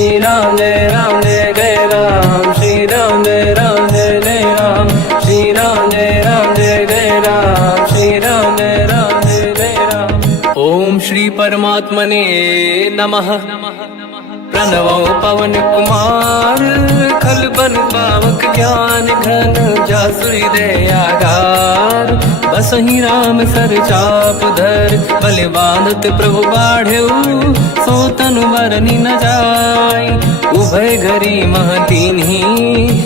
श्री राम जय जय राम, श्री राम जय जय राम, श्री राम जय जय राम, श्री राम जय जय राम। ओम श्री परमात्मने नमः। प्रणवो पवन कुमार, खल बन पावक ज्ञान घन, जासुरी दयागार। बसहि राम सर चाप धर, बल बांधत प्रभु बाढ़ऊ, सो तनु बरनि न जाय। उभय घरी महतीन्ही,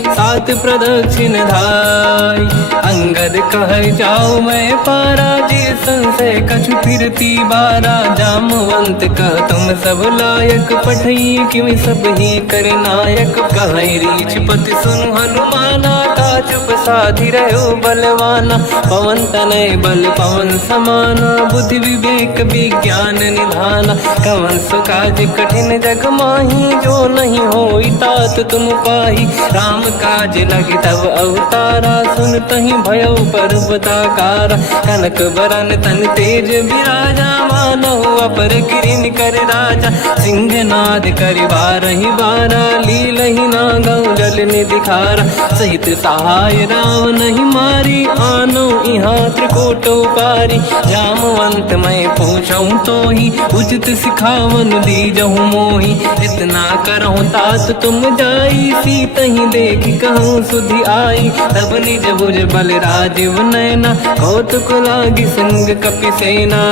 सात प्रदक्षिण धाय। अंगद कह जाओ मैं पारा, जी संशय कछु फिरती बारा। जामवंत कह तुम सब लायक, पठई किमि सब ही कर नायक। कहै रीछ पति सुनु हनुमाना, काचुप साधि रहो बलवाना। पवन तनय बल पवन समाना, बुद्धि विवेक विज्ञान निधाना। कवन सो काज कठिन जग माही, जो नहीं होई तात तुम पाही। राम काज लगे तब अवतारा, सुन तहि भयो पर्वताकारा। कनक बरन तन तेज विराजा, मानहु अपर किरिन कर राजा। सिंहनाद करि बारहि बारा, लीलहि नागौ जल निधि खारा। सहित सहाय राम नहीं मारी, आनो इहाँ त्रिकोटौ पारी। जामवंत मैं पूछऊँ तोहि, उचित सिखावन दीजहु मोहि। इतना करहु तात तुम जाई, सीतहि देखि कहूँ सुधि आई। तब निज भुज बल राजीव नयना, कौतुक लागी संग कपिसेना।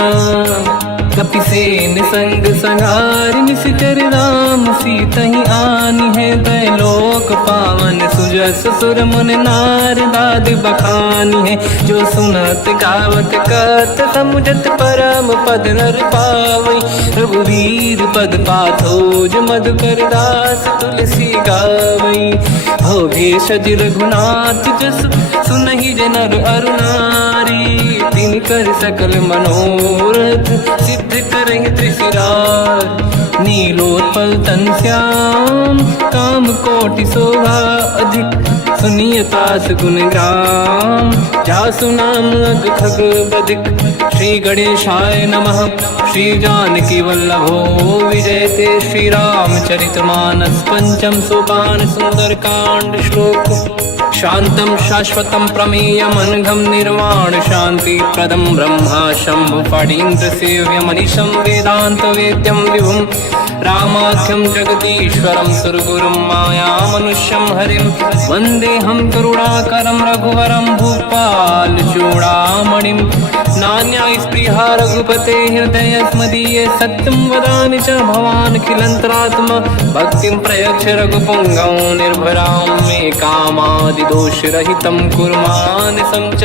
कपिसेन संग संहार, निशिचर राम सीतहि आनी है। दैलोक पावन सुजस सुर मुन नार, दाद बखानी है। जो सुनत गावत कहत, समुझत परम पद नर पावै। रघुवीर पद पाथोज, मधुकर दास तुलसी गावै। भोगेशज रघुनाथ जस, सुनहि जनर अरु नारी। तिन कर सकल मनोरथ, सिद्ध करहि त्रिशिरार। नीलोत्पल तन श्याम, काम कोटि शोभा अधिक। सुनिय तास गुण ग्राम, जासु नाम अग खग बदिक। श्री गणेशाय नमः। श्री जानकी वल्लभो विजयते, श्री रामचरित मानस। पंचम सोपान सुंदर कांड श्लोक। शांतं शाश्वतं प्रमेयमनघं, निर्वाण शांति प्रदं ब्रह्मा शंभु। फणीन्द्र सेव्यमनिशं, वेदांत वेद्यं विभुं। रामाख्यं जगदीश्वरं, सुरगुरुं मायामनुष्यं हरिं। वन्देऽहं करुणाकरं रघुवरं, भूपाल चूडामणिं। नान्यास्पृहा रघुपते हृदयस्मदीये, सत्यं वदामि च भवानखिलन्तरात्मा। भक्तिं प्रयच्छ रघुपुङ्गं, निर्भरां मे कामादिदोषरहितं कुर्मानसं च।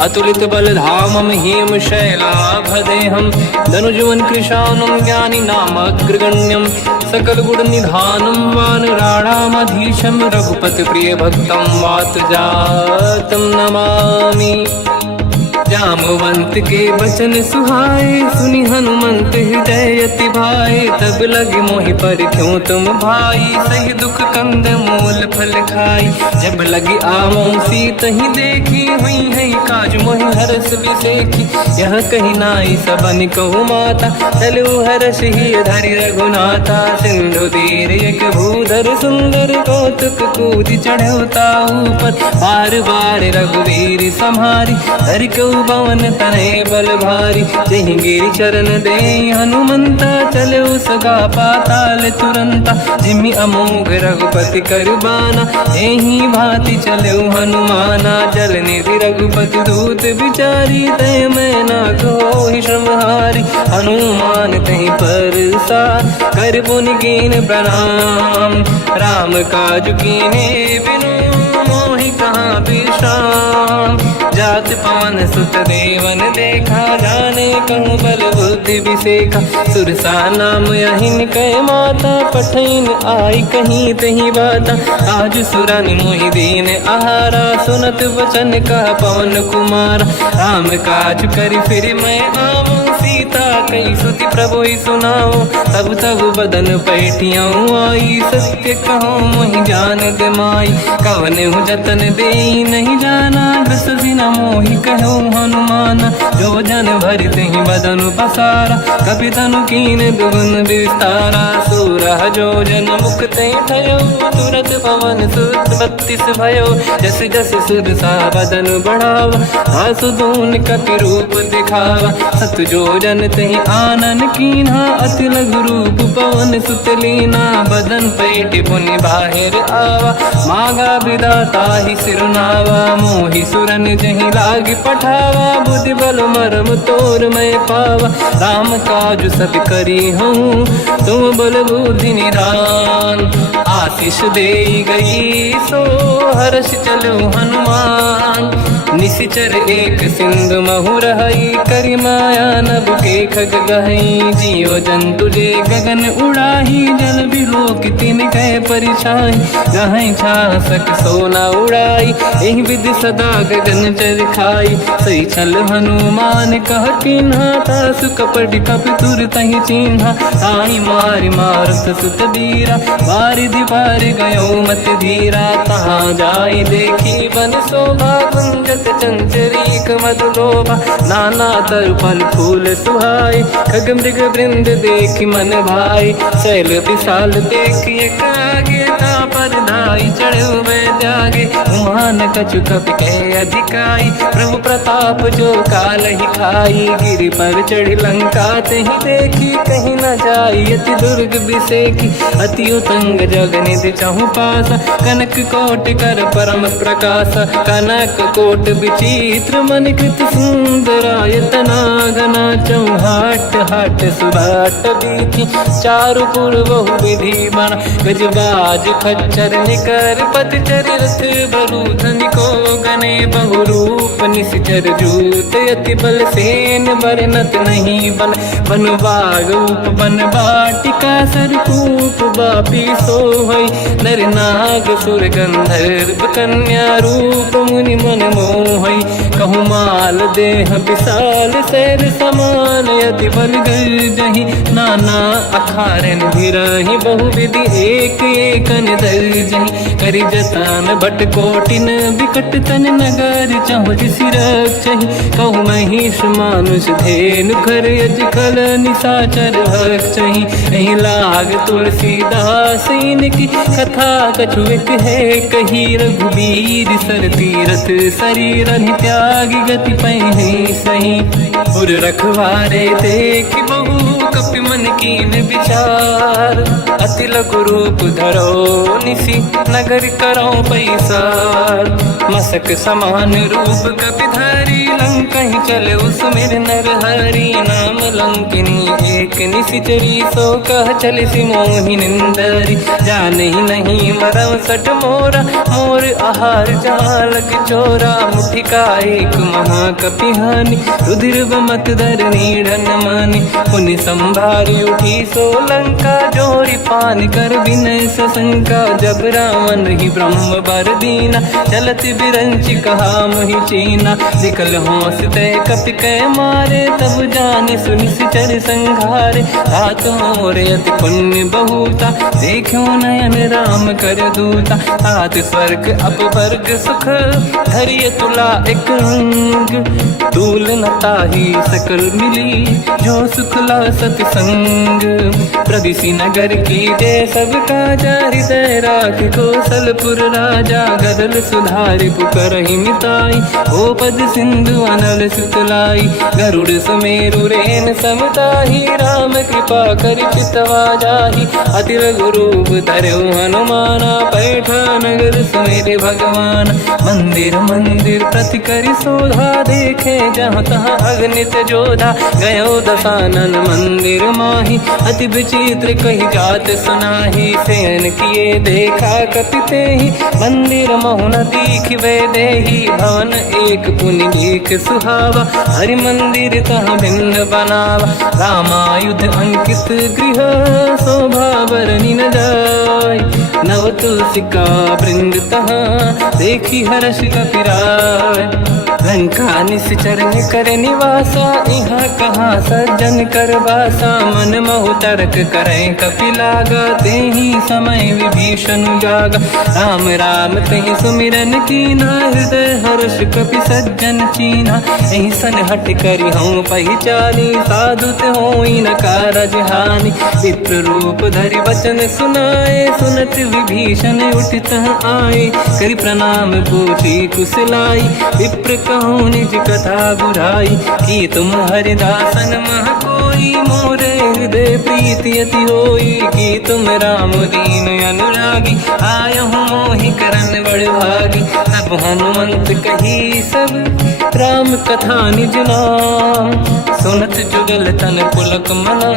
अतुलित बलधामं हेम शैलाभदेहं, धनुजवन कृशानं ज्ञानी नामग्रगण्यं। सकल गुण निधानं वानराणामधीशं, रघुपति प्रिय भक्तं वातजातं नमामि। जामवंत के बचन सुहाए, सुनि हनुमंत हृदय अति भाए। तब लगे मोहि पर क्यों तुम भाई, सही दुख कंद मूल फल खाई। जब लगी आवों सीतहि देखी, हुई है काज मोहि हरस बिसेखी। यह कही नाई सबन कहु माता, चलु हरष ही धरि रघुनाथा। सिंधु तीर एक भूधर सुंदर, कौतुक कूदि चढ़ऊ ताऊ पर। बार बार रघुवीर सम्हारी, धरि कहु पवन तनय बल भारी। जहि गिरि चरण दे हनुमंता, चलो सगा पाताल तुरंता। जिमि अमोघ रघुपति कर बाना, एहि भांति चलो हनुमाना। जल निधि रघुपति दूत बिचारी, तय मैं ना कोहि श्रमहारी। हनुमान तहि परसा, कर पुनि कीन प्रणाम। राम काज कीन्हे बिनु, मोहि कहाँ विश्राम। जात पवन सुत देवन देखा, जाने कहूँ बल बुद्धि विसेखा। सुरसा नाम यहिन कै माता, पठैन आई कहीं तही बाता। आज सुरन मोहि दीन आहारा, सुनत वचन कह पवन कुमार। राम काज करि फिर मैं आवूं, सीता कई सुति प्रभु ही सुनाओ। तब तब बदन पैठियाँ आई, सत्य कहो मोहि जान दे माई। कवन हूँ जतन दे नहीं जाना, बिससी न मोहि कहो हनुमान। जो जन भरते ही बदन पसारा, कपि तनु कीन दुगुन विस्तारा। सूरह जो जन मुक्त भयो, तुरत पवन सुत 32 भयो। जस जस सुर सा बदन बढ़ावा, आसुदून कपि रूप दिखावा। सत जो जन तहि आनन कीन्हा, अति लघु रूप पवन सुत लीना। बदन पैठ पुनि बाहिर आवा, मागा विदाता ही सिरुनावा। मोहि सुरन जहि लाग पठावा, बुद्धि बल मरम तोर मैं पावा। राम काज सब करी हूँ, तुम बल बुद्धि निधान। आशीष दे गई सो हर्ष चलो हनुमान। निशिचर एक सिंधु महु रहई, करि माया नभ के खग गहई। जीव जंतु जे गगन उड़ाही, जल बिलोक तिन कह परिछाई। गहई छासक सोना उड़ाई, एहि विधि सदा गगन चर खाई। सही छल हनुमान कह किन्हा, तासु कपट कप तुर तहि चिन्हा। आई मारि मारत सुत बीरा, बारिधि पार गयो मत धीरा। तहाँ जाई देखी बन शोभा, गुंजत चंचरीक मधुलोभा। नाना तरु फल फूल सुहाई, खग मृग वृंद देखि मन भाई। शैल विशाल देखि एक आगे, तापर धाई चढ़ु मैं त्यागे। उमान कछु कपि कह अधिकाई, प्रभु प्रताप जो काल ही खाई। गिरि पर चढ़ी लंका तहि देखी, कहीं न जाई अति दुर्ग बिसेकी। अति उतंग जग निधि चहु पासा, कनक कोट कर परम प्रकाश। कनक कोट विचित्र मन कृत सुंदरायतना। घना चौहाट हाट सुभाट बीथी, चारु पुर बहु विधि बना। गजबाज खच्चर निकर पतचर, रथ बरु धनिको गने बहु रूप। निशिचर जूत अति बल सेन, बरनत नहीं बन। बन बाग उप बन बाटिका, सरकूप बापी सोहई। नर नाग सुर गंधर्व कन्या, रूप मुनि मन मोहई। कहु माल देह विशाल, शैर समान अति बल गर्जहि। नाना अखारन भिरहि, बहु विधि एक एकन दर्जहि। करि जतन भट कोटिन, बिकट तन नगर चहु जिसि रक्षहि। कहु महिष मानुष धेनु, खर यज खल निशाचर भक्षहि। एहि लाग तुलसीदास इनकी, कथा कछु एक है कही। रघुबीर सर तीरथ शरीर त्यागी, गति पहि सही। पुर रखवारे देखि बहु, कपि मन कीन विचार। अति लघु रूप धरो निसी, नगर करो पैसार। मसक समान रूप कपि धारी, लंका ही चले उसमें नर हरि। नाम लंकिनी एक निशिचरी, सो कह चले सि मोहि निंदरी। जान ही नहीं मरव सठ मोरा, मोर आहार जालक चोरा। मुठिका एक महाकपि हानि, रुधिर बमत धर नीढ़न मानि। पुनि संभारी उठी सो लंका, जोरी पान कर विनय सशंका। जब रावण ही ब्रह्म बर दीना, चलत बिरंचि कहा मोहि चीना। निकल होश तय कपि कै मारे, तब जानि सुनि सिचर संघारे। हाथ मोरे अति पुण्य बहुता, देखो नयन राम कर दूता। हाथ स्वर्ग अपवर्ग सुख, धरिय तुला एक अंग। तूल न ताहि सकल मिली, जो सुख ला सत संग। प्रदिशि नगर की जय सब काजा, हृदय राख कौशलपुर राजा। गदल सुधारि पुकरहि मिताई, ओ पद सिंधु अनल सुतलाई। गरुड़ सुमेरु रेन समताहि, राम कृपा करि चितवा जाहि। अति लघु रूप धरौ हनुमाना, पैठा नगर सुमेरे भगवान। मंदिर मंदिर प्रति करि शोधा, देखे जहाँ तहाँ अगणित जोधा। गयो दशानन मंदिर माहि, अति विचित्र कही जात सुनाहि। शयन किए देखा कपि तेहि, मंदिर महु न दीखिबे देहि। भवन एक पुनि दीख सुहावा, हरि मंदिर तहाँ भिन्न बनावा। रामायुध अंकित गृह, शोभा बरनि न जाय। नव तुलसिका वृंद तहाँ, देखी हर्ष कपि राय। लंका निश्चर कर निवासा, यहाँ कहाँ सज्जन कर वासा। मन महु तर्क करें कपिलागा, तेहि समय विभीषण जागा। राम राम तेहि सुमिरन कीना, हृदय हर्ष कपि सज्जन चीना। एहि सन हट करि हूँ पहिचानी, साधु होई न कारज हानि। विप्र रूप धरि वचन सुनाए, सुनत विभीषण उठित आए। करि प्रणाम पूछी कुशलाई, विप्र कहूँ निज कथा बुराई। कि तुम हरिदासन मह कोई, मोरे हृदय प्रीति अति होई। कि तुम राम दीन अनुरागी, आयहु मोहि करन बड़ भागी। तब हनुमंत कही सब राम कथा निज नाम, सुनत जुगल तन पुलक मना,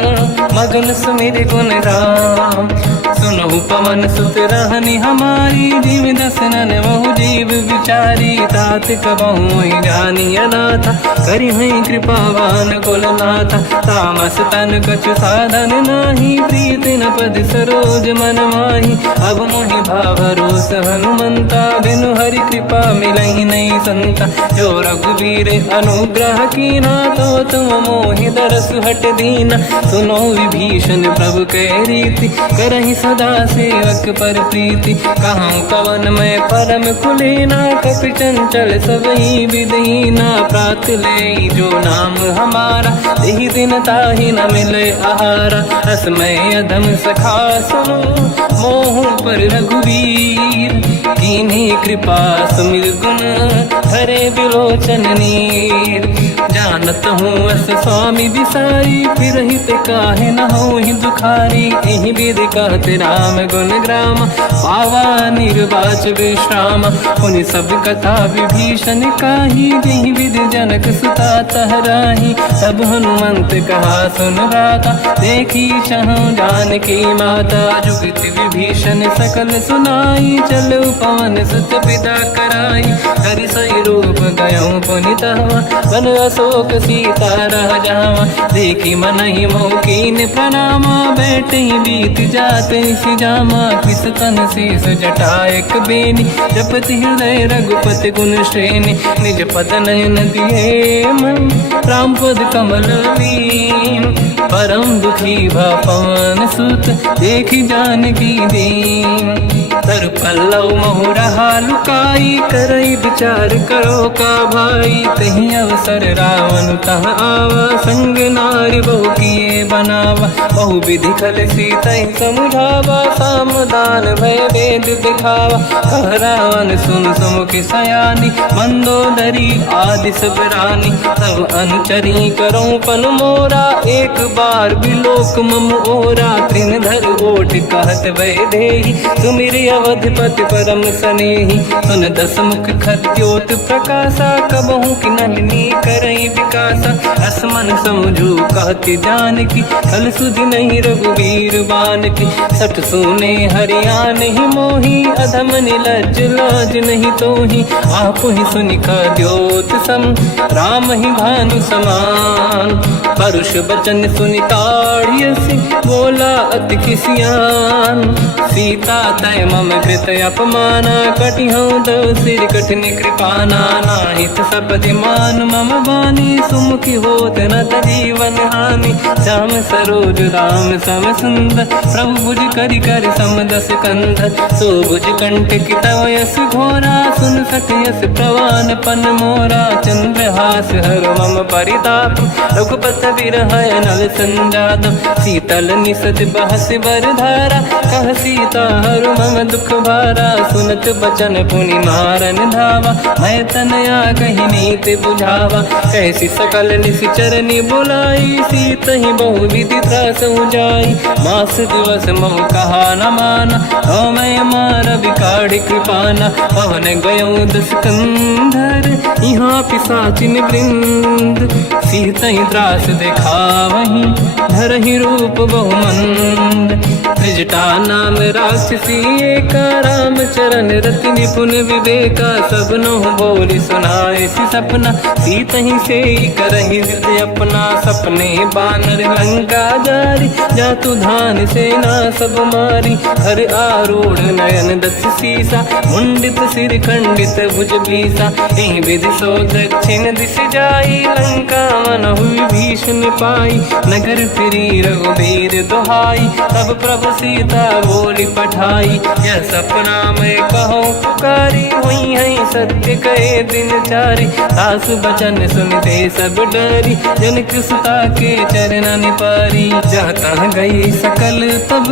मगन सुमिर गुण राम। सुनहु पवन सुत रहनि हमारी, जीव दसनन महु जीव विचारी। तात कबहु जानी अनाथा, करि हैं कृपावान कुलनाथा। तामस तन कछु साधन नाही, प्रीति न पद सरोज मन माही। अब मोहि भावरोस हनुमंता, बिनु हरि कृपा मिलहि नहीं संता। जो रघुवीर अनुग्रह कीना, तो तुम मोहि दरस हट दीना। सुनो विभीषण प्रभु के रीति, करहि सदा सेवक पर प्रीति। कहूँ कवन मैं परम कुलीना, कपि चंचल सबहि विदहीना। प्रात ले जो नाम हमारा, तेहि दिन ताहि न मिले आहारा। रसमय अधम सखा सुनो, मोह पर रघुवीर। कीन्ही कृपा सुमिर गुण, हरे बिलोचन नीर। जानत हूँ अस स्वामी बिसाई, फिर हित काहे न हो ही दुखारी। एहि विधि कहते राम गुण ग्राम, पावा निर्वाच विश्राम। पुनि सब कथा विभीषण काही, जेहि विधि जनक सुता तहराही। तब हनुमंत कहा सुन राता, देखी चहु जानकी माता। जुगति विभीषण सकल सुनाई, चलो पवन सुत पिता कराई। हरि सही रूप गयो पुनि तहवा, बन अशोक सीता रह जावा। देखी मनहि मोह कीन प्रणामा, बैठे बीत जाते सिजामा। किस तन शीस जटा एक बेनी, जपति हृदय रघुपति गुण श्रेणी। निज पद नयन दिए मन, राम पद कमल लीन। परम दुखी भा पवन सुत, देखी जानकी दीन। तर पल्लव महु रहा लुकाई, करई विचार करो का भाई। तहि अवसर रावण तह आवा, संग नारी बहु किए बनावा। बहु विधि खल सीतहि समुझावा, सामदान भय वेद दिखावा। कह रावण सुन सुमुख सयानी, मंदोदरी आदि सब रानी। सब अनुचरी करो पन मोरा, एक बार बिलोक मम ओरा। तृण धर ओठ कहत भय देहि, सुमिर अवधपति परम सनेहि। सुन दस मुख खद्योत प्रकाशा, कबहु कि नलिनी करई विकासा। असमन समझू कहति जानकी, खल सुधि नहीं रघुवीर बानकी। सठ सुने हरियाण ही मोही, अधम निलज्ज लाज नहीं तोही। आप ही सुनि खद्योत सम, राम ही भानु समान। परुष बचन सुनि ताड़ियसि, बोला अति किसियान। सीता तय मम कृत अपमाना, कटिहउँ दो सिर कठिन कृपाना। नाहित सपदि मान मम बानी, सुमुखी होत न जीवन हानि। श्याम सरोज राम सम सुंदर, प्रभु भुज करि कर सम दस कंधर। सो भुज कंठ की तव यस घोरा, सुन सठ यस प्रवान पन मोरा। चंद्रहास हर मम परिताप, रघुपत बिरहय नल संजात। शीतल निसत बहस बर धारा, कह सीता हर मम दुख भारा। सुनत बचन पुनि मारन धावा, मैं तनया कही नीति बुझावा। कैसी सकल निश्चरनि बुलाई, सीतहि बहु विधि त्रासउ जाई। मास दिवस मोह कहा न माना, तो मैं मार बिकाढ़ कृपाना। पवन गयो दस कंधर, यहाँ पिशाचिन वृंद। सीतहि त्रास दिखावहीं, धरहि रूप बहुमंद। त्रिजटा नाम राक्षसी एका, राम चरण रति निपुण विवेका, सबनो बोली सुनाए सी सपना, सीत ही से करहि हृदय अपना, सपने बानर लंका जारी, जातु धान सेना सब मारी, हर आरूढ़ नयन दस सीसा, मुंडित सिर खंडित भुज बीसा, एहि विधि सो दक्षिण दिश जाई, लंका मनहु विभीषण पाई, नगर फिरी रघुबीर दुहाई, तब प्रभु सीता बोली पठाई, यह सपना मैं कहो पुकारी, हुई है सत्य कहे दिन चारी, सास बचन सुनते सब डरी, जनक सुता के चरण निपारी, जहाँ तहाँ गई सकल तब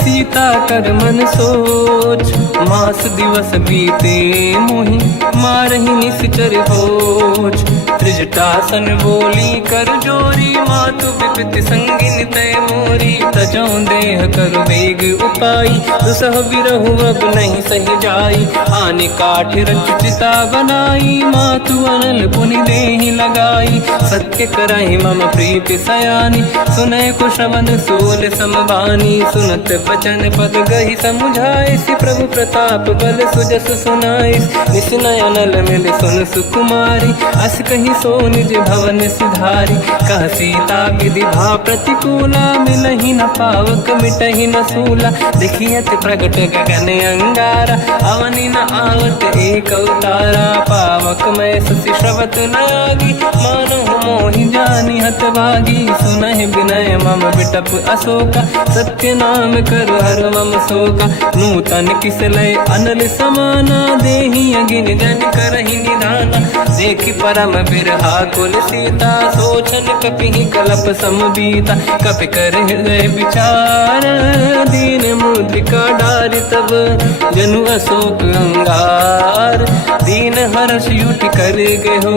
सीता कर मन सोच, मास दिवस बीते मोहि मारहि निश्चर होच, त्रिजटासन बोली कर जोरी, मातु विपति संगिन तय मोरी, तजौ देह कर वेग उपाई, दुसह बिरहु अब नहीं सही जाई, आने काठ रचिता बनाई, मातु अनल पुनि देहि लगाई, सत्य करहि मम प्रीति सयानी, सुनय को श्रवण सोल समबानी, सुनत बचन पद गहि समुझाए, सि प्रभु प्रताप बल सुजस सुनाई, निसनय अनल मिल सुन सुकुमारी, अस कहि सो निज भवन सिधारी, कह सीता विधि भा प्रतिकूला, मिलहि न पावक मिटहि न सूला, देखियत प्रगट गगन अंगारा, अवनि न आवत एक अवतारा, पावक मैं ससि श्रवत न आगी, मानो मोहि जानि हतभागी, सुनहि विनय मम विटप अशोका, सत्य नाम कर हर मम शोका, नूतन किसलय अनल समाना, देहि अगिन जन करहि निधाना, देखि परम बिरहा कुल सीता, सोचन कपिहि कलप समबीता, कपि कर हृदय विचार, दीन मुद्रिका डारि तब जनु अशोक अंगार, दीन हर्ष युति कर गयो,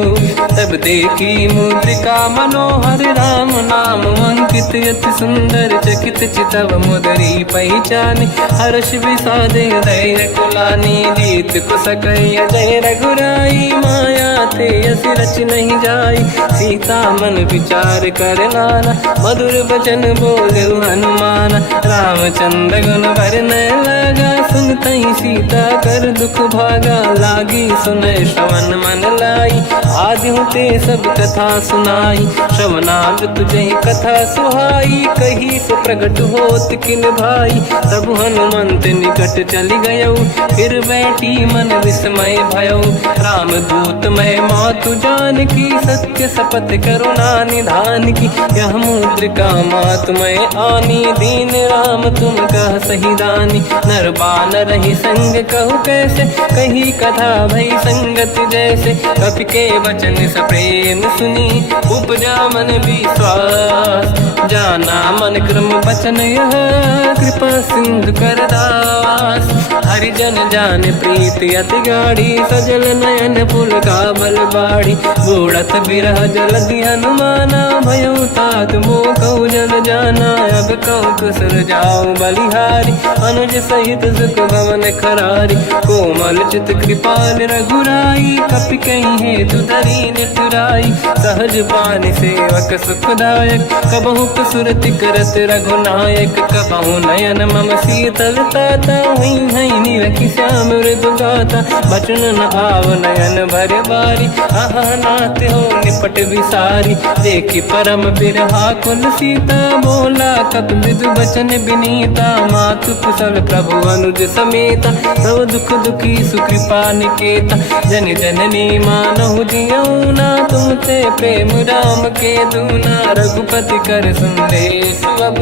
तब देखी मुद्रिका मनोहर, राम नाम अंकित अति सुंदर, चकित चितव मुदरी पहचान, हर्ष विषाद हृदय कुलानी, जीत को सकय जय रघुराई, माया ते अस रच नहीं जाई, सीता मन विचार कर नाना, मधुर बचन बोले हनुमान, रामचंद्र गुण वरनय लगा, सुनतहि सीता कर दुख भागा, लागी सुनय श्रवण मन लाई, आदि होते सब कथा सुनाई, श्रवणाग तुझहि कथा सुहाई, कही सो प्रगट होत किन भाई, तब हनुमंत निकट चली गयो, फिर बैठी मन विस्मय भयो, राम दूत मैं मातु जान की, सत्य शपथ करुणा निधान की, यह मुद्रिका मातु मैं आनी, दीन राम तुम कह सही दानी, नर बानर ही संग कहु कैसे, कही कथा भई संगति जैसे, कपि के वचन सप्रेम सुनी, उपजा मन विश्वास, जाना मन क्रम बचन यह, कृपा सिंधु कर दास, हरिजन जान प्रीति अति गाढ़ी, सजल नयन पुल का बल बाढ़ी, बूढ़त बिरह जलधि हनुमाना, भयो तात मो कहु जन जाना, अब कहु कुसुर जाओ बलिहारी, अनुज सहित सुख भवन खरारी, कोमल चित कृपाल रघुराई, कपि कहीं हेतु धरी निठुराई, सहज पानि सेवक सुखदायक, कबहु कुसुरति करत रघुनायक, कबहु नयन मम शीतल ताता, हुई है निरखि श्याम मृदु गाता, बचन न आव नयन भर बारी, आहा नाथ हो निपट विसारी, देखी परम बिरहा कुल सीता, बोला कप विदु बचन बिनीता, मातु कुशल प्रभु अनुज समेता, सब दुख दुखी सुकृपा निकेता, जन जननी मानहु जियौना, तुम ते प्रेम राम के दूना, रघुपति कर संदेश अब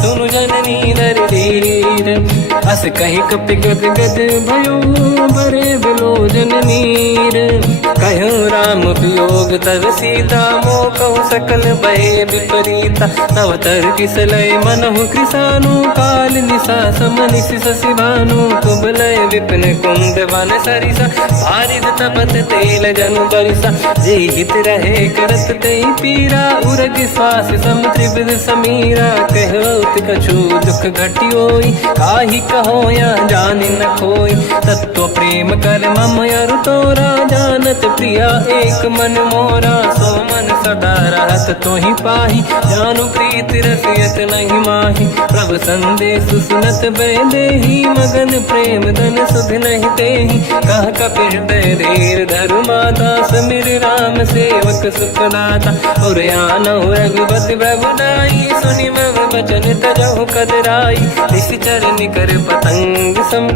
सुनु जननी दर धीर, अस कहि कपि गद गद भयो, बरे बिलोचन नीर, कहो राम वियोग तब सीता, मो कहु सकल भय विपरीता, तव तर किसलय मनहु कृसानु, काल निशा समनिशि शशि भानु, कुबलय विपिन कुंद वन सरिसा पारिद तपत तेल जनु बरिसा जे हित रहे करत ते पीरा उरग श्वास सम त्रिविध समीरा कहत कछु दुख घटियोई काहि कहो या जान न खोई तत्व प्रेम कर मम अरु तोरा जानत प्रिया एक मन मोरा सो मन सदा रहत तोहि पाहि जानु प्रीत रसियत नहीं माहि प्रभु संदेश सुनत बैदेही मगन प्रेम धन सुध नहीं तेहि कह कपिल धीर धरु माता समिर राम सेवक सुखदाता और आनौ रघुपति प्रभु दाई सुनि मम वचन तजहु कदराई निश्चर निकर पतंग सम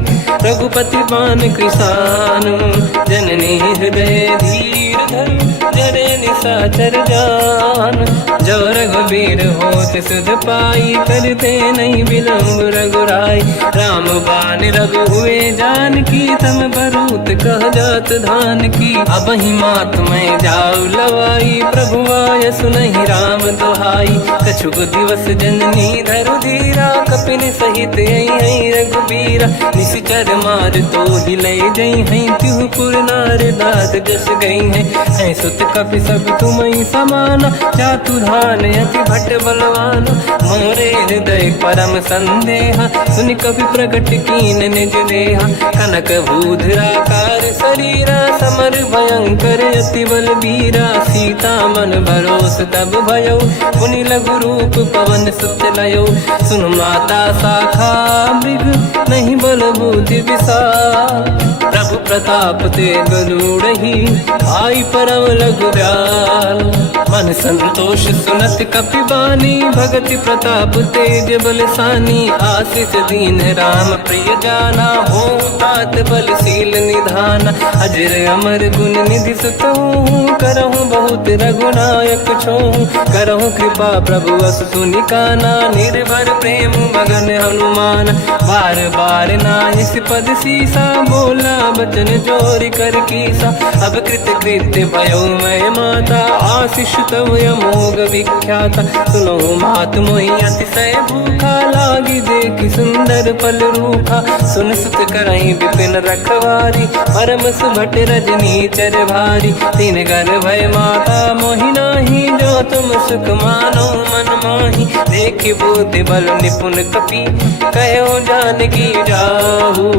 रघुपति पान कृसानु जननी हृदय धीर धरु जरे निशाचर जान जो रघुबीर होत सुध पाई करते नहीं विलंब रघुराई राम बान रघु हुए जान की तम बरूत कह जात धान की अब ही मात में जाऊ लवाई प्रभु आय सुनहि राम दोहाई कछुक दिवस जननी धरु धीरा कपिन सहित आई रघुबीरा निश्चर मार तो ही ले जई हैं तिहुपुर नार दाद जस गई है सुत कपि सब तुम समाना चातुधान अति भट्ट बलवान मोरे हृदय परम संदेहा सुनि कपि प्रकट कीन निज देहा कनक भूधराकार शरीरा समर भयंकर अति बलबीरा सीता मन भरोस तब भयो मुनि लघु रूप पवन सुत लयो सुन माता शाखा मृग नहीं बल बुद्धि विशाल प्रभु प्रताप ते गरुड़हि आई परम लघु दयाल मन संतोष सुनत कपि बानी भगति प्रताप तेज बलसानी आशीष दीन राम प्रिय जाना हो तात बलशील निधान अजर अमर गुण निधि सुतहु करहु बहुत रघुनायक छोहु करहु कृपा प्रभु अस सुनि काना निर्भर प्रेम मगन हनुमान बार बार नाहिस पद सीसा बोला बचन जोरि कर कीसा अब कृत कृत्य भयो मैं माता आशीष तव अमोघ विख्याता सुनो मात मोहि अतिशय भूखा लागी देखि सुंदर पल रूखा सुन सुत करहि विपिन रखवारी परम सुभट रजनी चर भारी तीन घर भय माता मोहि नाही जो तुम सुख मानो मन माही देखि बुद्धि बल निपुण कपि कहो जानकी जाहू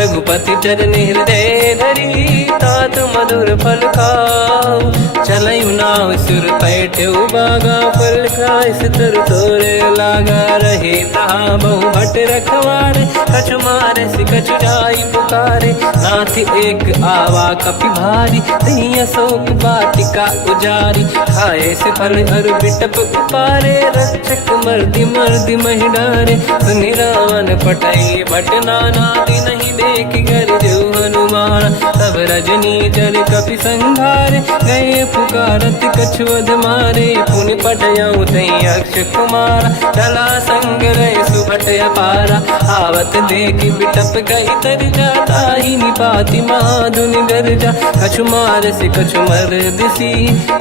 रघुपति चरण हृदय धरी तात मधुर फल खाऊ चलयु नाव सुर पैठ्यु बागा फल खाय सितर तोरे लागा रहे तहा बहु भट रखवारे कछु मारे सि कछु जाई पुकारे नाथ एक आवा कपि भारी तही अशोक वाटिका उजारी खाए से फल अरु बिटप उपारे रक्षक मर्दि मर्दि महि डारे सुनि रावण पटई भट नाना नहीं देख घर जो हनुमान तब रजनी चर कपि संघारे गए पुकारत कछुअध मारे पुनि पटयऊ तई अक्ष कुमार चला संग रहे सुभट अपारा आवत देखि बिटप गई तर जाता ही निपाति माधुनि गर्जा कछु मार से कछु मर दिसी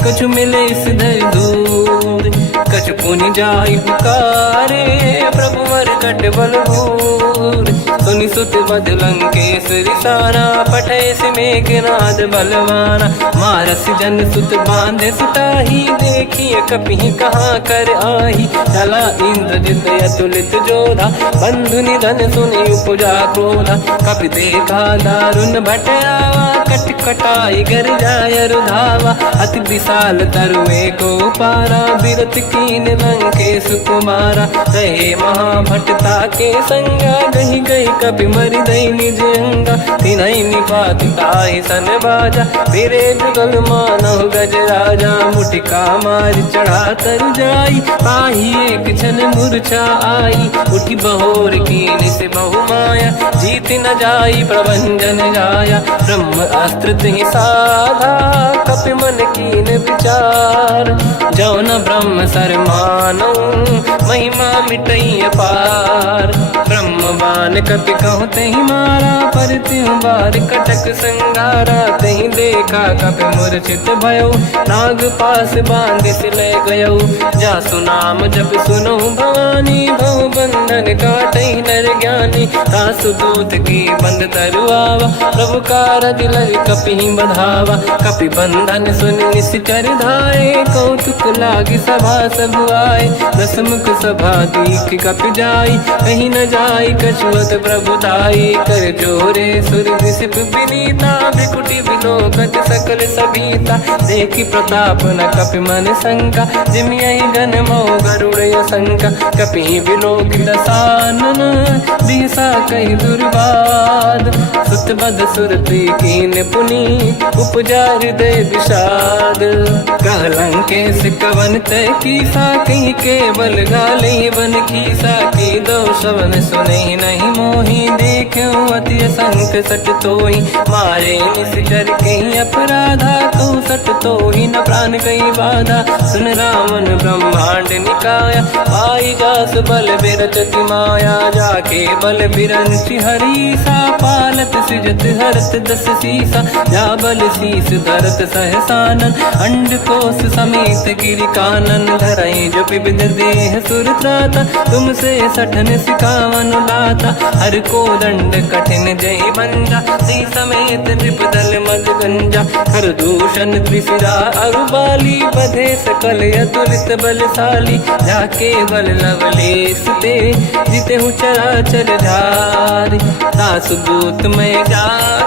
कछु मिले इस धर दूर कछु पुनि जाई पुकारे प्रभु वर कट बलभूर सुनि सुत बद लंकेश्वरी सारा पठे से मेघनाद बलवाना मारस जन सुत बांधे सुताही देखिए कपि कहाँ कर आही चला इंद्रजित अतुलित जोधा बंधु निधन सुनि उपजा क्रोधा कपि देखा दारुण भट आवा कट कटाई गर जाय रुधावा अति विशाल तरुए को पारा बिरत कीन लंकेश कुमारा रहे महाभटता के संगा गही गई कपि मरि दई निज अंगा तिनहि निपात ताहि सन बाजा फिरे जुगल मानव गज राजा मुटिका मार चढ़ा तर जाई पाही एक क्षण मूर्छा आई उठी बहोर कीन से बहु माया जीत न जाई प्रभंजन जाया ब्रह्म अस्त्र तिहि साधा कपि मन कीन विचार जौन ब्रह्म सर मानौ महिमा मिटई अपार ब्रह्म बान काल कपि कहूँ तही मारा, पर त्यों बार कटक संगारा। तही देखा कपि मूर्छित भयो, नाग पास बांध से ले गयो। जासु नाम जब सुनो भवानी, भव बंधन काटहि नर ज्ञानी। तासु दूत की बंद तरुआवा, प्रभु कारज लग कपि बधावा। कपि बंधन सुन निश्चर धाये, कौतुक लागी सभा सब आए। दसमुख सभा दीख कपि जाई, कहीं न जाई कछुअत प्रभुताई। कर जोरे सुर दिसिप विनीता, भ्रिकुटि विलोकत सकल सबीता। देखी प्रताप न कपि मन शंका, जिमियहि गन मोह गरुड़ शंका। कपि विलोक दसानन, दिशा कहि दुर्वाद। सुत बद सुरति कीन पुनि, उपजा हृदय विषाद। कहलंकेश कवन तय कीसा, कहीं केवल गाली बन खीसा। की दो शवन सुने नहीं मोही, देखूं अति संत सट तोहि। मारे निश्चर कहीं अपराधा, तो सट तोहि न प्राण कहीं बाधा। सुन रावण ब्रह्मांड निकाया, पाई जास बल बिरचति माया। जाके बल बिरंचि हरीसा, पालत सृजत हरत दस सीसा। जा बल शीस धरत सहसानन, अंड कोश समेत गिरि कानन। धरई जो विविध देह सुर त्राता, तुमसे सठन सिखावन लाता। हर को दंड कठिन जय बंजा, सी समेत नृपदल मद गंजा। हर दूषण त्रिशिरा अरुबाली, बधे सकल अतुलित बलशाली। जाके बल लवलेश ते, जितेहु चराचर धारी। दास दूत में जा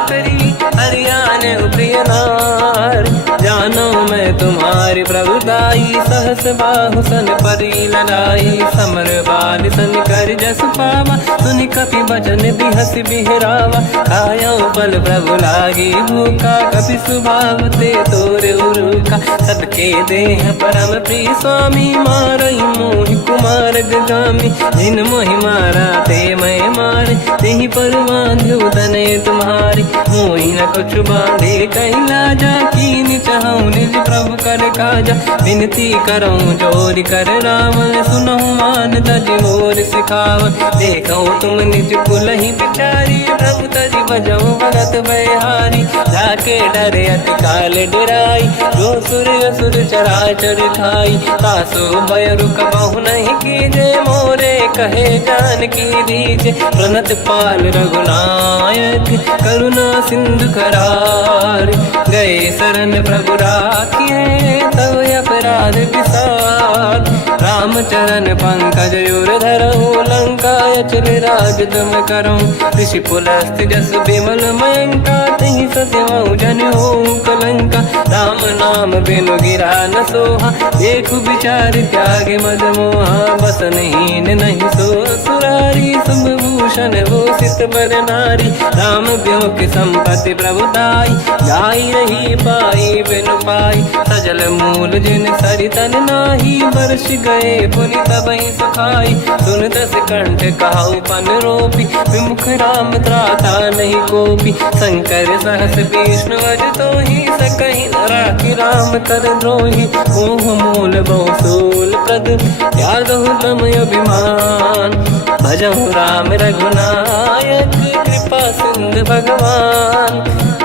करी, हरियाण प्रिय नार। जानो मैं तुम्हारी प्रभुताई, सहस बाहु सन परी लड़ाई। समर बाल सन कर जस पावा, सुनि कपि बचन बिहस बिहरावा। खायो बल प्रभु लागी भूखा, कपि स्वभाव ते तोरे उरुका। सबके देह परम प्रिय स्वामी, मारई मोहि कुमार गगामी। जिन मोहि मारा ते मैं मारे, तेहि पर बांधु तने तुम्हारी। मोहि न कुछ बांधे कहीं लाजा, कीनि चाहूं निज प्रभु कर काजा। विनती करऊं जोरि कर रावण, सुनहु मान तज मोर सिखावन। देखो तुम निज कुलहि बिचारी, प्रभु तज बजऊं भगत बयहारी। जाके डरे अति काल डराई, जो सुर असुर चराचर खाई। तासो भय रुक बहु नहीं कीजे, मोरे कहे जान की दीजे। प्रणत पाल रघुनायक, करुणा सिंधु करार। गए शरण प्रभु राखिए, तब अपराध विसार। रामचरण पंकज उर धरऊं, लंका अचल राज तुम करऊं। ऋषि पुलस्त जस विमल मयंका, तहि सत्यमऊ जन होऊं कलंका। राम नाम बिनु गिरा न सोहा, देखु विचार त्यागे मद मोहा। बसनहीन नहीं सो सुरारी, शुभ भूषण भूषित बर नारी। राम ब्यों की संपत्ति प्रभुताई, जाई रही पाई बिनु पाई। सजल मूल जिन सरितन नाही, बरस गए पुनि तबहि सुखाई। सुन दस कंठ कहाऊ पन रोपी, विमुख राम त्राता नहीं कोपी। शंकर सहस विष्णु अज तोहि, सकहि न राखि राम कर द्रोही। मोह मूल बहु सूल प्रद, त्यागहु तम अभिमान। भजहु राम रघुनायक, कृपा सिंधु भगवान।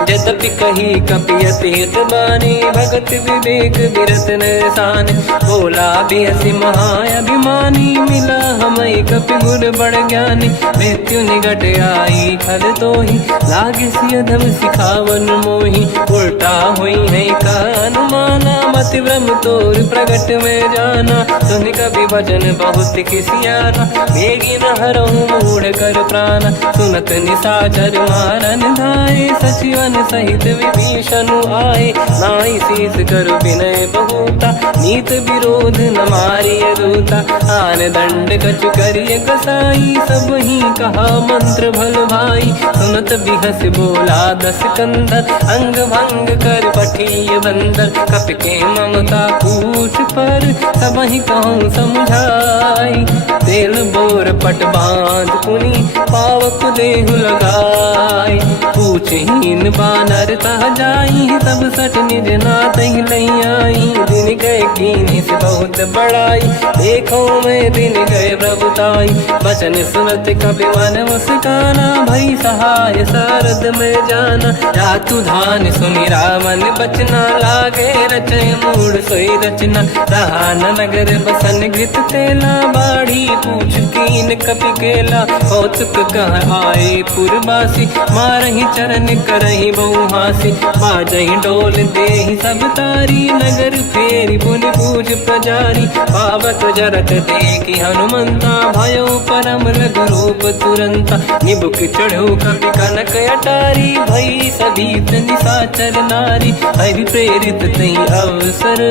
यद्यपि कही कपि अति हित बानी, भगत विवेक बिरत निशान। बोला बिहसि महाअभिमानी, मिला हमई कपि गुर बड़ ज्ञानी। मृत्यु निकट आई खल तोहि, लागे सिय धम सिखावन मोहि। उल्टा हुई है का अनुमाना, मति ब्रह्म तोर प्रगट में जाना। सुन कपि भजन बहुत खिसियाना, बेगी न हरहु मूढ़ कर प्राण। सुनत निशाचर मारन धाये, सचिवन सहित विभीषण आए। नाई शीस कर विनय बहुता, नीत विरोध न मारिय दूता। आन दंड कछु करिय कसाई, सब ही कहा मंत्र भल भाई। सुनत बिहस बोला दस कंदर, अंग भंग कर पठिय बंदर। कपि के ममता पूछ पर, सब ही कहूँ समझाई। तेल बोर पट बांध पुनि, पावक देहु लगाई। पूछहीन वानर तह जाई, सब सट निज नाथ ही लई आई। दिन गए कीनी से बहुत बड़ाई, देखो मैं दिन गए प्रभुताई। बचन सुनत कपि मन मुस्काना, भई सहाय सारद में जाना। जातु धान सुनि रामन बचना, लागे रचय मूड सोई रचना। रहा न नगर बसन घृत तेला, बाढ़ी पूछ कीन कपि केला। कौतुक कह आए पुरवासी, मारहि चरण करहि बहु हासी। बाजहि डोल देहि सब तारी, नगर फेरी पुनि पूज प्रजारी। पावत जरत देखि हनुमंता, भयो परम लघु रूप तुरंता। निबुक चढ़ो कपि कनक अटारी, भई सभीत निशाचर नारी। हरि प्रेरित तई अवसर,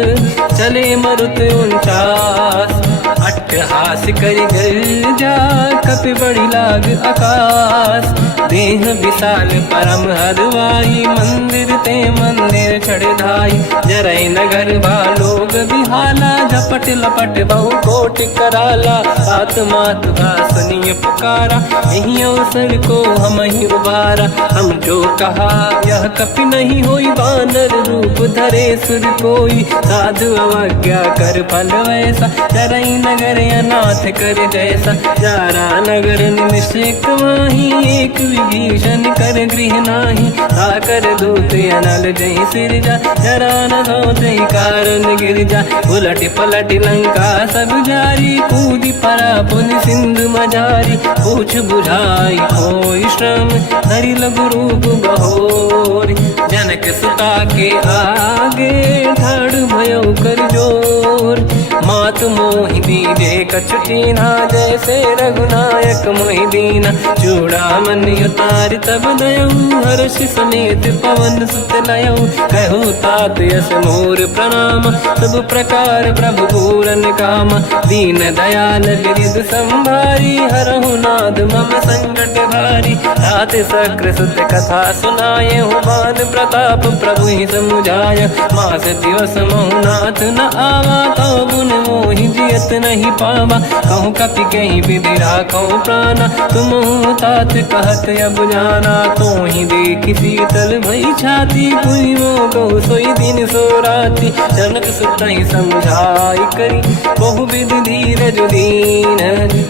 चले मरुत 49। अट्टहास करि गर्जा, कपि बड़ी लाग आकाश। देह विशाल परम हरवाई, मंदिर ते मंदिर चढ़ धाई। जरई नगर बालोग बिहाला, झपट लपट बहु कोट कराला। आत्मात सुनिय पुकारा, यही अवसर को हम ही उबारा। हम जो कहा यह कपि नहीं होई, वानर रूप धरे सुर कोई। साधु अवज्ञा कर फल वैसा, जरई नगर अनाथ कर जैसा। जारा नगर निमिषेक माही, एक विभीषण कर गृह नाही। आकर दूत अनल जय सिरजा, जरा न सोते कारण गिरजा। उलट पलट लंका सब जारी, कूदी परा पुन सिंधु मजारी। पूछ बुझाई कोई श्रम, धरि लघु रूप बहोरी। जनक सुता के आगे, ठाड़ भयो कर जोर। मात मोहि दीजे कछु कीन्हा, जैसे रघुनायक मोहि दीना। चूड़ामणि उतारि तब दयऊ, हर्ष समेत पवन सुत लयऊ। कहु तात यस मोर प्रणाम, सब प्रकार प्रभु पूरन काम। दीन दयाल गिरिधि संभारी, हरहु नाथ मम संकट भारी। तात सकृ सुत कथा सुनाए, मान प्रताप प्रभु ही समुझाय। मास दिवस महु नाथ न आवा, तौ गुण मोहि जियत नहीं पावा। कहूँ कपि कहीं विधि राखौ प्राणा, तुम तात कहत अब जाना। तो ही देखि शीतल भई छाती, कोई मो कहु सोई दिन सो राति। जनक सुतहि समझाई करी, बहु विधि धीरज दीन।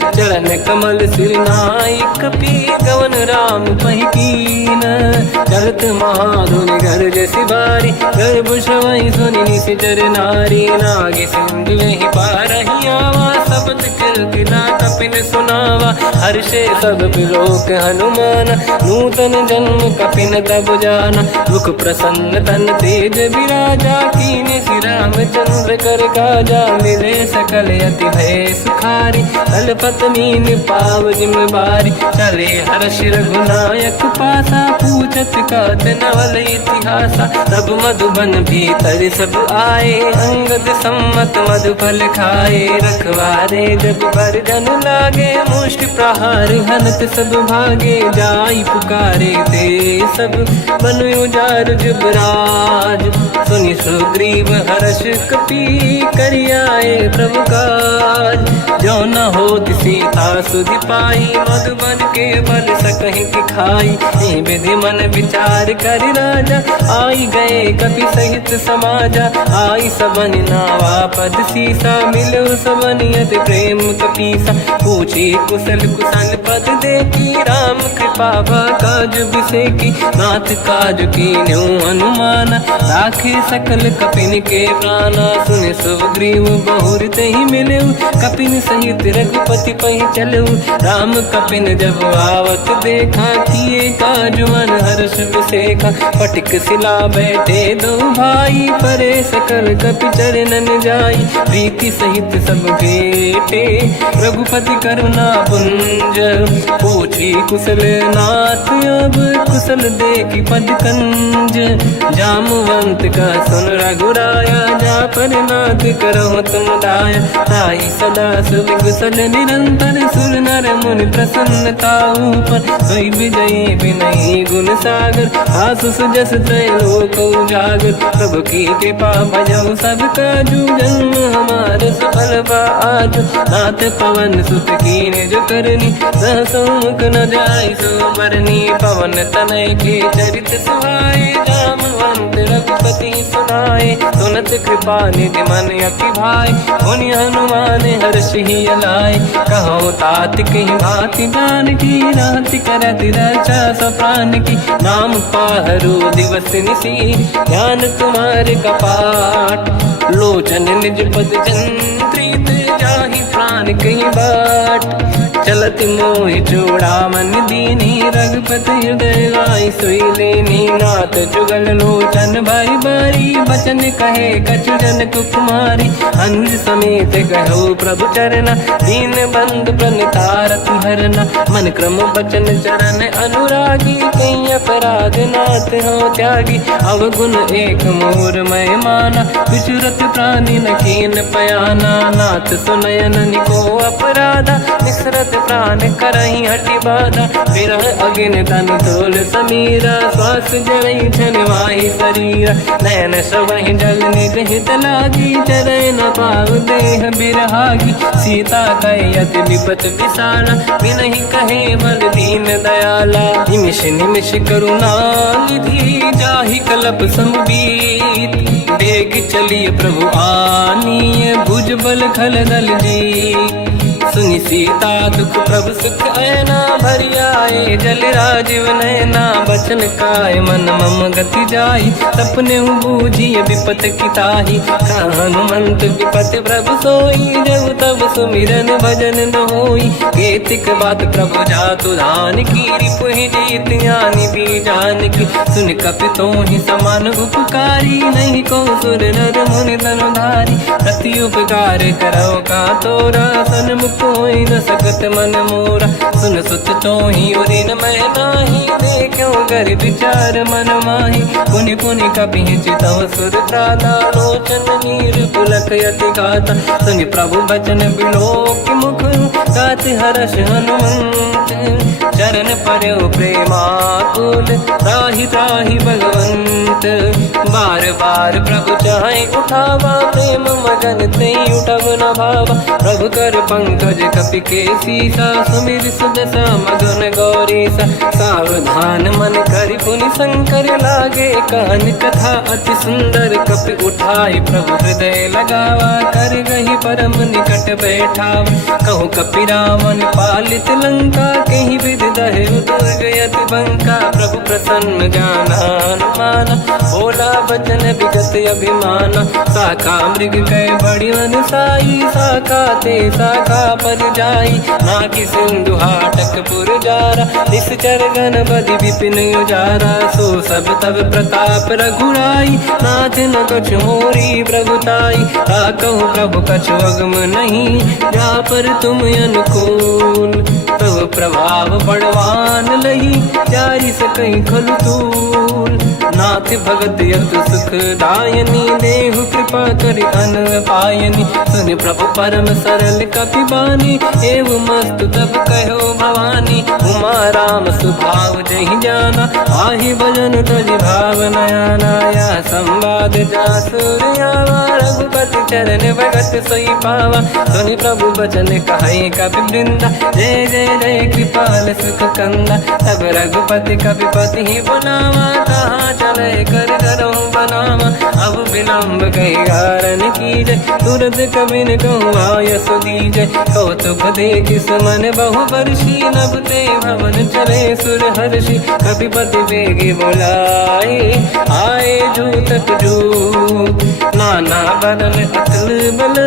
चरण कमल सिर नाई, कपि गवन राम पहि कीन। चलत महाधुनि गरज सिबारी, गर्भ श्रवहि सुनि निशिचर नारी। नागे सिंधु ही पारहि आवा, शब्द कीर्ति ना कपिन सुनावा। हर्षे सब बिलोक हनुमान, नूतन जन्म कपिन तब जाना। मुख प्रसन्न तन तेज विराजा, कीने श्री रामचंद्र कर काजा। मिले सकल अति भय सुखारी, कलपत मीन पाव जिम बारी। चले हर्ष रघुनायक पासा, पूछत कात नवल इतिहासा। तब मधुबन भीतर सब आए, अंगद सम्मत मधुफल खाए। रखवारे जब बरजन लागे, मुष्टि प्रहार हनत सब भागे। जाई पुकारे ते सब, बनु उजार जुबराज। सुनि सुग्रीव हर्ष कपि, करियाए प्रभु काज। जो न होत सीता सुधि पाई, मधुबन के बल सकहि खाई। हे विधि मन विचार कर राजा, आई गए कपि सहित समाजा। आई सबन नावा पद सीसा, मिलो सबन यति प्रेम कपीसा। पूछी कुशल कुशल पद देखी, राम कृपा काज बिसेकी। नाथ काज कीन्हु हनुमाना, राखे सकल कपिन के प्राणा। सुनि सुग्रीव बहुर तेहि मिलऊ, कपिन सहित रघुपति पहि चलऊ। राम कपिन जब आवत देखा, किए काज मन हर्ष बिसेखा। पटिक सिला बैठे दो भाई, परे सकल कपि चरणन जाई। प्रीति सहित सब भेटे, रघुपति करुणा पुंज। पूछी कुशल नाथ अब, कुशल देखि पद कंज। जामवंत का सुन रघुराया, जा पर नाथ करहु तुम दाया। ताई सदा सुख कुशल निरंतर, सुर नर मुनि प्रसन्नता ऊपर। सोई विजयी विनयी गुण सागर, आसु सुजस त्रैलोक उजागर। प्रभु की कृपा भजऊ सब काजू, जन्म हमार सफल बा आज। नाथ पवन सुत कीन्ह जो करनी, सहसो मुख न जाय सो बरनी पवन तनय के चरित सुहाए जामवंत रघुपति सुनाए सुनत कृपा निधि मन अति भाई मुनि हनुमान हर्ष ही अलाय कहो तात कहीं भांति जान की राति करत रक्षा सब प्राण की नाम पाहरो दिवस निसी ध्यान तुम्हारे कपाट लोचन निज पद जंत्रित जाहि प्राण कहीं बाट चलत मोहि चूड़ामन दीनी रघुपति हृदय लाई सोई लेनी नाथ जुगल लोचन बारी बारी बचन कहे कछु जन कुमारी हंस समेत कहो प्रभु चरना दीन बंद प्रणितारत हरना मन क्रम बचन चरण अनुरागी कहीं अपराध नाथ हो त्यागी अवगुण एक मोर मैं माना विचुरत प्राणी न कीन पयाना नाथ सुनयन निको अपराधा निसरत प्राण करही हटि बाधा विरह अगिन तन तोल समीरा श्वास जरई छन वाही शरीरा नयन सबहि जल निज हित लागी चरय न पाव देह बिरहागी सीता कहे अति विपत विसाला बिनहि कहे बल दीन दयाला निमिष निमिष करुणा निधि जाहि कलप समबीत बेग चलिए प्रभु आनीय भुज बल खल दल जी सुनि सीता दुख प्रभु सुख ऐना भरि आए जल राजीव नैना बचन काय मन मम गति जाई सपने बूझिए विपत किताही हनुमंत विपत प्रभु सोई जब तब सुमिरन भजन न होई केतिक बात प्रभु जातु धान की रिपुहि जीत ज्ञानी भी जान की सुन कपितो ही समान उपकारी नहीं को सुर नर मुनि तनुधारी प्रति उपकार करो का तोरा सन्मुख कोई न सकत मन मोरा सुन सुत चोही उरी न मैं नाही देखो कर विचार मन माही पुनि पुनि कपि चितव सुर त्राता लोचन नीर पुलक यति गाता सुनि प्रभु बचन बिलोक मुख गात हर्ष हनुमंत चरण पर्यो प्रेमाकुल त्राहि त्राहि भगवंत बार बार प्रभु चाहे उठावा प्रेम मगन ते उठब न भावा प्रभु कर पंकज कपि के सीसा सुमिर सुदशा मगन गौरीसा सावधान मन करि पुनि शंकर लागे कहन कथा अति सुंदर कपि उठाई प्रभु हृदय लगावा कर गही परम निकट बैठाव कहु कपि रावण पालित लंका कहीं विधि दहे दुर्ग यति बंका प्रभु प्रसन्न जाना हनुमाना बोला बचन विगत अभिमाना शाखा मृग कह बड़ी साई शाखा ते शाखा पर जाई नाकि सिंधु हाटक पुर जारा निश्चर गण बधि विपिन उजारा सो सब तब प्रताप रघुराई नाथ न कछु मोरी प्रभुताई कहूँ प्रभु कछु अगम नहीं जा पर तुम अनुकूल तब प्रभाव बड़वान लही जारी सकई खलु तूल नाथ भगत यत सुख दायनी देहु कृपा करि अन पायनी सुन प्रभु परम सरल कपि बानी एव मस्तु तब कहो भवानी उमा राम सुभाव जहि जाना आहि भजन तजि भाव नयाना या संवाद जासुर आवा रघुपति चरण भगत सोई पावा सुनि प्रभु बचन कहे कपि वृंदा जय जय जय कृपाल सुख कंदा तब रघुपति कपिपति ही बनावा कहाँ चले कर करो बनावा अब विलम्ब कही कारण कीजय तुरंत कबिन कहूँ आयस दीजय कौतुक देख सुमन बहु वर्षी नभ ते भवन चले सुर हर्षि कपिपति बेगी बोलाए आए जूतक जूत नाना बदल अतल बल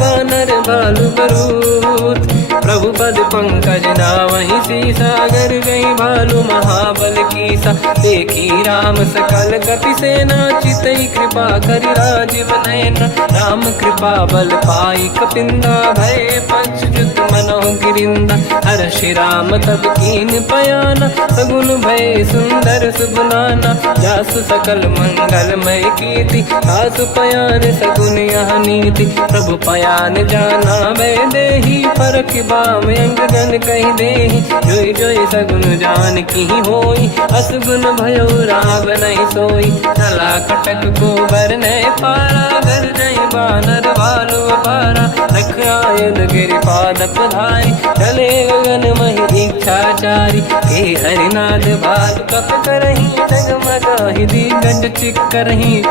बानर बालु बरूत प्रभु पद पंकज नावहि सी सागर गई भालू महाबल कीसा देखी राम सकल कपि सेना चितई कृपा करि राजीव नयन राम कृपा बल पाई कपिंदा भय पक्षुत मनो गिरिंदा हर्षि राम तब कीन पयाना सगुन भय सुंदर सुबनाना जासु सकल मंगलमय कीर्ति आसु पयान सगुन यह नीति प्रभु पयान जाना मैं देही फरक बाम अंगन कही देही जोई जोई सगुन जान की होई असगुन भयो राव नहीं सोई चला कटक को बर नहीं पारा घर नहीं बानर बालू पारा रख आयन गिरिपाद पधारी चले गगन मही इच्छाचारी के हरिनाथ भाल कप करही जगमगाहि दिग्गज चिक्करहि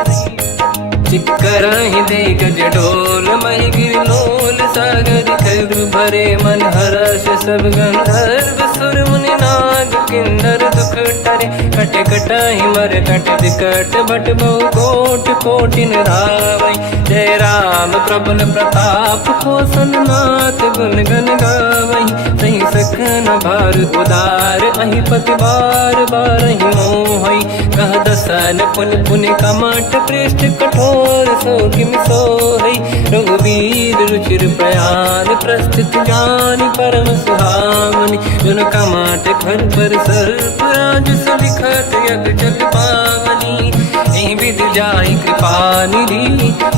दिग्गज ढोल महि गिरलोल सागर खर भरे मन हर्ष सब गंधर्व सुर मुनि नाग किन्नर दुख टरे कट कटाहि मर कट विकट भट बहु कोट कोटिन रावै जय राम प्रबल प्रताप कोसन नाथ गुण गन गावै सही सकन भार उदार अहि पति बार बारहि मोहै कह दसन पुन पुन कमठ पृष्ठ कठोर सो किम सोहै रघुवीर रुचिर प्रयाण प्रस्थित ज्ञान परम सुहामनि जुन कमठ खर पर सर्प राज सलिखत यग जल पावनी एहि विधि जाहि कृपा निधि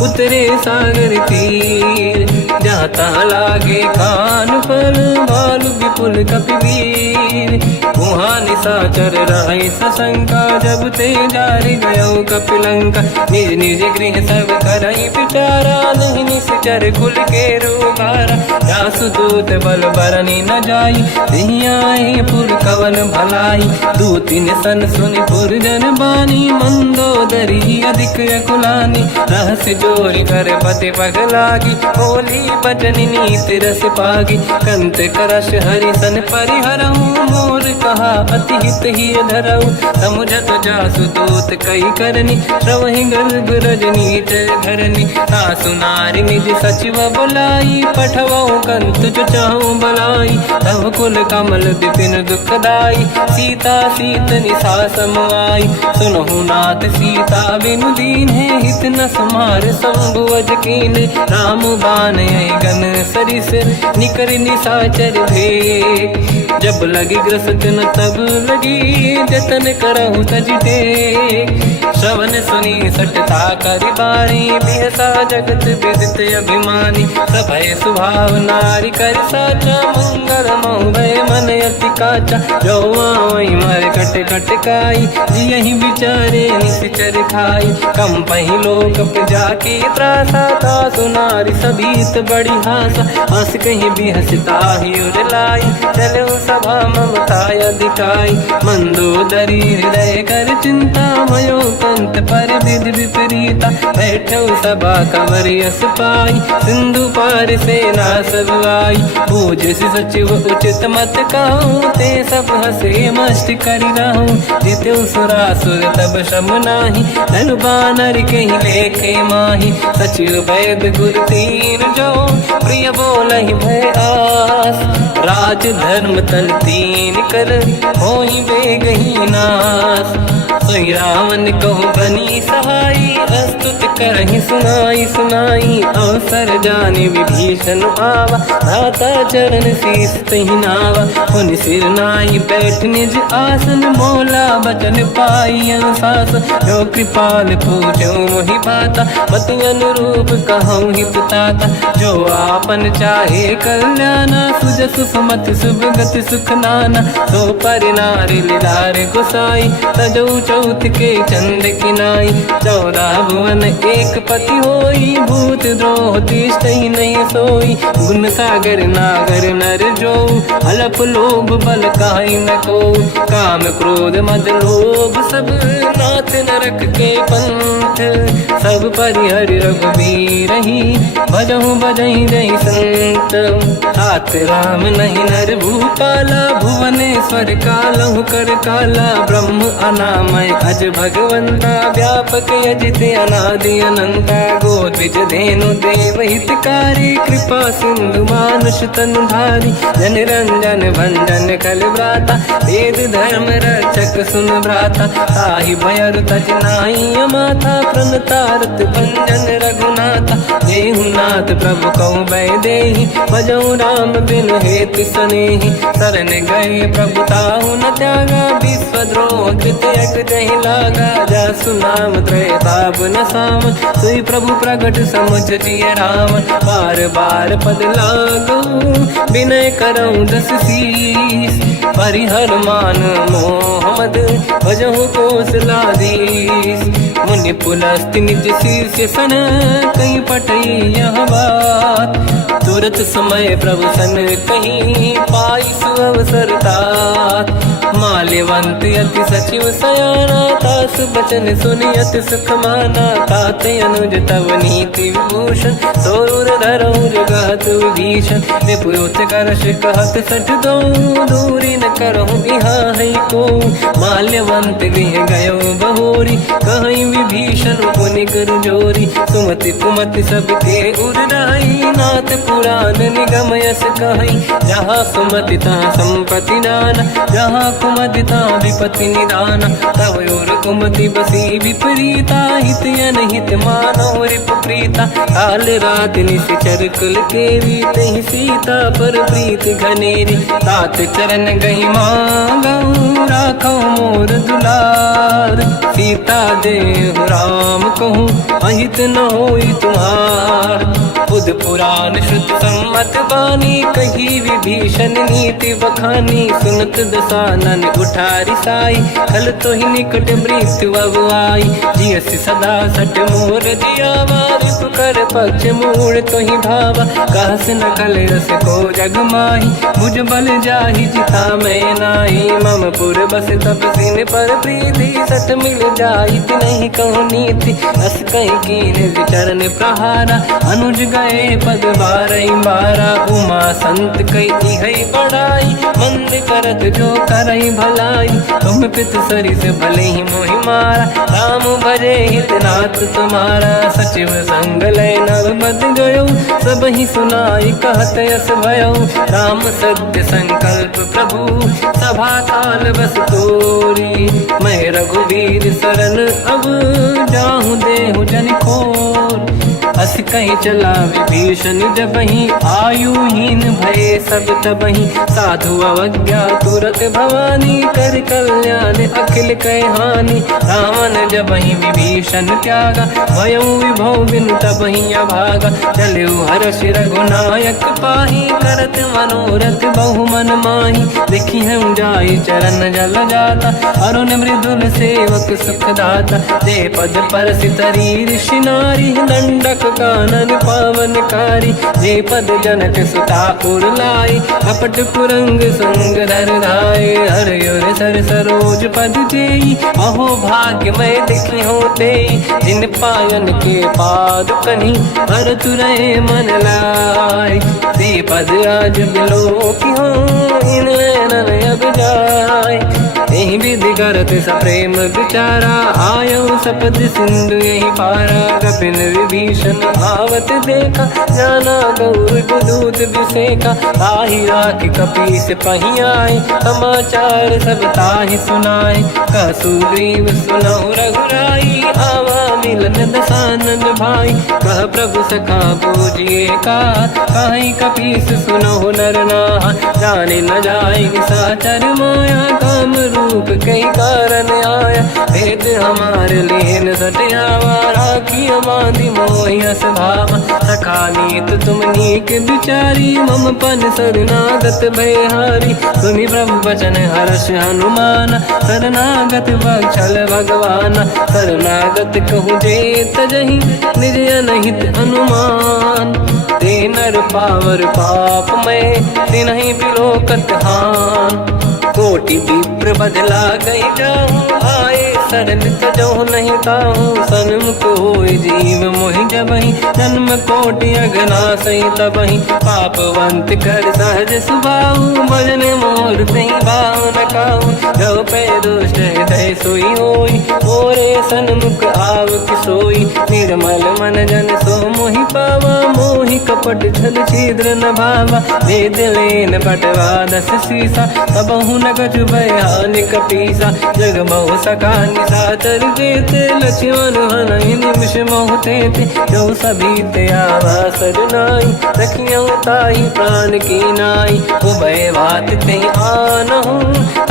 उतरे सागर तीर जाता लागे कान फल भालु विपुल कपिवीर वहाँ निशाचर रहे सशंका जब ते जारि गयो कपिलंका निज निज गृह सब करई विचारा नहीं निश्चर कुल के रूबारा जासु दूत बल बरनी न जाई नहीं आए पुर कवन भलाई दूतिन सन सुनि पुर जन बानी मंदोदरी अधिक अकुलानी रहस्य जोरि कर पति पगलागी बोली बचन नीति रस पागी कंत करश हरि सन परिहरहु मोर कहा अति हित ही धरऊ समुझत जासु दूत कई करनी श्रवहि गर्भ रजनी धरनी सासु नारी निज सचिव बुलाई पठवऊ कंत जो चाहूं बलाई तब कुल कमल विपिन दुखदाई सीता सीत निशा समाई सुनहु नाथ सीता बिनु दीन है हित न समार शंभु अज कीन राम बान गन सरिस निकर निशाचर भेक जब लगी ग्रसत न तब लगी जतन करहु तज टेक श्रवण सुनी सटता करि बाणी बिहसा जगत विदित अभिमानी सभय सुभाव नारी कर साचा मंगल भय मन अति काचा जो आवई मर कट कट काई जियहि बिचारे निश्चर खाई कम पही लोक जाके त्रासा था सुनारी सभीत बड़ी हासा हंस कहीं भी हंसता ही उर लाई चलो सभा ममता अधिकाई मंदोदरी हृदय कर चिंता मयो पंत पर विधि विपरीता बैठो सभा कंवर यस पाई सिंधु पार सेना सब आई पूज सचिव उचित मत कहूँ ते सब हसे मस्त करि रहूं जितु सुरासुर तब शम नाही धनु बानर कहीं लेखे माही सचिव वैद गुरु तीन जो प्रिय बोलहि भय आस राज धर्म तन तीन कर होई बेगही नास सोई रावण कहु बनी सहाई अस्तुत करहि सुनाई सुनाई अवसर जाने विभीषण आवा धाता चरण शीस तहि नावा पुनि सिर नाई बैठ निज आसन मोला बचन पाई अनुशास जो कृपाल पूजो मोहि बाता मति अनुरूप कहूँ हित ताता जो आपन चाहे कल्याणा सुजस सुमति शुभ गति सुख नाना सो पर नारी लीलार गोसाई तजौ चौथ के चंद किनाई 14 भुवन एक पति होई भूत द्रोह तिष्ठहि नहीं सोई गुण सागर नागर नर जो अलप लोभ बल काहि न को काम क्रोध मद लोभ सब नाथ नरक के पंथ सब परिहरि रघुबीर ही भजहु बजहि रहि संत हाथ राम नहीं नर भूपाला भुवनेश्वर कालहु कर काला ब्रह्म अनामय अज भगवंता व्यापक अजित अनादि अनंता गोद्विज धेनु देव हितकारी कृपा सिंधु मानुष तनु धारी जन रंजन भंजन कल व्राता वेद धर्म रक्षक सुन भ्राता ताहि भयर तज नाहि माथा प्रणतारत भंजन रघुनाथा जेहु नाथ प्रभु कहु भय देहि भजहु राम बिनु हेतु सनेहि शरण गए प्रभु ताहु न त्यागा विश्वद्रोह कृत यज्ञ जहि लागा जासु नाम त्रयताप न साम सोई प्रभु प्रगट समुझ जिय राम बार बार पद लागू विनय करऊँ 10 शीस परिहर मान मोहम्मद भजहु कौशलाधीश मुनि पुलस्त्य निज शिष्य सन कहीं पटई यह बात। तुरत समय प्रभु सन कहीं पाई सुअवसर तात। माल्यवंत अति सचिव सयाना तास बचन सुनि अति सुख माना। ताते अनुज तव नीति विभूषण सोर धरऊ जगत विभीषण। विपुत करश कहत सठ दो दूरी न करहु इहा है को। माल्यवंत गृह गयो बहोरी कहीं विभीषण पुनि कर जोरी। सुमति कुमति सबके उड़ाई नाथ पुराण निगम यस कहीं। जहाँ सुमति तहाँ संपत्ति नाना जहाँ कुमति तहाँ विपत्ति निदाना। तव और कुमति बसी विपरीता हित अनहित मानव रिप प्रीता। काल रात निश्चर कुल केरी तहि सीता पर प्रीत घनेरी। तात चरण गही मांगऊ राखो मोर दुलार। सीता देहु राम कहूँ अहित न होई तुम्हार। बुध पुराण श्रुत सम्मत बानी कही विभीषण नीति बखानी। सुनत दसानन उठारी साई खल तो ही निकट मृत्यु अब आई। जियसि सदा सट मोर जियावा रिपु कर पक्ष मूड़ तो ही भावा। कहस न कल रस को जग माही मुझ बल जाहि जिता मैं नाही। मम पुर बस तप सिन पर प्रीति सत मिल जाई नहीं कहूँ नीति। अस कहीं कीन विचरण प्रहारा अनुज गए पद बारई बारा। उमा संत कई है बड़ाई मंद करत जो करई भलाई। तुम पित सरिस भले ही मोहि मारा राम भजे हितनाथ तुम्हारा। सचिव संग लय नव बद गयो सब ही सुनाई कहत यस भयो। राम सत्य संकल्प प्रभु सभा काल बस तोरी। मैं रघुवीर शरण अब जाहूँ देहु जन खोर। अस कहीं चला विभीषण जबहि आयुहीन भये सब तबहि। साधु अवज्ञा तुरत भवानी कर कल्याण अखिल कह हानि। रावण जबहि विभीषण त्यागा भयउ विभव बिनु तबहि अभागा। चलऊ हर्ष रघुनायक पाही करत मनोरथ बहु मन माही। देखी हम जाई चरण जल जाता अरुण मृदुल सेवक सुख दाता। दे पद पर सितरी ऋषि नारी दंडक कानन पावनकारी। जे पद जनक सुता उर लाई कपट कुरंग संग धर धाय। हर सर सरोज पद जेई अहो भाग्य मैं देखी होते। जिन पायन के पाद कहीं हर तुरय मन लाय। दे पद आज बिलो की हो इन नैनन अब जाय। यही विधि करत सप्रेम विचारा आयो सपद सिंधु यही पारा। कपिन विभीषण आवत देखा जाना गौर दूत विसेका। ताहि राखि कपीस पही आए समाचार सब ताहि सुनाए। कह सुग्रीव सुनहु रघुराई आवा मिलन दसानन भाई। कह प्रभु सखा पूजिए का कहीं कपीस सुनहु नर नाहा। जाने न जाएगी साचर माया काम रूप कई कारण आया। भेद हमार लेन सटियावा राखी बांधी मोहियस भावा। सखा नीत तुम नीक बिचारी मम पन शरणागत भयहारी। सुनि प्रभु वचन हर्ष हनुमान शरणागत बक्षल भगवान। शरणागत कहूँ जे तजहि निज अनहित हनुमान। ते नर पावर पाप में तिन्हि बिलोकत हान। कोटि विप्र बदला गई जाऊँ आए शरण तजो नहीं ताहूँ। सन्मुख होय जीव मोहि जबहि जन्म कोटि अगना सही तबहि। पापवंत कर सहज सुभाऊ भजन मोर तहि बाहु न काहू। जो पे दुष्ट हृदय सोई होई मोरे सन्मुख आव किसोई। निर्मल मन जन सो मोहि पावा मोहि कपट छल छिद्र न भावा। भेद लेन बटवा दस सीसा तबहु न कछु भयानि कपीसा। जग महु सका निशाचर जेते लक्ष्मण हनहि निमिष महु तेते। जो सभी ते आवा सरनाई रखियौ ताहि प्राण की नाई। उभय बात ते आनहु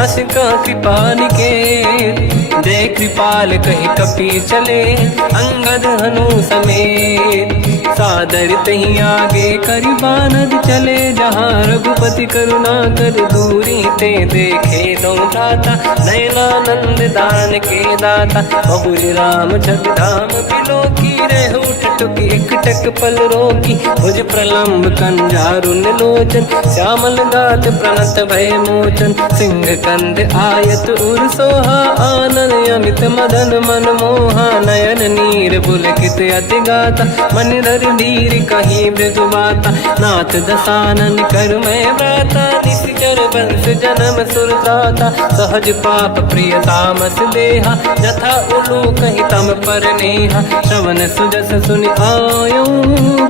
हस का कृपा निकेत। जय कृपाल कहि कपि चले अंगद हनु समेत। सादर तही आगे करी बानर चले जहाँ रघुपति करुणा कर दूरी ते देखे दो भ्राता नयनानंद दान के दाता बहुरी राम छवि धाम बिलो की रह उठ टुकी एक टक पल रोकी भुज प्रलंब कंजारुन लोचन श्यामल गात प्रणत भय मोचन सिंह कंद आयत उर सोहा आनन अमित मदन मन मोहा नयन नीर पुलकित अति गाता मन धर धीर कहीं मृदु माता नाथ दसानन कर मैं व्राता निश्चर वंश जन्म सुरदाता सहज पाप प्रिय तामस देहा जथा उलू कहीं तम पर नेहा श्रवण सुजस सुनि आयो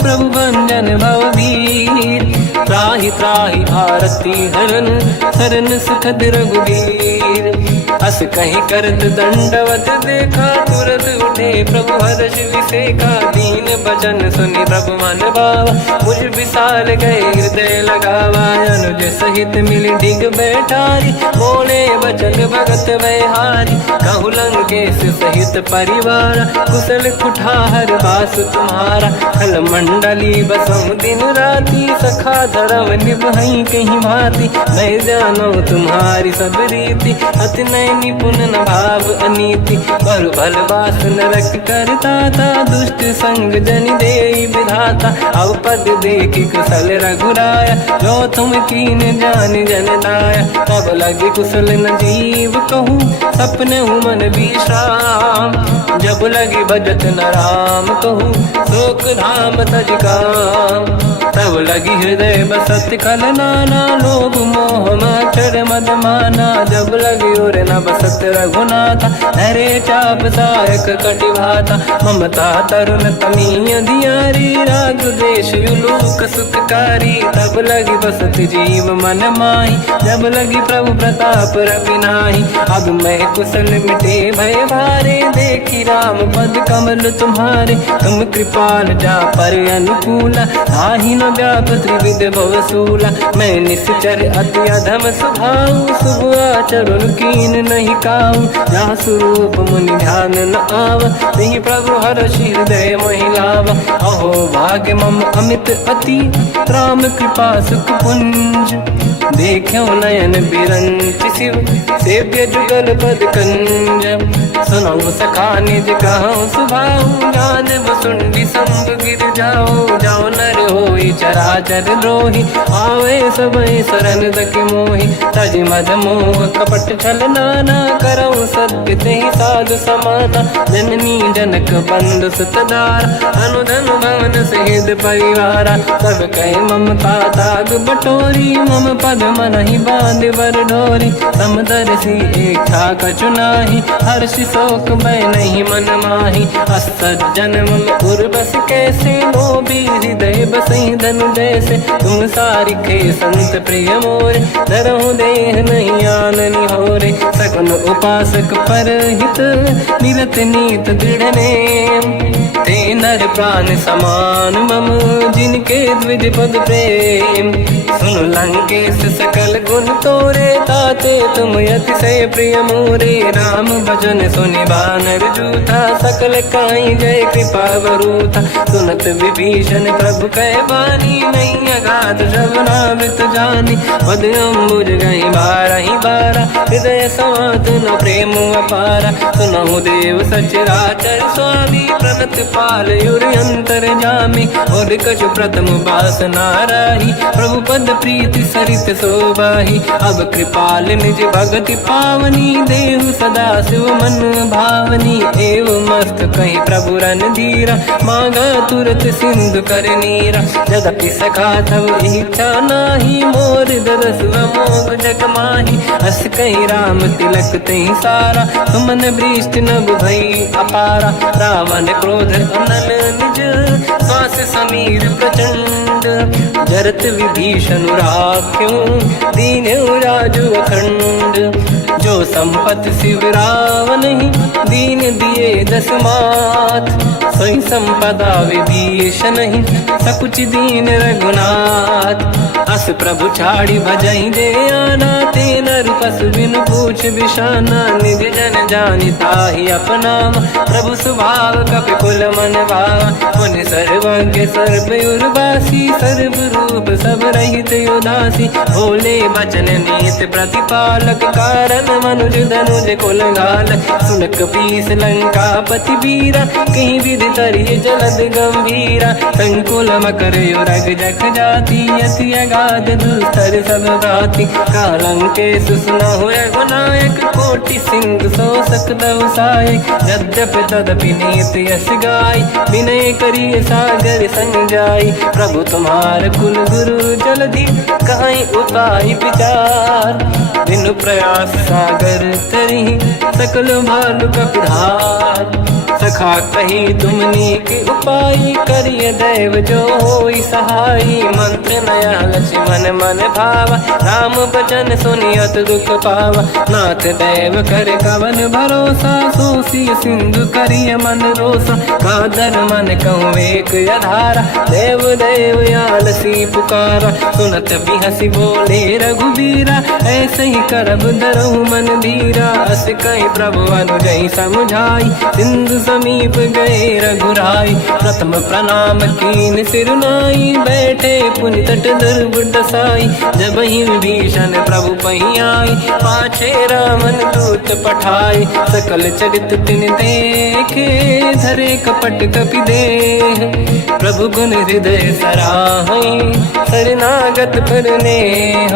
प्रभु भंजन भववीर त्राहि त्राहि आरती हरन सरन सुखद रघुवीर अस कहीं करत दंडवत देखा तुरत उठे प्रभु हर्ष विसेखा दीन भजन सुनि प्रभु मन भावा मुझ विशाल गए हृदय लगावा अनुज सहित मिल डिग बैठारी बोले बचन भगत वैहारी कहु लंकेश सहित परिवार कुशल कुठार बास तुम्हारा खल मंडली बसहु दिन राती सखा धर्म निभई कहीं भांति मैं जानो तुम्हारी सब रीति अति नय निपुण न भाव अनीति पर भल बास नरक करता था दुष्ट संग जन दे विधाता अब पद देखी कुशल रघुराया जो तुम कीन जान जन दाया तब लगे कुशल न जीव कहूँ सपने मन विश्राम जब लगे भजत न राम कहूँ शोक धाम तज काम तब लगी हृदय बसत कल नाना लोभ मोह मच्छर मद माना जब लगी और न बसत रघुनाथा हरे चाप सायक कटिभाता ममता तरुण तमीय धियारी राग देश युलोक सुखकारी तब लगी बसत जीव मन माही जब लगी प्रभु प्रताप रवि नाही अब मैं कुशल मिटे भय भारे देखी राम पद कमल तुम्हारे तुम कृपाल जा पर अनुकूला आही न व्याप त्रिविध भवसूला मैं निश्चर अति अधम स्वभाव शुभ आचरण कीन नहीं काऊ जहाँ स्वरूप मुनि ध्यान न आव नहीं प्रभु हर्ष हृदय महिलावा अहो भाग्य मम अमित अति राम कृपा सुख पुंज देखो नयन बिरंच शिव सेव्य जुगल पद कंज सुनो सखा निज कहूँ सुभाऊ ज्ञान वसुंडी संग गिर जाओ जाओ नर होई चराचर द्रोही आवे सबई शरण दक मोहि तज मद मोह कपट छल नाना करऊँ सत्य तेहि साधु समाना जननी जनक बंधु सुतदार अनुधन भवन सहित परिवारा सब कहे ममता ताग बटोरी मम पद मन ही बांध बर डोरी समदर्शी इच्छा कछु नाही हर्ष शोक मैं नहीं मन माही असज्जन मम उर्वश कैसे लोभी हृदय बसई धनु जैसे तुम सारिखे संत प्रिय मोरे धरहु देह नहीं आननि होरे सगुन उपासक पर हित निरत नीत दृढ़ नेम ते नर प्राण समान मम जिनके द्विज पद प्रेम सुन लंकेश सकल गुण तोरे ताते तुम अतिशय प्रिय मोरे राम भजन सुनि बानर जूथा सकल काई जय कृपा वरूथा सुनत विभीषण प्रभु कह बानी नहीं अगाध श्रवणामृत जानी पद अम्बुज गई बारहि बारा हृदय समात न प्रेम अपारा सुनहु देव सचराचर स्वामी प्रणत पाल युर अंतर जामी और कछु प्रथम बास नाराही प्रभु पद प्रीति सरित शोभाही अब कृपाल निज भगति पावनी देहु सदा शिव मन भावनी एव मस्त कहीं प्रभु रन धीरा मांगा तुरत सिंधु कर नीरा यद्यपि सखा तब इच्छा नाही मोर दरस मोग जग माही अस कहीं राम तिलक तही सारा तुमन वृष्ट नभ भई अपारा रावण क्रोध अनल निज श्वास समीर प्रचंड जरत विभीषण राख्यो दीन राजु अखंड जो जो संपत्ति शिवराव नहीं दीन दिए 10 मात सोई संपदा विभीष नहीं सकुच दीन रघुनाथ अस प्रभु छाड़ी भजई दे आना तेन रूपस बिन पूछ बिशाना निज जन जानिता ही अपना प्रभु स्वभाव कपि कुल मन भावा मुनि सर्वज्ञ सर्व उर्वासी सर्व रूप सब रहित उदासी भोले बचन नीत प्रतिपालक कारण मनुज धनुज कुल घाल सुन कपीस लंका पति वीरा कहीं विधि तरिय जलद गंभीरा संकुल मकर युरग जख जाति अति अगाध दुस्तर सब भाति कालंके सुसना होय गुनायक कोटि सिंधु सो सकदव साय यद्यपि तदपि नीत यस गाय विनय करिय सागर सन जाय प्रभु तुम्हार कुल गुरु जलधि कहीं उपाय विचार बिनु प्रयास सागर तरी सकल भालु कपिधार सखा कही तुमने के उपाय करिय दैव जो होई सहाय मंत्र नया लक्ष्मण मन भावा राम बचन सुनियत दुख पावा नाथ दैव कर कवन भरोसा सोसी सिंधु करिय मन रोसा कादर मन कहूँ एक अधारा देव देव आलसी पुकारा सुनत भी हंसी बोले रघुबीरा ऐसे ही करब धरहु मन धीरा अस कहीं प्रभु अनुजई समझाई सिंधु समीप गए रघुराई प्रथम प्रणाम कीन सिरुनाई बैठे पुनि तट दुर्बुड साई जब ही विभीषण प्रभु पही आई पाछे रामन दूत पठाई सकल चरित तिन देखे धरे कपट कपि देह प्रभु गुण हृदय सराहई शरणागत पर नेह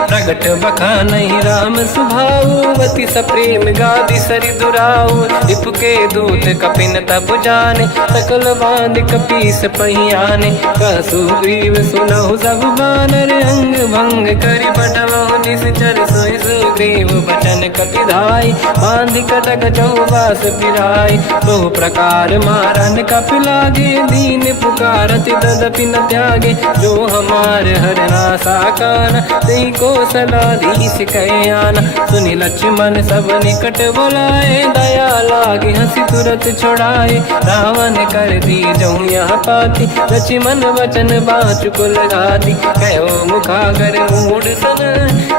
प्रगट बखानहि राम सुभावती सप्रेम गादि सरि दुराऊ रिपु के दूत कपिन तब जाने सकल बांध कपीस पहियाने कहसु ग्रीव सुनहु सब बानर अंग भंग करि बटवहु निश्चर सोई सुग्रीव बचन कपिधाई बांध कटक चौबास फिराई बहु प्रकार मारन कपि लागे दीन पुकारति तदपि न त्यागे जो हमार हरनासा काना तेहि को सलाधीश कहे आना सुनि लक्ष्मण सब निकट बोलाए दया लागे हंसी तुरत छोड़ाए रावण कर दी जऊँ यहाँ पाती लक्ष्मण वचन बाचु कुल घाती कहो मुखागर मूड सन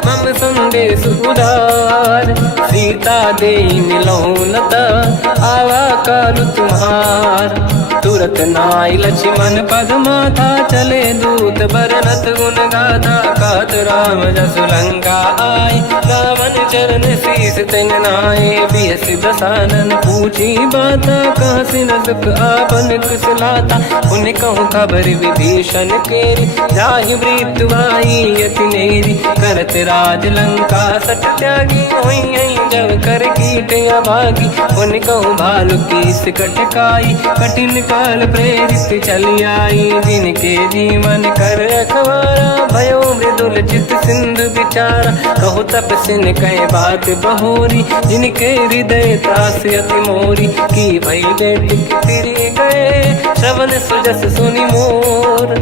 मम संदेश उदार सीता दे मिलहु लता आवा कालु तुम्हार तुरत नाई लक्ष्मण पद माथा चले दूत बरनत गुण गाथा कात राम जसु लंका आय रावण चरण शीस तिन नाये बिहसि दसानन पूछी बाता कहाँ से न दुख आपन कुशलाता उन्हें कहूँ खबर विभीषण केरी जाहि मृत्यु आई यति नेरी करत राज लंका सट त्यागी हुई जब कर कीट अभागी उन्हें कहूँ भालु कीस कटकाई कठिन काल प्रेरित चली आई जिनके जीवन कर रखवारा भयो मृदुल चित सिंधु विचारा कहु तपसिन कहे बात बहोरी जिनके हृदय त्रास अति मोरी की भई बेट फिरी गए श्रवण सुजस सुनि मोर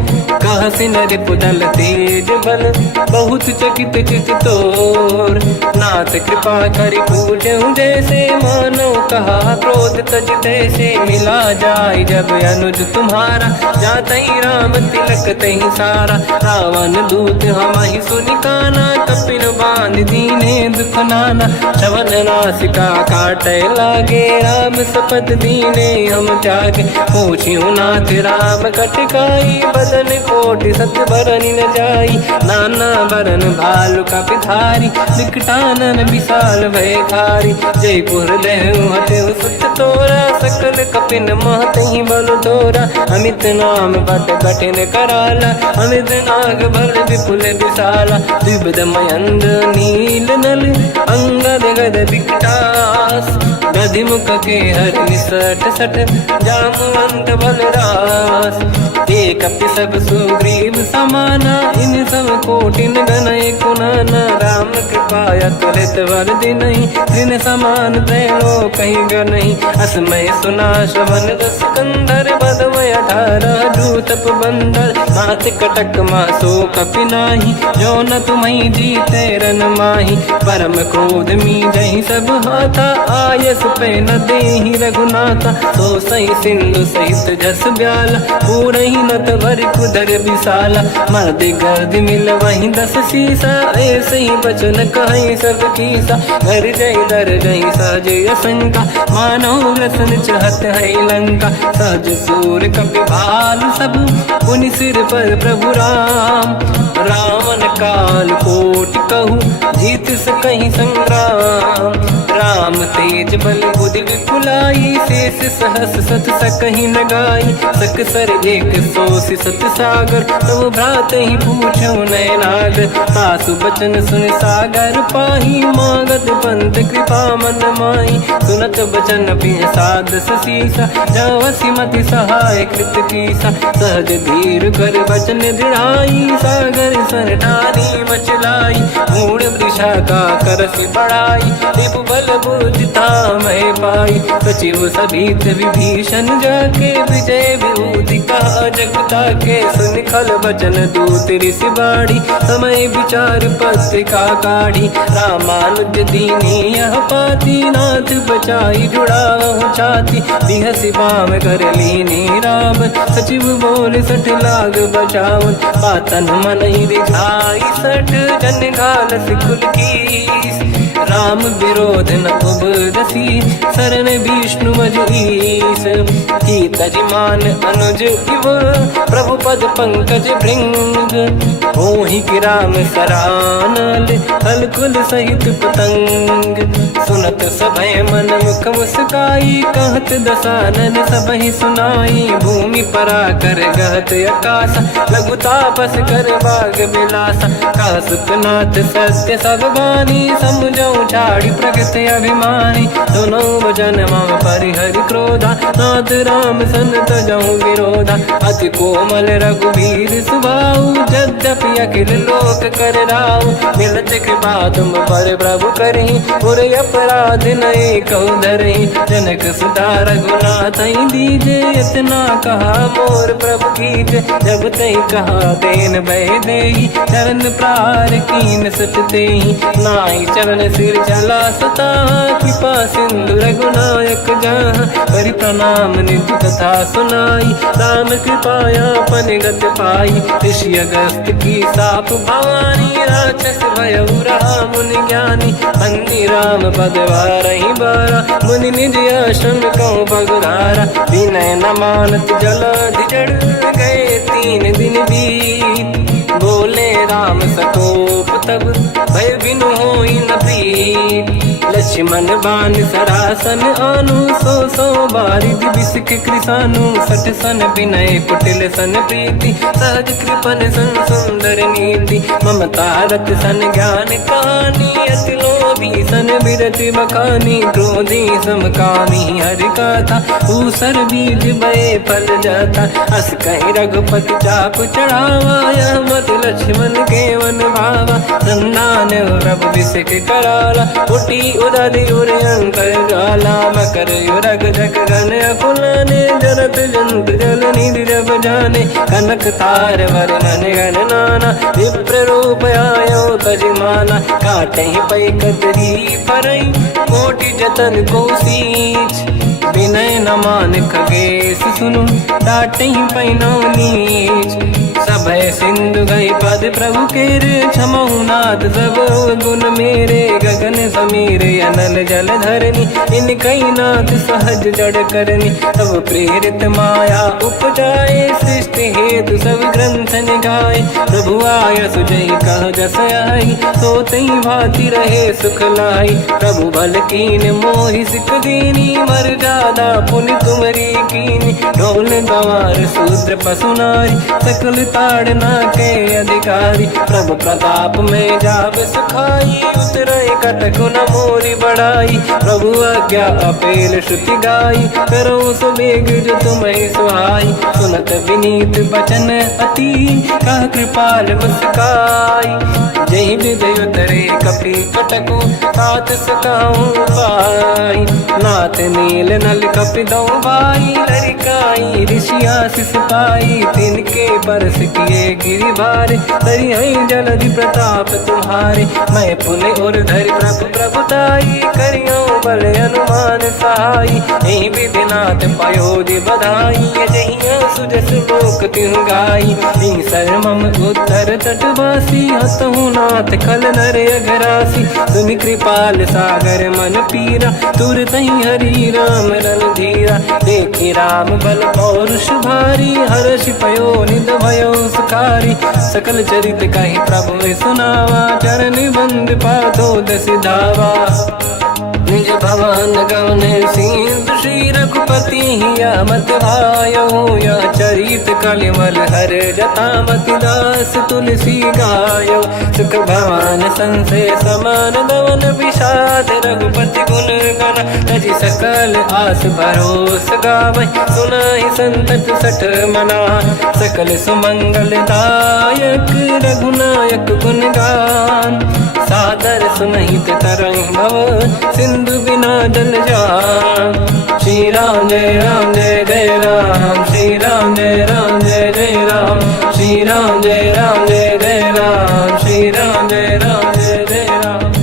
कहा सिन रिपुदल तेज बल बहुत चकित चित तोर नाथ कृपा करि पूजहु जैसे मानो कहा क्रोध तज तैसे मिला जाय जब अनुज तुम्हारा जातहि राम तिलक तहि सारा रावण दूत हमहि सुनि काना कपिन बांध दीने दुख नाना श्रवण नासिका काटे लागे राम सपथ दीने हम त्यागे पूछियो नाथ राम कटकाई बदन कोटि सत बरनि न जाई नाना बरन भालु कपिधारी निकटानन विशाल भय खारी जयपुर देहु हतेउ सुत तोरा सकल कपिन महतहि बल तोरा अमित नाम बट कठिन कराला अमित नाग बल विपुल विशाला द्विविध मयंद नील नल अंगद गद विकटास गधिमुख के हर निसट सट जामवंत बलरास ते कपि सब सुग्रीव समाना, इन सब कोटिन गणय कुनाना। राम कृपाया तुलित वर दिनहि, तृण समान त्रैलोक ही गणहि। असमय सुना श्रवण रस कंधर, बदमय 18 दूतप बंदर। मात कटक मासो कपि नाही, जो न तुम्हि जीते रन माही। परम क्रोध मीजहि सब हाथा, आयस पे न देहि रघुनाथा। तो सही सिंधु सहित जस ब्याला, पूरहि नत भर कुदर विशाला। मर्द गर्द मिल वहीं 10 सीसा, ऐसे ही बचन कहीं सब कीसा। घर जय दर जय सहज असंका, मानव रसन चहत है लंका। सहज सूर कपि भाल सब, पुनि सिर पर प्रभु राम। रावण काल कोटि कहूँ, जीत सकहि संग्राम। राम तेज बल बुद्धि विपुलाई, शेष सहस सत सकहि न गाई। सकसर एक सोसि सत सागर, तब भ्रात ही पूछो नयनागर। सासु बचन सुन सागर पाही, मागत पंथ कृपा मन माही। सुनत बचन पिय साध सीसा, जवसि मति सहाय कृत कीसा। सहज धीर कर बचन दृढ़ाई, सागर सन ठानी मचलाई। मूढ़ वृषा का करसि बढ़ाई, रिपु बल बुद्धि तामहि पाई। सचिव सभीत विभीषण जाके, विजय विभूति कहा जगता के। सुन खल बचन दूत ऋषि बाड़ी, समय विचार पत्रिका काढ़ी। रामानुज दीनी यह पाती, नाथ बचाई जुड़ाहु छाती। बिहसि बाम कर लीनी राम, सचिव बोल 60 लाग बचावन। पातन मन ही रिझाई 60, जन घाल सिकुल कीस। राम विरोध न उबरसी, शरण विष्णु मज ईस। की तजिमान अनुज इव, प्रभु पद पंकज भृंग। होहि कि राम सरानल, हलकुल सहित पतंग। सुनत सभय मन मुख मुस्काई, कहत दसानन सबहि सुनाई। भूमि परा कर गहत आकाश, लघु तापस कर बाग बिलासा। कह सुखनाथ सत्य सब बानी, समझौ छाड़ी प्रगति अभिमानी। सुनो भजन मम परिहरि क्रोधा, नाथ राम सन तजहु विरोधा। अति कोमल रघुवीर सुभाऊ, यद्यपि अखिल लोक कर राऊ। मिलत कृपा तुम पर प्रभु करहि, पुर अपराध नये कहु धरहि। जनक सुता रघुनाथ दीजे, इतना कहा मोर प्रभु कीजे। जब तहि कहा देन भय देहि, चरण प्रार कीन सत तेहि। नाहि चरण सिर चला सता, कृपा सिंधु रघुनायक जहाँ। करि प्रणाम निधि कथा सुनाई, राम कृपाया पन गत पाई। ऋषि अगस्त की साप भवानी, राक्षस भयउ रहा मुनि ज्ञानी। बंदी राम पद वारहि बारा, मुनि निज आश्रम कहु पगुधारा। विनय न मानत जलाधि जड़, गए 3 दिन बीत। बोले राम सकोप तब, भय बिनु होई न प्रीत। लक्ष्मण बान सरासन आनु, 100 बारिद बिसक कृसानु। 60 सन विनय कुटिल सन प्रीति, सहज कृपन सन सुंदर नीति। ममता रत सन ज्ञान कहानी, अति लोभी सन बिरति बखानी। क्रोधी समकामी हरि कथा, ऊसर बीज बये फल जाता। अस कहि रघुपति चाप चढ़ावा, यह मत लक्ष्मण के वन भावा। संधान प्रभु बिसक कराला, उठी उदधि उरयंकर ज्वाला। मकर युरग जग गण अकुलाने, जरत जंत जल निधि जब जाने। कनक तार वर्णन गण नाना, विप्र रूप आयो तजिमाना। काटहि पै कतरी परई, कोटि जतन को सींच। विनय न मान खगेश सुनु, डांटहि पैनौ नीच। सभय सिंधु गई पद प्रभु केरे, क्षमहु नाथ सब गुण मेरे। गगन समीरे अनल जल धरनी, इन कई नाथ सहज जड़ करनी। तब प्रेरित माया उपजाए, सृष्टि हेतु सब ग्रंथ निगाए। प्रभु आय सुजई कह जस आई, सोतई भांति रहे सुख लाई। प्रभु बल कीन मोहि सिख दीनी, मर्यादा पुनि तुमरी कीनी। ढोल गंवार शूद्र पशु नारी, सकल ताड़ना के अधिकारी। प्रभु प्रताप में जाब सुखाई, उतरे कटक गुण मोरी बढ़ाई। प्रभु आज्ञा अपेल श्रुति गाई, करो सो बेग जो तुम्हें सुहाई। सुनत विनीत बचन अति, कह कृपाल मुस्काई। जय विदय तरे कपि कटकु, तात सकाऊं पाई। नाथ नील नल कपि दो भाई, लरिकाई ऋषि आशीष पाई। तिनके परस किए गिरि भारे, तरियहि जलधि प्रताप तुम्हारे। मैं पुने और धरि प्रभु प्रभुताई, करियो बल अनुमान सहाई। यही विधिनाथ पयोधि बधाई, जहिया सुजस लोक तिहु गाई। सरमम उत्तर तटवासी, हतहु नाथ खल नर अघरासी। तुम कृपाल सागर मन पीरा, तुरत ही हरि राम रन धीरा। देखी राम बल पौरुष भारी, हर्ष पयो निध भयो सुखारी। सकल चरित कहि प्रभु सुनावा, चरण बंद पादो दस धावा। निज भवन गवन सिंधु, श्री रघुपति हिया मत भायो। या चरित कलिमल हर जटा, मति दास तुलसी गायो। सुख भवन संशय समान दवन, विषाद रघुपति गुण गण। तजि सकल आस भरोस गावै, सुनाहि संतत सठ मना। सकल सुमंगल दायक, रघुनायक गुण गान। सादर सुनहित तरंग भव, सिंधु बिना जल जान। श्री राम जय राम जय जय राम, श्री राम जय राम जय जय राम। श्री राम जय राम जय जय राम, श्री राम जय राम जय जय राम।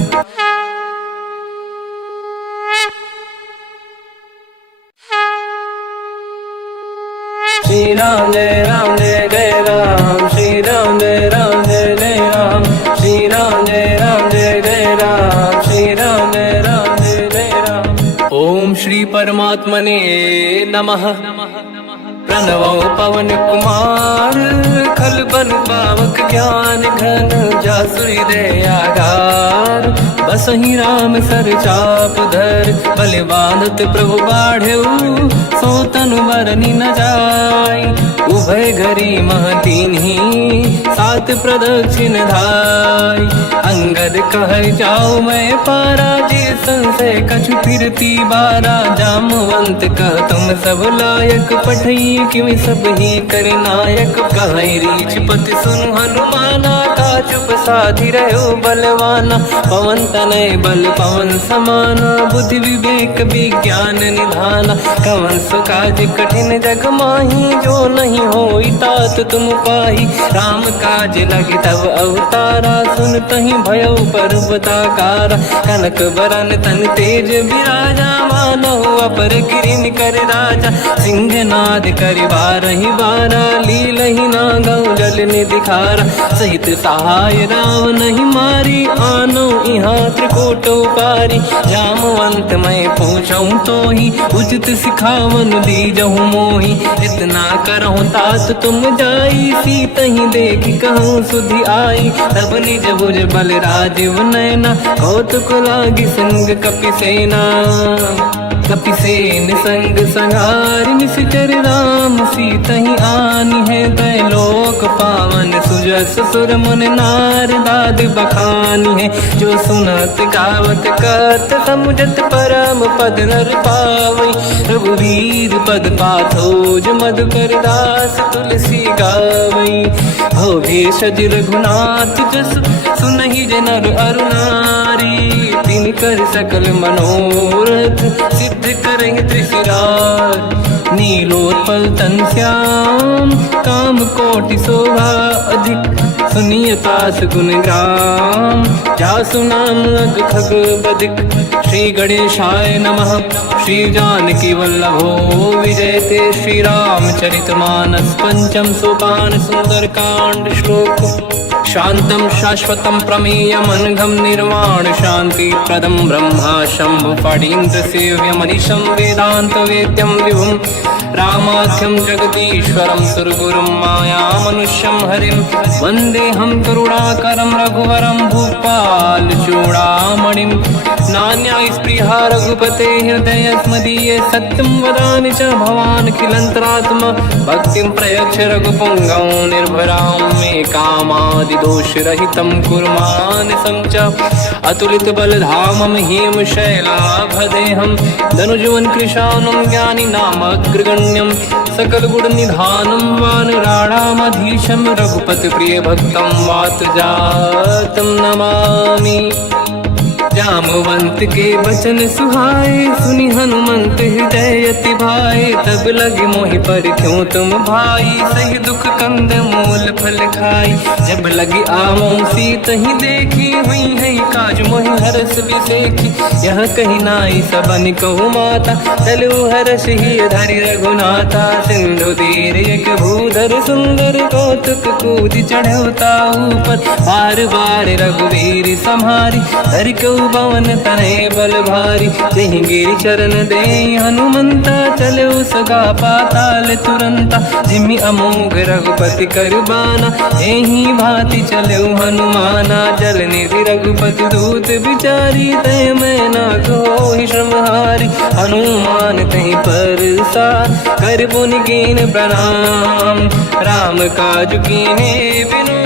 श्री राम जय राम जय जय राम, श्री राम जय राम जय जय राम। श्री राम जय राम जय जय राम, श्री राम जय राम जय जय राम। ओम श्री परमात्मने नमः। प्रणवो पवन कुमार, खल बन पावक ज्ञान घन। जासुरी दयागार, बसहि राम सर चाप धर। बल बांधत प्रभु बाढ़ऊ, सो तनु बरनि न जाय। उभय घरी मह दीन्ही, सात प्रदक्षिण धाय। अंगद कह जाओ मैं पारा, जे संशय कछु फिरती बारा। जामवंत कह तुम सब लायक, पठई किमि सब ही कर नायक। कहि रीछ पति सुनु हनुमाना, का चुप साधि रहो बलवाना। पवन तनय बल पवन समाना, बुद्धि विवेक विज्ञान निधाना। कवन सो काज कठिन जग माही, जो नहीं होई तात तुम पाही। राम काज लगे तब अवतारा, सुनतहि भयो पर्वताकारा। कनक बरन तन तेज विराजा, मानहु अपर गिरिन कर राजा। सिंहनाद करि बारहि बारा, लीलहि नागौ जल निधिखारा। सहित सहाय राम नहीं मारी, आनो इहाँ त्रिकोट पारी। जामवंत मैं पूछऊँ तोहि, उचित सिखावन दीजहु मोहि। इतना करहु तात तुम जाई, सीतहि देखि कहूँ सुधि आई। तब निज भुज बल राजीव नयना, कौतुक लागी संग कपि सेना। कपिसेन संग संहारि, निश्चर राम सीतहि आनि है। दैलोक पावन सुजस सुर मुनि नार, दाद बखानी है। जो सुनत गावत कहत, समुझत परम पद नर पावै। रघुवीर पद पाथोज, मधुकर दास तुलसी गावै। हो भेषज रघुनाथ जस, सुनहि जे नर अरु नारी। तिन कर सकल मनोरथ, सिद्ध करहि त्रिशिरार। नीलोत्पल तन श्याम, काम कोटि शोभा अधिक। सुनिय तास गुण ग्राम, जासु नाम अग खग बदिक। श्री गणेशाय नमः। श्री जानकी वल्लभो विजयते, श्री रामचरित मानस। पंचम सोपान सुंदर कांड श्लोक। शांतं शाश्वतं प्रमेयमनघं, निर्वाण शांति प्रदं ब्रह्मा शंभु। फणीन्द्र सेव्य मनीषं, वेदांत वेद्यं विभुं। रामाख्यं जगदीश्वरं, सुरगुरुं माया मनुष्यं हरिं। वन्देऽहं करुणाकरं रघुवरं, भूपाल चूडामणिं। नान्या स्पृहा रघुपते हृदयस्मदीये, सत्यं वदामि च भवानखिलन्तरात्मा। भक्तिं प्रयच्छ रघुपुङ्गं, निर्भरां मे कामादि दोष रहितं कुर्मानसं च अतुलित बलधामं हेम शैलाभदेहं धनुजवन कृशानं ज्ञानिनामग्रगण्यं सकल गुण निधानं वानराणामधीशं रघुपति प्रिय भक्तं वात जातं नमामि। जामवंत के बचन सुहाए सुनि हनुमंत हृदय अति भाए तब लगे मोहि पर क्यों तुम भाई सही दुख कंद मूल फल खाई जब लगी आमों सीत ही देखी हुई है काज मोहि हरस बिसेखी यह कही नाई सबन कहु माता चलु हरस ही धरि रघुनाथा सिंधु तीर एक भूधर सुंदर कौतुक कूद चढ़ौता ऊपर बार बार रघुवीर सम्हारी हरि को पवन तनय बल भारी जहि गिरि चरण दे हनुमंता चलो सगा पाताल तुरंता जिमि अमोघ रघुपति कर बाना एहि भांति चलो हनुमाना जल निधि रघुपति दूत बिचारी तय मैं ना कोहि श्रमहारी हनुमान तहि परसा कर पुनि कीन प्रणाम राम काज कीन्हे बिनु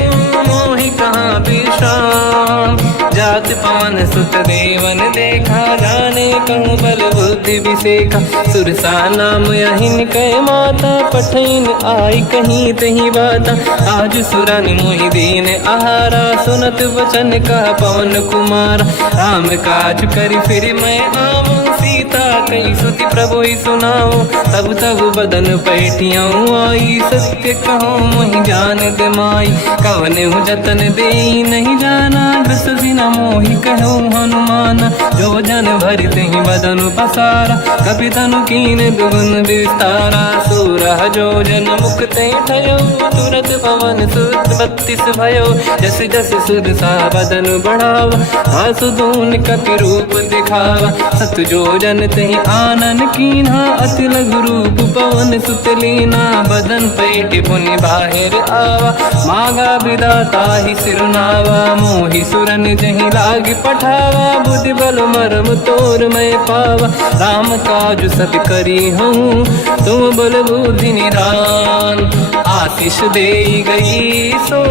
मोहि कहाँ विश्राम जात पवन सुत देवन देखा जाने कहूँ बल बुद्धि विसेखा सुरसा नाम यहिन कह माता पठैन आई कहीं तही बाता आज सुरन मोहि दीन आहारा सुनत वचन का पवन कुमार राम काज करि फिर मैं आऊँ सीता कई सुति प्रभु सुनाओ तब तब बदन पैठियाँ आई सत्य कहो मोहि जान दमाई कवन हूँ जतन दे नहीं जाना ग्रस सिना मोहि कहो हनुमान जो जन भरि तहि बदन पसारा कपि तनु कीन दुगुन विस्तारा सूरह जो जन मुख ते ठयो तुरत पवन सुत 32 भयो जस जस सुर सा बदन बढ़ावा आसु दून कपि रूप दिखावा सत जो जन तहि आनन कीन्हा अति लघु रूप पवन सुत लीना बदन पैठ पुनि बाहिर आवा मागा विधाता ही सिरनावा मोहि सुरन जहि लाग पठावा बुद्धि बल मरम तोर मैं पावा राम काज सब करी हूँ तुम बल बुद्धि निधान आशीष दे गई सो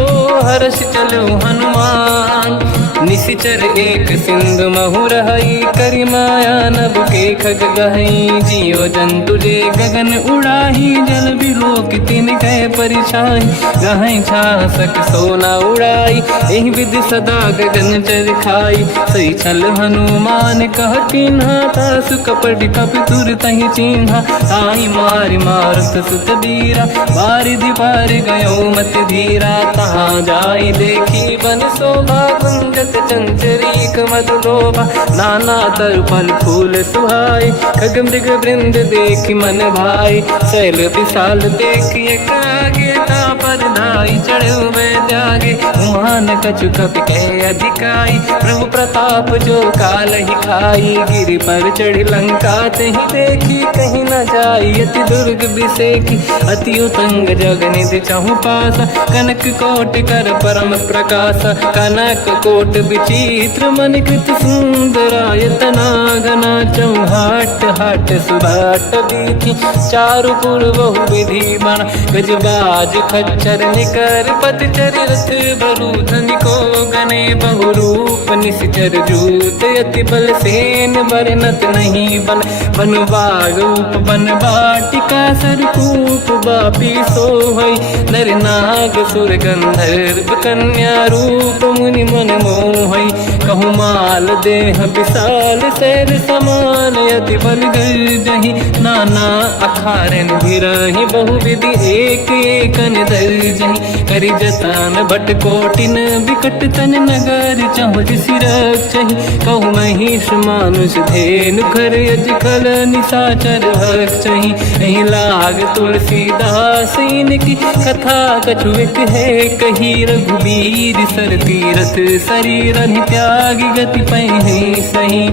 हर्ष चलो हनुमान निशिचर एक सिंधु महु रहई करि माया नभ के खग गहई जीव जंतु जे गगन उड़ाही जल बिलोक तिन कह परिछाई गहई छासक सोना उड़ाई एहि विधि सदा गगन चर खाई सही छल हनुमान कह किन्हा तासु कपट कपि तुर तहि चिन्हा आई मारि मारुत सुत बीरा बारिधि पार गयो मत धीरा तहाँ जाई देखी बन शोभा कुंजत चंचरीक मधुलोभा नाना तरु फल फूल सुहाई खग मृग वृंद देख मन भाई शैल विशाल देखिए कागे पर धाई चढ़ो मैं त्यागे उमान कछु कपि कह अधिकाई प्रभु प्रताप जो काल ही खाई गिरि पर चढ़ लंका तहि देखी कहीं न जाई अति दुर्ग बिसेखी अति उतंग जग निधि चहु पासा कनक कोट कर परम प्रकाश कनक कोट विचित्र मन कृत सुंदरायतना घना चौहाट हाट सुभाट बीथी चारु पुर बहु विधि बन गजबाज खच्चर निकर पतचर रथ बरु धनिको गने बहु रूप निश्चर जूत अति बल सेन बरनत नहीं बन बन बाग उप बन बाटिका सरकूप बापी सोहई नर नाग सुर गंधर्व कन्या रूप मुनि मन मोहई कहु माल देह विशाल शैल समान यति बल गर्जहि नाना अखारन भिरहि बहु विधि एक एकन दर्जहि करि जतान भट कोटिन विकट तन नगर चहुज सिरक्षहि कहु महिष मानुष धेनु खर यज खल निशाचर भक्षहि एहि लाग तुलसीदास इनकी कथा कछुक है कही रघुबीर सर तीरथ शरीर त्याग गति पहि सही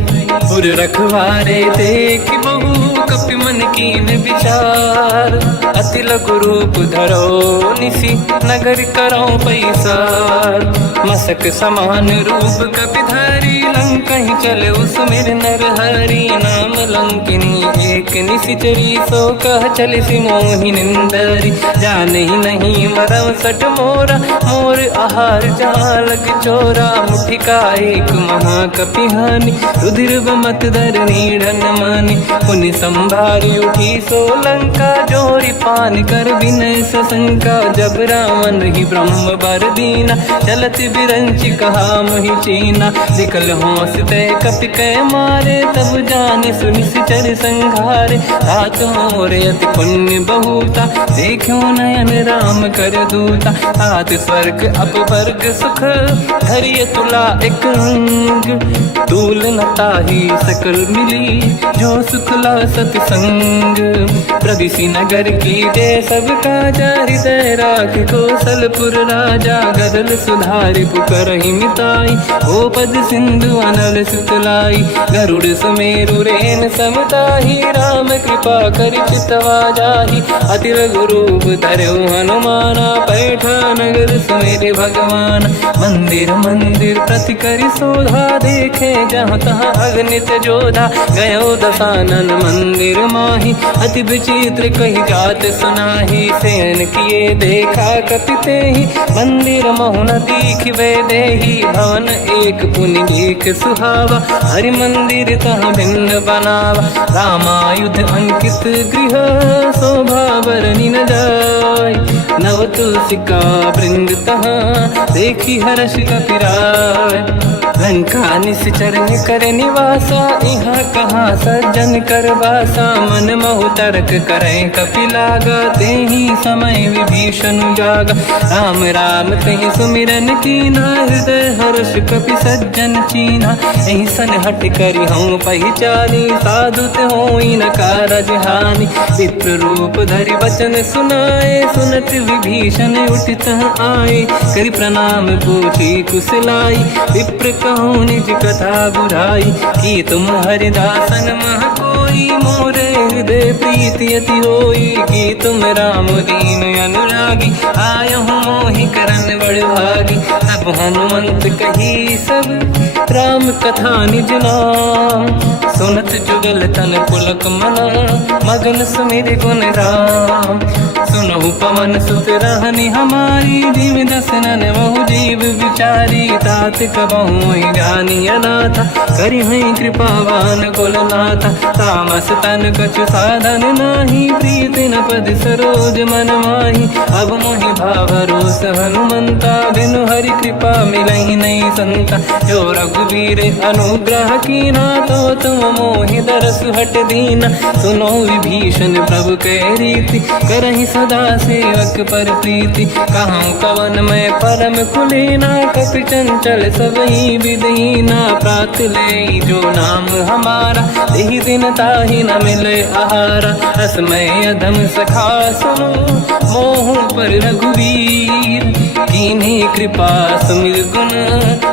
उर रखवारे देख बहु कपि मन कीन विचार, अति लघु रूप धरो निसी नगर करो पैसार। मसक समान रूप कपि धरी लंका ही चले उसमें नर हरि नाम लंकिनी एक निशिचरी सो कह चले सि मोहि निंदरी। जान ही नहीं मरम सट मोरा मोर आहार जहाँ लग चोरा, मुठिका एक महाकपि हानि रुधिर मत धरनी ढन मानी। पुनि संभारी उठी सो लंका जोरी पान कर विनय सशंका। जब रावण ही ब्रह्म बर दीना चलत बिरंच कहा मोहि चीना। निकल होश तय कपि कै मारे तब जाने सुनिश्चर संघारे। तात मोरे अति पुण्य बहुता देखो नयन राम कर दूता। तात स्वर्ग अपवर्ग सुख धरिय तुला एक अंग, तूल न ताहि सकल मिली जो सुखला सतसंग। प्रदिशि नगर की जय सब काजा हृदय राख कौशलपुर राजा। गदल सुधारि पुकरहि मिताई ओ पद सिंधु अनल सुतलाई। गरुड़ सुमेरु रेन समताहि राम कृपा कर चितवा जाहि। अति लघु रूप धरौ हनुमाना पैठा नगर सुमेरे भगवान। मंदिर मंदिर प्रति करि शोधा देखे जहाँ तहाँ अगणित जोधा। गयो दशानन मंदिर माही अति विचित्र कही जात सुनाही। सेन किए देखा कपि तेहि मंदिर महु न दीखिबे देहि। भवन एक पुनि एक सुहावा हरि मंदिर तहाँ भिन्न बनावा। रामायुध अंकित गृह शोभा बरनि न जाय। नव तुलसी का वृंद तहाँ देखी हर्ष कपि राय। लंका निश्चर कर निवासा यहाँ कहाँ सज्जन कर वासा। मन महु तर्क करें कपि लागा तेहि समय विभीषण जागा। राम राम तेहि सुमिरन कीना हृदय हर्ष कपि सज्जन चीना। एहि सन हट करि हूँ पहिचानी साधु होई न कारज हानि। विप्र रूप धरि वचन सुनाए सुनत विभीषण उठित आए। करि प्रणाम पूछी कुशलाई विप्र कहूँ निज कथा बुराई। कि तुम हरिदासन मह कोई मोरे हृदय प्रीति अति होई। कि तुम राम दीन अनुरागी आय हूँ मोहि करन बड़ भागी। तब हनुमंत कही सब राम कथा निज नाम। सुनत जुगल तन पुलक मना मगन सुमिर गुण राम। सुनहु पवन सुत रहनि हमारी जीव दसनन महु जीव विचारी। तात कबहु जानी अनाथा करि हई कृपावान कुलनाथा। तामस तन कछु साधन नाही प्रीति न पद सरोज मन माही। अब मोहि भावरोस हनुमंता बिनु हरि कृपा मिलहि नहीं संता। जो रघुवीर अनुग्रह कीना तो तुम मोहि दरस हट दीना। सुनो विभीषण प्रभु के रीति करहि सदा सेवक पर प्रीति। कहूँ कवन मैं परम कुलीना कपि चंचल सबई विदहीना। प्रात ले जो नाम हमारा यही दिन ताहि न मिले आहारा। असमय अधम सखा सुनो मोह पर रघुवीर। कीन्ही कृपा सुमिर गुण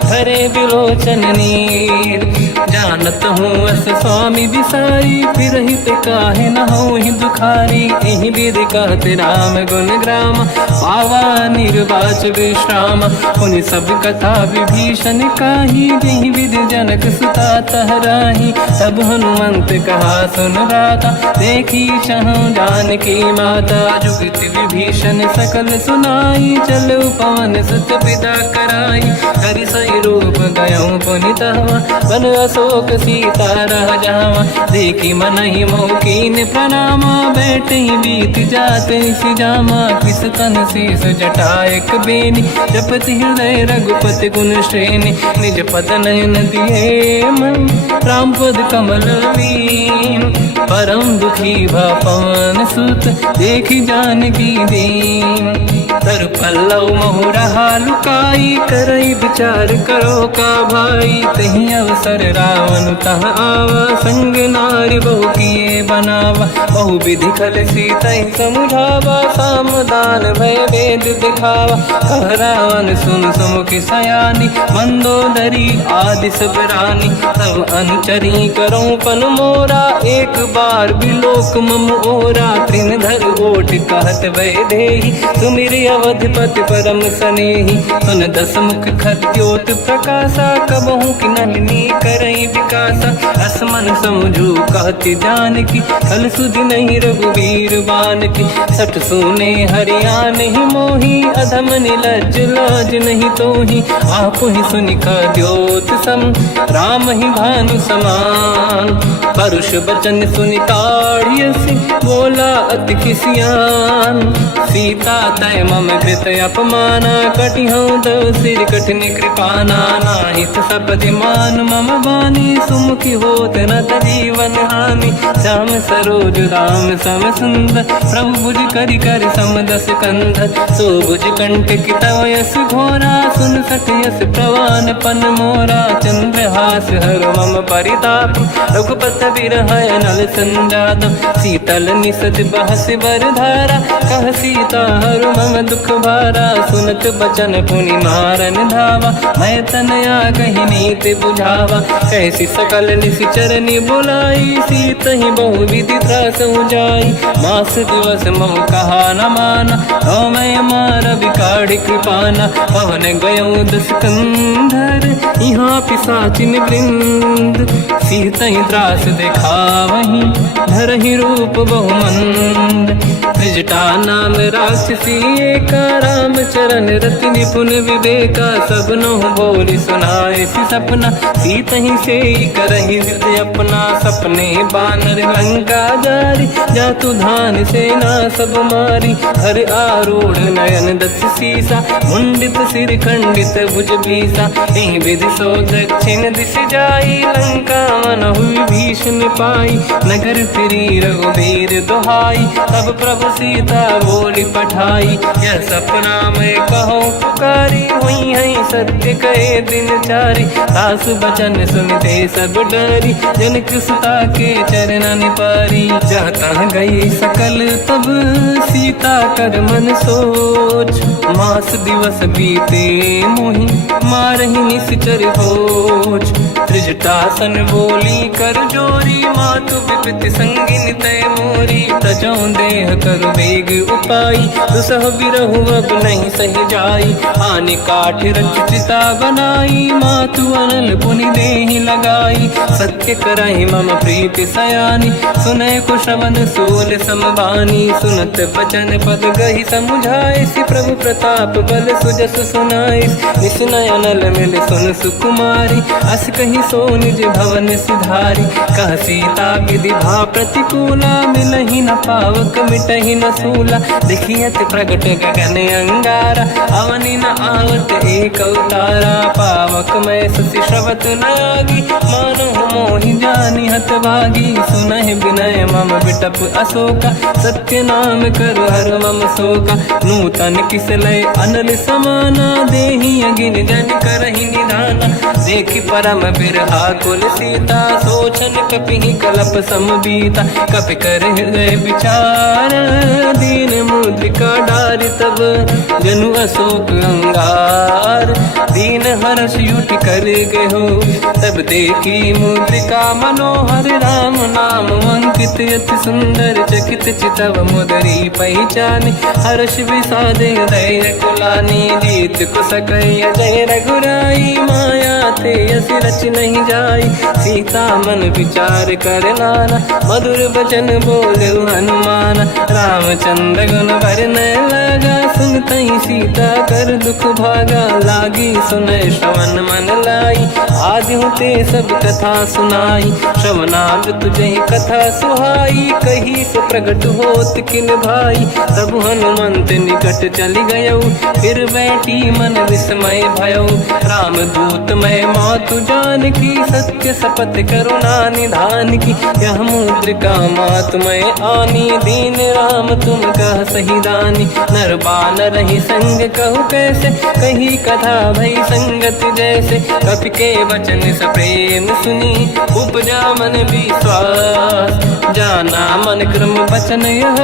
हरे बिलोचन नीर। जानत हूँ अस स्वामी बिसारी फिर हित काहे न हो ही दुखारी। यही विधि कहते राम गुण ग्राम पावा निर्वाच विश्राम। पुनि सब कथा विभीषण काही यही विधि जनक सुता तहराही। तब हनुमंत कहा सुन राता देखी चहु जानकी माता। जुगति विभीषण सकल सुनाई चलो पवन सुत पिता कराई। हरि सही रूप गयो पुनितवा बन अशोक सीता रह जावा। देखी मन ही मोकीन प्रणामा बैठ ही बीत जाते सिजामा। किस तन शेष जटायक बेनी जपति हृदय रघुपति गुण श्रेणी। निज पद नयन दिए मन राम पद कमल लीन। परम दुखी भा पवन सुत देखी जानकी दीन। तर पल्लव महु रहा लुकाई, करई विचार करो का भाई। तही अवसर रावण तह आवा, संग नारी बहु किए बनावा। बहु विधि खल सीता समुझावा, सामदान भय वेद दिखावा। कह रावण सुन सुमुख सयानी, मंदोदरी आदि सब रानी। तब अनुचरी करो पन मोरा, एक बार बिलोक मम ओरा। तृण धर ओट कहत भय देहि, सुमिर अवधपति परम सनेहि। सुन दस मुख खद्योत प्रकाशा, कबहु कि नलिनी करई विकासा। असमन समझू कहति जानकी, कल सुधि नहीं रघुवीर बानकी। सठ सुने हरिया नहीं मोही, अधम निलज्ज लाज नहीं तोही। आप ही सुनि खद्योत सम, राम ही भानु समान। परुष बचन सुनि ताड़ियसि, बोला अति किसियान। सीता तय मम कृत अपमाना, कटिहउँ दो सिर कठिन कृपाना। नाहित सपदि मान मम बानी, सुमुखी होत न जीवन हानि। श्याम सरोज राम सम सुंदर, प्रभु भुज करि कर सम दस कंधर। सो भुज कंटक तव यस घोरा, सुन सठ यस प्रवान पन मोरा। चंद्रहास हर मम परिताप, रघुपत बिरह नल संजात। शीतल निसत बहस बर धारा, कह सीता हर मम दुख भारा। सुनत बचन पुनि मारन धावा, मैं तनया कही नीति बुझावा। कैसी सकल निशिचर बुलाई, सीत ही बहु विधि त्रास जाई। मास दिवस महु कहा न माना, तो मैं मार बिकाढ़ कृपाना। पवन गयो दस कंधर, यहाँ पिशाचिन वृंद। सीत ही त्रास दिखावहीं, धरहि रूप बहुमंद। त्रिजटा नाम राक्षसी एका, राम चरण रति निपुण विवेका। सबनो बोली सुनाए सी सपना, सीत ही से करहि जिद अपना। सपने बानर लंका जारी, जातु धान सेना सब मारी। हर आरूढ़ नयन दस सीसा, मुंडित सिर खंडित भुज बीसा। एहि विधि सो दक्षिण दिश जाई, लंका मनहु विभीषण पाई। नगर फिरी रघुबीर दुहाई, तब प्रभु सीता बोली पठाई। यह सपना मैं कहूँ पुकारी, हुई है सत्य कहे दिन चारी। सास बचन सुनते सब डरी, जनक सुता के चरणन पारी। जाता गई सकल तब सीता कर मन सोच, मास दिवस बीते मोहि मारहि निश्चर होच। त्रिजटासन बोली कर जोरी, मातु विपित संगिन तय मोरी। तजौ देह कर वेग उपाई, दुसह बिरहु अब नहीं सही जाई। आने काठ रचिता बनाई, मातु अनल पुनि देहि लगाई। सत्य करहि मम प्रीति सयानी, सुनय कुशवन सूल समबानी। सुनत बचन पद गहि समुझाए, सि प्रभु प्रताप बल सुजस सुनाई। निसनय अनल मिल सुन सुकुमारी, अस कहि सो निज भवन सिधारी। कह सीता विधि भा प्रतिकूला, मिलहि न पावक मिटहि न सूला। देखियत प्रगट गगन अंगारा, अवनि न आवत एक अवतारा। पावक मैं ससि श्रवत न आगी, मानहु मोहि जानि हत भागी। सुनहि विनय मम बिटप अशोका, सत्य नाम कर हर मम शोका। नूतन किसलय अनल समाना, देहि अगिन जन करहि निधाना। देखि परम बिरहा कुल सीता, सोचन कपिहि कलप समबीता। कपि कर हृदय विचार, दीन मुद्रिका डारि तब जनु अशोक अंगार। दीन हर्ष युट कर गेहो, तब देखी मुद्रिका मनोहर। राम नाम अंकित अति सुंदर, चकित चितव मुदरी पहचान। हर्ष विषाद हृदय कुलानी, जीत कुसकय जय रघुराई। माया ते यस रच नहीं जाई, सीता मन विचार कर नाना। मधुर बचन बोले हनुमान, रामचंद्र गुण वरन लगा। सुनतहि सीता कर दुख भागा, लागी सुने श्रवण मन लाई। आदि होते सब कथा सुनाई, श्रवणाल तुझे कथा सुहाई। कही से प्रगट होत किन भाई, तब हनुमंत निकट चली गयो। फिर बैठी मन विस्मय भयो, राम दूत मैं मातु जान की। सत्य शपथ करुणा निधान की, यह मुद्रिका मातु मैं आनी। दीन राम तुम कह सही दानी, नर बानर ही संग कहु कैसे। कही कथा भई संगत जैसे, कपि के वचन सप्रेम सुनी। उपजा मन विश्वास, जाना मन क्रम वचन यह।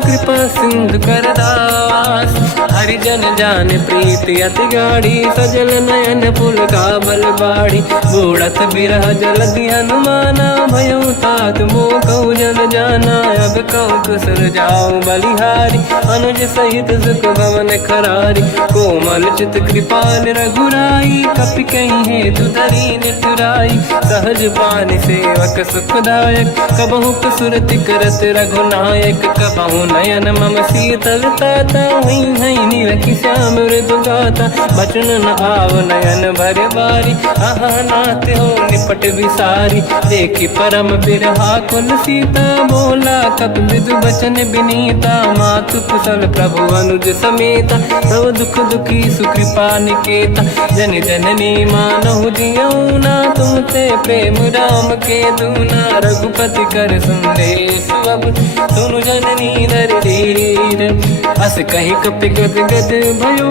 कृपा सिंधु कर दास, हरिजन जान प्रीति अति गाढ़ी। सजल नयन पुलकावल बाड़ी, बूढ़त बिरह जलधि हनुमाना। भयो तात मोह कहु जल जाना, अब कहु कुशल जाओ बलिहारी। अनुज सहित सुख भवन खरारी, कोमल चित कृपाल रघुराई। कपि कहीं हेतु धरी नितुराई, सहज पानि सेवक सुखदायक। कबहु कसुरति करत रघुनायक, कबहु नयन मम शीतल ताता। हई हई नीलखि श्याम मृदु गाता, बचन न आव नयन भर बारी। आहा नाथ हो निपट विसारी, देखी परम बिरहा कुल सीता। बोला कपि विदु बचन बिनीता, मातु कुशल प्रभु अनुज समेता। सब दुख दुखी सुकृपा निकेता, जन जननी मानहु जियौना। तुमसे प्रेम राम के दूना, रघुपति कर संदेश अब सुनु जननी नर धीर। अस कहीं कपि गद गद भयो,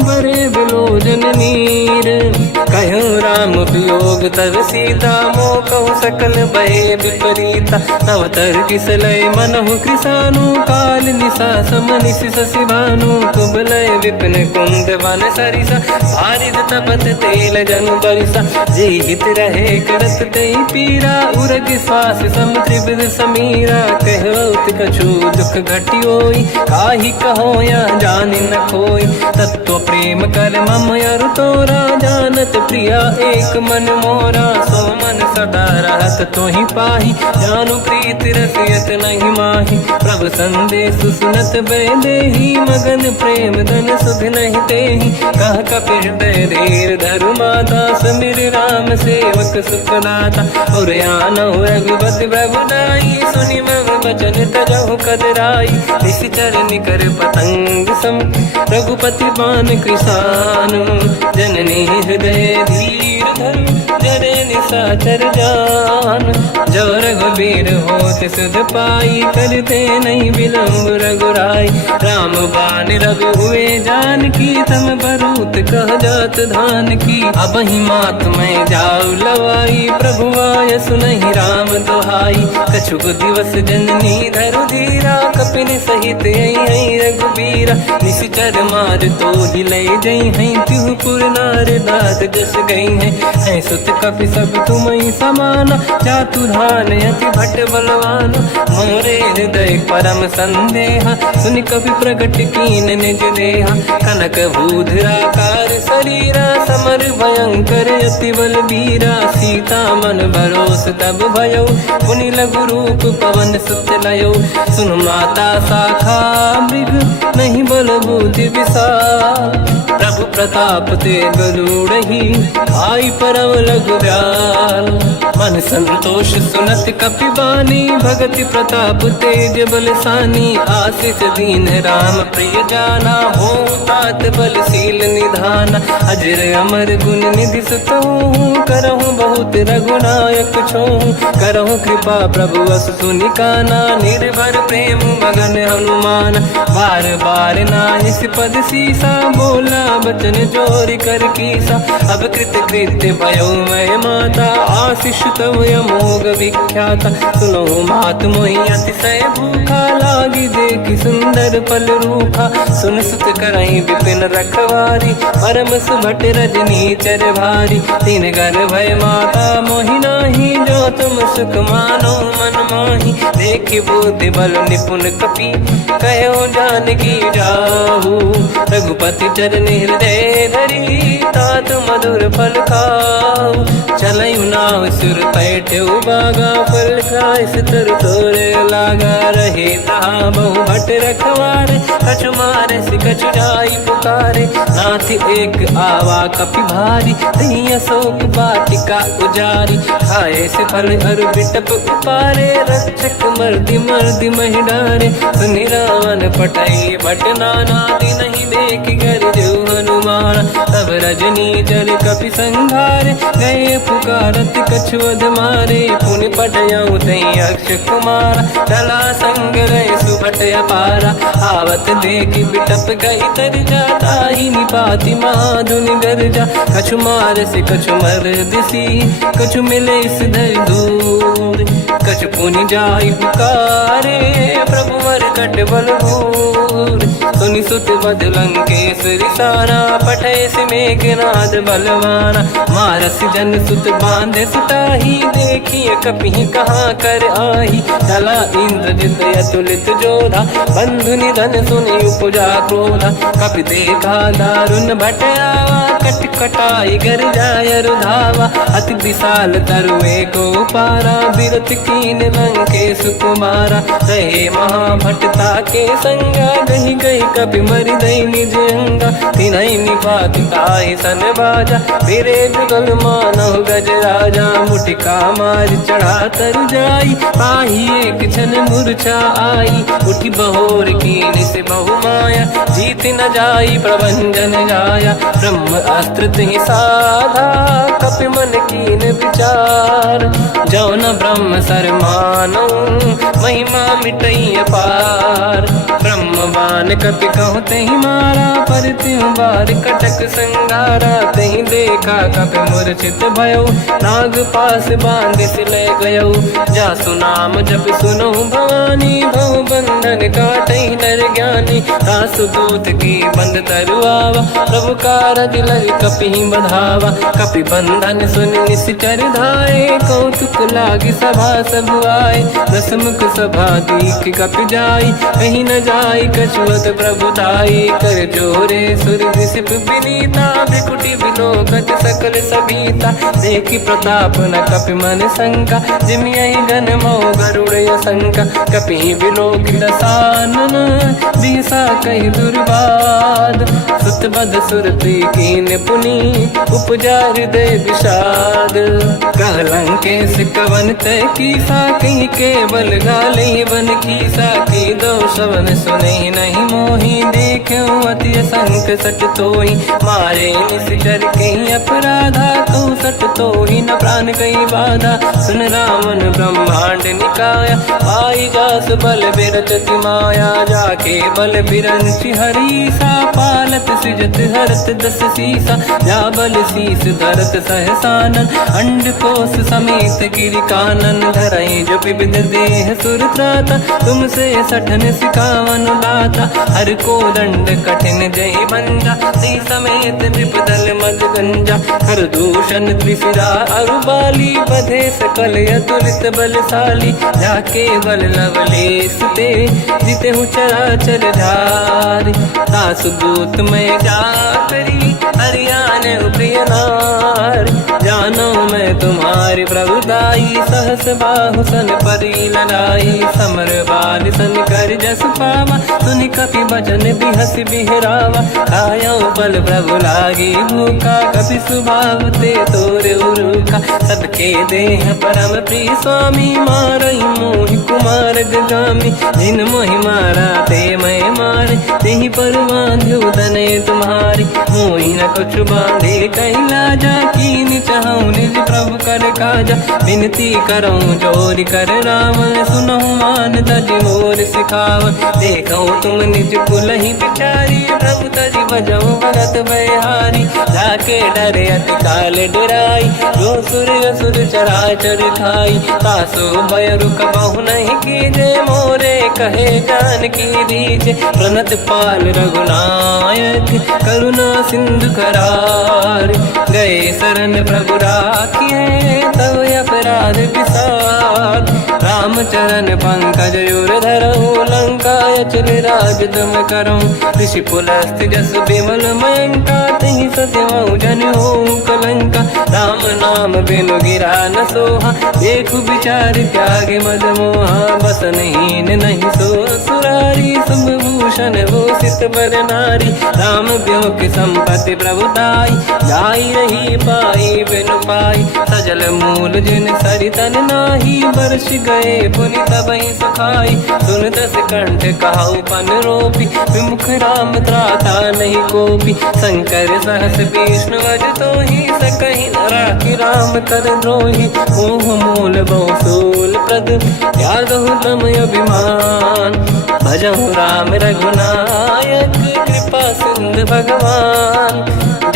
बरे बिलोचन नीर। कहूँ राम वियोग तब सीता, मोह कहु सकल भय विपरीता। तव तर किसलय मनहु कृसानु, काल निशा समनिश शशि भानु। कुबलय विपिन कुंद वन सरिसा, बारिद तपत तेल जनु बरिसा। जे हित रहे करत ते पीरा, उरग श्वास सम त्रिविध समीरा। कहत कछु दुख घटियोई, काहि कहो या जानि न खोई। तत्व प्रेम कर मम अरु तोरा, जानत प्रिया एक मन मोरा। सो मन सदा रहत तोहि पाही, जानु प्रीत रसियत नहीं माही। प्रभु संदेश सुनत बैदेही, मगन प्रेम धन सुध नहीं तेहि। कह कपि हृदय धीर धरु माता, समिर राम सेवक सुखदाता। और आनहु रघुपति प्रभु नाई, सुनि मम वचन तजहु कदराई। निश्चर निकर पतंग सम, रघुपति बान कृसानु। जननी हृदय धीर धरु, जरे निशाचर जान। जो रघुबीर होत सुध पाई, करते नहीं विलम्ब रघुराई। राम बान रघु हुए जानकी, तम बरूत कह जात धान की। अब ही मात मैं जाऊ लवाई, प्रभु आय सुनहि राम दोहाई। कछुक दिवस जननी धरु धीरा, कपिन सहित आई रघुबीरा। निश्चर मार तो ही ले जई हैं, तिहु पुर नार दाद जस गई हैं। सुत कपि सब तुमहि समाना, चातुधान अति भट बलवाना। मोरे हृदय परम संदेहा, सुनि कपि प्रगट कीन निज देहा। कनक भूधराकार शरीरा, समर भयंकर अति बलबीरा। सीता मन भरोस तब भयो, पुनि लघु रूप पवन सुत लयो। सुन माता शाखा मृग, नहीं बल बुद्धि विशाल। प्रभु प्रताप ते गरुड़हि, आई परम लघु दयाल। मन संतोष सुनत कपि बानी, भगति प्रताप तेज बलसानी। आशीष दीन राम प्रिय जाना, हो तात बलशील निधाना। अजर अमर गुण निधि सुतहु, करहु बहुत रघुनायक छोहु। करहु कृपा प्रभु अस सुनि काना, निर्भर प्रेम मगन हनुमान। बार बार नाहिस पद सीसा, बोला बचन जोरि कर कीसा। अब कृत कृत्य भयो मैं माता, आशीष तव अमोघ विख्याता। सुनो मात मोहि अतिशय भूखा, लागी देखि सुंदर फल रूखा। सुन सुत करहि विपिन रखवारी, परम सुभट रजनी चर भारी। तीन घर भय माता मोहि नाही, जो तुम सुख मानो मन माही। देखि बुद्धि बल निपुण कपि, कहो जानकी जाहू। रघुपति चरण हृदय धरी, तात मधुर फल खाऊ। चलऊ नाव सुर पैठ बागा, फल खाय सित सुर तोरे लागा रहे तहाँ बहु भट रखवारे कछु मारे से कछु जाई पुकारे नाथ एक आवा कपि भारी तही अशोक वाटिका उजारी खाए से फल हर बिटप उपारे रक्षक मर्दी मर्दी महि डारे सुनि रावण पटई भट नानादि नहीं देख कर जो हनुमान तब रजनी जल कपि संघारे गए पुकारत कछुअध मारे पुनि पटयऊ तई अक्ष कुमारा चला संग रहे सुभट अपारा आवत देखी बिटप गई तर जाता ही निपाति माधुनि गर्जा कछु मार से कछु मर दिसी कछु मिले इस धर दूर कछु पुनि जाई पुकारे प्रभु मर कट बलभूर सुनि सुत बद लंकेश्वरी सारा पठे से मेघनाद बलवाना मारस जन सुत बांधे सुताही देखिए कपि कहाँ कर आही चला इंद्रजित अतुलित जोधा बंधु निधन सुनि उपजा क्रोधा कपि देखा दारुण भट आवा कट कटाई गर जाय रुधावा अति विशाल तरुए को पारा बिरत कीन लंकेश कुमारा रहे महाभटता के संगा गही गई कपि मरि दई निज अंगा तिनहि निपाति ताहि सन बाजा फिरे जुगल मानव गज राजा मुटिका मार चढ़ा तर जाई पाही एक क्षण मूर्छा आई उठी बहोर कीन से बहु माया जीत न जाई प्रभंजन जाया ब्रह्म अस्त्र तिहि साधा कपि मन कीन विचार जो न ब्रह्म सर मानो महिमा मिटई अपार ब्रह्मवान कपि कहु तहि मारा पर त्यों बार कटक संगारा तहि देखा कपि मूर्छित भयो नाग पास बांध सिले गयो जा सुनाम जब सुनो भवानी भव बंधन काटई नर ज्ञानी दास दूत की बंद तरुआवा प्रभु कारज लग कपि बढ़ावा कपि बंधन सुन निश्चर धाये कौतुक लागी सभा सब आए दसमुख सभा दीख कपि जाई कहीं न जाई कछुअत प्रभुताई कर जोरे सुर दिसिप विनीता बिकुटी विलोकत सकल सबीता देखी प्रताप न कपि मन शंका जिमियहि गन मो गरुड़ शंका कपि विलोकित सानन दिशा कहि दुर्वाद सुत बद सुरति कीन पुनि उपजा हृदय विषाद कहलंकेश कवन तय कीसा कहीं केवल गाले बन कीसा की दो शवन सुने नहीं मोही देखे अति संक सट तोही मारे निश्चर कहीं अपराधा तो सट तोही न प्राण कहीं बाधा सुन रावण ब्रह्मांड निकाया पाई जास बल बिरचति माया जाके बल बिरंचि हरीसा पालत सृजत हरत दस सीसा जा बल शीस धरत सहसानन अंड कोश समेत गिरि कानन धरई जो विविध देह सुर त्राता तुमसे सठन सिकावन दाता हर को दंड कठिन जय बंजा सी समेत नृपदल मद गंजा हर दूषण त्रिशिरा अरुबाली बधे सकल अतुलित बलशाली जाके बल लवलेश ते जिते हूँ चराचर धारी दास दूत में जाकरी हरियाण प्रिय नार जानो मैं तुम्हारी प्रभुताई सहस बाहु सन परी लड़ाई समर बाल सन कर जस पावा सुनि कपि बचन बिहस बिहरावा खायो बल प्रभु लागी भूखा कपि स्वभाव ते तोरे उरुखा सबके देह परम प्रिय स्वामी मारई मोहि कुमार गगामी जिन मोहि मारा ते मैं मारे तेहि पर बांध्यो तने तुम्हारी मोहि न कुछ बांधे कैला जा कीन चाहूं निज प्रभु कर काजा विनती करऊं जोर कर रावण सुनहु मान तज मोर सिखावन देखो तुम निज कुल ही बिचारी प्रभु तज बजऊ भगत बहारी जाके डरे अति काल डराई जो सुर असुर चराचर खाई तासो भय रुक बहु नहीं कीजे मोरे कहे जान की दीजे प्रणत पाल रघुनायक करुणा सिंधु करार गए शरण प्रभु राखिए तब अपराध विसार राम चरण पंकज उर धरहु, लंका अचल राज तुम करहु। ऋषि पुलस्त्य जस विमल मयंका, तिहि सत्यवहु जन होऊ कलंका। राम नाम बिनु गिरा न सोहा, देखु विचार त्यागे मद मोहा। बसनहीन नहीं सो सुरारी, शुभ भूषण भूषित बर नारी। राम ब्यों की संपत्ति प्रभुताई, जाई रही पाई बिनु पाई। सजल मूल जिन सरितन नाही, बरस गए पुनि तबहि सुखाई। सुन दस कंठ कहाऊ पन रोपी, विमुख राम त्राता नहीं कोपी। शंकर सहस विष्णु अज तोहि, सकहि न राखि राम कर द्रोही। मोह मूल बहु सूल प्रद, त्यागहु तम अभिमान। भजहु राम रघुनायक, कृपा सिंधु भगवान।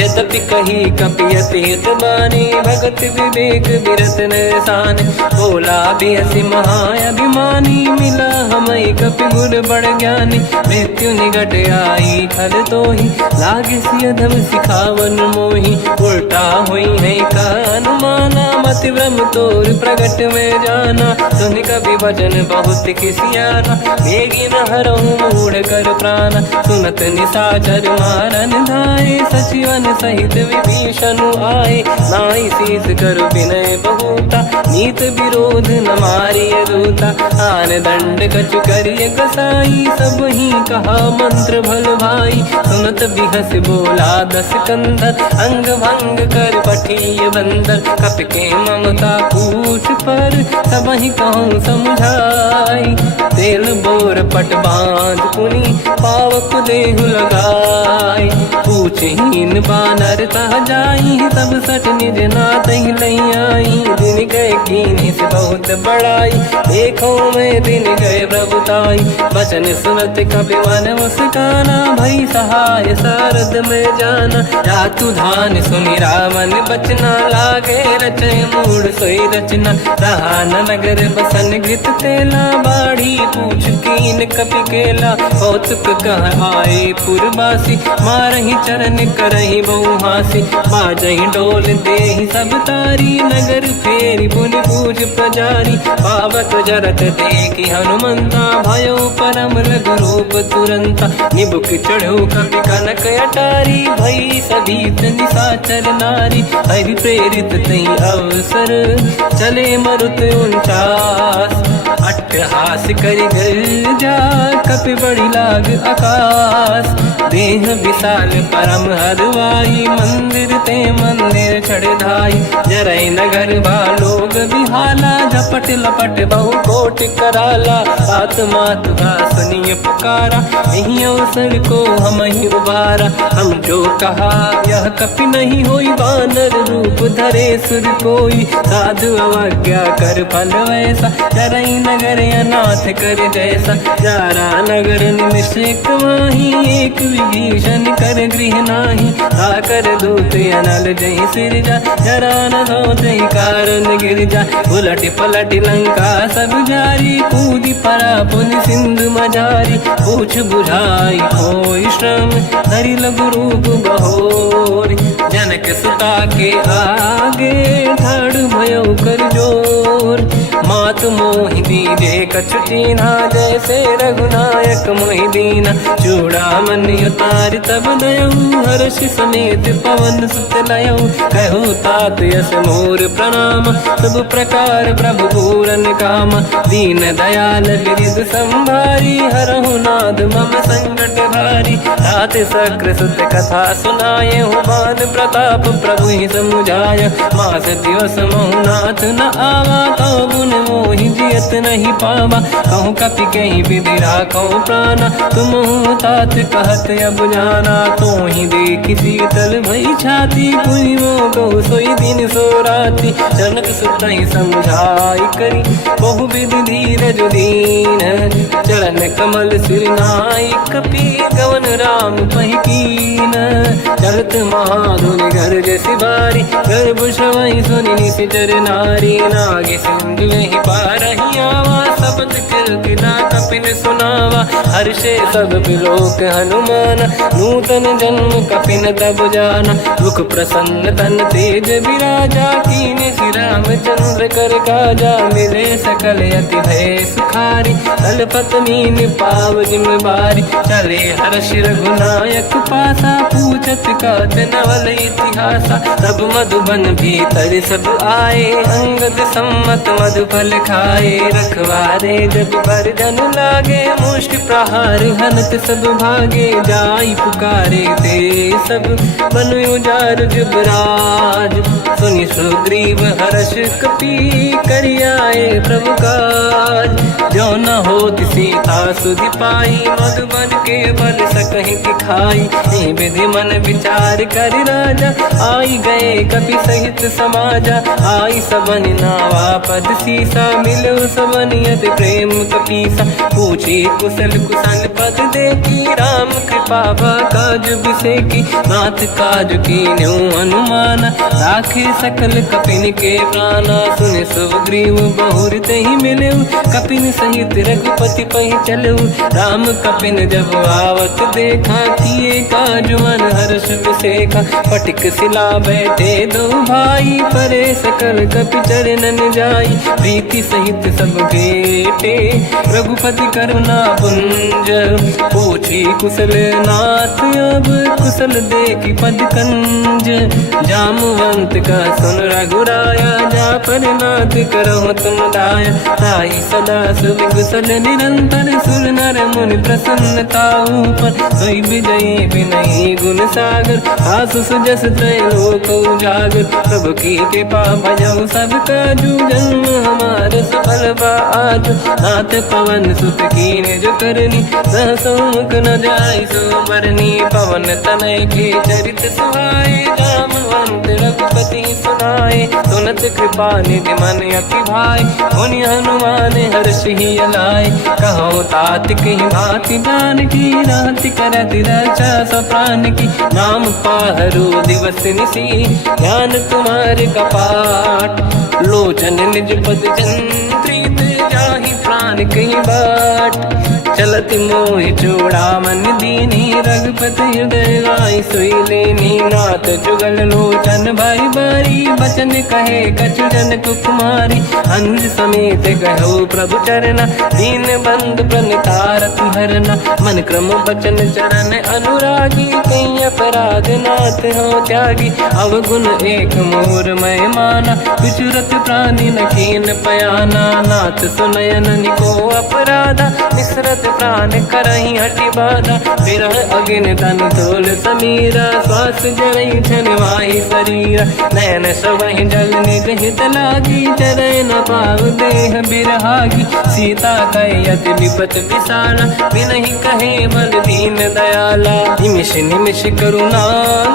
यद्यपि कही कपियति हित बानी, भगत विवेक विरत निरसान। बोला बिहसि महाअभिमानी, मिला हमई कपि गुर बड़ ज्ञानी। मृत्यु निकट आई खल तोहि, लागे सियधम सिखावन मोहि। उल्टा हुई है का अनुमाना, मति भ्रम तोर प्रगट में जाना। सुन कपि वचन बहुत किसियाना, बेगी न हरहु मूढ़ कर प्राण। सुनत निशाचर मारन धाये, सचिवन सहित विभीषण आए। नाई शीस कर विनय बहुता, नीत विरोध न मारिय दूता। आन दंड कछु करिय कसाई, सब ही कहा मंत्र भल भाई। सुनत बिहस बोला दस कंधर, अंग भंग कर पठिय बंदर। कपि के ममता पूछ पर, सब ही कहूँ समझाई। तेल बोर पट बांध पुनि, पावक देहु लगाई। पूछहीन बानर तह जाई, तब सट निज नाथ ही लई आई। दिन गए कीनी से बहुत बड़ाई, देखो मैं दिन गए प्रभुताई। बचन सुनत कपि मन मुस्काना, भई सहाय सारद में जाना। जातु धान सुनि रावण बचना, लागे रचय मूढ़ सोई रचना। रहा न नगर बसन घृत तेला, बाढ़ी पूछ कीन कपि केला। कौतुक कह आए पुरवासी, मारहि चरण करहि बहु हासी। बाजहि डोल देहि सब तारी, नगर फेरि पुनि पूज प्रजारी। पावक जरत देखि हनुमंता, भयो परम लघु रूप तुरंता। निबुक चढ़ऊ कपि कनक अटारी, भई सभीत निशाचर नारी। हरि प्रेरित तई अवसर, चले मरुत 49। अट्टहास करि गर्जा, कपि बड़ी लाग आकाश। देह विशाल परम हरवाई, मंदिर ते मंदिर छड़ धाई। जरई नगर भालोग बिहाला, झपट लपट बहु कोट कराला। आत्मात का सुनिय पुकारा, यही अवसर को हम ही उबारा। हम जो कहा यह कपि नहीं होई, वानर रूप धरे सुर कोई। साधु अवज्ञा कर फल वैसा, जरई नगर अनाथ कर जैसा। जारा नगर निमिष माही, एक विभीषण कर गृह नाही। आकर दूत अनल जय सिरजा, जरा न होते कारण गिर जा। उलट पलट लंका सब जारी, कूदी परा पुन सिंधु मजारी। पूछ बुझाई कोई श्रम, धरि लघु रूप बहोरी। जनक सुता के आगे, ठाड़ भयो कर जोर। मात मोहि दीजे कछु टीन्हा, जैसे रघुनायक मोहि दीना। चूड़ामन उतार तब दयऊ, हर्ष समेत पवन सुत लयऊ। कहु तात यस मोर प्रणाम, सब प्रकार प्रभु पूरन काम। दीन दयाल गिरिध संभारी, हरहु नाद मम संकट भारी। तात सक्र सुत कथा सुनाये, बान प्रताप प्रभु ही समुझाय। मास दिवस महु नाथ न आवा, कौ गुण मोहि जियत नहीं पावा। कहूँ कपि कहीं विधि राखो प्राणा, तुम तात कहत अब जाना। तो ही देखी शीतल भई छाती, पुनि मोह कहु सोई दिन सो राति। जनक सुत ही समझाई करी, बहु विधि धीरज दीन। चरण कमल सिर नाई, कपि गवन राम पहि कीन। चलत महाधुनि गर्ज सिबारी, गर्भ श्रवहि सुनि निशिचर नारी। नागे सिंधु ही पारहि आवा, शब्द कीर्ति ना कपिन सुनावा। हर्षे सब बिलोक हनुमान, नूतन जन्म कपिन तब जाना। दुख प्रसन्न तन तेज विराजा, कीने श्री रामचंद्र कर काजा। मिले सकल अति भय सुखारी, तलपत मीन पाव जिम्मेवारी। चले हर्ष रघुनायक पासा, पूछत कात नवल इतिहासा। तब मधुबन भीतर सब आए, अंगद सम्मत मधुफल खाए। रखवारे जब पर जन लागे, मुष्टि प्रहार हनत सब भागे। जाई पुकारे ते सब, बन उजार जुबराज। सुनि सुग्रीव हर्ष कपि, करियाए प्रभु काज। जो न होत सीता सुधि पाई, मधुबन के बल सकहि दिखाई। हे विधि मन विचार कर राजा, आई गए कपि सहित समाजा। आई सबन नावा पद सीसा, मिलो सबन यति प्रेम कपीसा। पूछी कुशल कुशल पद देखी, राम कृपा काज बिसेकी। नाथ काज कीन्यो अनुमाना, राखे सकल कपिन के प्राणा। सुन सुग्रीव बहुर तहि मिलऊ, कपिन सहित रघुपति पहि चलऊ। राम कपिन जब आवत देखा, किए काज मन हर्ष विसेखा। फटिक सिला बैठे दो भाई, परे सकल कपि चरणन जाई। प्रीति सहित सब भेटे, रघुपति करुणा पुंज। पूछी कुशल नाथ अब, कुशल देखी पद कंज। जामवंत का सुन रघुराया, जा पर नाथ करहु तुम दाया। ताई सदा सुविकुशल निरंतर, सुर नर मुनि प्रसन्नता ऊपर। सोई विजयी विनयी गुण सागर, आसु सुजस त्रैलोक उजागर। प्रभु की कृपा भजऊ सब काजू, जन्म हमार सफल बा आज। नाथ पवन सुत कीन्ह जो करनी, सहसो मुख न जाय सो बरनी। पवन तनय के चरित सुहाए, जामवंत रघुपति सुनाए। सुनत कृपा निधि मन अति भाई, मुनि हनुमान हर्ष ही अलाय। कहो तात कही भांति जान की, राति करत रक्षा सब प्राण की। नाम पाहरो दिवस निसी, ध्यान तुम्हारे कपाट। लोचन निज पद जंत्रित, जाहि प्राण कहीं बाट। चलत मोहि चूड़ामन दीनी, रघुपति हृदय लाई सोई लेनी। नाथ जुगल लोचन भाई बारी, बचन कहे कछु जन कुमारी। अनुज समेत कहो प्रभु चरना, दीन बंद प्रणितारत हरना। मन क्रम बचन चरण अनुरागी, कहीं अपराध नाथ हो त्यागी। अवगुण एक मोर मैं माना, विचुरत प्राणी न कीन पयाना। नाथ सुनयन निको अपराधा, मिश्रत प्राण करही हटि बाधा। विरह अग्नि तन तोल समीरा, श्वास जरई छन वाहि शरीरा। नयन सबहि जल निज हित लागी, चरै न पाव देह बिरहागी। सीता कहि अति विपत विसाला, बिनहि कहे बल दीन दयाला। निमिष निमिष करुणा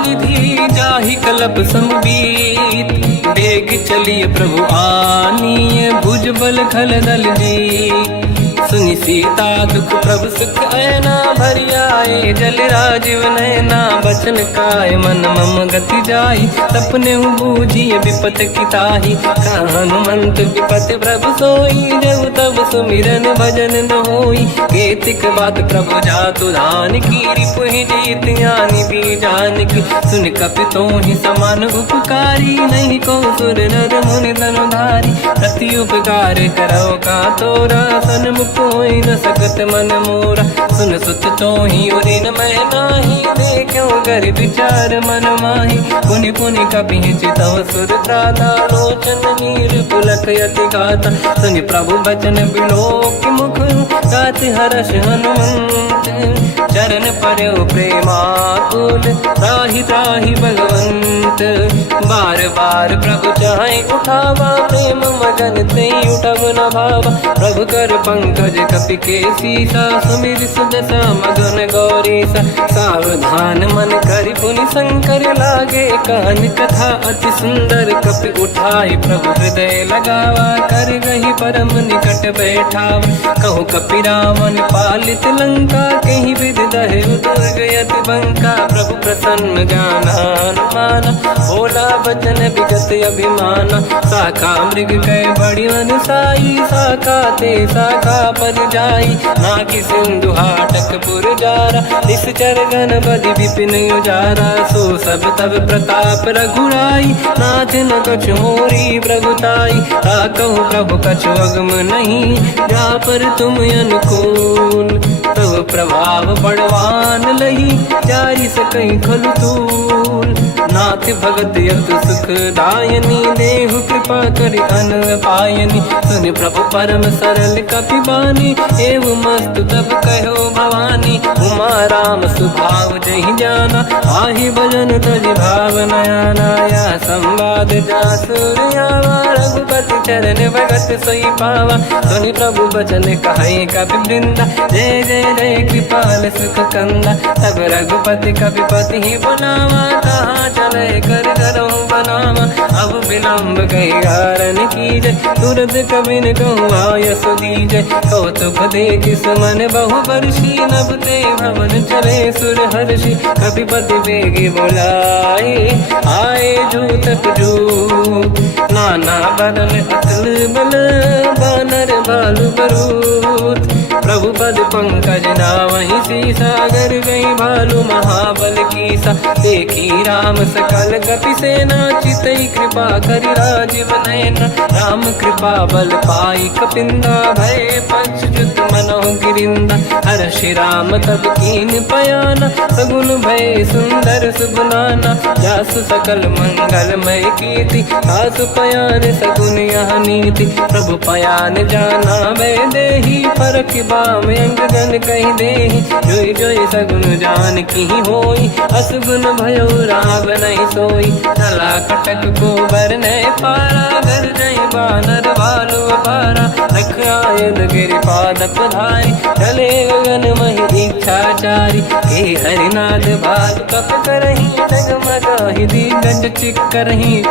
निधि, जाहि कलप समबीत। बेग चलिए प्रभु आनीय, भुज बल खल दल जी। सुनि सीता दुख प्रभु सुख ऐना, भरि आए जल राजीव नैना। बचन काय मन मम गति जाई, सपने बूझिए विपत की ताही। हनुमंत विपत प्रभु सोई, जब तब सुमिरन भजन न होई। केतिक बात प्रभु जातु धान की, रिपुहि जीत ज्ञानी भी जान की। सुन कपि तोहि समान उपकारी, नहीं को सुर नर मुनि तनुधारी। प्रति उपकार करो का तोरा, सन्मुख होई न सकत मन मोरा। सुन सुत तोहि उदिन मैं नाही, देखो कर विचार मन माही। पुनि पुनि कपि चितव सुर त्राता, लोचन नीर पुलक यति गाता। सुनि प्रभु बचन बिलोक मुख, गात हर्ष हनुमंत। चरण पर्यो प्रेमाकुल, त्राहि त्राहि भगवंत। बार बार प्रभु चाहि उठावा, प्रेम मगन तई उठब न भावा। प्रभु कर पंकज कपि के सीसा, सुमिर सुदशा मगन गौरीसा। सावधान मन करि पुनि शंकर लागे, कहन कथा अति सुंदर। कपि उठाई प्रभु हृदय लगावा, कर गही परम निकट बैठाव। कहु कपि रावण पालित लंका, कहीं विधि दहे दुर्ग यति बंका। प्रभु प्रसन्न ज्ञानानुमाना, बोला बचन विगत अभिमाना। शाखा मृग कै बड़ी अनुसाई, शाखा ते शाखा पर जाई। नाकि सिंधु हाटक पुर जारा, निश्चर गण बदि विपिन उजारा। सो सब तब प्रताप रघुराई, नाथ न कछु मोरी प्रभुताई। ताकहु प्रभु कछु अगम नहीं, जा पर तुम अनुकूल। तब प्रभाव बड़वान लही, जारी सकई खलु तूल। नाथ भगत यत सुख दायनी, देहु कृपा करि अन पायनी। सुनि प्रभु परम सरल कपि बानी, एव मस्त तब कहो भवानी। उमा राम सुभाव जहि जाना, आहि भजन तज भाव नयाना। या संवाद जासुर आवा, रघुपति चरण भगत सोई पावा। सुनि प्रभु बचन कहे कपि वृंदा, जय जय जय कृपाल सुख कंदा। तब रघुपति कपिपति ही बनावा, कहाँ चले कर करो बनावा। अब विलम्ब कही कारण कीजय, तुरत कबिन कहूँ आयस दीजय। कौतुक देख सुमन बहु वर्षी, नभ ते भवन चले सुर हर्षि। कपिपति बेगी बुलाए, आए जूतक जूत। नाना बदन अतुल बल, बानर भालु बरूत। प्रभु पद पंकज नावहि सीसा, गर गई भालु महाबल कीसा। देखी राम सकल कपि सेना, चितई कृपा करि राजीव नयना। राम कृपा बल पाई कपिंदा, भय पंचजुत मनोह गिरिंदा। हर्षि राम तब कीन पयाना, सगुन भय सुंदर सुगुनाना। जासु सकल मंगलमय कीर्ति, आसु पयान सगुन यह नीति। प्रभु पयान जाना वै देहि, परख बाम अंग गन कहि देहि। जोई जोई सगुन जान की होई, असगुन भयो राव नहीं सोई। चला कटक को बर नहीं पारा, घर जय बानर भालु अपारा। लख आयल गिरिपाद पधारी, चले गगन महि इच्छाचारी। हे हरिनाथ भालु कप करही, डगमगाहि दिग्गज चिक्करही।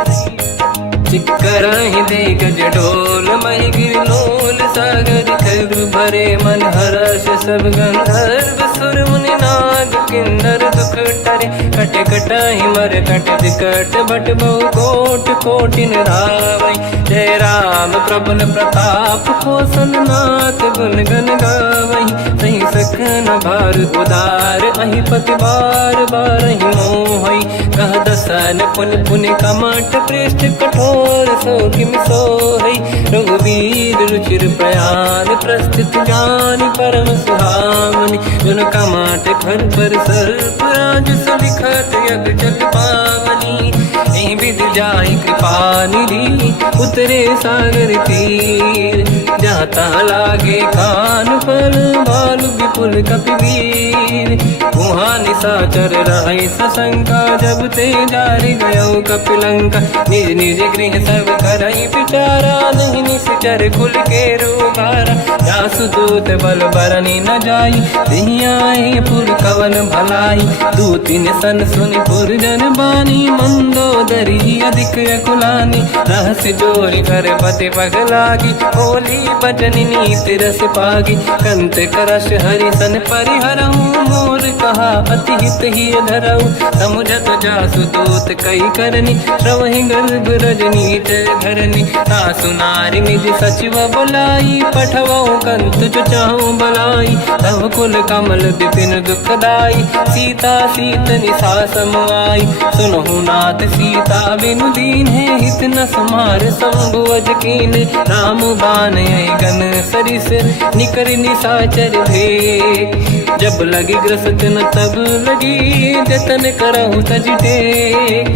चिक्करहि दिग्गज ढोल, महि गिरलोल सागर। खर भरे मन हर्ष सब गंधर्व, सुर मुनि नाग किन्नर दुख टरे। कट कटाहि मर कट विकट, भट बहु कोट कोटिन रावै। जय राम प्रबल प्रताप, कोसल नाथ गुण गन गावै। सही सखन भार उदार, अहि पति बार बारहि मोहै। कह दसन पुन पुन कमठ, पृष्ठ कठोर सो किम सोहै। रघुवीर रुचिर प्रयाण, प्रस्थित जानि परम सुहावनी। जुन कमाट घर पर सर्प, राज सबिखत यग जल पावनी। एहि विधि जाहि कृपा निधि, उतरे सागर तीर। जाता लागे कान फल, भालु विपुल कपि वीर। वहाँ निशाचर रहै सशंका, जब ते जारि गयो कपिलंका। निज निज गृह सब करई विचारा, नहीं निश्चर कुल के रूबारा। जासु दूत बल बरनी न जाई, देहि आए पुर कवन भलाई। दूतिन सन सुनि पुर जन बानी, मंदोदरी अधिक अकुलानी। रहस्य जोरि कर पति पगलागी, होली बचन नीति रस पागी। कंत करश हरि सन परिहरहु, मोर कहा अति हित ही धरऊ। समुझत जासु दूत कई करनी, श्रवहि गर्भ रजनी जय धरनी। तासु नारी निज सचिव बुलाई, पठवऊ कंत जो चाहूं बलाई। तब कुल कमल विपिन दुखदाई, सीता सीत निशा समाई। सुनहु नाथ सीता बिनु दीन है, हित न समार शंभुअज कीन। राम बान आई गन सरिस, निकर निशाचर भेद। जब लगी ग्रसत न तब लगी, जतन करहु तज टेक।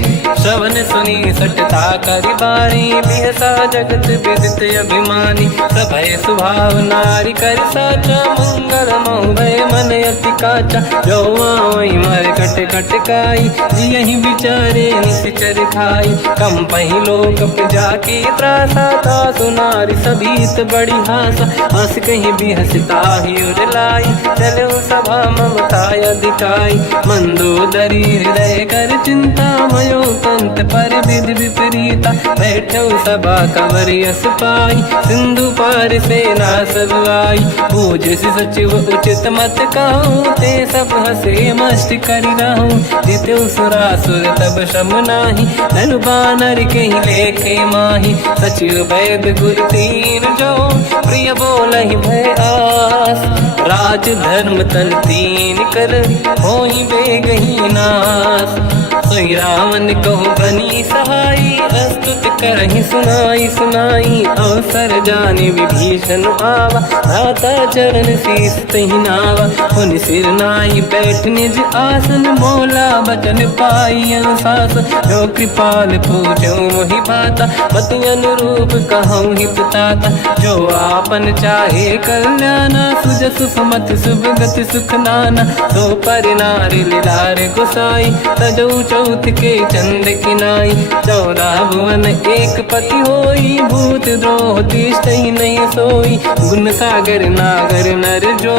श्रवण सुनी सटता करि बारी, बिहसा जगत विदित अभिमानी। सभय सुभाव नारी कर साचा, मंगल मोह भय मन अति काचा। जो आवई मर कट कट काई, जियहि विचारे निश्चर खाई। कम पहि लोक जाके त्रासा, तासु नारी सभीत बड़ी हासा। हंस कहीं बिहसता ही उर लाई, चलो सभा ममता अधिकाई। मंदोदरी हृदय कर चिंता मयो कंत पर विधि विपरीता। बैठो सभा कवर यस पाई सिंधु पार सेना सब आई। पूज्य सचिव उचित मत कहूँ ते सब हसे मस्त करि रहूं। जित्यु सुरासुर तब शम नाही धनु बानर के ही लेखे माही। सचिव वैद गुरु तीन जो प्रिय बोलहि भय आस। राज धर्म तन तीन कर होई बेगही नास। सोई रावण कहु बनी सहाई अस्तुत करहि सुनाई सुनाई। अवसर जाने विभीषण आवा भ्राता चरण शीस तहि नावा। पुनि सिर नाई बैठ निज आसन बोला बचन पाई अनुशासन। जो कृपाल पूछो मोहि बाता मति अनुरूप कहूँ हित ताता। जो आपन चाहे कल्याणा सुजस सुमति शुभ गति सुख नाना। तो पर नारी लीलार गोसाई तजौ चौथ के चंद किनाई। 14 भुवन एक पति होई भूत द्रोह तिष्ठहि नहीं सोई। गुण सागर नागर नर जो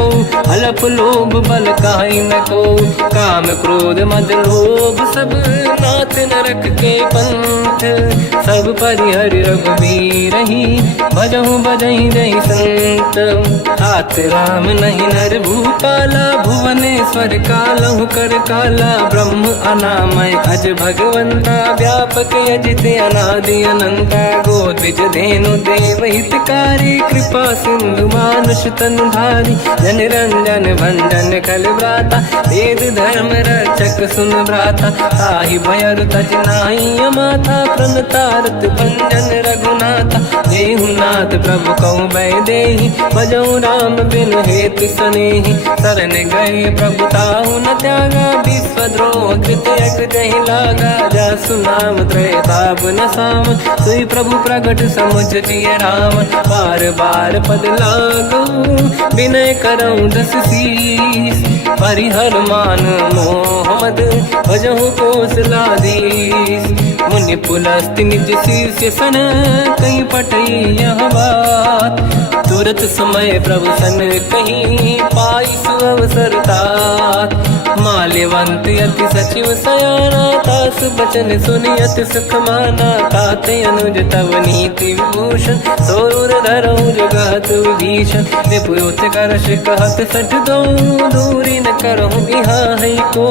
अलप लोभ बल काहि न को। काम क्रोध मद लोभ सब नाथ नरक के पंथ। सब परिहरि रघुबीर ही भजहु बजहि रहि संत। हाथ राम नहीं नर भूपाला भुवनेश्वर कालहु कर काला। ब्रह्म अनामय अज भगवंता व्यापक यजित अनादि अनंता। गोद्विज धेनु देव हितकारी कृपा सिंधु मानुष तनु धारी। जन रंजन भंजन खल व्राता वेद धर्म रक्षक सुन भ्राता। ताहि भयर तज नाहि अमाथा प्रणतारत भंजन रघुनाथा। देहु नाथ प्रभु कहु बै देहि भजहु राम बिनु हेतु सनेहि। शरण गए प्रभु ताहु न त्यागा विश्वद्रोह कृत यक जहि लागा। जासु नाम त्रयताप न साम सोई प्रभु प्रगट समुझ जिय राम। बार बार पद लागू विनय करऊँ दस शीस। परिहर मान मोह मद भजहु कौशलाधीश। मुनि पुलस्त्य निज शीर्ष सन कहीं पटई यह बात। तुरत समय प्रभु सन कहीं पाई सुअवसर तात। माल्यवंत अति सचिव सयाना तास बचन सुनियत सुख माना। ताते अनुज तव नीति विभूषण सोर धरऊ जगत विभीषण। विपुत करश कहत सठ दो दूरी न करहु बिहा है को।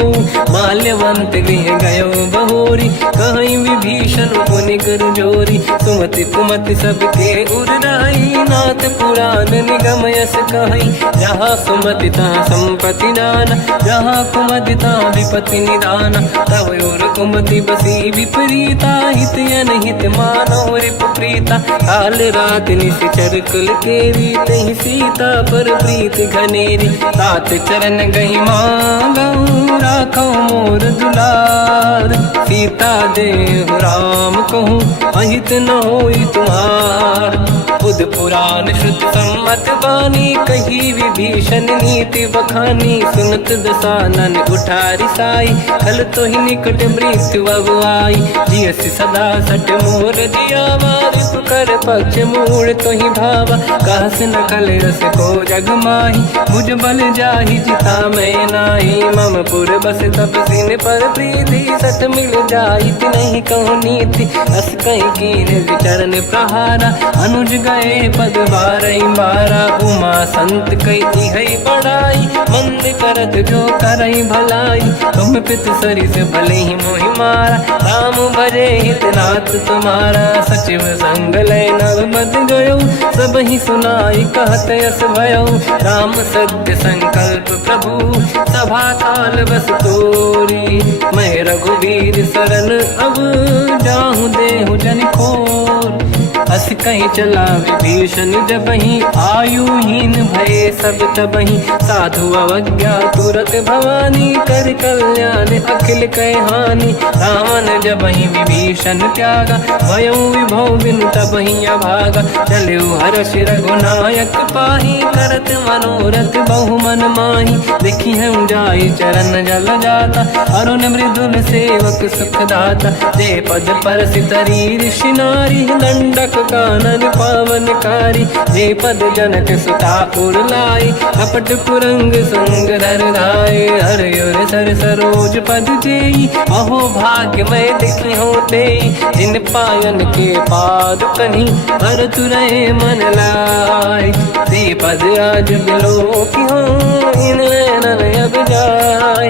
माल्यवंत गृह गयो बहोरी कहीं विभीषण पुनि कर जोरी। सुमति कुमति सबके उड़ाई नाथ पुराण निगम यस कहीं। जहाँ सुमति तहाँ संपत्ति नाना जहाँ कुमति तहाँ विपत्ति निदाना। तव और कुमति बसी विपरीता हित अनहित मानव रिप प्रीता। काल रात निशिचर कुल केरी तहि सीता पर प्रीत घनेरी। तात चरण गई मांगऊ राखो मोर दुलार। सीता देहु राम कहूँ अहित न होई तुम्हार। बुध पुराण श्रुत सम्मत बानी कही विभीषण नीति बखानी। सुनत दसानन उठारी साई खल तो ही निकट मृत्यु अब आई। जियसि सदा सट मोर जियावा रिपु कर पक्ष मूड़ तो ही भावा। कहस न कल रस को जग माही भुज बल जाहि जिता मैं नाई। मम पुर बस तप सिन पर प्रीति सत मिल जाई नहीं कहूँ नीति। अस कहीं कीन विचरण प्रहारा अनुज गए पद बारई बारा। उमा संत कई है बड़ाई मंद करत जो करई भलाई। तुम पित सरिस भले ही मोहि मारा राम भजे हितनाथ तुम्हारा। सचिव संग लय नव बद गयो सब ही सुनाई कहत यस भयो। राम सत्य संकल्प प्रभु सभा काल बस तोरी। मैं रघुवीर शरण अब जाहूँ देहु जन खोर। अस कहीं चला विभीषण जबहि आयुहीन भये सब तबहि। साधु अवज्ञा तुरत भवानी कर कल्याण अखिल कह हानि। रावण जबहि विभीषण त्यागा भयो विभव बिनु तबहि अभागा। चलऊ हर्ष रघुनायक पाहि करत मनोरथ बहु मन माहि। देखी हम जाई चरण जल जाता अरुण मृदुल सेवक सुख दाता। जे पद पर सितरी ऋषि नारी दंडक कानन पावनकारी। जे पद जनक सुता उर्ला आए, कपट कुरंग संग धर धाये। हर युर सर सरोज पद जेई, अहो भाग्य मैं देखी होते, जिन पायन के पाद कहीं हर तुरहे मन लाए। ते पद आज बिलो की हो, इन नैनन अब जाए।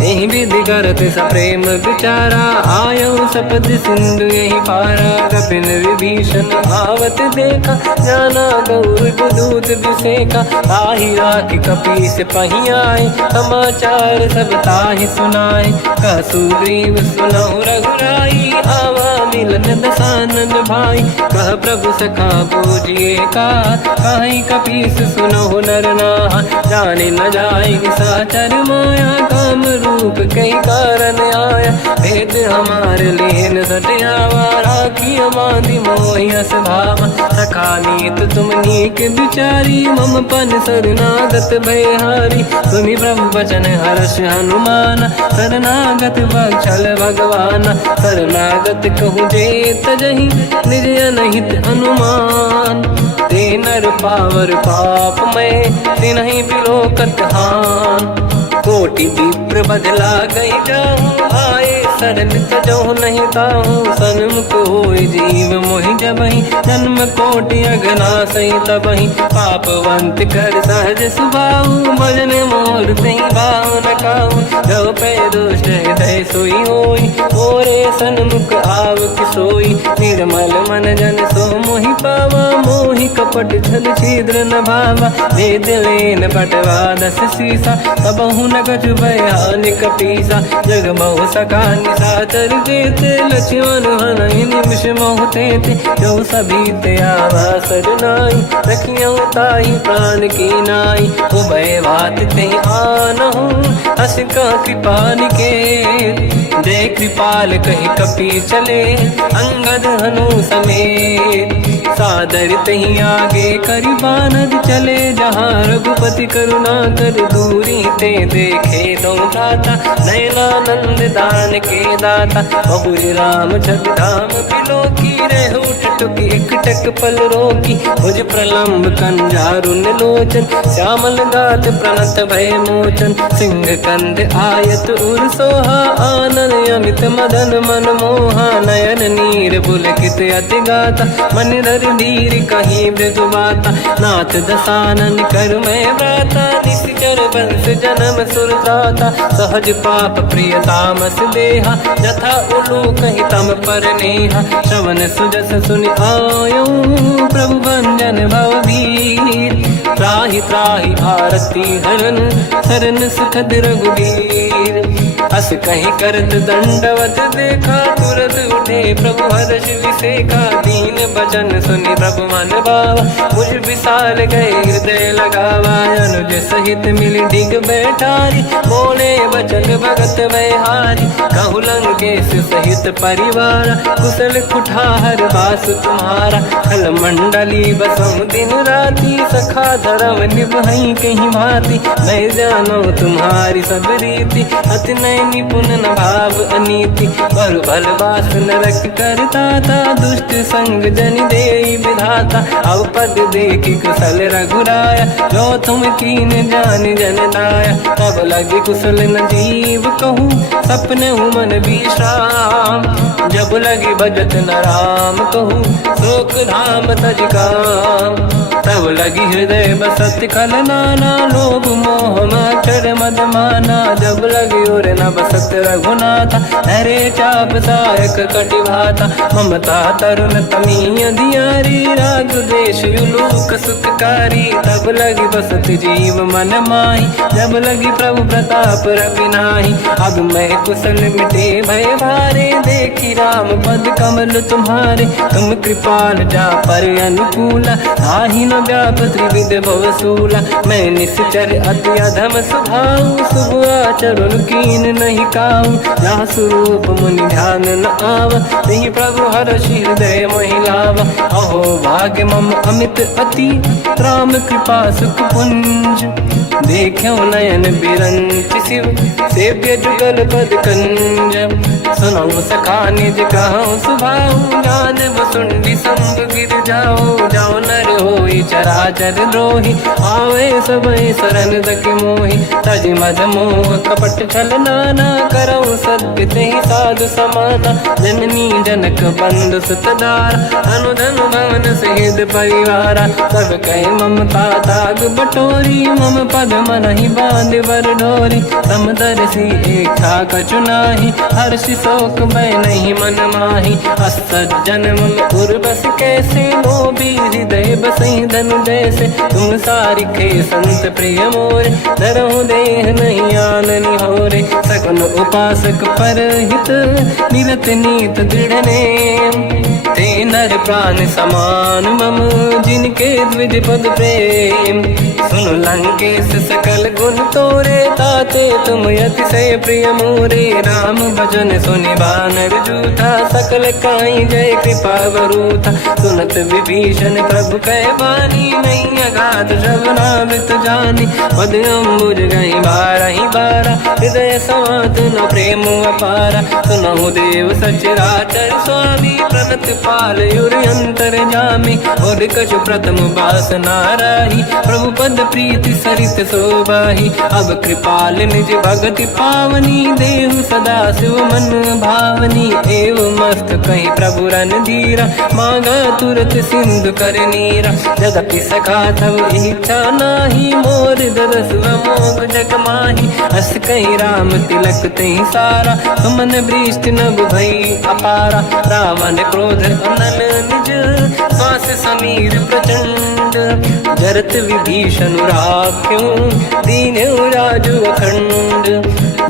यही विधि करत सप्रेम विचारा, आयो सपद सिंधु यही पारा। कपिन विभीषण आवत देखा, जाना गौर दूत विसेका। ताहि राखी कपी से पही आए, समाचार सब ताहि सुनाए। कह सुग्रीव सुनहु रघुराई, आवा मिलन दसानन भाई। कह प्रभु सखा पूजिए का, कहीं कपीस सुनहु नर नाहा। जाने न जाएगी साचर माया, काम रूप कई कारण आया। भेद हमार लेन सटियावा, राखी हमारी मोहियस भावा। सखा नीत तुम नीक विचारी, मम पन शरणागत भयहारी। सुनि प्रभु वचन हर्ष हनुमान, शरणागत बक्षल भगवान। शरणागत कहूँ जे तजहि, निज अनहित अनुमान। ते नर पावर पाप में, तिन्हि बिलोकत हान। कोटि विप्र बदला गई जाऊँ, आए शरण तजहु नहीं ताहूँ। सन्मुख होय जीव मोहि जबहि, जन्म कोटि अगना सही तबहि। पापवंत कर सहज सुभाऊ, भजन मोर तहि भाव न काहू। जो पै दुष्ट हृदय सोई होई, मोरे सन्मुख आव कि सोई। निर्मल मन जन सो मोहि पावा, मोहि कपट छल छिद्र न भावा। वेद लेन पटवा दस सीसा, सबहु न कछु भयानि कपीसा। जग महु सका निशाचर जेते, लक्ष्मण हनहि निमिष महु तेते। जो सभी ते आवा सरनाई, रखियौ ताहि प्राण की नाई। उभय बात ते आनहु, हस कह कृपा निकेत। जय कृपाल कहि कपी चले, अंगद हनु समेत। सादर तही आगे करि बानर चले, जहाँ रघुपति करुणा कर दूरी ते देखे। दो दाता नयनानंद दान के दाता, बहुरी राम छग धाम बिलो की। रहु टुक एक टक पल रोकी, भुज प्रलम्ब कंजारुन लोचन। श्यामल गात प्रणत भय मोचन, सिंह कंद आयत उर सोहा। आनन अमित मदन मन मोहा, नयन नीर पुलकित अति गाता। मन धर धीर कहीं मृदु बाता, नाथ दसानन कर मैं व्राता। निश्चर वंश जन्म सुरदाता, सहज पाप प्रिय तामस देहा। जथा उलू कहीं तम पर नेहा, श्रवण सुजस सुनि आयो। प्रभु भंजन भवभीर, त्राहि त्राहि आरती हरन। शरण सुखद रघुबीर, हस कहीं करत दंडवत देखा। तुरत उठे प्रभु हर्ष विसेखा, दीन बचन सुनि प्रभु मन भावा। मुझ विशाल गए हृदय लगावा, अनुज सहित मिली डिग बैठारी। बोले वचन भगत वैहारी, कहु लंकेश सहित परिवार। कुशल कुठार बास तुम्हारा, खल मंडली बसहु दिन राति। सखा धर्म निभहि कहीं भांति, मैं जानो तुम्हारी सब रीति। अति नय निपुण न भाव अनीति, पर भल बास नरक करता था। दुष्ट संग जन देई विधाता, अब पद देखि कुशल रघुराया। जो तुम कीन जान जन दाया, तब लगे कुशल न जीव कहूँ। सपने मन विश्राम, जब लगे भजत न राम कहूँ। शोक धाम तज काम, तब लगी हृदय बसत खल नाना। लोभ मोह मचर मद माना, जब लगी और न बसत रघुनाथा। हरे चाप सायक कटि भाता, ममता तरुण तमीय अधियारी। राग द्वेष युलूक सुखकारी, तब लगी बसत जीव मन माही। जब लगी प्रभु प्रताप रवि नाही, अब मैं कुशल मिटे भय भारे। देखी राम पद कमल तुम्हारे, तुम कृपाल जा पर अनुकूला। ताहि न व्याप त्रिविध भवसूला, मैं निश्चर अति अधम स्वभाव। शुभ आचरण कीन नहीं काहू, जहाँ स्वरूप मुनि ध्यान न आव। नहीं प्रभु हर्षि हृदय महिलावा, अहो भाग्य मम अमित अति। राम कृपा सुख पुंज देखो नयन बिरंच शिव सेव्य जुगल पद कंजम। सुनो सखा निज कहूँ सुभाऊ ज्ञान वसुंडी संग गिर जाओ। जाओ नर होई चराचर द्रोही आवे सबई शरण तक मोहि। तज मद मोह कपट छल नाना करऊ सत्य तेहि साधु समाना। जननी जनक बंधु सुतदार अनुधन भवन सहित परिवारा। सब कहे ममता ताग बटोरी मम पद मनहि बांध बर डोरी। समदर्शी इच्छा कछु नाही हर्षि शोक भय नहीं मन माही। असज्जन मम उर्वश कैसे लोभी हृदय बसहि धनु जैसे। तुम सारिखे संत प्रिय मोरे धरहु देह नहीं आन निहोरे। सगुन उपासक पर हित निरत नीत दृढ़ नेम। ते नर प्राण समान मम जिनके द्विज पद प्रेम। सुन लंकेश सकल गुण तोरे ताते तुम अतिशय प्रिय मोरे। राम भजन सुनि बानर जूथा सकल काई जय कृपा वरूथा। सुनत विभीषण प्रभु कह बानी नहीं अगाध श्रवणामृत जानी। पद अम्बुज गई बारहि बारा हृदय समात न प्रेम अपारा। सुनहु देव सचराचर स्वामी प्रणत पाल युरि अंतर जामी। और कछु प्रथम बास नाराही प्रभु पद प्रीति सरित शोभाही। अब कृपाल निज भगति पावनी देहु सदा शिव मन भावनी। एव मस्त कहीं प्रभु रन धीरा मांगा तुरत सिंधु कर नीरा। जगति सखा तब इच्छा नाही मोर दरस मोग जग माही। हस कहीं राम तिलक तही सारा सुमन वृष्टि नभ भई अपारा। रावण क्रोध अनल निज श्वास समीर प्रचंड। जरत विभीषण राख्यों दीन्यु राजु अखंड।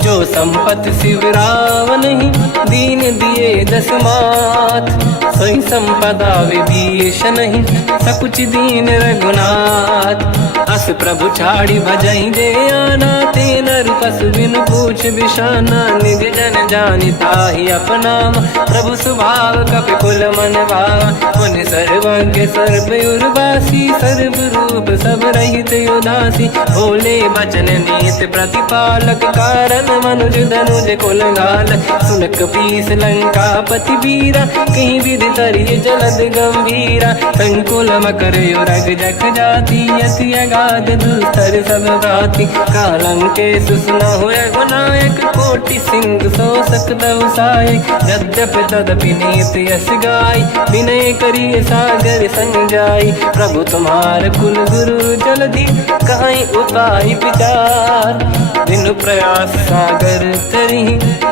जो संपत शिव रावण ही दीन दिए दस मात। सोई संपदा विभीषण ही सकुच दीन रघुनाथ। अस प्रभु छाड़ी भजई जे आना ते नर पसु बिनु पूछ बिशाना। निज जन जानि ताहि अपनाम प्रभु स्वभाव कपि कुल मन भावा। मुनि सर्वज्ञ सर्व उर्वासी सर्व रूप सब रहित उदासी। भोले बचन नीत प्रतिपालक कारण मनुज धनुज कुल घाल। सुनक पीस लंका पति वीरा कहीं विधि तरिय जलद गंभीरा। संकुल मकर युरग जख जाति अति अगाध दुस्तर सब भाति। कालंके सुसना हुए गुनायक कोटि सिंधु सो सकदव साय। यद्यपि तदपि नीत यस गाय विनय करिय सागर संग जाई। प्रभु तुम्हार कुल गुरु जलधि कहीं उपाय विचार। बिनु प्रयास सागर तरी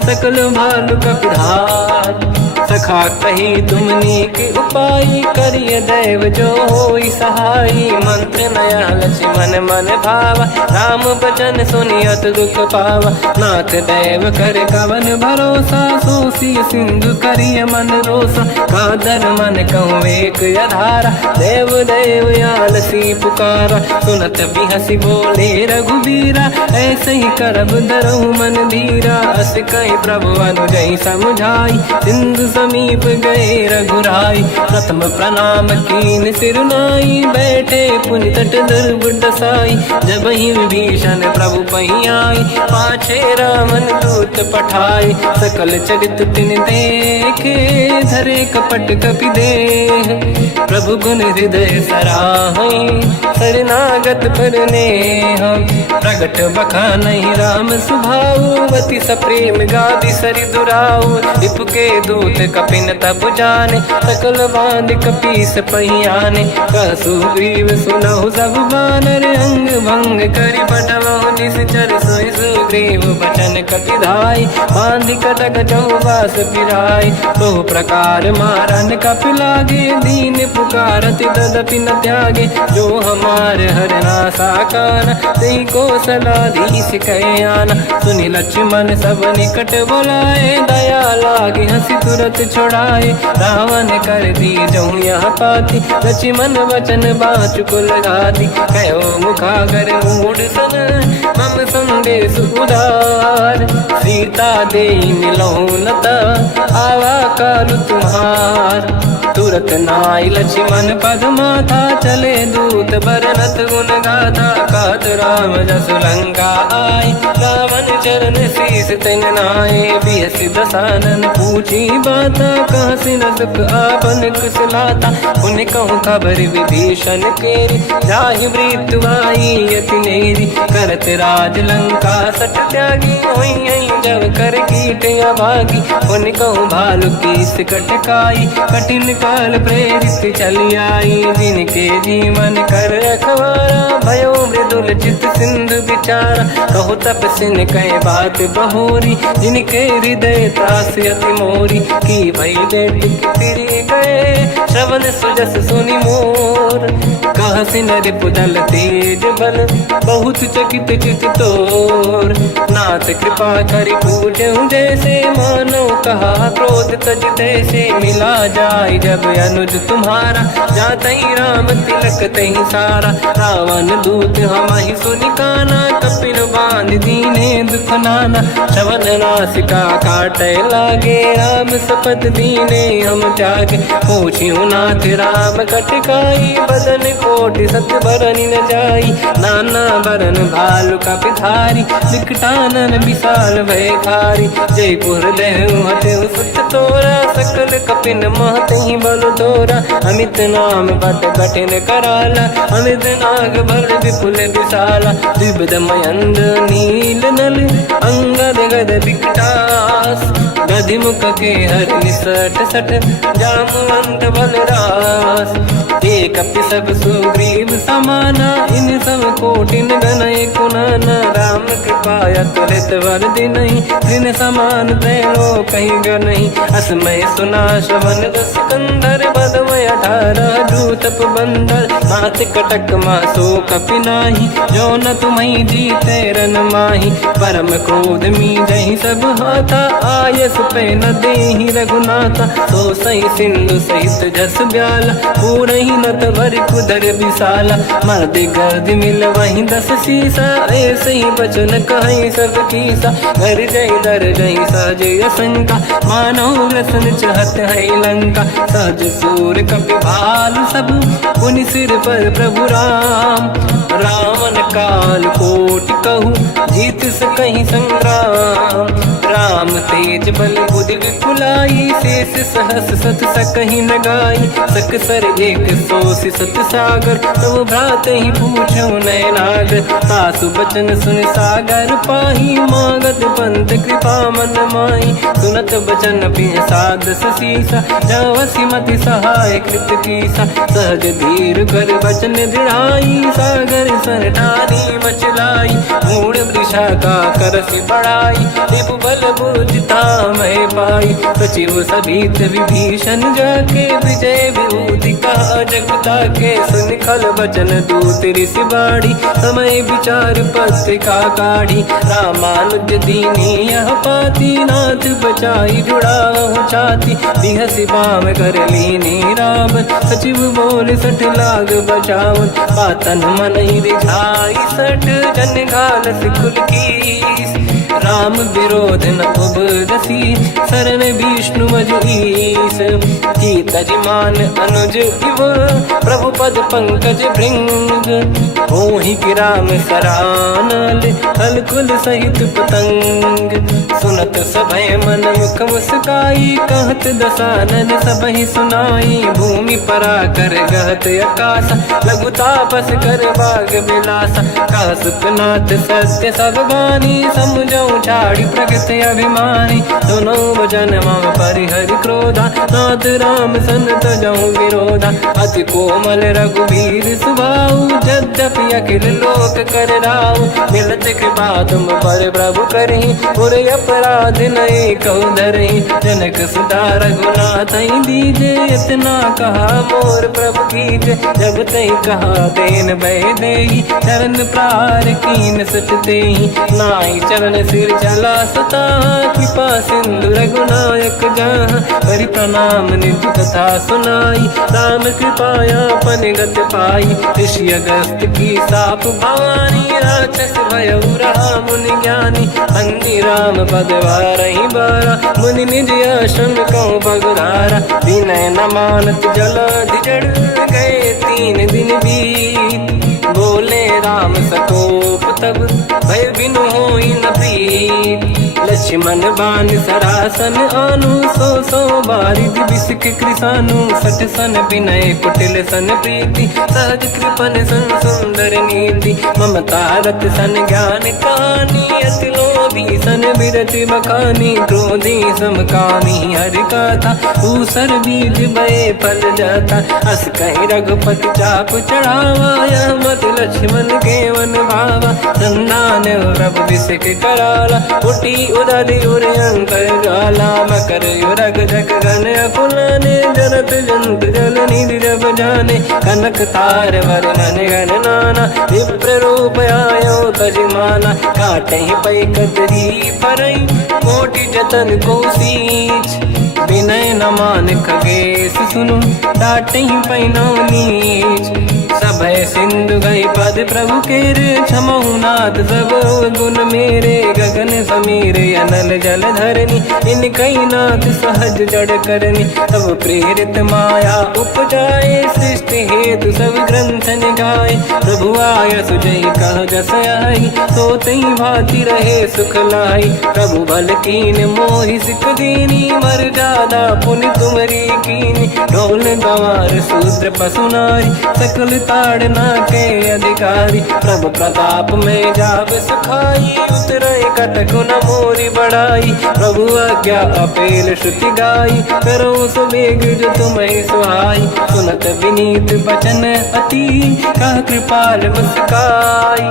सकल भालु कपिधार। सखा कही तुमनी के उपाय करिय दैव जो होई सहाई। मंत्र नया लक्ष्मण मन भावा राम भजन सुनियत दुख पावा। नाथ दैव कर कवन भरोसा सोसी सिंधु करिय मन रोसा। कादर मन कहूँ एक अधारा देव देव आलसी पुकारा। सुनत बिहसी बोले रघुबीरा ऐसे ही करब दरहु मन धीरा। अस कहीं प्रभु अनुजई समझाई सिंधु समीप गए रघुराई। प्रथम प्रणाम कीन सिरुनाई बैठे पुनि तट दुर्बुड साई। जब ही विभीषण प्रभु पही आई पाछे रामन दूत पठाई। सकल चरित तिन देखे धरे कपट कपि देह। प्रभु गुण हृदय सराहई शरणागत पर नेह। प्रगट बखानहि राम सुभाऊ अति सप्रेम गादि सरि दुराऊ। रिपु के दूत कपिन तब जाने सकल बांध कपीस पहियाने। कह सुग्रीव सुनहु सब बानर अंग भंग करि बटमहु निश्चर। सोई सुग्रीव बचन कपिधाई बांधि कटक चौबास पिराई। तो प्रकार मारन कपि लागे दीन पुकारत तदपि न त्यागे। जो हमार हरना साकान तेहि कौशलाधीश कहे आना। सुनि लक्ष्मण सब निकट बोलाए दया लागे हंसी तुरत छुड़ाए। रावण कर दी जो यहाँ पाती लक्ष्मण वचन बाचुक लगाती। कहो मुखागर मूढ़ सन मम संदेह शेष उधार। सीता दे मिलौनत आवा काल तुम्हार। तुरत नाई लक्ष्मण पद माथा चले दूत बरनत गुण गाथा। कहत राम जस लंका आए रावण चरण शीस तिन नाये। बिहस दसानन पूछी बाता कह सिन दुख आपन कुशलाता। उन कहूँ खबर विभीषण केरी जाहि मृत्यु आई यति नेरी। करत राज लंका सट त्यागी होई जब कर कीट अभागी। उन कहूँ भालु कीस कटकाई कठिन काल प्रेरित चली आई। जिनके जीवन कर रखवारा भयो मृदुल चित सिंधु विचारा। कहो तपसिन कह बात बहोरी जिनके हृदय त्रास अति मोरी। की भई बेट फिर गए श्रवण सुजस सुनि मोर। कह सिन रिपुदल तेज बल बहुत चकित चित तोर। नाथ कृपा करि पूजऊं जैसे मानो कहा क्रोध तज तैसे। मिला जाय जब अनुज तुम्हारा जात ही राम तिलक तही सारा। रावण दूत हमहि सुनि काना कपिन बांध दीने दुख नाना। श्रवण नासिका काटे लागे राम सपत दीने हम त्यागे। पूछियो नाथ राम कटकाई बदन कोटि सत बरनि न जाई। नाना बरन भालु का पिधारी विकटानन विशाल भयकारी। जयपुर देहु हतेउ सुत तोरा सकल कपिन महतहि बल तोरा। अमित नाम बट कठिन कराला अमित नाग बल विपुल विशाला। द्विविध मयंद नील नल अंगद गद विकटास। गधिमुख के हर निसट सट जामवंत बलरास। एक सब सुग्रीव समाना इन सब कोटिन गनय कुनाना। राम कृपा तुलित वर दिनहि दिन समान त्रैलो कहीं गनहि। असमय सुना श्रवण दस कंधर बदमय 18 दूतप बंदर। मात कटक मासो कपि नाही जो न तुम्हि जीते रन माही। परम क्रोध मी जहि सब हाथा आयस पे न देहि रघुनाथा। तो सही सिंधु सहित जस ब्याला पूरहि नत भरि कुदर विशाला। मर्द गर्द मिल वही 10 सीसा ऐसे ही बचन कहीं सब कीसा। घर जय दर जय सहज असंका मानो रसन चहत है लंका। सहज सूर कपि भाल सब पुनि सिर पर प्रभु राम। रावण काल कोटि कहूँ जीत सकहि संग्राम। राम तेज बल बुद्धि विपुलाई शेष सहस सत सकहि न गाई। सकसर एक सोसि सत सागर तब भ्रात ही पूछो नय नागर। सासु बचन सुन सागर पाही मागत पंत कृपा मन माही। सुनत बचन पिय सादस सीसा जवसि मति सहाय कृत कीसा। सहज धीर कर बचन दृढ़ाई सागर सर ठानी मचलाई। मूढ़ वृषा का करसि बढ़ाई रिपु बल बुद्धि मैं पाई। सचिव सभीत विभीषण जाके विजय विभूति कहा जगता के। सुन खल बचन दूत ऋषि बाड़ी समय विचार पत्रिका काढ़ी। रामानुज दीनी यह पाती नाथ बचाई जुड़ा छाती। बिहसि बाम कर लीनी राम सचिव बोल सठ लाग बचावन। बातन मन ही रिझाई सठ जन घाल सिकुल कीस। राम विरोध न उपदसी शरण विष्णु मजईस। जीतजमान अनुज इव प्रभु पद पंकज भृंग। मोहि राम सरानल हलकुल सहित पतंग। सुनत सभय मन मुख मुस्काई कहत दसानन सबहि सुनाई। भूमि परा कर गहत आकाश लघु तापस कर बाग बिलासा। कह सुखनाथ सत्य सब बानी समझौ छाड़ी प्रगति अभिमानी। दोनों वचन मम परिहरि क्रोधा नाथ राम सन तजौ विरोधा। अति कोमल रघुवीर सुभाऊ यद्यपि अखिल लोक कर राऊ। मिलत कृपा तुम पर प्रभु करहि पुर अपराध नये कहु धरहि। जनक सुता रघुनाथ दीजे इतना कहा मोर प्रभु कीजे। जब तई कहा देन भय देहि चरण प्रार कीन सट तेहि। नाई चरण सिर चला सता, कृपा सिंधु रघुनायक जहाँ, करि प्रणाम निज कथा सुनाई। राम कृपाया पन गत पाई, ऋषि अगस्त की साप भवानी। राक्षस भयउ रहा मुनि ज्ञानी, अंधी राम पद वारहि बारा। मुनि निज आश्रम कहूँ पगुधारा, विनय न मानत जलधि जड़ गए 3 दिन बीत। बोले राम सकोप तब, भय बिनु होई न प्रीत। लक्ष्मण बाण सरासन आनु, 100 बारिद बिसक कृसानु। 60 सन विनय कुटिल सन प्रीति, सहज कृपन सन सुंदर नीति। ममता रत सन ज्ञान कहानी, अति लोभी सन बिरति बखानी। क्रोधी समकामी हरि कथा, ऊसर बीज बये फल जाता। अस कहीं रघुपति चाप चढ़ावा, यह मत लक्ष्मण के वन भावा। संधान प्रभु बिसक कराला, उठी उदधि उर अंतर ज्वाला। मकर युरग जग गण अकुलाने, जरत जंत जल निधि जब जाने। कनक तार वर्णन गण नाना, विप्र रूप आयो तजमाना। काटे पै कतरी परई, कोटि जतन को सींच। विनय न मान खगेश सुनु, डांटे पैनौ नीच। सभय सिंधु गई पद प्रभु केरे, क्षमहु नाथ सब गुण मेरे। गगन समीर अनल जल धरनी, इनकई नाथ सहज जड़ करनी। तब प्रेरित माया उपजाए, सृष्टि हेतु सब ग्रंथ निगाए। प्रभु आय सुजई कह जस आई, तो तई भांति रहे सुख लाई। प्रभु बल कीन मोहि सिख दीनी, मर जादा पुनि तुमरी कीनी। ढोल गंवार शूद्र पशु नारी, सकल ताड़ना के अधिकारी। प्रभु प्रताप में जाब सुखाई, उतरे कटकु न मोरी बढ़ाई। प्रभु आज्ञा अपेल श्रुति गाई, करो सुबेग जो तुम्हें सुहाई। सुनत विनीत बचन अति, कह कृपाल मुस्काई।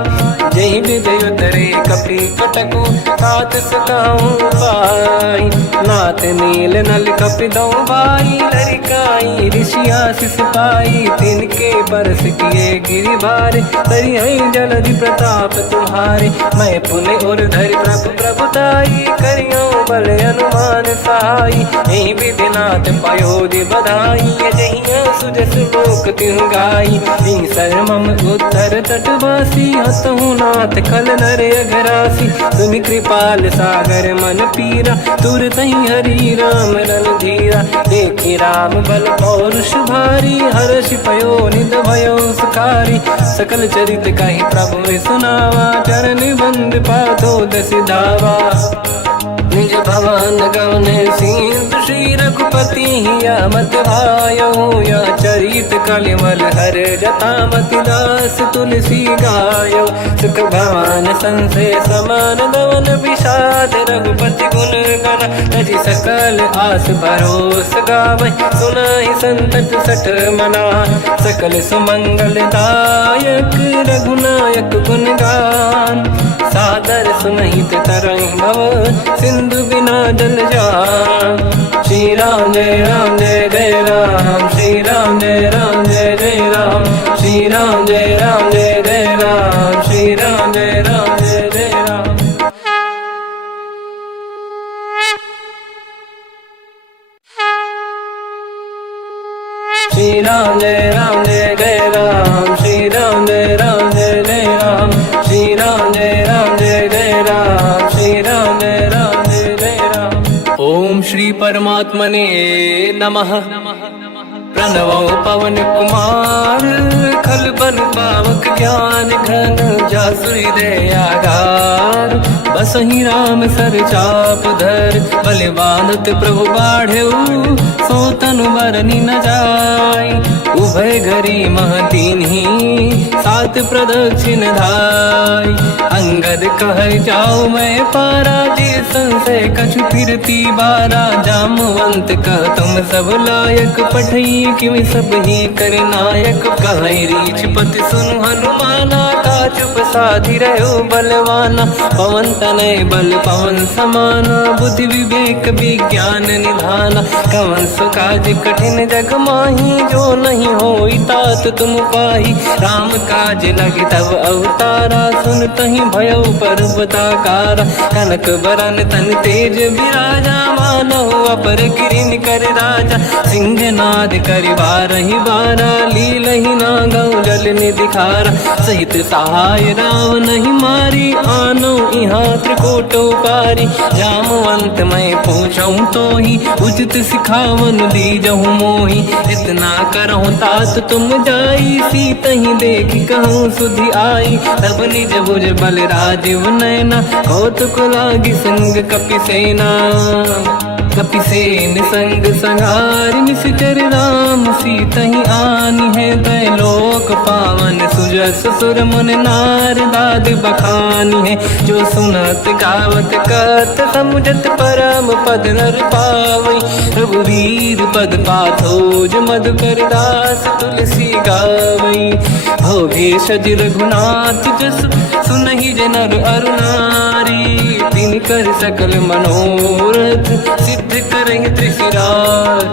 जय विजय उतरे कपि कटकु, तात सकाऊं पाई। नाथ नील नल कपि दो भाई, लरिकाई ऋषि आशीष पाई। तिनके बरस किए गिरि भारे, तरि है जलधि प्रताप तुम्हारे। मैं पुण्य और धरि प्रभु प्रभुताई, करियो बल अनुमान सहाई। यही विधिनाथ पयोधि बधाई, जहिया सुजस लोक तिहु गाई। सरमम उत्तर तटवासी, हतहु नाथ खल नर अघरासी। तुम कृपाल सागर मन पीरा, तुरत ही हरि राम रणधीरा। देखि राम बल पौरुष भारी, हर्ष पयो निध भयो सुखारी। सकल चरित कहि प्रभु सुनावा, चरण बंद पाथो दस धावा। निज भवन गवने सिंधु, श्री रघुपति हिया मत आयो। या चरित कलिमल हर जतामति दास, तुलसी गायो। सुख भवन संसे समान गवन, विषाद रघुपति गुण गण। तजि सकल आस भरोस गावै, सुनाहि संतट सठ मना। सकल सुमंगल दायक, रघुनायक गुण गान। सादर सुनहित तरंग भव, सिंधु बिना जल जान। श्री राम जय राम जय जय राम, श्री राम जय राम जय जय राम। श्री राम जय राम जय जय राम, श्री राम जय राम जय जय राम। श्री राम जय राम जय जय राम, श्री राम जय राम जय जय राम। श्री राम जय राम जय जय राम, श्री राम जय राम जय जय राम। ओम श्री परमात्मने नमः। प्रणवो पवन कुमार, खल बन पावक ज्ञान घन। जासुरी दयागार, बसहि राम सर चाप धर। बलवानत प्रभु बाढ़ऊ, सो तनु बरनि न जाय। उभय घरी मह दीन्ही, सात प्रदक्षिण धाय। अंगद कह जाओ मैं पारा, जे संशय कछु फिरती बारा। जामवंत कह तुम सब लायक, पठई किमि सब ही कर नायक। कह रीछ पति सुनु हनुमाना, का चुप साधि रहो बलवाना। पवन तनय बल पवन समाना, बुद्धि विवेक विज्ञान निधाना। कवन सो काज कठिन जग माही, जो नहीं होई तात तुम पाही। राम काज लगे तब अवतारा, सुन तहि भयो पर्वताकारा। कनक बरन तन तेज विराजा, मानहु अपर गिरिन कर राजा। सिंहनाद करि बारहि बारा, लीलहि नागौ जल निधि खारा। सहित सहाय रावण ही मारी, आनो इहाँ त्रिकोटो पारी। जामवंत मैं पूछऊँ तो ही, उचित सिखावन दीजहु मोही। इतना करहु तात तुम जाई, सीतहि देखि कहूँ सुधि आई। तब निज भुज बल राजीव नैना, कौतुक लागी संग कपिसेना। कपिसेन संग संहारि निशिचर राम, सीतहि आनि है दैलोक पावन। सुजस सुर मुन नार दाद बखानी है, जो सुनत गावत कहत समुझत परम पद नर पावई। रघुवीर पद पाथोज मधुकर दास तुलसी गावई। हो भेषज रघुनाथ जस, सुनहि जनर अरु नारी। तिन कर सकल मनोरथ, सिद्ध करहि त्रिशिरार।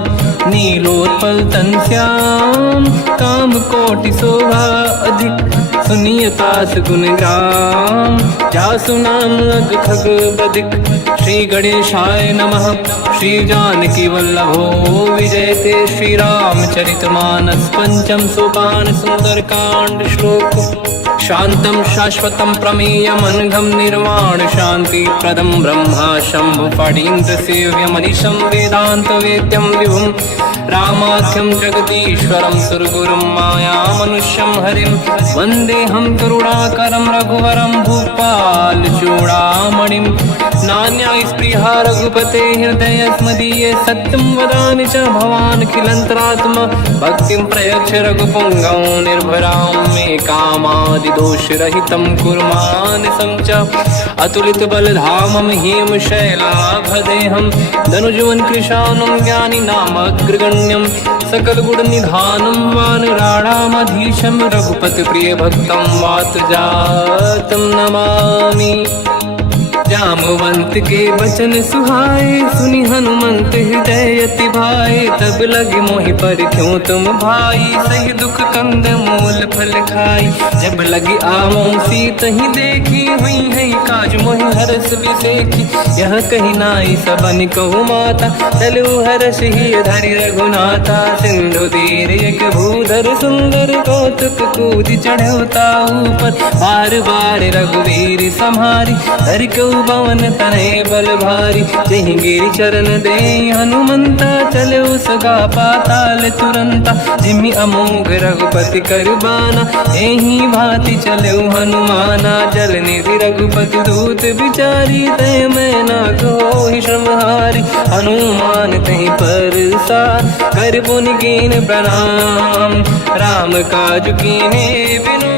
नीलोत्पल तन श्याम, काम कोटि शोभा अधिक। सुनिय तास गुण ग्राम, जासु नाम अग खग बदिक। श्री गणेशाय नमः, श्री जानकी वल्लभो विजयते। श्री रामचरित मानस पंचम सोपान, सुंदर कांड श्लोक। शांतं शाश्वतं प्रमेयमनघं, निर्वाण शांति प्रदं ब्रह्मा शंभु फणीन्द्र सेव्यमनिशं। वेदांत वेद्यं विभुं रामाख्यं जगदीश्वरं, सुरगुरुं मायामनुष्यं हरिं। वन्देऽहं करुणाकरं रघुवरं, भूपाल चूडामणिं। नान्या स्पृहा रघुपते हृदयस्मदीये, सत्यं वदामि च भवान् खिलन्तरात्मा। भक्तिं प्रयच्छ रघुपुङ्गं, निर्भरां मे कामादिदोषरहितं कुर्मानसं च। अतुलित बलधामं हेमशैलाभदेहं, धनुजवन कृशानं ज्ञानी नामग्रगण्यं। सकल गुण निधानं वानराणामधीशं, रघुपति प्रिय भक्तं वात जातं नमामि। जामवंत के बचन सुहाए, सुनि हनुमंत हृदय अति भाए। तब लगे मोहि पर क्यों तुम भाई, सही दुख कंद मूल फल खाई। जब लगी आमो सीतहि देखी, हुई है काज मोहि हरस बिसेखी। यह कही नाई सबन कहु माता, चलु हरष ही धरि रघुनाथा। सिंधु तीर एक भूधर सुंदर, कौतुक कूदि चढ़ौता ऊपर। बार बार रघुवीर सम्हारी, धरि पवन तनय बल भारी। जहि गिरि चरण दे हनुमंता, चले सगा पाताल तुरंता। जिमि अमोघ रघुपति कर बाना, एहि भांति चले हनुमाना। जल निधि रघुपति दूत बिचारी, तय मैं ना कोहि श्रमहारी। हनुमान तहि परसा, कर पुनि कीन प्रणाम। राम काज कीन्हे बिनु,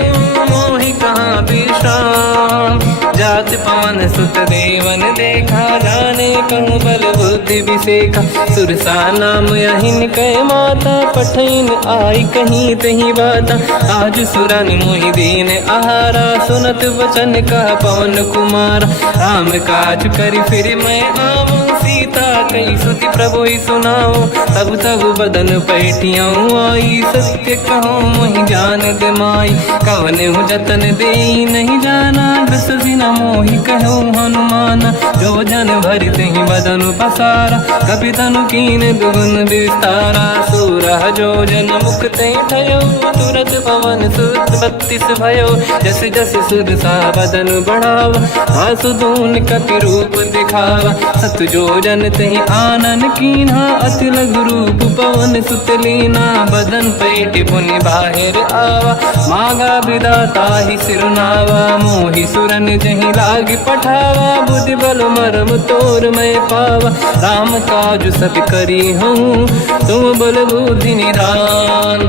मोहि कहाँ विश्राम। जात पवन सुत देवन देखा, जाने कहूँ बल बुद्धि विसेखा। सुरसा नाम यहिन कै माता, पठैन आई कहीं तही बाता। आज सुरन मोहि दीन आहारा, सुनत वचन कहा पवन कुमारा। राम काज करि फिर मैं आवूं, सीता कई सुति प्रभु सुनाओ। तब तब बदन पैठियाँ आई, सत्य कहो मोहि जान दे माई। कवन जतन दे नहीं जाना, दस दिन मोहि कहो हनुमाना। जो जन भरि तहि बदन पसारा, कपि तनु कीन दुगुन विस्तारा। सूरह जो जन मुख ते ठयो, तुरत पवन सुत 32 भयो। जस जस सुरसा बदन बढ़ावा, आसु दून कपि रूप दिखावा। सत जो जन तहि आनन कीन्हा, अति लघु रूप पवन सुत लीना। बदन पैठ पुनि बाहिर आवा, मागा विधाता ही सिरुनावा। मोहि सुरन जहि लाग पठावा, बुद्धि बल मरम तोर मैं पावा। राम काज सब करी हूँ, तुम बल बुद्धि निधान।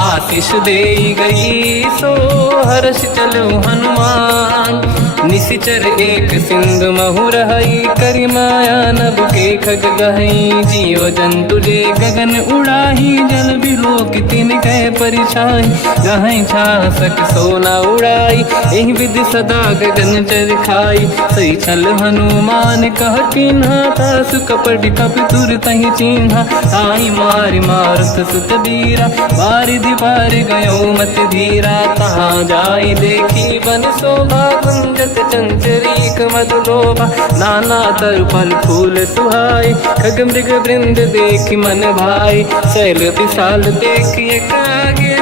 आशीष दे गई सो हर्ष चलो हनुमान, निशिचर एक सिंधु महु रहई, करि माया नभ के खग गहई। जीव जंतु जे गगन उड़ाही, जल बिलोक तिन कह परिछाई। गहई छासक सोना उड़ाई, एहि विधि सदा गगन चर खाई। सही छल हनुमान कह किन्हा, तासु कपट कपि तुर तहि चिन्हा। ताई मारि मारुत सुत बीरा, बारिधि पार गयो मत धीरा। तहाँ जाई देखी बन शोभा, कुंजत चंचरीक मधु लोभा। नाना तरु फल फूल सुहाई, खग मृग वृंद देखि मन भाई। शैल विशाल देखि एक आगे,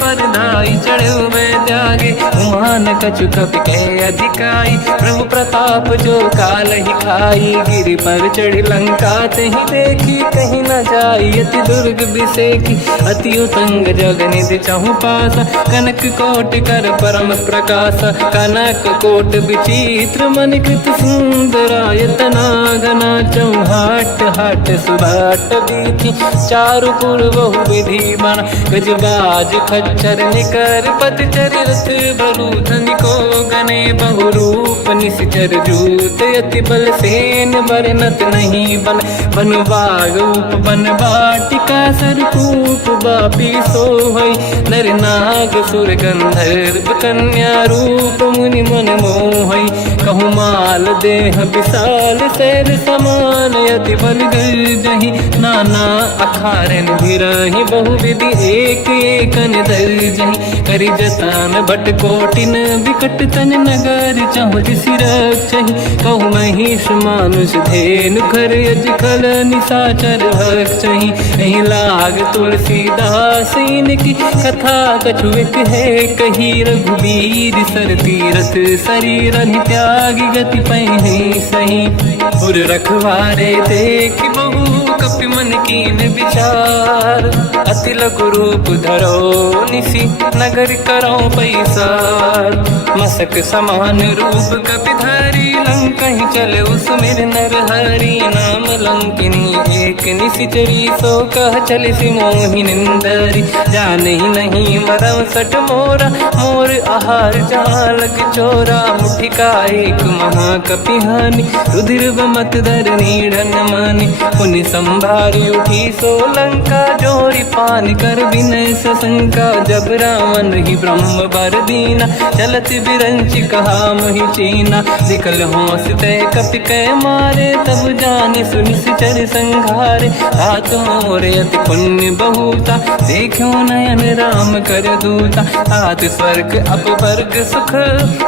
पर धाई चढ़ो मैं त्यागे। उमान कछु कपि कह अधिकाई, प्रभु प्रताप जो काल ही खाई। गिरि पर चढ़ी लंका तहि देखी, कहीं न जाई अति दुर्ग बिसेकी। अति उतंग जग निधि चहु पासा, कनक कोट कर परम प्रकाश। कनक कोट विचित्र मन कृत सुंदरायतना घना। चौहाट हाट सुभाट बीथी, चारु पुर बहु विधि बना। गजबाज खच्चर निकर पतचर, रथ बरु धनिको गने। बहु रूप निशिचर जूत, अति बल सेन बरनत नहीं बन। बन बाग उप बन बाटिका, सरकूप बापी सोहई। नर नाग सुर गंधर्व कन्या, रूप मुनि मन मोहई। कहु माल देह विशाल, शैल समान अति बल गर्जहि। नाना अखारन भिरहि, बहु विधि एक एकन दर्जहि। करि जतान भट कोटिन, विकट तन नगर चहु दिसि रक्षहि। कहु महिष मानुष धेनु, खर यज खल निशाचर भक्षहि। एहि लाग तुलसीदास इनकी, कथा कछु एक है कही। रघुबीर सर तीरथ शरीर, त्यागी गति पहि सही। पुर रखवारे देख बहु, कपि मन कीन विचार। अति लघु रूप धरो निसी, नगर करो पैसार। मसक समान रूप कपि धारी, लंका ही चले उसमें नर हरि। नाम लंकिनी एक निशिचरी, सो कह चले सि मोहि निंदरी। जाने ही नहीं मरम सट मोरा, मोर आहार जहाँ लग चोरा। मुठिका एक महाकपि हानि, रुधिर बमत धरनी ढन मानि। पुनि संभारी उठी सो लंका, जोरी पान कर विनय सशंका। जब रावण ही ब्रह्म बर दीना, चलत बिरंच कहा मोहि चीना। निकल होश तय कपि कह मारे, तब जाने सुनि निशिचर संघारे। हाथ मोरे अति पुण्य बहुता, देखो नयन राम कर दूता। हाथ स्वर्ग अपवर्ग सुख,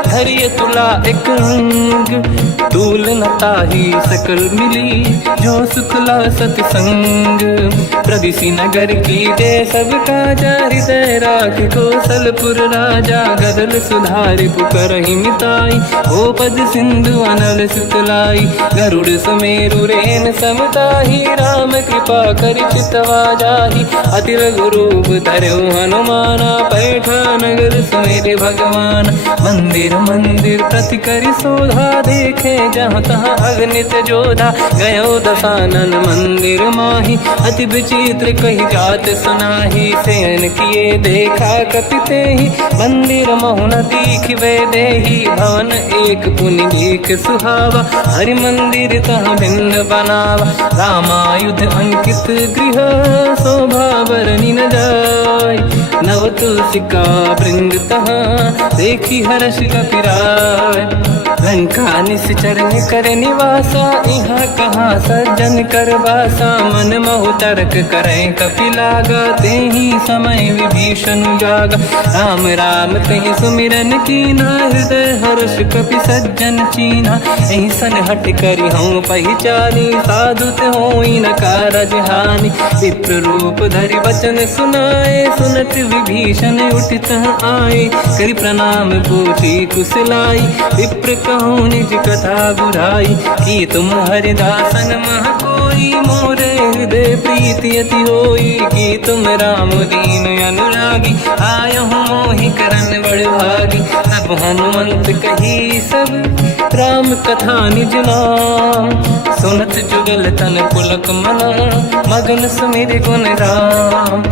धरिय तुला एक अंग। दूल न ताहि सकल मिली, जो सुख ला सतसंग। प्रदिशि नगर की जय सब काजा, हृदय राख कौशलपुर राजा। गदल सुधारि पुकारहि मिताई, ओ पद सिंधु अनल सुतलाई। गरुड़ सुमेरु रेन समताहि, राम कृपा करि चितवा जाहि। अति लघु रूप धरौ हनुमाना, पैठा नगर समेरे भगवान। मंदिर मंदिर प्रति करि शोधा, देखे जहाँ तहाँ अगणित जोधा। गयो दशानन मंदिर माहि, अति विचित्र कही जात सुनाहि। शयन किए देखा कपि तेहि, मंदिर महु न दीखिबे देहि। भवन एक पुनि देख सुहावा, हरि मंदिर तहाँ भिन्न बनावा। रामायुध अंकित गृह, शोभा बरनि न जाय। नव तुलसिका वृंद तहाँ, देखी हर्ष कपि राय। लंका निशिचर कर निवासा, यहाँ कहाँ सज्जन कर वासा। मन महु तर्क करें कपि लागा, तेहि समय विभीषण जागा। राम राम तेहि सुमिरन कीना, हृदय हर्ष कपि सज्जन चीना। एहि सन हट करि हूँ पहिचानी, साधु होई न कारज हानि। विप्र रूप धरि वचन सुनाए, सुनत विभीषण उठित आए। करि प्रणाम पूछी कुशलाई, विप्र कहूँ निज कथा बुराई। कि तुम हरिदासन मह कोई, मोरे हृदय प्रीति अति होई। कि तुम राम दीन अनुरागी, आयहु मोहि करन बड़ भागी। तब हनुमंत कही सब, राम कथा निज नाम। सुनत जुगल तन पुलक मना, मगन सुमिर गुण राम।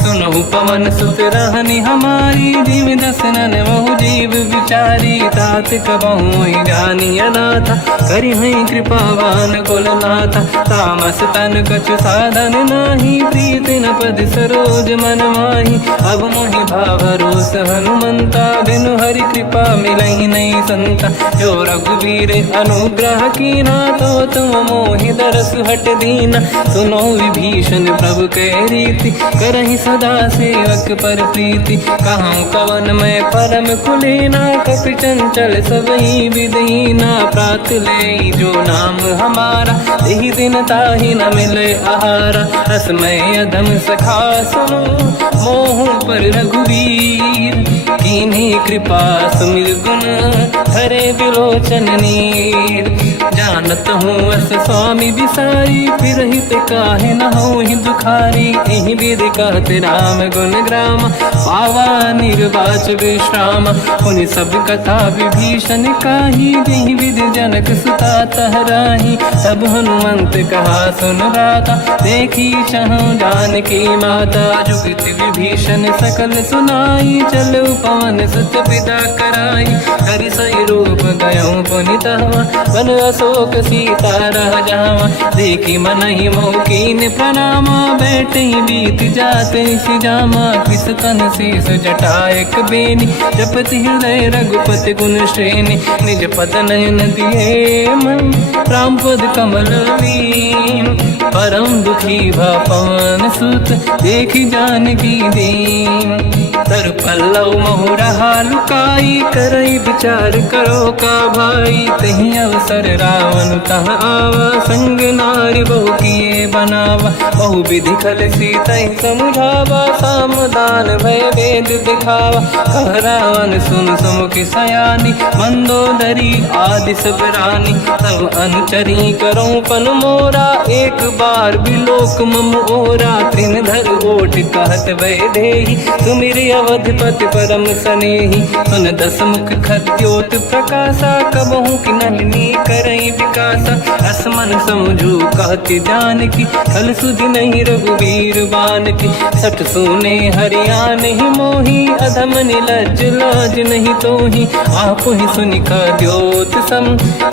सुनहु पवन सुत रहनी हमारी, जीव दसनन महु जीव विचारी, तात कबहु ही जानी अनाथा, करि हई कृपावान कुलनाथा, तामस तन कछु साधन नाही, प्रीति न पद सरोज मन माही, अब मोहि भावरोस हनुमंता, बिनु हरि कृपा मिलहि नहीं संता, जो रघुवीर अनुग्रह कीना, तो तुम मोहि दरस हट दीना, सुनो विभीषण प्रभु के रीति, करहि सदा सेवक पर प्रीति, कहूँ कवन मैं परम कुलीना, कपि चंचल सबहि विदहीना, प्रात ले जो नाम हमारा, यही दिन ताहि न मिले आहारा, रसमय अधम सखा सुनो, मोह पर रघुवीर, कीन्ही कृपा सुमिर गुण, हरे बिलोचन नीर, जानत हूँ अस स्वामी बिसारी, फिर हित काहे न हो ही दुखारी, यही विधि कहते राम गुण ग्राम, पावा निर्वाच विश्राम, उन सब कथा विभीषण काही, यही विधि जनक सुता तहराही, तब हनुमंत कहा सुन राता, देखी चहु जानकी माता, जुगत विभीषण सकल सुनाई, चलो पवन सुत पिता कराई, हरि सही रूप गयो पुनितवा, वन अशोक सीता रह जावा, देखी मनहि मोकीन प्रणामा, बैठे बीत जाते सिजामा, किस तन शीस जटा एक बेनी, जपति हृदय रघुपति गुण श्रेणी, निज पद नयन दिए मन, राम पद कमल लीन, परम दुखी भा पवन सुत, देखी जानकी दीन, तर पल्लव महु रहा लुकाई, करई विचार करो का भाई, तही अवसर रावण तह आवा, संग नारी बहु किए बनावा, बहु विधि खल सीतहि समुझावा, सामदान भय वेद दिखावा, कह रावण सुन सुमुखि सयानी, मंदोदरी आदि सब रानी, तब अनुचरी करो पन मोरा, एक बार बिलोक मम ओरा, त्रिन धर ओट कहत भय देहि, सुमिरि अवधपति परम सनेहि, सुन दस मुख खद्योत प्रकाशा, कबहु कि नलिनी करई विकासा, असमन समझू कहति जानकी, खल सुधि नहीं रघुवीर बानकी, सठ सुने हरियाण ही मोही, अधम निलज लाज नहीं तोही, आपु ही सुनि खद्योत सम,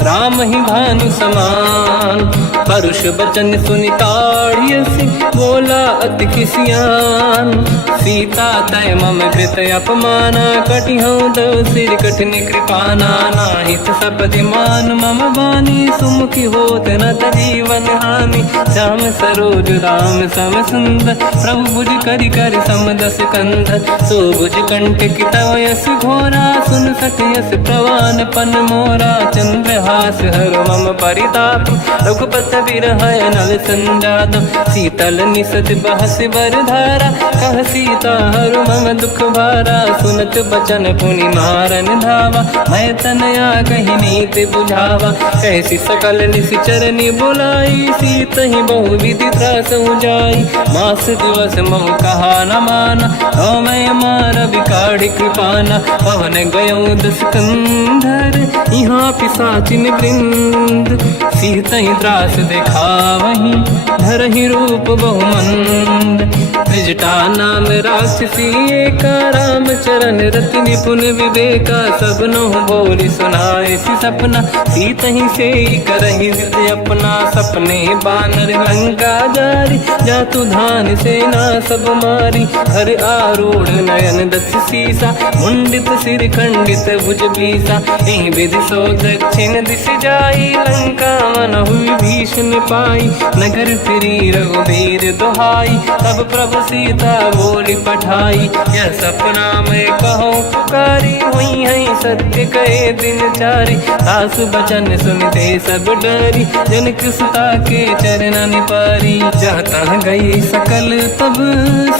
राम ही भानु समान, परुष बचन सुनि ताड़ियसि, बोला अति किसियान, सीता तय मम कृत अपमाना, कटिहउँ दो सिर कठिन कृपाना, नाहित सपदि मान मम बानी, सुमुखि होत न जीवन हानि, श्याम सरोज राम सम सुंदर, प्रभु भुज करि कर समदस कंधर, सो भुज कंठ की तव यस घोरा, सुन सक यस प्रवान पन मोरा, चंद्रहास हर मम परिताप, रघुपत बिरहय नल संजात, शीतल निसत बहस बरधारा, कह सीता हर मम दुख भारा, सुनत बचन पुनि मारन धावा, मैं तनया कही नीति बुझावा, कैसी सकल निश्चरनि बुलाई, सीतहि बहु विधि त्रास जाई, मास दिवस महु कहा न माना, तो मैं मार बिकाढ़ी कृपाना, पवन गयो दस कंधर, यहाँ पिशाचिन वृंद, सीतहि त्रास दिखावहि, धरहि रूप बहुमंद, त्रिजटा नाम राक्षसी एका, राम चरण रति निपुण विवेका, सब नहुँ बोली सुनाए सि सपना, सीतहि से करहि जित अपना, सपने बानर लंका जारी, जातु धान सेना सब मारी, हर आरूढ़ नयन दस सीसा, मुंडित सिर खंडित भुज बीसा, यही विधि सो दक्षिण दिश जाई, लंका मनहु विभीषण पाई, नगर फिरी रघुवीर दुहाई, तब प्रभु सीता बोली पठाई, यह सपना मैं कहूँ पुकारी, हुई है सत्य कहे दिन चारी, सासु बचन सुनते सब डरी, जनक सुता के चरण पारी, जाता गई सकल तब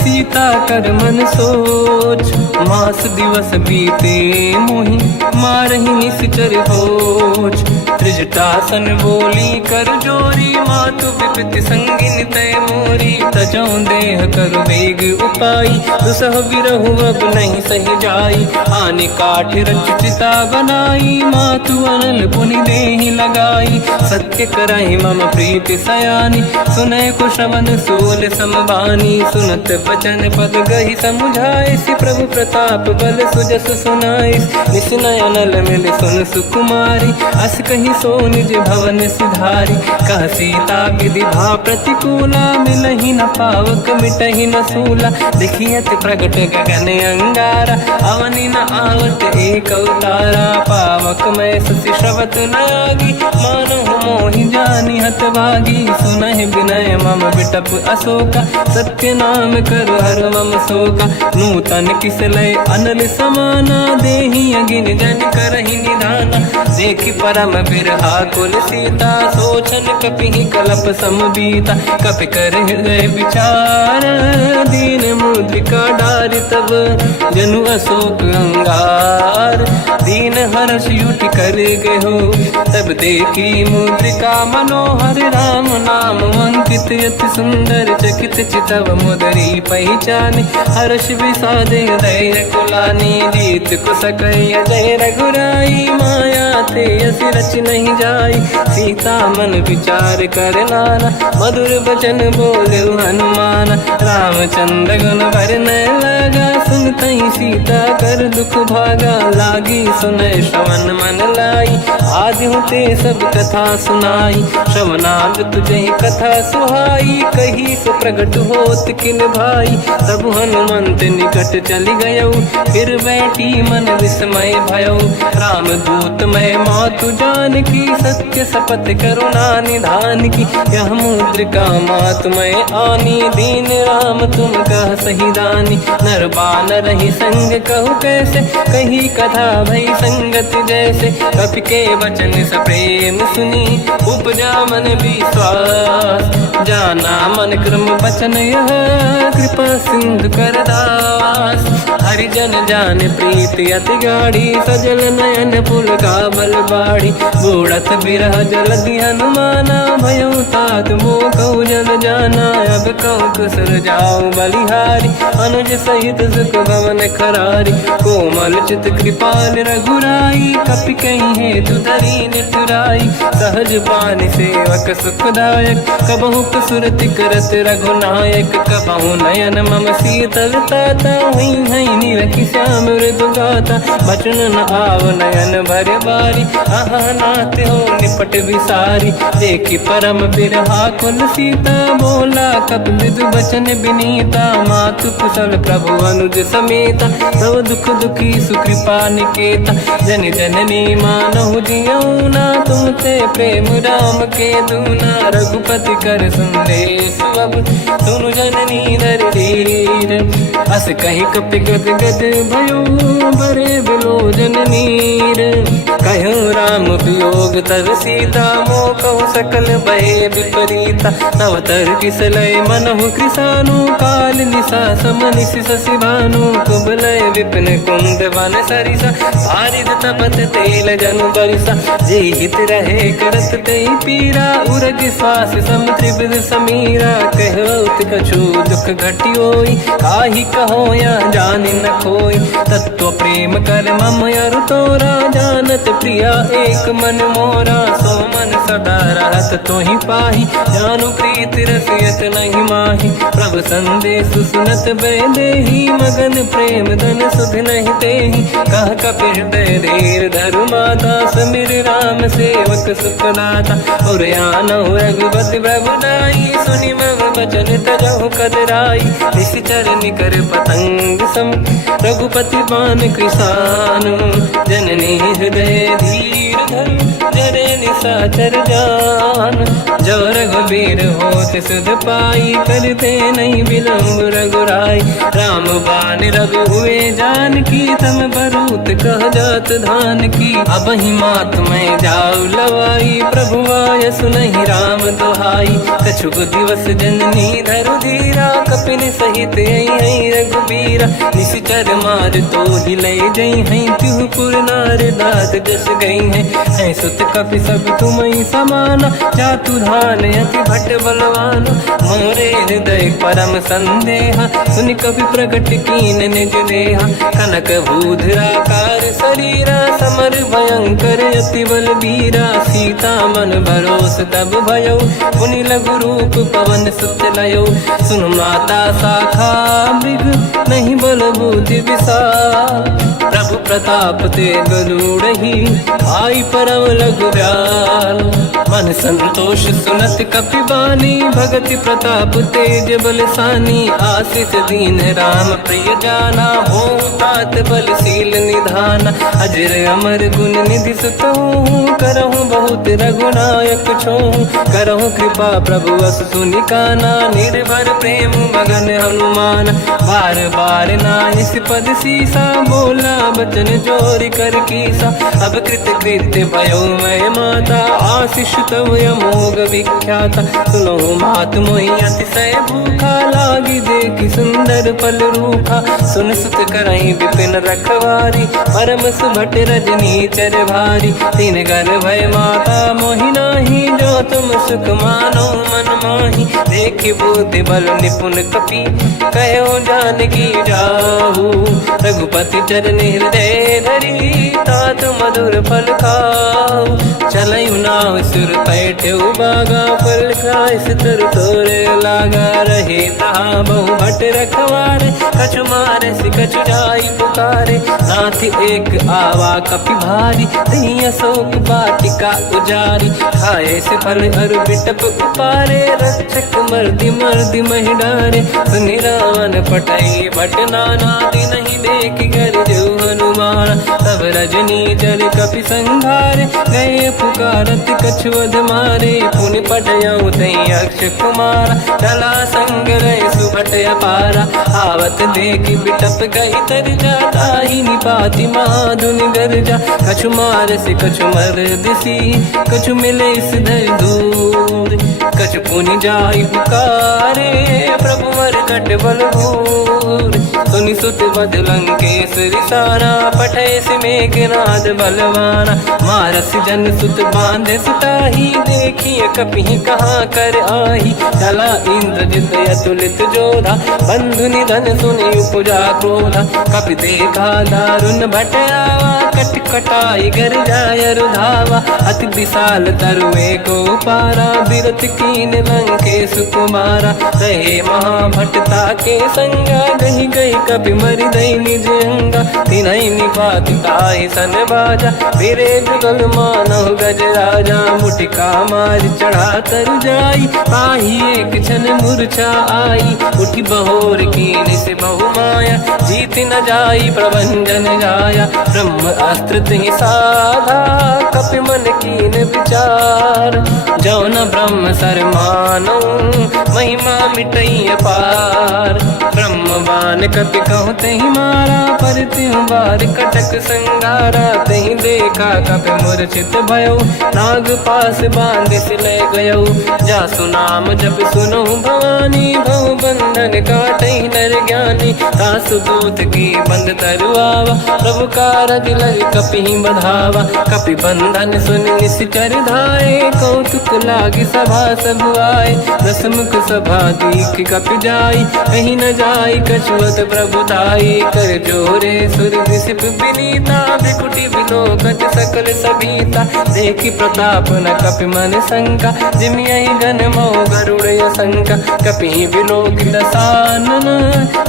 सीता कर मन सोच, मास दिवस बीते मोहि मारहि निश्चर होच, त्रिजटासन बोली कर जोरी, मातु विपति संगिन तय मोरी। तजौ देह कर वेग उपाई, दुसह बिरहु अब नहीं सही जाई। आने काठ रच चिता बनाई, मातु अनल पुनि देहि लगाई। सत्य करहि मम प्रीति सयानी, सुनय को श्रवण सूल समबानी। सुनत बचन पद गहि समुझाइस, प्रभु प्रताप बल सुजस सुनाइस। निस नयनल मिल सुन सुकुमारी, अस कहि सो निज भवन सिधारी। कह सीता विधि भा प्रतिकूला, मिलहि न पावक मिटहि न सूला। देखियत प्रगट गगन अंगारा, अवनि न आवत एक अवतारा। पावक मैं ससि श्रवत न आगी, मानहु मोहि जानि हत भागी। सुनहि विनय मम बिटप अशोका, सत्य नाम कर हर मम शोका। नूतन किस लय अनल समाना, देहि अगिन जन करहि निधाना। देखि परम बिरहा कुल सीता, सोचन कपिहि कलप समबीता। कपि कर हृदय विचार, दीन मुद्रिका डारि तब। जनु अशोक अंगार, दीन हर्ष युट कर गयो। तब देखी मुद्रिका मनोहर, राम नाम अंकित अति सुंदर। चकित चितव मुदरी पहचान, हर्ष विषाद हृदय कुलानी। जीत को सकय जय रघुराई, माया ते अस रच नहीं जाई। सीता मन विचार कर नाना, मधुर बचन बोले हनुमान। रामचंद्र गुण वरनय लगा, सुनतहि सीता कर दुख भागा। लागी सुनय श्रवण मन लाई, आदिहु ते सब कथा सुनाई। श्रवणाद तुझे कथा सुहाई, कही सो प्रगट होत किन भाई। तब हनुमंत निकट चली गयो, फिर बैठी मन विस्मय भयो। राम दूत मैं मातु जानकी, सत्य शपथ करुणा निधान की। यह मुद्रिका मातु मैं आनी, दीन राम तुम कह सही दानी। नर बानर ही संग कहु कैसे, कही कथा भई संगति जैसे। कपि के वचन सप्रेम सुनी, उपजा मन विश्वास। जाना मन क्रम वचन यह, कृपा सिंधु कर दास। हरिजन जान प्रीति अति गाढ़ी, सजल नयन पुल का बल बाढ़ी। बूढ़त बिरह जलधि हनुमाना, भयउ तात मोह कहु जल जाना। अब कहु कुशल जाऊ बलिहारी, अनुज सहित सुख भवन खरारी। कोमल चित कृपाल रघुराई, कपि कहीं हेतु धरी निठुराई। सहज पानि सेवक सुखदायक, कबहु सुरति करत रघुनायक। कबहु नयन मम शीतल ताता, हुई हई निरखि श्याम मृदु गाता। बचन न आव नयन भर बारी, आहा नाथ हो निपट विसारी। देखि परम बिरहा कुल सीता, बोला कपि मृदु बचन बिनीता। मातु कुशल प्रभु अनुज समेता, सब दुख दुखी सुकृपा निकेता। जन जननी मानहु जियौना, तुम ते प्रेम राम के दूना। रघुपति कर संदेश अब, सुनु जननी नर धीर। अस कहि कपि गद गद भयो, बरे बिलोचन नीर। कहो राम वियोग तब सीता, मोह कहु सकल भय विपरीता। तव तर किस लय मनहु कृसानु, काल निशा समनिश शशि भानु। कुबलय विपिन कुंद वन सरिसा, भारिद तपत तेल जनु बरिसा। जे हित रहे करत ते पीरा, उरग श्वास सम त्रिविध समीरा। कहत कछु दुख घटी होई, काहि कहो या जानि न खोई। तत्व प्रेम कर मम अरु तोरा, जानत प्रिया एक मन मोरा। सो मन सदा रहत तोहि पाहि, जानु प्रीति रसियत नहीं माहि। प्रभु संदेश सुनत बैदेहि, मगन प्रेम धन सुध नहीं तेहि। कह कपि हृदय धीर धरु माता, समिर राम सेवक सुखदाता। और आनहु रघुपति प्रभु नाई, सुनि मम वचन तजहु कदराई। निश्चर निकर पतंग सम, रघुपति बान कृसानु। जननी हृदय धीर धरु, जरे निशा निशाचर जान। जो रघुबीर होत सुध पाई, करते नहीं विलम्ब रघुराई। राम बान रघु हुए जानकी, तम बरूत कह जात धान की। अब ही मात मैं जाऊ लवाई, प्रभु आय सुनहि राम दोहाई। कछुक दिवस जननी धरु धीरा, कपिन सहित आई रघुबीरा। निश्चर मार तो ही ले जई हैं, त्युपुर नार दात जस गई हैं। सुत कपि सब तुमहि समाना, जातु धान अति भट बलवान। मोरे हृदय परम संदेहा, सुनि कपि प्रगट कीन निज देहा। कनक भूधराकार शरीरा, समर भयंकर अति बलबीरा। सीता मन भरोस तब भयो, पुनि लघु रूप पवन सुत लयो। सुन माता शाखा मृग, नहीं बल बुद्धि विशाल। प्रभु प्रताप ते गरुड़हि, आई परम लघुब्याल। मन संतोष सुनत कपि बानी, भगति प्रताप तेज बलसानी। आशीष दीन राम प्रिय जाना, हो तात बलशील निधान। अजर अमर गुण निधि सुतहु, करहु बहुत रघुनायक छोहु। करहु कृपा प्रभु अस सुनि काना, निर्भर प्रेम मगन हनुमान। बार बार नाहिस पद सीसा, बोला बचन जोरि कर कीसा। अब कृत कृत्य भयो मैं माता, आशीष तव अमोघ विख्याता। सुनो मात मोहि अतिशय भूखा, लागी देखि सुंदर फल रूखा। सुन सुत करहि विपिन रखवारी, परम सुभट रजनी चर भारी। तीन घर भय माता मोहि नाही, जो तुम सुख मानो मन माही। देखि बुद्धि बल निपुण कपि, कहो जानकी जाहू। रघुपति चरण हृदय धरी, तात मधुर फल खाऊ। चलयु नाव सुर पैठ्यउ बागा, फल खाय सितर तोरे लागा। रहे तहाँ बहु भट रखवारे, कछु मारे सि कछु जाई पुकारे। नाथ एक आवा कपि भारी, दही अशोक वाटिका उजारी। खाए से फल अरु बिटप उपारे, रक्षक मर्दि मर्दि महि डारे। सुनि रावण पटई भट नाना, नहीं देख कर जो हनुमान। तब रजनी चर कपि संघारे, गए पुकारत कछु अध मारे। पुनि पटयउ तई अक्ष कुमारा, चला संग रहे सुभट अपारा। आवत देखि बिटप गई तर जाता, ही निपाति महाधुनि गरजा। कछु मार से कछु मर दिसी, कछु मिले इस धर दूर। कछु पुनि जाई पुकारे, प्रभु मरकट बलभूर। सुनि सुत बद लंकेश रिसाना, पठय सि मेघनाद बलवाना। मारस जन सुत बांधे सुताही, देखिए कपि कहाँ कर आही। चला इंद्रजित अतुलित जोधा, बंधु निधन सुनि उपजा क्रोधा। कपि देखा दारुण भट आवा, कट कटाई गर जाय रुधावा। अति विशाल तरुए को पारा, बिरत कीन लंकेश कुमारा। रहे महाभटता के संगा, गही गई कपि मरि दई निज अंगा। तिन्हि निपाति ताहि सन बाजा, फिरे बिगल मानव गज राजा। मुटिका मार चढ़ा तर जाई, ताहि एक क्षण मूर्छा आई। उठि बहोर कीन से बहु माया, जीत न जाई प्रभंजन जाया। ब्रह्म अस्त्र तिहि साधा, कपि मन कीन विचार। जो न ब्रह्म सर मानो, महिमा मिटई अपार। ब्रह्म बान कपि कहु तहि मारा, पर त्यों बार कटक संगारा। तहि देखा कपि मूर्छित भयो, नाग पास बांध सिले गयो। जासु नाम जप सुनो भवानी, भव बंधन काटई नर ज्ञानी। दासु दूत की बंद तरुआवा, प्रभु कारज लग कपि बधावा। कपि बंधन सुनि निश्चर धाये, कौतुक लागी सभा सब आए। दसमुख सभा दीख कपि जाई, कहीं न जाई कछुअत प्रभु दाई। कर जोरे सुर विसिप विनीता, बिकुटी बिलोकत सकल सबीता। देखि प्रताप न कपि मन शंका, जिमियहि जन मोह गरुड़ असंका। कपि बिलोक दसानन,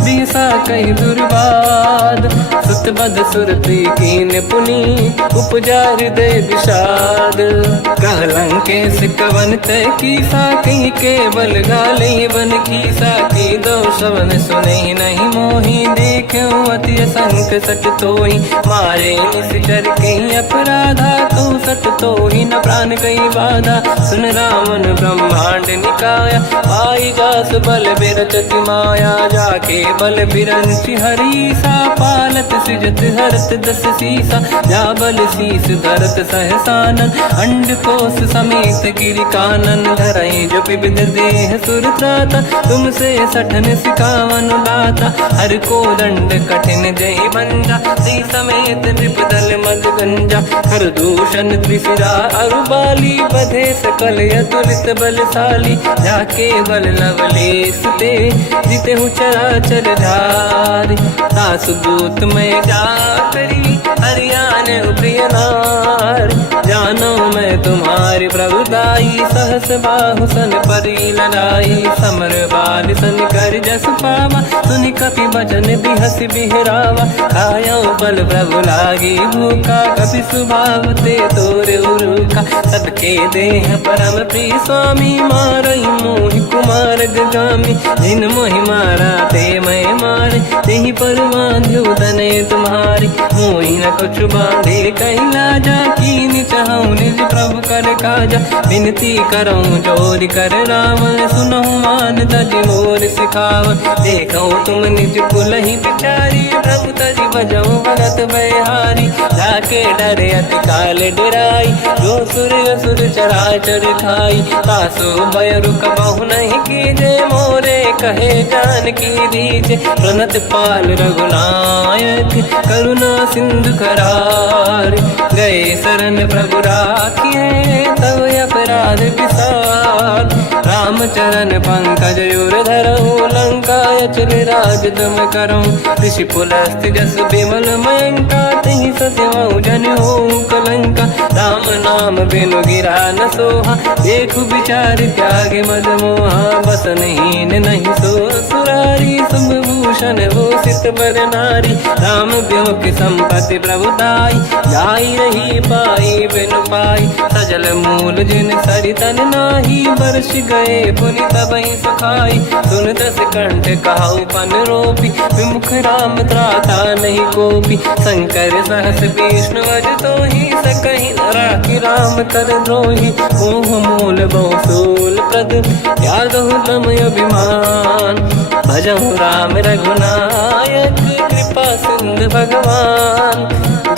दिशा कहि दुर्बाद। सुत बद सुरति कीन पुनि, उपजा हृदय विषाद। लंकेश कवन तय की साकी केवल गाले बन की साकी दो शवन सुने नहीं मोही देखे अति संक सट तो ही मारे निश्चर कहीं अपराधा तो सट तो ही न प्राण कई बाधा सुन रावण ब्रह्मांड निकाया पाई जास बल बिरचति माया जाके बल बिरंचि हरी सा पालत सृजत हरत दस सीसा जा बल शीस धरत सहसानन अंड कोश समेत गिरि कानन धरई जो विविध देह सुर त्राता तुमसे सठन सिखावन दाता हर को दंड कठिन जय बंजा सी समेत नृपदल मद गंजा हर दूषण त्रिशिरा अरुबाली बधे सकल अतुलित बलशाली जाके बल लवलेश ते जिते हूँ चराचर धारी सासु दूत में जाकरी हरियाणे प्रिय नार जानो मैं तुम्हारी प्रभुदाई सहस बाहु सन परी लड़ाई समर बाल सन कर जस पावा सुनि कपि भजन बिहस बिहरावा खायो बल प्रभु लागी भूखा कपि सुभाव ते तोरे उरुखा सबके देह परम प्रिय स्वामी मारई मोहि कुमार गगामी जिन मोहि मारा ते मैं मारे तेहि पर बांधु दने तुम्हारी मोहि न कुछ बांधे कैला जा कीन चाहूं निज प्रभु कर काजा विनती करऊं जोर कर रावण सुनऊं मान तज मोर सिखाव देखो तुम निज कुल ही बिचारी प्रभु तज बजऊं भगत बहारी जाके डरे अति काल डराई जो सुर असुर चराचर खाई तासु भय रुक बहु नहीं कीजे मोरे कहे जान की दीजे प्रणत पाल रघुनायक करुणा सिंधु करार गए शरण प्रभु राखिए तव अपराध विसार रामचरण पंकज युर धरऊ लंका अचल राज दम करऊं ऋषि पुलस्त जस विमल मयंका तहि ससेवाऊं जन हो कलंका राम नाम बिनु गिरा न सोहा देखु विचार त्यागे मद मोहा बसनहीन नहीं सो सुरारी शुभ भूषण वो सित बर नारी राम ब्योह की संपत्ति प्रभुताई जाई रही पाई बिनु पाई सजल मूल जिन सरितन नाही वर्ष गए पुनि तबहि सुखाई सुन दस कंठ कहाऊ पन रोपी विमुख राम त्राता नहीं कोपी शंकर सहस विष्णु अज तो ही सकहि न राखि राम कर द्रोही मोह मूल बहुसूल प्रद त्यागहु तम अभिमान भजहु राम रघुनायक कृपा सिंधु भगवान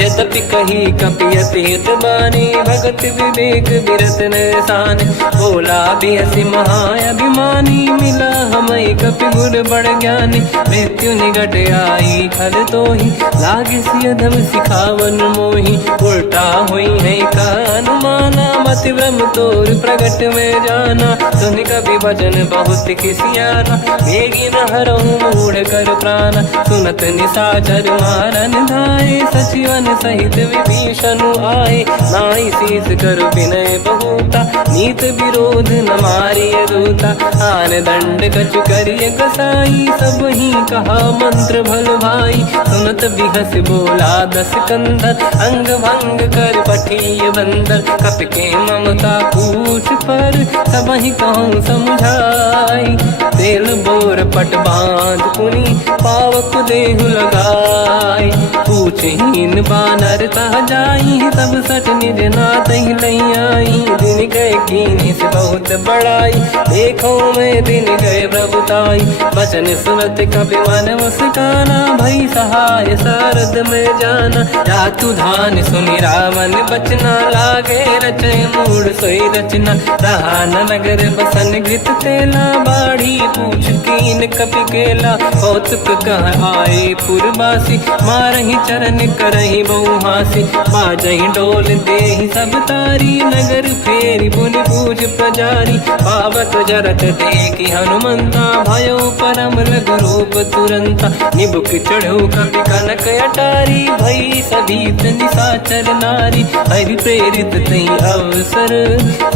यद्यपि कही कपियति हित बानी भगत विवेक विरत निशान बोला भी हसी महाअभिमानी मिला हमें कपि गुर बड़ ज्ञानी मृत्यु निकट आई खल तो ही लागे सियधम सिखावन मोही उल्टा हुई है का अनुमाना मति ब्रह्म तोर प्रगट में जाना सुन कभी भजन बहुत खिसियाना भेगी न हरहूँ मूढ़ कर प्राण सुनत निशाचर मारन धाये सचिवन सहित विभीषण आए नाई शीस कर विनय बहुता नीत विरोध न मारिय दूता आन दंड कछ करिय कसाई सब ही कहा मंत्र भल भाई सुनत बिहस बोला दस कंधर अंग भंग कर पठिय बंदर कप के ममता पूछ पर सब ही कहूँ समझाई तेल बोर पट बांध पुनी पावक देहु लगाई पूछहीन बानर तह जाई तब सट निज नाथ ही लई आई दिन गए कीनी से बहुत बड़ाई देखो मैं दिन गए प्रभुताई बचन सुनत कपि मन मुस्काना भई सहाय सारद में जाना जातु धान सुनि रावण बचना लागे रचे मूड सोई रचना रहा न नगर बसन गृत तेला बाढ़ी पूछ कीन कपि केला कौतुक कह आए पुरबासी मारही चरण करही बहु हासी बाजही डोल देहि सब तारी नगर फेरी पुनि पूज प्रजारी पावक जरत देखी हनुमंता भयो परम रघुरूप तुरंता निबुक चढ़ो कपि कनक अटारी भई सभीत निशाचर नारी हरि प्रेरित तई अवसर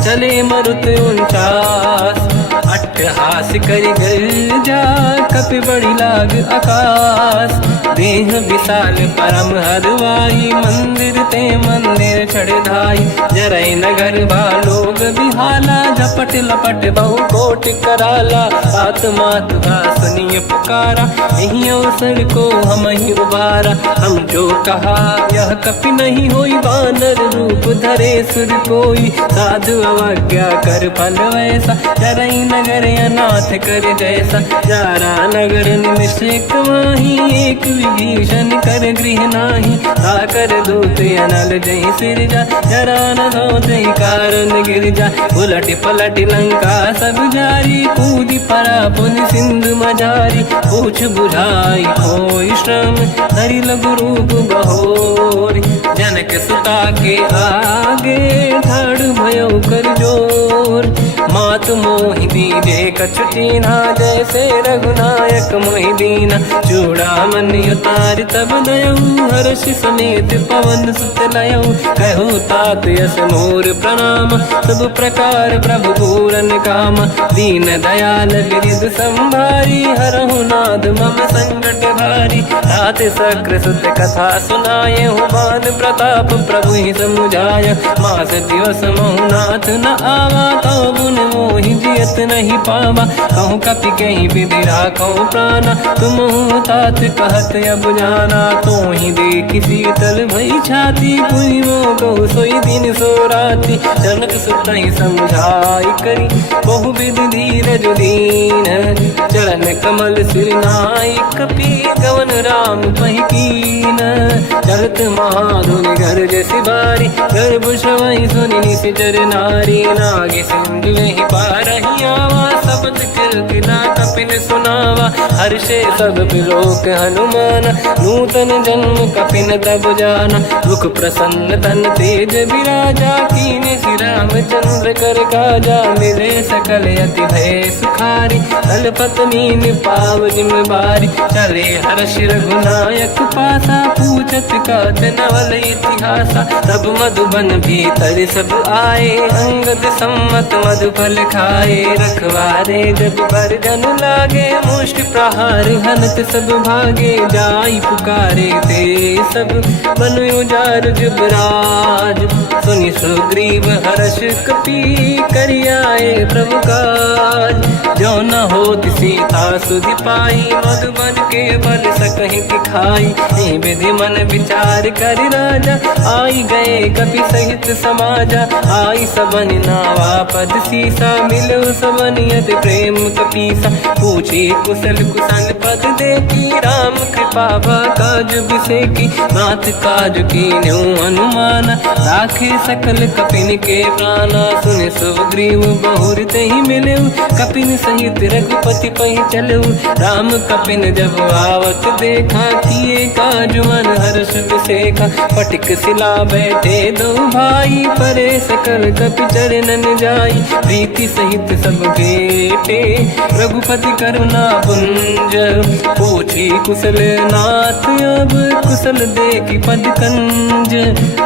चले मरुत 49 अट्टहास कर गर्जा कपि बड़ी लाग आकाश। देह विशाल परम हरवाई मंदिर ते मंदिर चढ़ाई। जरई नगर लोग बिहाला झपट लपट बहु कोट कराला। बात मात सुनिए पुकारा यही अवसर को हम ही उबारा। हम जो कहा यह कपि नहीं होई वानर रूप धरे सुर कोई। साधु अवज्ञा कर फल वैसा जरई नगर अनाथ कर जैसा। जारा नगर निमिषेक माही एक विभीषण कर गृह नाही। ताकर दूत अनल जय सिरजा जरा न होते कारण गिरजा। उलट पलट लंका सब जारी कूदी परा पुन सिंधु मजारी। पूछ बुझाई कोई श्रम धरि लघु रूप बहोरी। जनक सुता के आगे ठाड़ भयो कर जोर। मात मोहि दीजे कछु चीन्हा जैसे रघुनायक मोहि दीना। चूड़ामन उतार तब दयऊ हर्ष समेत पवन सुत लयऊ। कहो तात यस मोर प्रणाम सब प्रकार प्रभु पूरन काम। दीन दयाल गिरिध संभारी हरहु नाद मम संकट भारी। तात सक्र सुत कथा सुनाये हुमान प्रताप प्रभु ही समुझाय। मास दिवस महुनाथ न आवा तो बुन मोहि जियत नहीं पावा। कहूँ कपि कहीं विधि राखो प्राणा तुम तात कहत अब जाना। तो ही देखी शीतल भई छाती पुनि मोह कहु सोई दिन सो राती। जनक सुत ही समझाई करी बहु विधि धीरज दीन। चरण कमल सिर नाई कपि गवन राम पहि कीन। चलत महाधुनि गर्ज सिबारी गर्भ श्रवई सुनि निशिचर नारी। नागे सिंधु ही पारही आवा शब्द किरकिरा कपिन सुनावा। हर्षे सब बिलोक हनुमान नूतन जन्म कपिन तब जाना। मुख प्रसन्न तन तेज विराजा कीने श्री रामचंद्र कर काजा। मिले सकल अति भय सुखारी तलपत मीन पाव जिम्मेवारी। चले हर्ष रघुनायक पासा पूछत कात नवल इतिहासा। तब मधुबन भीतर सब आए अंगद सम्मत मधुफल खाए। रखवारे जब पर जन लागे मुष्टि प्रहार हनत सब भागे। जाई पुकारे ते सब बन उजार जुबराज। सुनि सुग्रीव हर्ष कपि करियाए प्रभु काज। जो न होत सीता सुधि पाई मधुबन के बल सकहि दिखाई। विधि मन विचार कर राजा आई गए कपि सहित समाजा। आई सबन नावा पद सीसा मिलो सबन यदि प्रेम कपीसा। पूछी कुशल कुशल पद देती राम कृपा काज बिसेकी। नाथ काज की न्यू हनुमान राखे सकल कपिन के प्राणा। सुन सुग्रीव बहुर ही मिले कपिन सहित रघुपति पहि चलऊ। राम कपिन जब आवत देखा किए काज मन हर्ष बिसेखा। पटिक सिला बैठे दो भाई परे सकल कपि चरणन जाई। प्रीति सहित सब बेटे रघुपति करुणा पुंज। पूछी कुशल नाथ अब कुशल देखी पद कंज।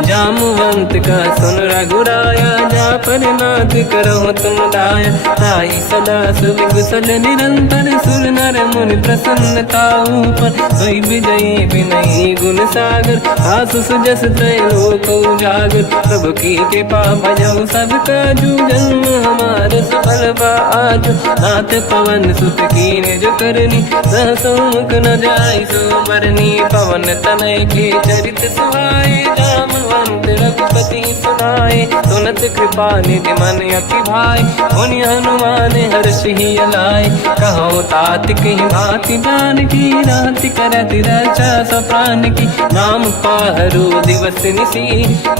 जामवंत का सुन रघुराया जा पर नाथ करहु तुम दाया। ताई सदा सुख कुशल निरंतर सुर नर मुनि प्रसन्नता ऊपर। सोई विजयी विनयी गुण सागर आसु सुजस त्रैलोक उजागर। प्रभु की कृपा भजऊ सब काजू जन्म हमार सफल बा आज। नाथ पवन सुत कीन्ह जो करनी सहसो मुख न जाय सो मरनी। पवन तनय के चरित सुहाए जामवंत रघुपति सुनाए। सुनत कृपा निधि मन अति भाई पुनि हनुमान हर्ष ही अलाय। कहो तात कहीं भांति जान की राति करत रक्षा सप्राण की। नाम पाहरो दिवस निसी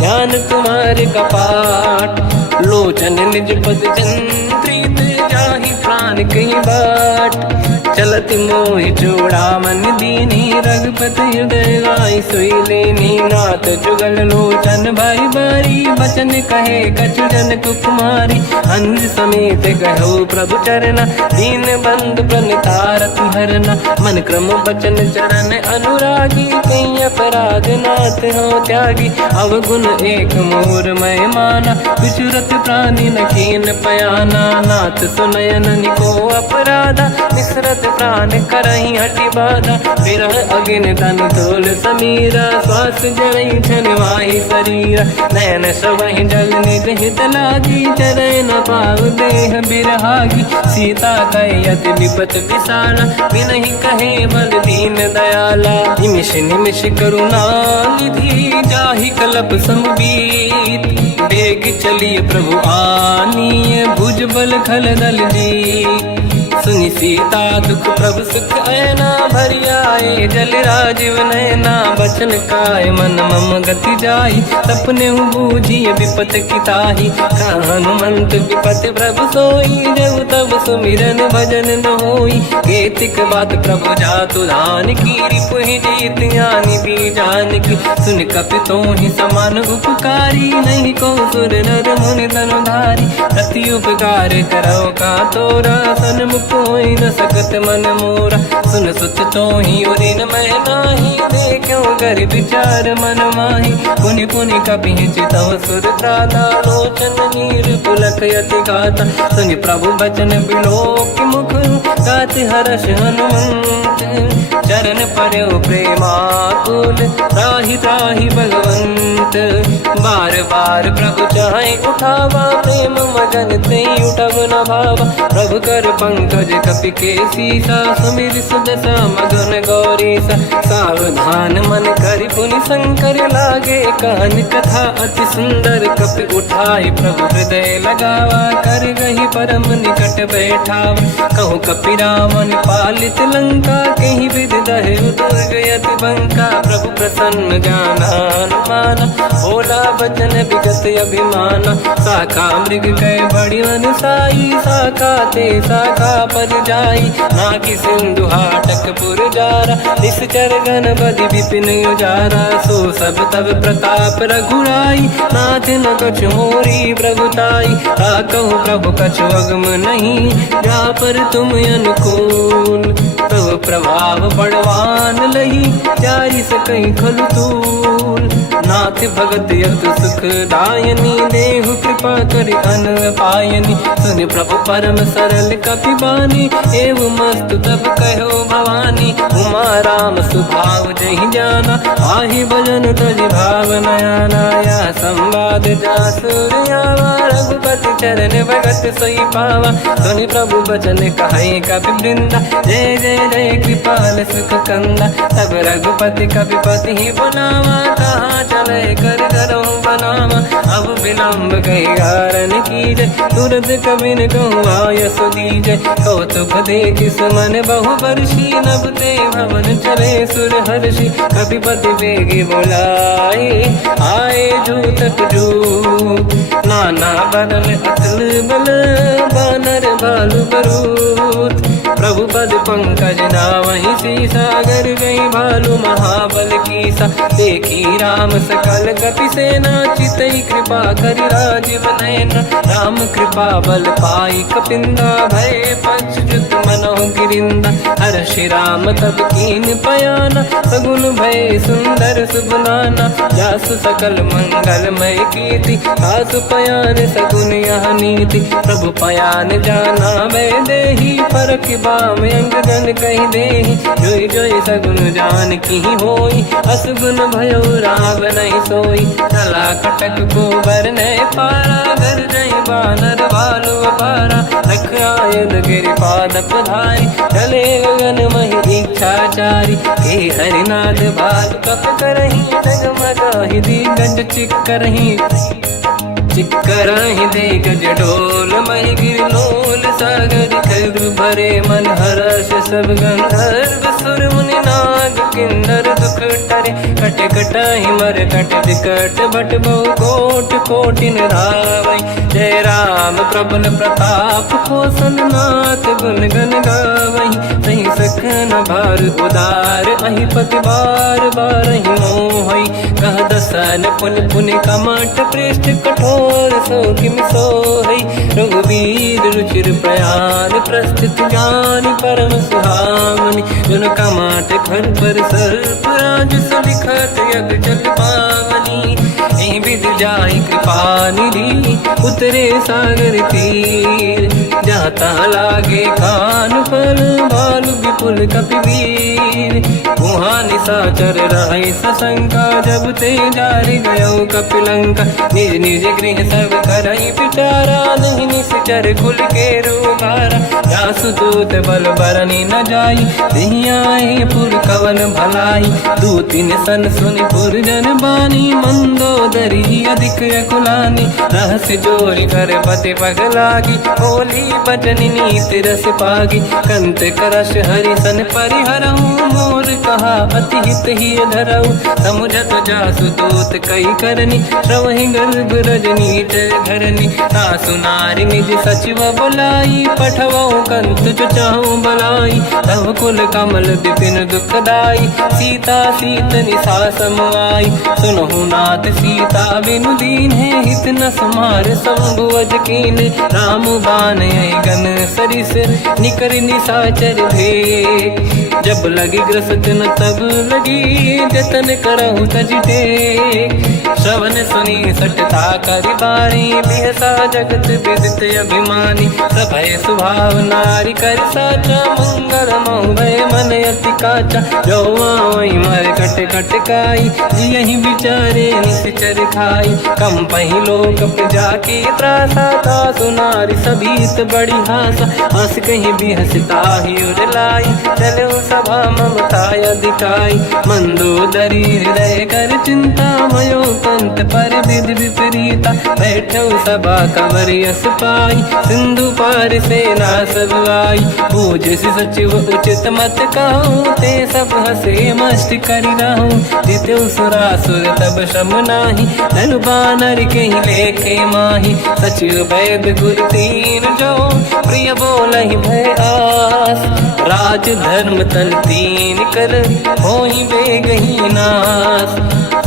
ध्यान तुम्हारे कपाट। लोचन निज पद चंद्रित जाहि प्राण कहीं बाट। चलत मोहि चूड़ामन दीनी रघुपति हृदय गाई सोई लेनी नाथ जुगल लोचन भाई बारी बचन कहे कछु जन कुमारी अंध समेत गहो प्रभु चरना दीन बंधु प्रणितारत हरना मन क्रम बचन चरण अनुरागी कई अपराध नाथ हो त्यागी अवगुण एक मोर मैं माना विचुरत प्राणी न कीन पयाना नाथ सुनयन निको अपराधा निसरत प्राण करही हटि बाधा विरह अगिन तन तोल समीरा श्वास जरई छनवाही शरीरा नयन सवहि जल निज हित लागी चरय न पाव देह बिरहागी सीता कहे अति विपत विसाला विनहि कहे बल दीन दयाला निमिष निमिष करुणा निधि जाहि कलप समबीत बेग चलिए प्रभु आनीय भुज बल खल दल जी सुनि सीता दुख प्रभु सुख ऐना भरि आए जल राजीव नैना बचन काय मन मम गति जाई सपने बूझी विपत किताही हनुमंत विपत प्रभु सोई जब तब सुमिरन भजन न होई केतिक बात प्रभु जातु धान की रिपुहि जीत ज्ञानी बीजान की सुन कपितों ही समान उपकारी नहीं को सुर नर मुनि धनुधारी प्रति उपकार करो का तोरा सन्मुख होई न सकत मन मोरा सुन सुत तो ही उरी न मैं नाही देखो कर विचार मन माही पुनि पुनि कपि चितव सुर त्राता लोचन नीर पुलक यति गाता सुनि प्रभु बचन बिलोक मुख गात हर्ष हनुमंत चरण पर्यो प्रेमाकुल त्राहि त्राहि भगवंत बार बार प्रभु चाहे उठावा प्रेम मगन ते उठब न भावा प्रभु कर पंकज कपि के सीसा सुमिर सुदशा मगन गौरीसा सावधान मन करि पुनि शंकर लागे कान कथा अति सुंदर कपि उठाई प्रभु हृदय लगावा कर गही परम निकट बैठावा कहु कपि रामन पालित लंका कहीं विद दहे दुर्ग यति बंका प्रभु प्रसन्न जाना अनुमाना भोला बचन विगत अभिमाना शाखा मृग कह बड़ी मन साई शाखा ते शाखा पर जाई नाकि सिंधु हाटक पुर जारा निश्चर गण बदि विपिन उजारा सो सब तब प्रताप रघुराई नाथ न कछु मोरी प्रभुताई कहु प्रभु कछु अगम नहीं जा पर तुम अनुकूल प्रभु प्रभाव बड़वान लही जारी सकई खलु तूल नाथ भगत यतु सुख दायनी देहु कृपा करि अन पायनी सुन प्रभु परम सरल कपि बानी एव मस्त तब कहो भवानी उमा राम सुभाव जहि जाना आहि भजन तज भाव नयाना या संवाद जासुर आवा रघुपति चरण भगत सोई पावा सुनि प्रभु बचन कहे कपि वृंदा जय जय जय कृपाल सुख कंदा तब रघुपति कपिपति ही बनावा कहाँ चले कर करो बनावा अब विलम्ब कही कारण कीजे तुरंत कबिन कहूँ आयस दीजे कौतुक देख सुमन बहु वर्षी नभ ते भवन चले सुर हर्षि कपिपति बेगी बुलाए आए जूतक जूत नाना बदल अतल बल बानर बालु बरूत प्रभु पद पंकज नावहि सीसा गर गई भालू महाबल कीसा देखी राम सकल कपि सेना चितई कृपा करि राजीव नयना राम कृपा बल पाई कपिंदा भय पच्युत मनो गिरिंदा हर्षि राम तब कीन पयाना सगुन भय सुंदर सुबलाना जासु सकल मंगलमय कीर्ति आसु पयान सगुन यह नीति प्रभु पयान जाना भय देहि परख बाम अंग जन कही देहि जोई जोई सगुन जान की होई असगुन भयो राव नहीं सोई चला कटक को बर नहीं पारा घर जई बानर बालु पारा रख आयद गिरि पाद पधारी चले गगन महि इच्छाचारी हे हरिनाथ बाल कप करही जगमगाहि दिग्गज चिक्करहि दिग्गज डोल महि गिरलोल सागर खर भरे मन हर्ष सब गंधर्व सुर मुनि नाग किन्नर दुख टरे कट कटाहि मर कट विकट भट बहु कोट कोटिन रावै जय राम प्रबल प्रताप कौशल नाथ गुण गण गावही सही सखन भार उदार अहि पति बार बार ही मोहई कह दसन पुन पुन कमठ पृष्ठ कठोर सो किम सोहई रघुवीर रुचिर प्रयाण प्रस्थित ज्ञान परम सुहावनी जुन कमठ घर पर सर्प राज सलिखत यग जल पावनी एहि विधि जाहि कृपा निधि उतरे सागर तीर जाता लागे कान फल भालु विपुल कपिवीर वहाँ निशाचर रहे सशंका जब ते जारि गयो कपिलंका निज निज गृह सब करई पिटारा नहीं निश्चर कुल के रूबारा जासुदूत बल बरनी न जाई तिहि आए पुर कवन भलाई दूतिन सन सुनि पुर जन बानी मंदोदरी अधिक अकुलानी रहस्य जोरि कर पति पगलागी बोली बचन नीत रस पागी कंत करश हरि सन परिहरऊ मोर कहा अति हित ही धरऊ समुझत जासु दूत कई करनी श्रवहि गर्भ रजनी धरनी सासु नारी निज सचिव बुलाई पठवऊ कंत जो चाहू बलाई तव कुल कमल विपिन दुखदाई सीता सीत निशा समाई सुनहु नाथ सीता बिनु दीन है हित न समार संभुवज कीन राम बान गन सरिस निकर निशाचर भे जब लगी ग्रसत न तब लगी जतन करहु तज टेक श्रवण सुनी सटता करि बारी बिहसा जगत विदित अभिमानी सभय स्वभाव नारी कर साचा मंगल महु भय मन अति काचा जो आई मर कट कट काई यही विचारे निश्चर खाई कम पही लोक प्रजा की त्रासा था सुनारी सभीत बड़ी हासा हंस कहीं भी हंसता ही उड़ लाई चलो सभा ममता दिखाई मंदोदरी हृदय कर चिंता मयो कंत पर विधि विपरीता बैठो सभा कवर यस पाई सिंधु पार सेना सब आई पूज सचिव उचित मत कहूँ ते सब हसे मस्त करि रहूं जित्यो सुरासुर तब शम नाही धनु बानर के लेखे माही सचिव वैद गुरु तीन जो प्रिय बोलहि भय आस राज धर्म तल तीन कर होई बेगही नास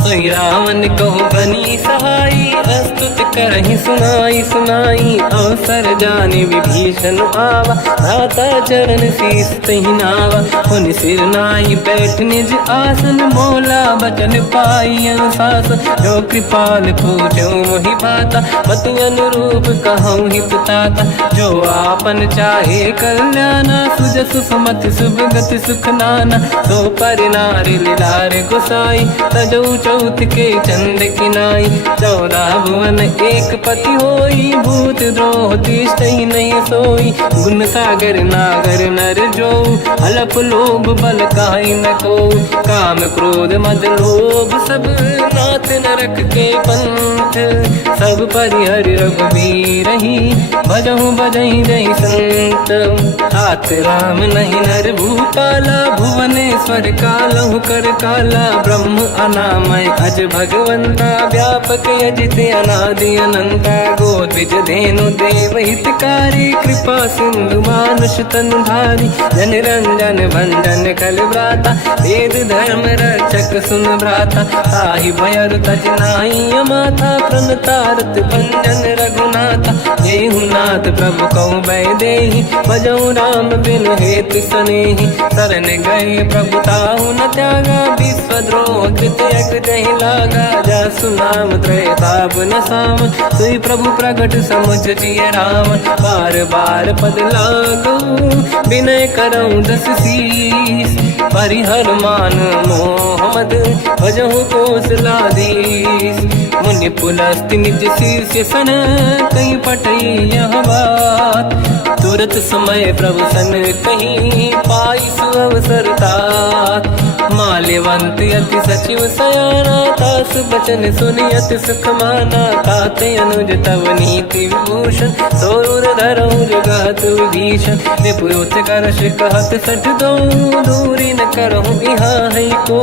सोई रावण कहु बनी सहाई अस्तुत करहि सुनाई सुनाई अवसर जाने विभीषण आवा भ्राता चरण शीस तहि नावा पुन सिर नाई बैठ निज आसन मोला बचन पाई अनुशासन जो कृपाल पूछो मोहि बाता पति अनुरूप कहूँ हित ताता जो आपन चाहे कल्याणा सुजस सुमति सुभगति सुख नाना सो पर नारी लीलार गोसाई तजौ चौथ के चंद किनाई 14 भुवन एक पति होई भूत द्रोह तिष्ठ ही नहीं सोई गुण सागर नागर नर जो अलप लोभ बल काई न को काम क्रोध मद लोभ सब नाथ नरक के पंथ सब परिहर रघुवीर ही भजहु बजहि जय संत हाथ राम नहीं नर भूपाला भुवनेश्वर कालहु कर काला ब्रह्म अनामय अज भगवंता व्यापक यजित अनादि अनंता गोद्विज धेनु देव हितकारी कृपा सिंधु मानुष तनुधारी जन रंजन भंजन कल व्राता वेद धर्म रक्षक सुन भ्राता ताहि भयर तज नाई माथा प्रणतारत भंजन रघुनाथा जेहु नाथ प्रभु कहु बै देहि भजऊ राम बिन हेतु सनेहि शरण गए प्रभु ताहु न त्यागा विश्वद्रोह कृत यज्ञ जहि लागा जासु नाम त्रयताप न साम सोई प्रभु प्रगट समुझ जिय राम बार बार पद लागू विनय करऊँ दस शीस परिहर मान मोहम्मद भजहु कौशलाधीश मुनि पुलस्ति निज शीर्ष सन कहीं पटई यह बात तुरत समय प्रभु सन कहीं पाई सुअवसर तात माल्यवंत अति सचिव सयाना तास बचन सुनि अति सुख माना ताते अनुज तव नीति विभूषण सोरुर धरऊ जगत विभीषण विपुत करश कहत सठ दो दूरी न करहु इहा है को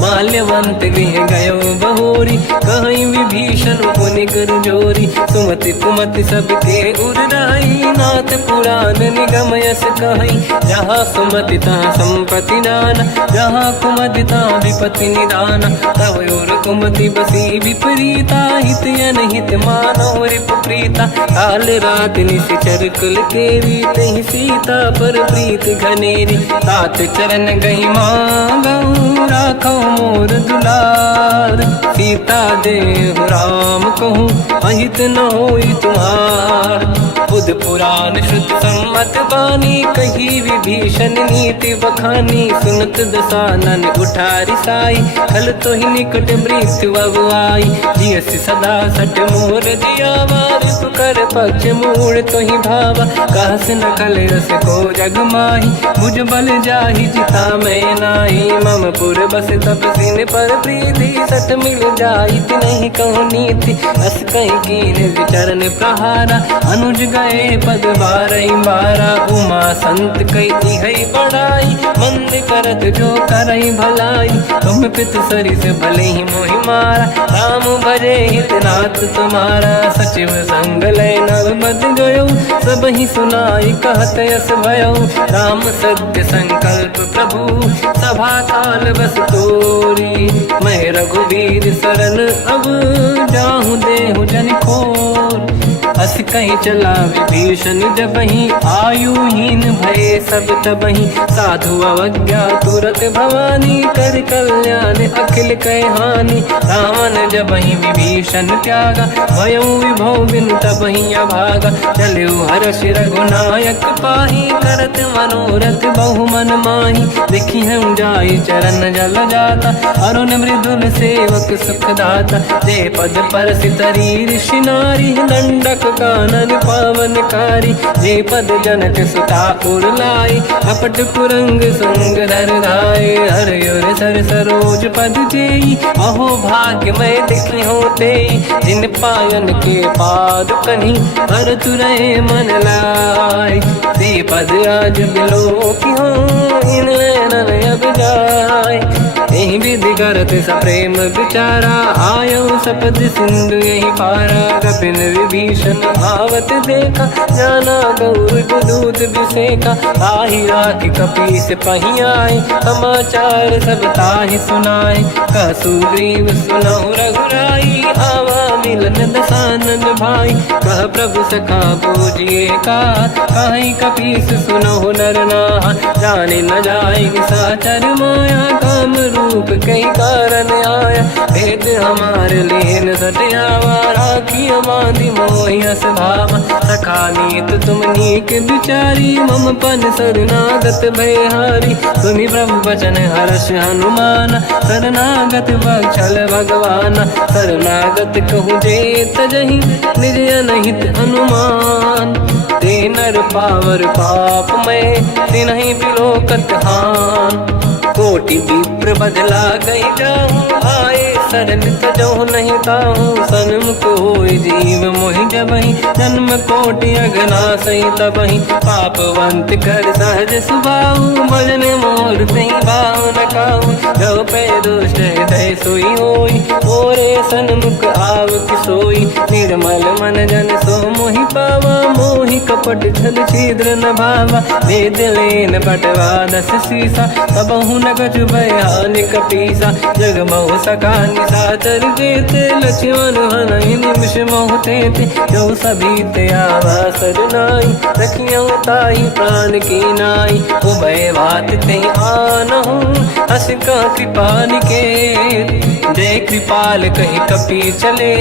माल्यवंत गृह गयो बहोरी कहीं विभीषण पुनि कर जोरी, सुमति कुमति सबके उरराई, नाथ पुराण निगम यस कहि, जहाँ सुमति तहाँ संपत्ति नाना, जहाँ कुमति तहाँ विपत्ति निदाना, तव और कुमति बसी विपरीता, हित अनहित मानव रिप प्रीता, काल रात निश्चर कुल केरी, तहि सीता पर प्रीत घनेरी, तात चरण गई मांगऊ, राखो मोर दुलार, सीता देहु राम कहूँ, अहित न होई तुम्हार, बुध पुराण शुद्ध सम्मत बानी, कही विभीषण नीति बखानी, सुनत दसानन उठारी साई, खल तो ही निकट मृत्यु अब आई, जियस सदा सट मोर जियावा, रिपु कर पक्ष मूड़ तो ही भावा, कहस न कल रस को जग माही, मुझ बल जाहि जिता मैं नाई, मम पुर बस तप सिन पर प्रीति, सत मिल जाई नहीं कहूँ नीति, अस कहीं कीन विचरण प्रहारा, अनुज गए पद बारई बारा, उमा संत कई है बड़ाई, मंद करत जो करई भलाई, तुम पित सरिस भले ही मोहि मारा, राम भजे हितनाथ तुम्हारा, सचिव संग लय नव बद गयो, सब ही सुनाई कहत यस भयो, राम सत्य संकल्प प्रभु, सभा काल बस तोरी, मैं रघुवीर शरण अब जाहूँ देहु जन खोर, अस कहीं चला विभीषण जबहि, आयुहीन भये सब तबहि, साधु अवज्ञा तुरत भवानी, कर कल्याण अखिल कह हानि, रावण जबहि विभीषण त्यागा, भयउ विभव बिनु तबहि अभागा, चलु हर्ष रघुनायक पाहि, करत मनोरथ बहु मन माहि, देखि हम जाई चरण जल जाता, अरुण मृदुल सेवक सुख दाता, जे पद परसि तरी ऋषि नारी, दंडक कानन पावनकारी, जे पद जनक सुता उर लाई, अपट कुरंग संग धर धाय, हर सर सरोज पद जेई, अहो भाग्य मैं देखी होते, जिन पायन के पाद कहीं, हर तुरय मन लाई, ते पद आज बिलो की हो, इन नैनन अब जाय, यही विधि करत सप्रेम विचारा, आयो सपद सिंधु यही पारा, कपिन विभीषण आवत देखा, जाना गौर दूत विसेका, ताहि राख कपीस पही आए, समाचार सब ताहि सुनाए, कह सुग्रीव सुनहु रघुराई, आवा मिलन दसानन भाई, कह प्रभु सखा पूजिए का, कहीं कपीस सुनहु नर नाहा, जाने न जाएगी साचर माया, काम रूप कई कारण आया, भेद हमारे लेन सटियावा, राखी बांधी मोहियस भावा, सखा नीत तुम नीक विचारी, मम पन शरणागत भयहारी, सुनि प्रभु वचन हर्ष हनुमान, शरणागत बक्षल भगवान, शरणागत कहूँ जे तजहि, निज अनहित अनुमान, ते नर पावर पाप में, तिन्हि बिलोकत हान, कोटि विप्र बदला गई जाऊँ, आए शरण तजो नहीं ताहूँ, सन्मुख होय जीव मोहि जबहि, जन्म कोटि अगना सही तबहि, पापवंत कर सहज सुभाऊ, भजन मोर तहि भाव न काहू, जो पे दुष्ट हृदय सोई होई, मोरे सन्मुख आव किसोई, निर्मल मन जन सो मोहि पावा, मोहि कपट छल छिद्र न भावा, वेद लेन पटवा दस सीसा, सबहु न गज भयानि कपीसा, जग बहु सका निशाचर जेते, लक्ष्मण हनहि निमिष मोह तेते, जो सभी ते आवा सरनाई, रखियो ताहि प्राण की नाई, उभय बात ते आनहु, अस का कृपा निकेत, जय कृपाल कहि कपी चले,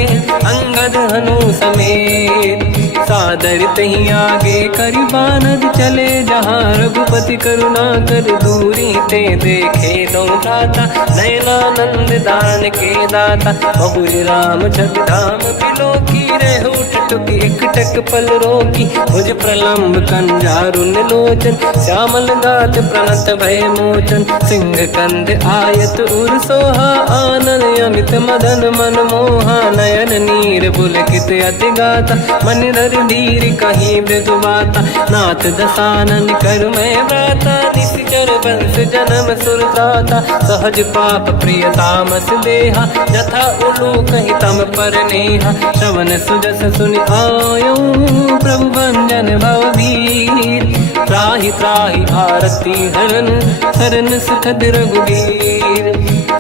अंगद हनु समेत, सादर तहि आगे करि बानर चले, जहाँ रघुपति करुणा कर दूरी ते देखे दो दाता, नयनानंद दान के दाता, बहु राम जग धाम बिलो की रेहू टुक एक विकटक पल रोकी, भुज प्रलम्ब कंजारुन लोचन, श्यामल गात प्रणत भय मोचन, सिंह कंद आयत उर सोहा, आनन अमित मदन मन मोहा, नयन नीर पुलकित अति गाता, मन धर धीर कहीं मृदु बाता, नाथ दसानन कर मैं व्राता, निश्चर वंश जन्म सुर त्राता, सहज पाप प्रिय तामस देहा, जथा उलू कहीं तम पर नेहा, श्रवण सुजस सुनि आयो प्रभु भंजन भवभीर, त्राहि त्राहि आरती हरन शरण सुखद रघुवीर,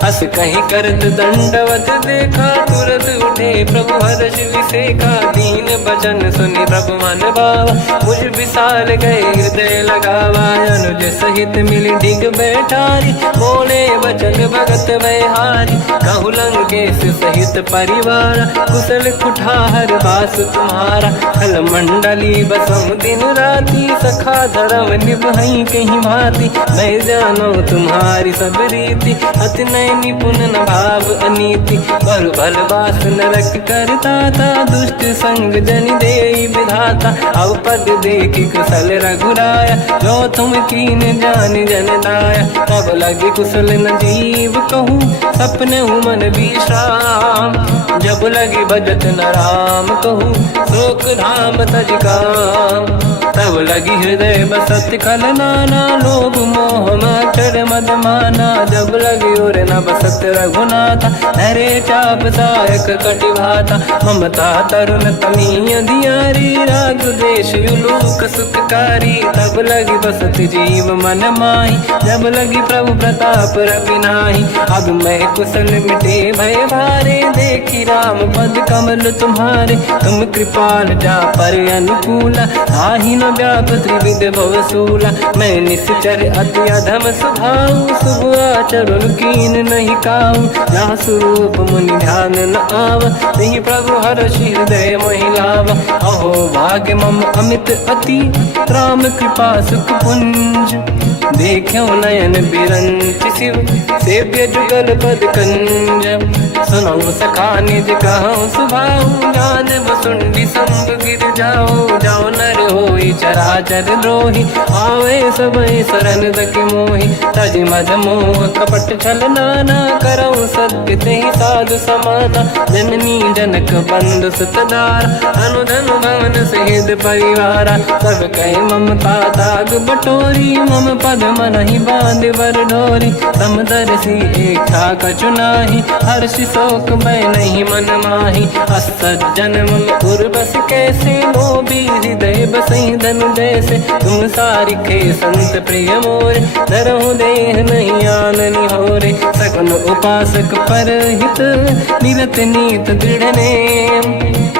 हस कहीं करत दंडवत देखा, तुरत उठे प्रभु हर्ष विसेखा, दीन बचन सुनि प्रभु मन भावा, मुझ विशाल गए हृदय लगावा, अनुज सहित मिल डिग बैठारी, बोले बचन भगत वैहारी, कहु लंकेश सहित परिवार, कुशल कुठार बास तुम्हारा, खल मंडली बसम दिन राती, सखा धर्म निभई कहीं भांति, मैं जानो तुम्हारी सब रीति, अति नय निपुण न भाव अनीति, बल बल बास नरक करता था, दुष्ट संग जन दे विधाता, अब पद देखी कुशल रघुराया, जो तुम कीन जान जन दाया, तब लगे कुशल न जीव कहूँ, सपने मन विश्राम, जब लगे भजत न राम कहूँ, शोक धाम तज काम, तब लगी हृदय बसत खल नाना, लोभ मोह मच्छर मद माना, जब लगी और न बसत रघुनाथा, हरे चाप सायक कटि भाता, ममता तरुण तमीय धियारी, राग देश युलूक सुखकारी, तब लगी बसत जीव मन माही, जब लगी प्रभु प्रताप रवि नाही, अब मैं कुशल मिटे भय भारे, देखी राम पद कमल तुम्हारे, तुम कृपाल जा पर अनुकूला, आही न व्याप त्रिविध भवसूला, मैं निश्चर अति अधम स्वभाव, शुभ आचरण कीन नहीं काऊ, जहाँ स्वरूप मुनि ध्यान न आव, नहीं प्रभु हर्ष हृदय महिलावा, अहो भाग्य मम अमित अति, राम कृपा सुख पुंज, देखो नयन बिरंच शिव, सेव्य जुगल पद कंज, सुनो सखा निज कहूँ सुभाऊ, जान वसुंडी संग गिर जाओ, जाओ नर होई चराचर द्रोही, आवे सबई शरण दक मोहि, तज मद मोह कपट छल नाना, करऊँ सत्य तेहि साधु समाना, जननी जनक बंधु सुतदार, अनुधन भवन सहित परिवारा, सब कहे ममता ताग बटोरी, मम पद मन ही बांध बर डोरी, समदर्शी इच्छा कछु नाही, हर्ष शोक मैं नहीं मन माही, असज्जन मम उर्वश कैसे, लोभी हृदय बसई धनु जैसे, तुम सारिखे संत प्रिय मोरे, धरहु देह नहीं आननि होरे, सगुन उपासक पर हित, निरत नीत दृढ़ नेम,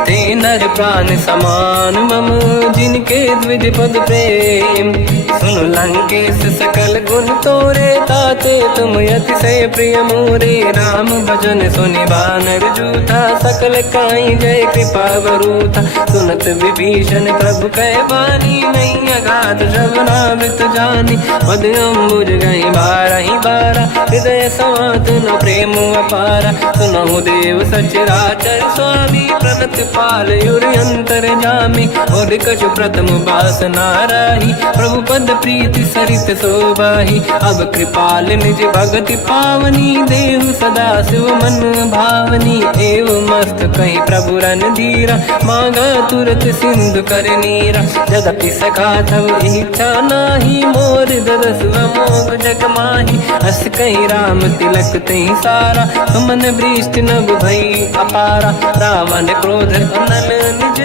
ते नर प्राण समान मम, जिनके द्विज पद प्रेम, सुन लंकेश सकल गुण तोरे, ताते तुम अतिशय प्रिय मोरे, राम भजन सुनि बानर जूथा, सकल काई जय कृपा वरूथा, सुनत विभीषण प्रभु कह बानी, नहीं अगाध श्रवणामृत जानी, पद अम्बुज गई बारहि बारा, हृदय समात न प्रेम अपारा, सुनहु देव सचराचर स्वामी, प्रणत पाल युर अंतर जामी, और कछु प्रथम बास नाराही, प्रभु पद प्रीति सरित शोभाही, अब कृपाल निज भगति पावनी, देहु सदा शिव मन भावनी, एव मस्त कहीं प्रभु रन धीरा, मांगा तुरत सिंधु कर नीरा, यद्यपि सखा तब इच्छा नाही, मोर दरस मोग जग माही, हस कहीं राम तिलक तही सारा, सुमन वृष्टि नभ भई अपारा, रावण क्रोध अनल निज,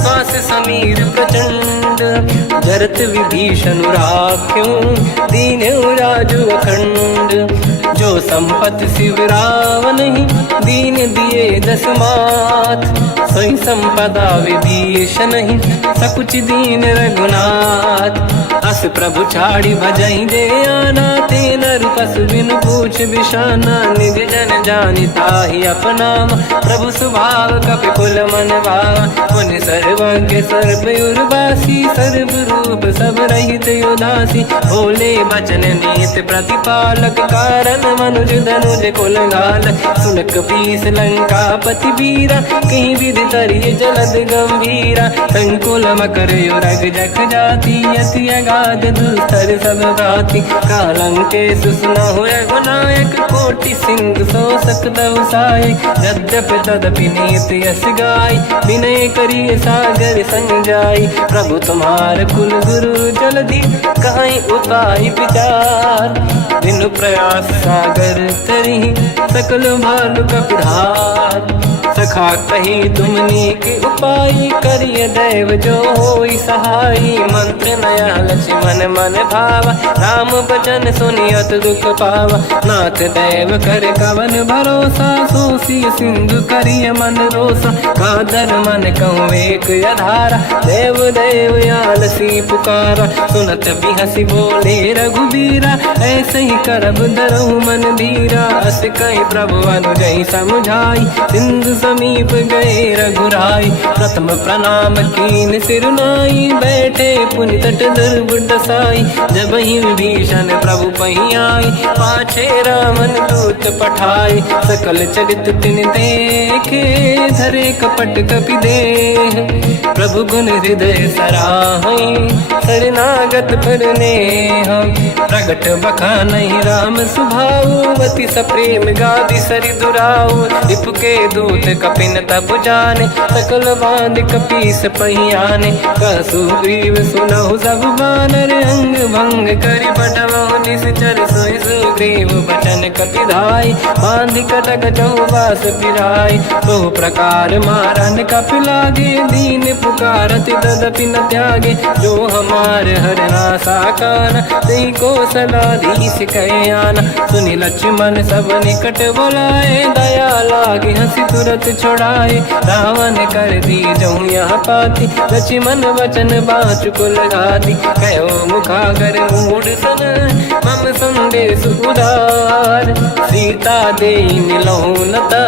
श्वास समीर प्रचंड, जरत विभीषण राख्यों, दीन्यु राजु अखंड, जो संपत शिव रावण ही, दीन दिए दस मात, सोई संपदा विभीषण ही, सकुच दीन रघुनाथ, अस प्रभु छाड़ी भजई दे आना, ते नर पसु बिनु पूछ बिशाना, निज जन जानि ताहि अपनाम, प्रभु स्वभाव कपि कुल मन भावा, मुनि मुनि सर्वज्ञ सर्वयुर्वासी, सर्वरूप सब रहित उदासी। भोले बचन नीत प्रतिपालक, कारण मनुज धनुज कुल घाल। सुन कपीस लंकापति वीरा, कहीं विधि तरिय जलद गंभीरा। संकुल मकर युरग जख जाति, अति अगाध दुस्तर सब भाति। कालंके सुसना हुए गुनायक, कोटि सिंधु सो सकदव सहायक। यद्यपि तदपि नीत यस गाय, विनय करिय सागर संग जाई। प्रभु तुम्हार कुल गुरु जलधि, कहीं उपाय विचार। बिनु प्रयास सागर तरी, सकल भालु कपिधार। सखा कही तुमनी के उपाय, करिय दैव जो होई सहाई। मंत्र नया लक्ष्मण मन भावा, राम भजन सुनियत दुख पावा। नाथ दैव कर कवन भरोसा, सोसी सिंधु करिय मन रोसा। कादर मन कहूँ एक अधारा, देव देव आलसी पुकारा। सुनत बिहसी बोले रघुबीरा, ऐसे ही करब धरहु मन धीरा। अस कहीं प्रभु अनुजहि समझाई, सिंधु समीप गए रघुराई। प्रथम प्रणाम कीन सिरुनाई, बैठे पुनि तट दुर्बुड साई। जब ही विभीषण प्रभु पही आई, पाछे रामन दूत पठाई। सकल चरित तिन देखे, धरे कपट कपि देह। प्रभु गुण हृदय सराहई, शरणागत पर नेह। प्रगट बखानहि राम सुभाऊ, अति सप्रेम गादि सरि दुराऊ। रिपु के दूत कपिन तब जाने, सकल बांध कपीस पहियाने। कहसु ग्रीव सुनहु सब बानर, अंग भंग करि बटवहु निश्चर। सोई सुग्रीव बचन कपिधाई, बांधि कटक चौबास पिराई। बहु प्रकार मारन कपि लागे, दीन पुकारत तदपि न त्यागे। जो हमार हरना साकाना, तेहि कौशलाधीश कहे आना। सुनि लक्ष्मण सब निकट बोलाए, दया लागे हंसी तुरत छोड़ाए। रावण कर दी जऊँ यहाँ पाती, लक्ष्मण वचन बाँचु कुल घाती। कहो मुखागर मूढ़ सन, मम संदेश उदार। सीता देई मिलहु नता,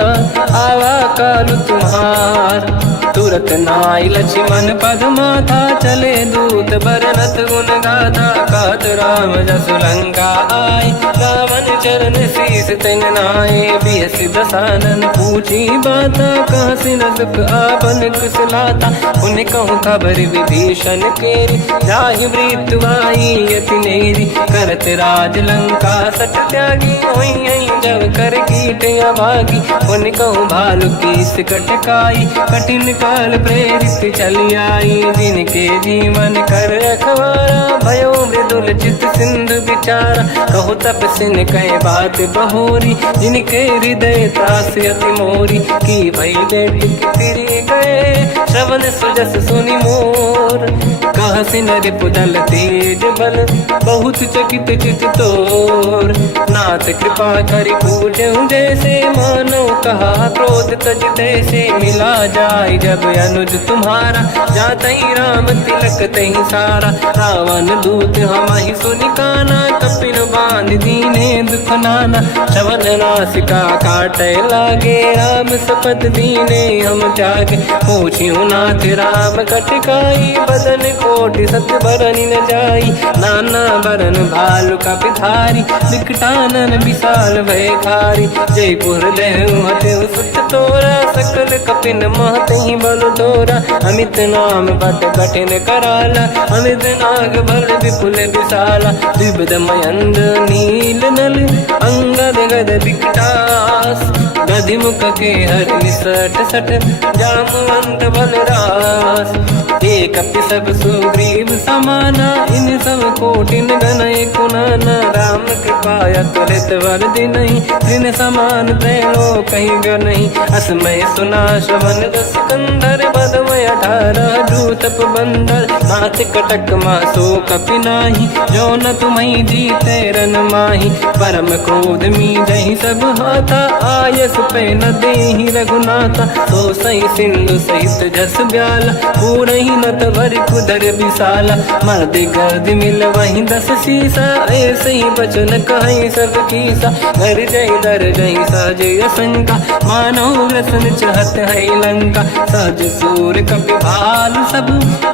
आवा कालु तुम्हार। तुरत नाई लक्ष्मण पद माथा, चले दूत बरनत गुण गाथा। कहत राम जसु लंका आए, रावण चरण शीस तिन नाए। बिहस दसानन पूछी बाता, कहसी न दुख आपन कुशलाता। उन कहूँ खबर विभीषण केरी, जाहि मृत्यु आई अति नेरी। करत राज लंका सट त्यागी, होई जब कर कीट अभागी। उन कहूँ भालु कीस कटकाई, कठिन काल प्रेरित चली आई। जिनके जीवन कर रखवारा, भयो मृदुल चित सिंधु विचारा। कहु तपसिन कहे बात बहोरी, जिनके हृदय त्रास अति मोरी। की भई बेटी फिरी गए, श्रवण सुजस सुनि मोर। कहसी नर पुदल तेज बल, बहुत चकित चित तोर। नाथ कृपा करि पूजहु जैसे, मानो कहा क्रोध तज तैसे। मिला जाय जब अनुज तुम्हारा, जातहि राम तिलक तहि सारा। रावण दूत हमहि सुनि काना, कपिन बांध दीने दुख नाना। श्रवण नासिका काटय लागे, राम सपथ दीने हम त्यागे। पूछियो नाथ राम कटकाई, बदन कोटि सत बरनि न जाई। नाना बरन भालु कपिधारी, विकटानन विशाल भयखारी। जयपुर देहु हतेउ सुत तोरा, सकल कपिन महतहि बल तोरा। अमित नाम बट कठिन कराला, अमित नाग बल विपुल विशाला। द्विविध मयंद नील नल, अंगद गद विकटास। गधिमुख के हर निसट सट, जामवंत बलरास। एक सब सुग्रीव समाना, इन सब कोटिन गनय कुनाना। राम कृपाया तुलित वर दिनहि, दिन समान त्रैलो कहीं गनहि। असमय सुना श्रवण दस कंधर, बदमय 18 दूत तप बंदर, नाथ कटक मासो कपि नाही, जो न तुम्हें जीते रन माही। परम क्रोध मी जही सब हाथा, आयस पे न देहि रघुनाथा। तो सही सिंधु सहित जस ब्याला, पूरही नत भर कुदर विशाला। मर्द गर्द मिल वहीं 10 सीसा, ऐसे ही बचन कहीं सब कीसा। घर जय दर जय सहज असंका, मानो रसन चहत है लंका। सहज सूर कपि भाल सब,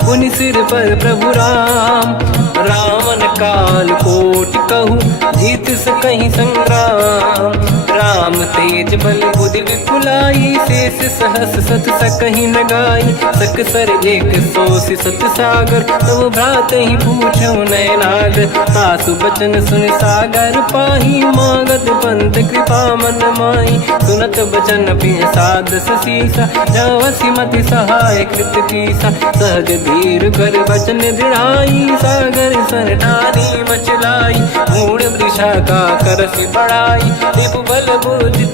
पुनि सिर पर प्रभु राम। रावण काल कोटि कहूँ, जीत सकहीं संग्राम। राम तेज बल बुद्धि विपुलाई, शेष सहस सत सकहीं न गाई। सकसर एक सोसी सत सागर, तब भ्रात ही पूछो नयनागर। सासु बचन सुन सागर पाही, मांगत पंत कृपा मन माही। सुनत बचन पिय सादस सीसा, जवसी मति सहाय कृत कीसा। सहज धीर कर बचन दृढ़ाई, सागर सन ठानी मचलाई। मूढ़ वृषा का करसि बढ़ाई, दिव्य बल बुद्धि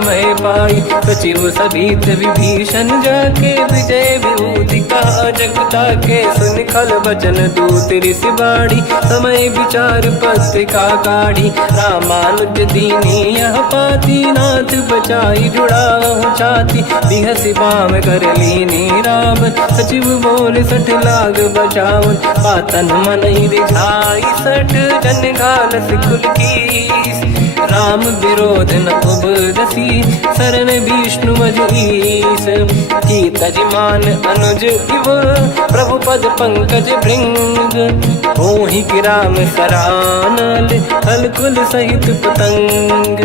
मैं पाई। सचिव सभीत विभीषण जाके, विजय विभूति कहा जगता के। सुन खल बचन दूत ऋषि बाड़ी, समय विचार पत्रिका काढ़ी। रामानुज दीनी यह पाती, नाथ बचाई जुड़ाहु छाती। बिहसि बाम कर लीनी राम, सचिव बोल 60 लाग बचावन। पातन मन ही रिझाई 60, जन घाल सिकुल कीस। राम विरोध न उपजसी, शरण विष्णु मजईस। की तजमान अनुज इव, प्रभु पद पंकज भृंग। मोहि कि राम सरानल, हलकुल सहित पतंग।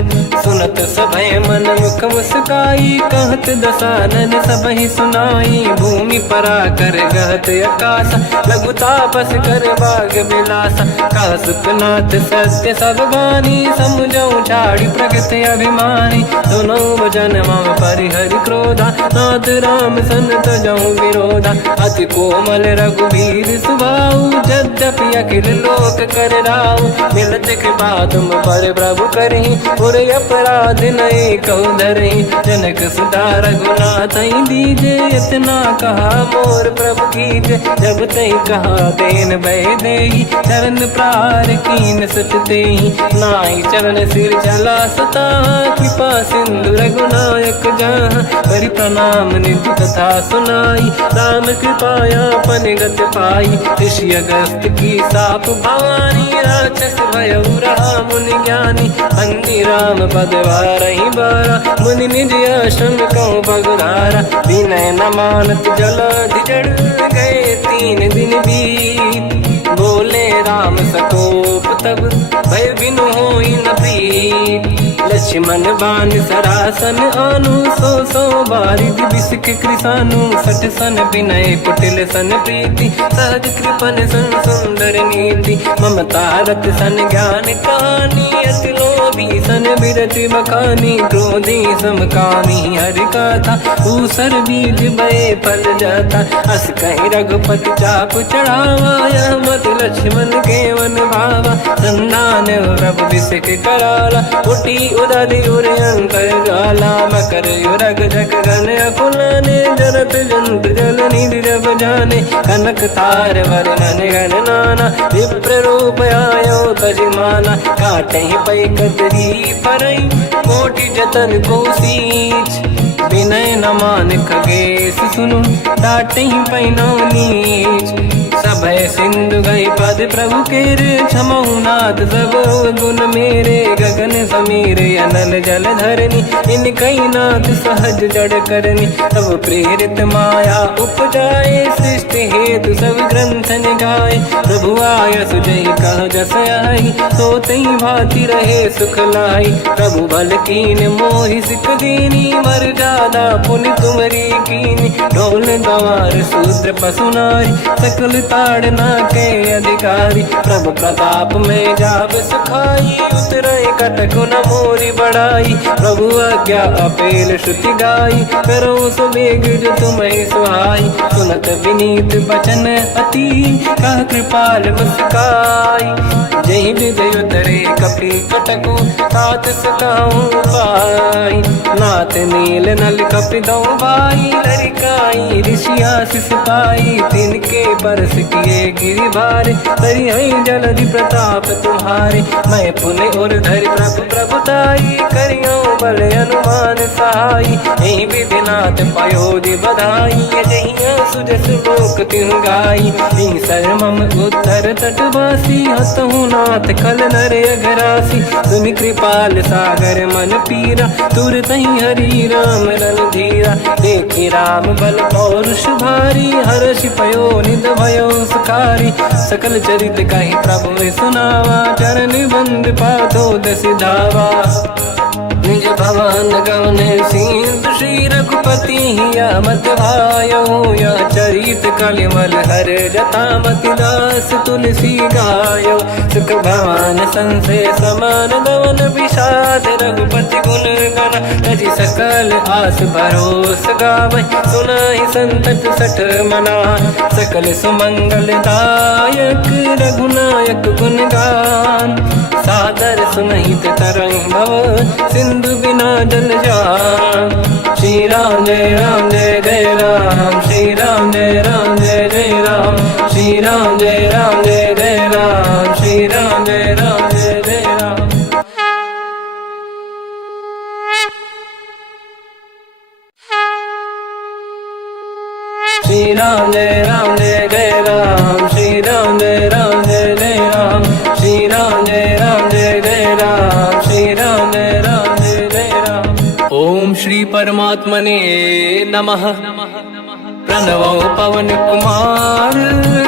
सुनत सभय मन मुख मुस्काई, कहत दसानन सबहि सुनाई। भूमि परा कर गहत आकाशा, लघु तापस कर बाग बिलासा। कासुकनाथ सत्य सब बानी, समझौ झाड़ी प्रगति अभिमानी। सुनो वचन मम परिहरि क्रोधा, नाथ राम सन तजहु विरोधा। अति कोमल रघुवीर सुभाऊ, यद्यपि अखिल लोक कर राऊ। मिलत कृपा तुम पर प्रभु करहि, पुर अपराध नहीं कहु धरहि। जनक सुता रघुनाथ दीजे, इतना कहा मोर प्रभु कीजे। जब तई कहा देन भय देहि, चरण प्रार कीन सत तेहि। नाई चरण सिर चला सता, कृपा सिंधु रघुनायक जहाँ। करि प्रणाम निधि कथा सुनाई, राम कृपाया पन गत पाई। ऋषि अगस्त की साप भवानी, राक्षस भयउ रहा मुनि ज्ञानी। बंदी राम पद वारहि बारा, मुनि निज आश्रम कहूँ पगुधारा। विनय न मानत जलाधि जड़, गए 3 दिन बीत। बोले राम सकोप तब, भय बिनु होई न प्रीत। लक्ष्मण बान सरासन आनु, 100 बारिद बिसिक कृसानु। 60 सन विनय कुटिल सन प्रीति, सहज कृपन सन सुंदर नीति। ममता रत सन ज्ञान कहानी, अति लोभी सन बिरति बखानी। क्रोधी समकामी हरि कथा, ऊसर बीज बये फल जाता। अस कहीं रघुपति चाप चढ़ावा, यह मत लक्ष्मण के वन भावा। संधान रब बिसिक कराला, उठी उदधि उर अंतर ज्वाला। मकर युरग जग गण अकुलाने, जरत जंत जल निधि जब जाने। कनक तार वर्णन गण नाना, विप्र रूप आयो तजमाना। काटे पै कतरी परई, कोटि जतन को सींच। विनय न मान खगेश सुनु, डांटे पैनो नीच। सभय सिंधु गई पद प्रभु केरे, क्षमऊ नाथ सब गुण मेरे। गगन समीर अनल जल धरनी, इन कई नाथ सहज जड़ करनी। तब प्रेरित माया उपजाए, सृष्टि हेतु सब ग्रंथ निगाए। प्रभु आय सुजय कह जस आई, सोते भांति रहे सुख लाई। प्रभु भल कीन मोहि सिख दीनी, मर जादा पुनि तुमरी कीनी। ढोल गवार शूद्र पशु नारी, सकल ताड़ना के अधिकारी। प्रभु प्रताप में जाब सुखाई, उतरई कटक न मोरी बढ़ाई। प्रभु आज्ञा अपेल श्रुति गाई, करो सुबेग जो तुम्हें सुहाई। सुनत विनीत बचन बचन अति कह कृपाल मुस्काई। जय विदय उतरे कपि कटकु तात सकाऊं पाई। नाथ नील नल कपि दौ भाई लरिकाई। ऋषि आशीष पाई तिनके परस किए गिरि भारे। तरिहै जलधि प्रताप तुम्हारे मैं पुण्य और धरि प्रभु प्रभुताई। करियो बल अनुमान सहाई यही विधिनाथ पयोधि बधाई। जहिया सुजस लोक तिहु गाई सर मम उत्तर तटवासी। हसहु नाथ खल नर अघरासी सुनि कृपाल सागर मन पीरा। तुरत ही हरि राम रणधीरा देखि राम बल पौरुष भारी। हर्षि पयो निध भयो सुखारी सकल चरित कहि प्रभु सुनावा। चरण बंद पादो दस धावा निज भवन गवन सिंधु श्री रघुपति या मत भायो। या चरित कलिमल हर जटामति दास तुलसी गायो। सुख भवन संशय समान गवन विषाद रघुपति गुण गण। तजि सकल आस भरोस गावै सुनाहि संतत सठ मना। सकल सुमंगल दायक रघुनायक गुण गान। सादर सुनहित तरंग भव सिंधु बिना जल जान। श्री राम जय जय राम। श्री राम जय जय राम। श्री राम जय जय राम। श्री राम जय जय राम। श्री राम जय जय राम। श्री राम जय जय राम। श्री राम जय जय राम। श्री राम जय जय राम। ओम श्री परमात्मने नमः। प्रणवो पवन कुमार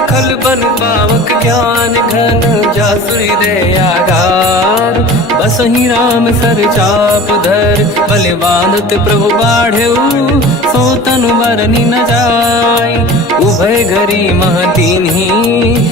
खल बन पावक ज्ञान घन। जासुरी दयागार बसहि राम सर चाप धर। बल बांधत प्रभु बाढ़ऊ सो तनु बरनि न जाय। उभय घरी महतीन्ही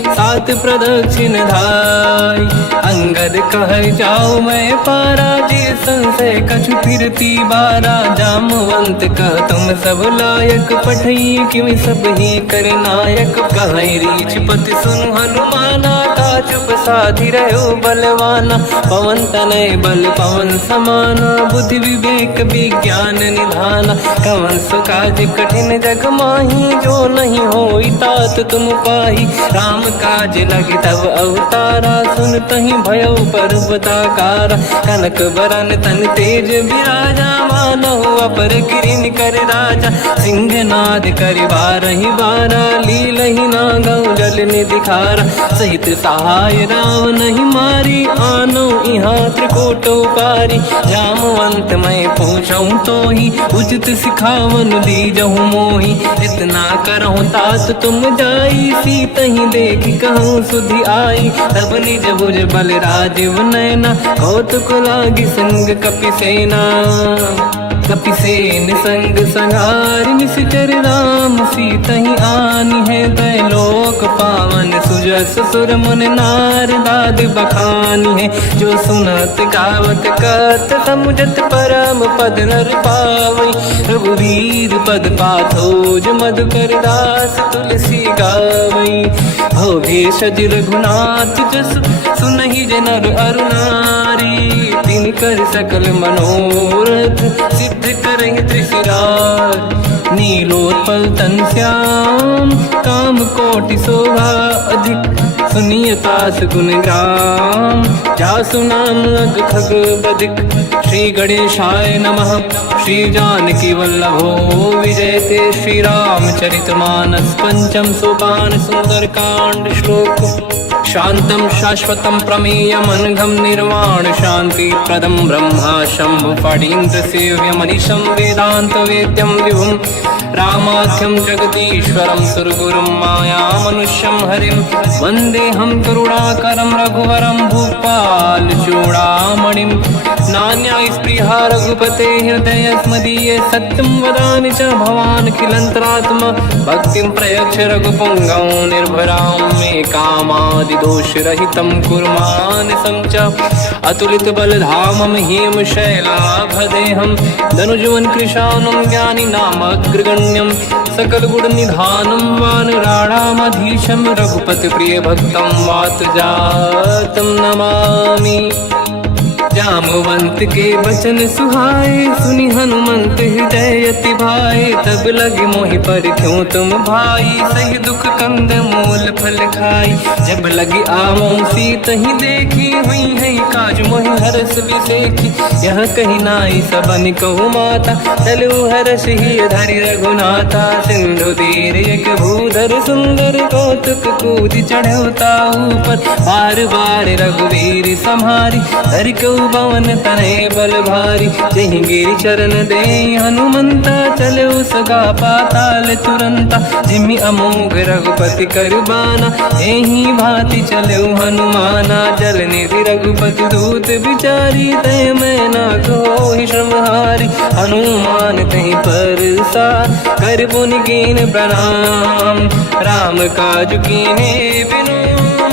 सात प्रदक्षिण धाय। अंगद कह जाओ मैं पारा जी संशय कछु फिरती बारा। जामवंत कह तुम सब लायक पठई किमि सब ही कर नायक। कहै रीछ पति सुनु हनुमाना का चुप साधि रहो बलवाना। पवन तनय बल पवन समाना बुद्धि विवेक विज्ञान निधाना। कवन सु काज कठिन जग माही जो नहीं होई तात तुम पाही। राम काज लगे तब अवतारा सुन तहि भयो पर्वताकारा। कनक बरन तन तेज विराजा मानहु अपर गिरिन कर राजा। सिंहनाद करि बारहि बारा लीलहि नागौ जल निधिखारा। सहित सहाय राम नहीं मारी आनो इहाँ त्रिकोटो पारी। जामवंत मैं पूछऊँ तो ही उचित सिखावन दीजहु मोही। इतना करहु तात तुम जाई सीतहि देखि कहूँ सुधि आई। तब निज भुज बल राजीव नैना कौतुक लागी संग कपि सेना। कपिसेन संग संहारि निशिचर राम सीतहि आनि है। दैलोक पावन सुजस सुर मुन नार दाद बखानी है। जो सुनत गावत कहत समुझत परम पद नर पावै। रघुवीर पद पाथोज मधुकर दास तुलसी गावै। भोगेश रघुनाथ जस सुनहि जनर अरुणारी। तिनकर सकल मनोरथ सिद्ध करहि त्रिशिरार। नीलोत्पल तन श्याम काम कोटि शोभा अधिक। सुनिय तास गुण ग्राम जासु नाम अग खग बदिक। श्री गणेशाय नमः। श्री जानकी वल्लभो विजयते। श्री रामचरित मानस पंचम सोपान सुंदर कांड श्लोक। शांतं शाश्वतं प्रमेयमनघं निर्वाण शांति प्रदं ब्रह्मा शंभु फणीन्द्र सेव्यमनिशं वेदांत वेद्यं विभुं। रामाख्यं जगदीश्वरं सुरगुरुं मायामनुष्यं हरिं। वन्देऽहं करुणाकरं रघुवरं भूपाल चूडामणिं। नान्यास्पृहा रघुपते हृदयस्मदीये। सत्यं वदामि च भवानखिलन्तरात्मा। भक्तिं प्रयच्छ रघुपुङ्गं निर्भरां मे कामादि भाति दोष रहितं कुर्मानसं च अतुलित बलधामं हेम शैलाभदेहं धनुजवन कृशानं ज्ञानी नामग्रगण्यं सकल गुण निधानं वानराणामधीशं रघुपति प्रिय भक्तं वातजातं नमामि। जामवंत के वचन सुहाए सुनि हनुमंत हृदय अति भाए तब लगे मोहि पर क्यों तुम भाई सही दुख कंद मूल फल खाई जब लगी आवों सीत ही देखी हुई है काज मोहि हरस विसेखी यह कही नाई सबन कहु माता चलु हरस ही धरि रघुनाथा सिंधु तीर एक भूधर सुंदर कौतुक कूद चढ़ौता ऊपर बार बार रघुवीर सम्हारी धरि कऊ पवन तने बल भारी जहि गिरि चरण दे हनुमंता चले सगा पाताल तुरंता जिमि अमोघ रघुपति करबाना एहि भांति चले हनुमाना जल निधि रघुपति दूत बिचारी तय मैं ना कोहि श्रमहारी हनुमान तहि परसा कर पुनि कीन प्रणाम राम काज कीने बिनु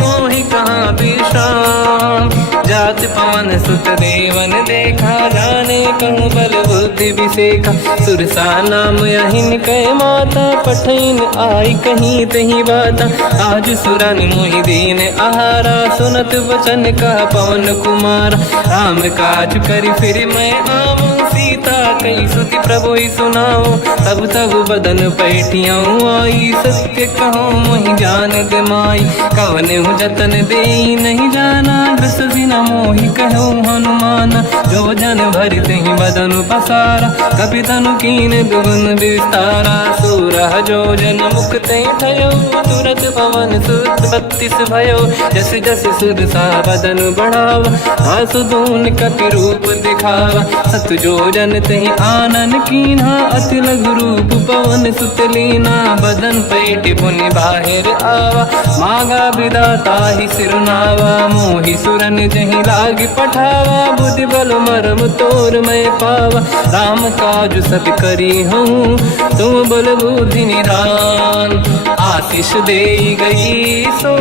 मोहि कहाँ विश्राम जात पवन सुत देवन देखा जाने कहूँ बल बुद्धि विसेखा सुरसा नाम यहिन कह माता पठैन आई कहीं तही बाता आज सुरन मोहि दीन आहारा सुनत वचन कह पवन कुमार राम काज करि फिर मैं आऊँ सीता कई सुति प्रभु ही सुनाओ तब तब बदन पैठियाँ आई सत्य कहो मोहि जान गमाई कवन हूँ जतन दे नहीं जाना दस दिन मोहि कहो हनुमान जो जन भरित ही बदन पसारा कपि तनु कीन दुगुन विस्तारा सूरह जो जन मुक्त भयो तुरत पवन सुत 32 भयो जस जस सुध सा बदन बढ़ावा आसु दून कपि रूप दिखावा सत जो जन तहि आनन कीन्हा अति लघु रूप पवन सुत लीना बदन पैठ पुनि बाहिर आवा मागा विदाता ही सिरनावा मोहि सुरन जहि लाग पठावा बुद्धि बल मरम तोर मैं पावा राम काज सब करी हूँ तुम बल बुद्धि निधान आशीष दे गई सो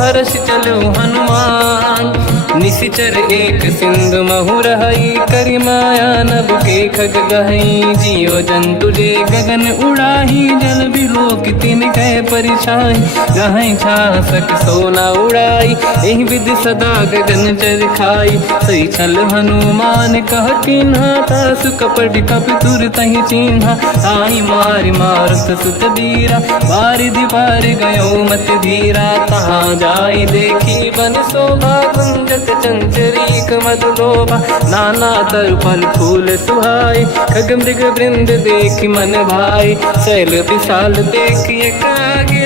हर्ष चलो हनुमान निशिचर एक सिंधु महु रहई करि माया नभ के खग गहई जियो जंतु जे गगन उड़ाही जल बिलोक तिन कह परिछाई गहई छासक सोना उड़ाई एहि विधि सदा गगन चर खाई सही छल हनुमान कह किन्हा तासु कपट कपि तुर तहि चिन्हा आई मारि मारुत सुत बीरा बारिधि पार गयो मत धीरा तहाँ जाई देखी बन शोभा गुंजत चंचरीक मद लोभा नाना तरु फल फूल सुहाय खग मृग वृंद देखि मन भाई शैल विशाल देखि एक आगे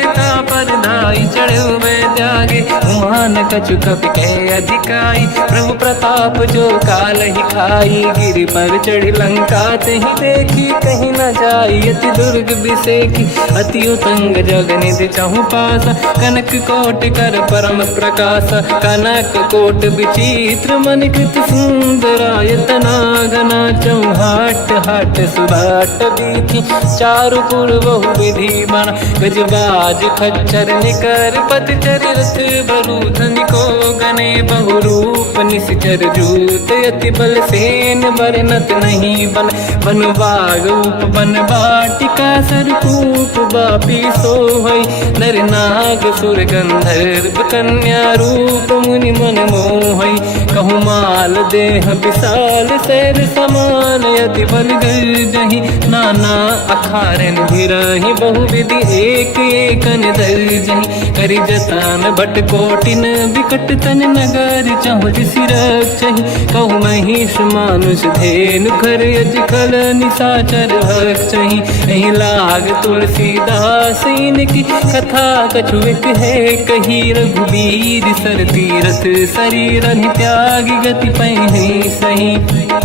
पर धाई चढ़ो मैं त्यागे उमान कछु कपि कह अधिकाई प्रभु प्रताप जो काल ही खाई गिरि पर चढ़ी लंका तहि देखी कहीं न जाई अति दुर्ग बिसेखी अति उतंग जग निधि चहु पासा कनक कोट कर परम प्रकाश कनक कोट विचित्र मन कृत सुंदरायतना घना चौहाट हाट सुभाट बीथी चारु पुर बहु विधि बना गजबाज खच्चर निकर पतचर रथ बरु धनिको गने बहु रूप निश्चर जूत अति बल सेन बरनत नहीं बन बन बाग उप बन बाटिका सरकूप बापी सोहई नर नाग सुर गंधर्व कन्या रूप मुनि मन मोहई कहु माल देह विशाल शैर समान यति बल गर्जहि नाना अखारन भिरहि बहु विधि एक एकन दर्जहि करि जतान भट कोटिन विकट तन नगर चहु सिरक्षहि कहु महिष मानुष धेनु खर यज खल निशाचर भक्षहि नहीं लाग तुलसीदास इनकी कथा कछु एक है कही रघुबीर सर तीरथ शरीर नित्या लागी गति पही सही।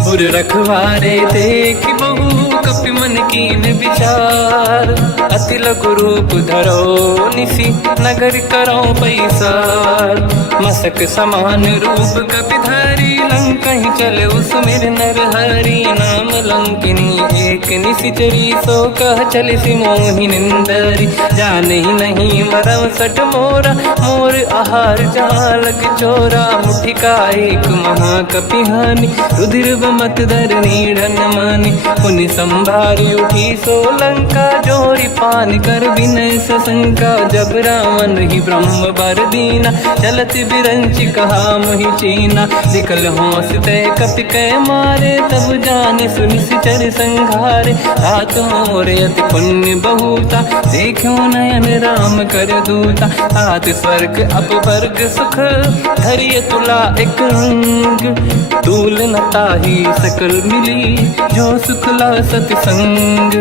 पुर रखवारे देख बहु कपि मन कीन विचार, अति लघु रूप धरो निसी नगर करो पैसार। मसक समान रूप कपि धरी लंका ही चले उसमेर नर हरि। नाम लंकिनी एक निशिचरी सो कह चले सी मोहि निंदरी। जान ही नहीं मरव सट मोरा मोर आहार जालक चोरा। मुठिका एक महाकपिहानि रुधिर बमत धर नीढ़न मानी। पुनि संभारी उठी सोलंका जोरी पान कर विनय सशंका। जब रावण ही ब्रह्म बर दीना चलत बिरंचि कहा मोहि चीना। निकल होश तय कपि कै मारे तब जाने सुनिश्चर संघारे। हाथ मोरे अति पुण्य बहुता देखो नयन राम कर दूता। हाथ स्वर्ग अपवर्ग सुख धरिय तुला एक रंग। तूल न ताहि सकल मिली जो सुख ला सत संग।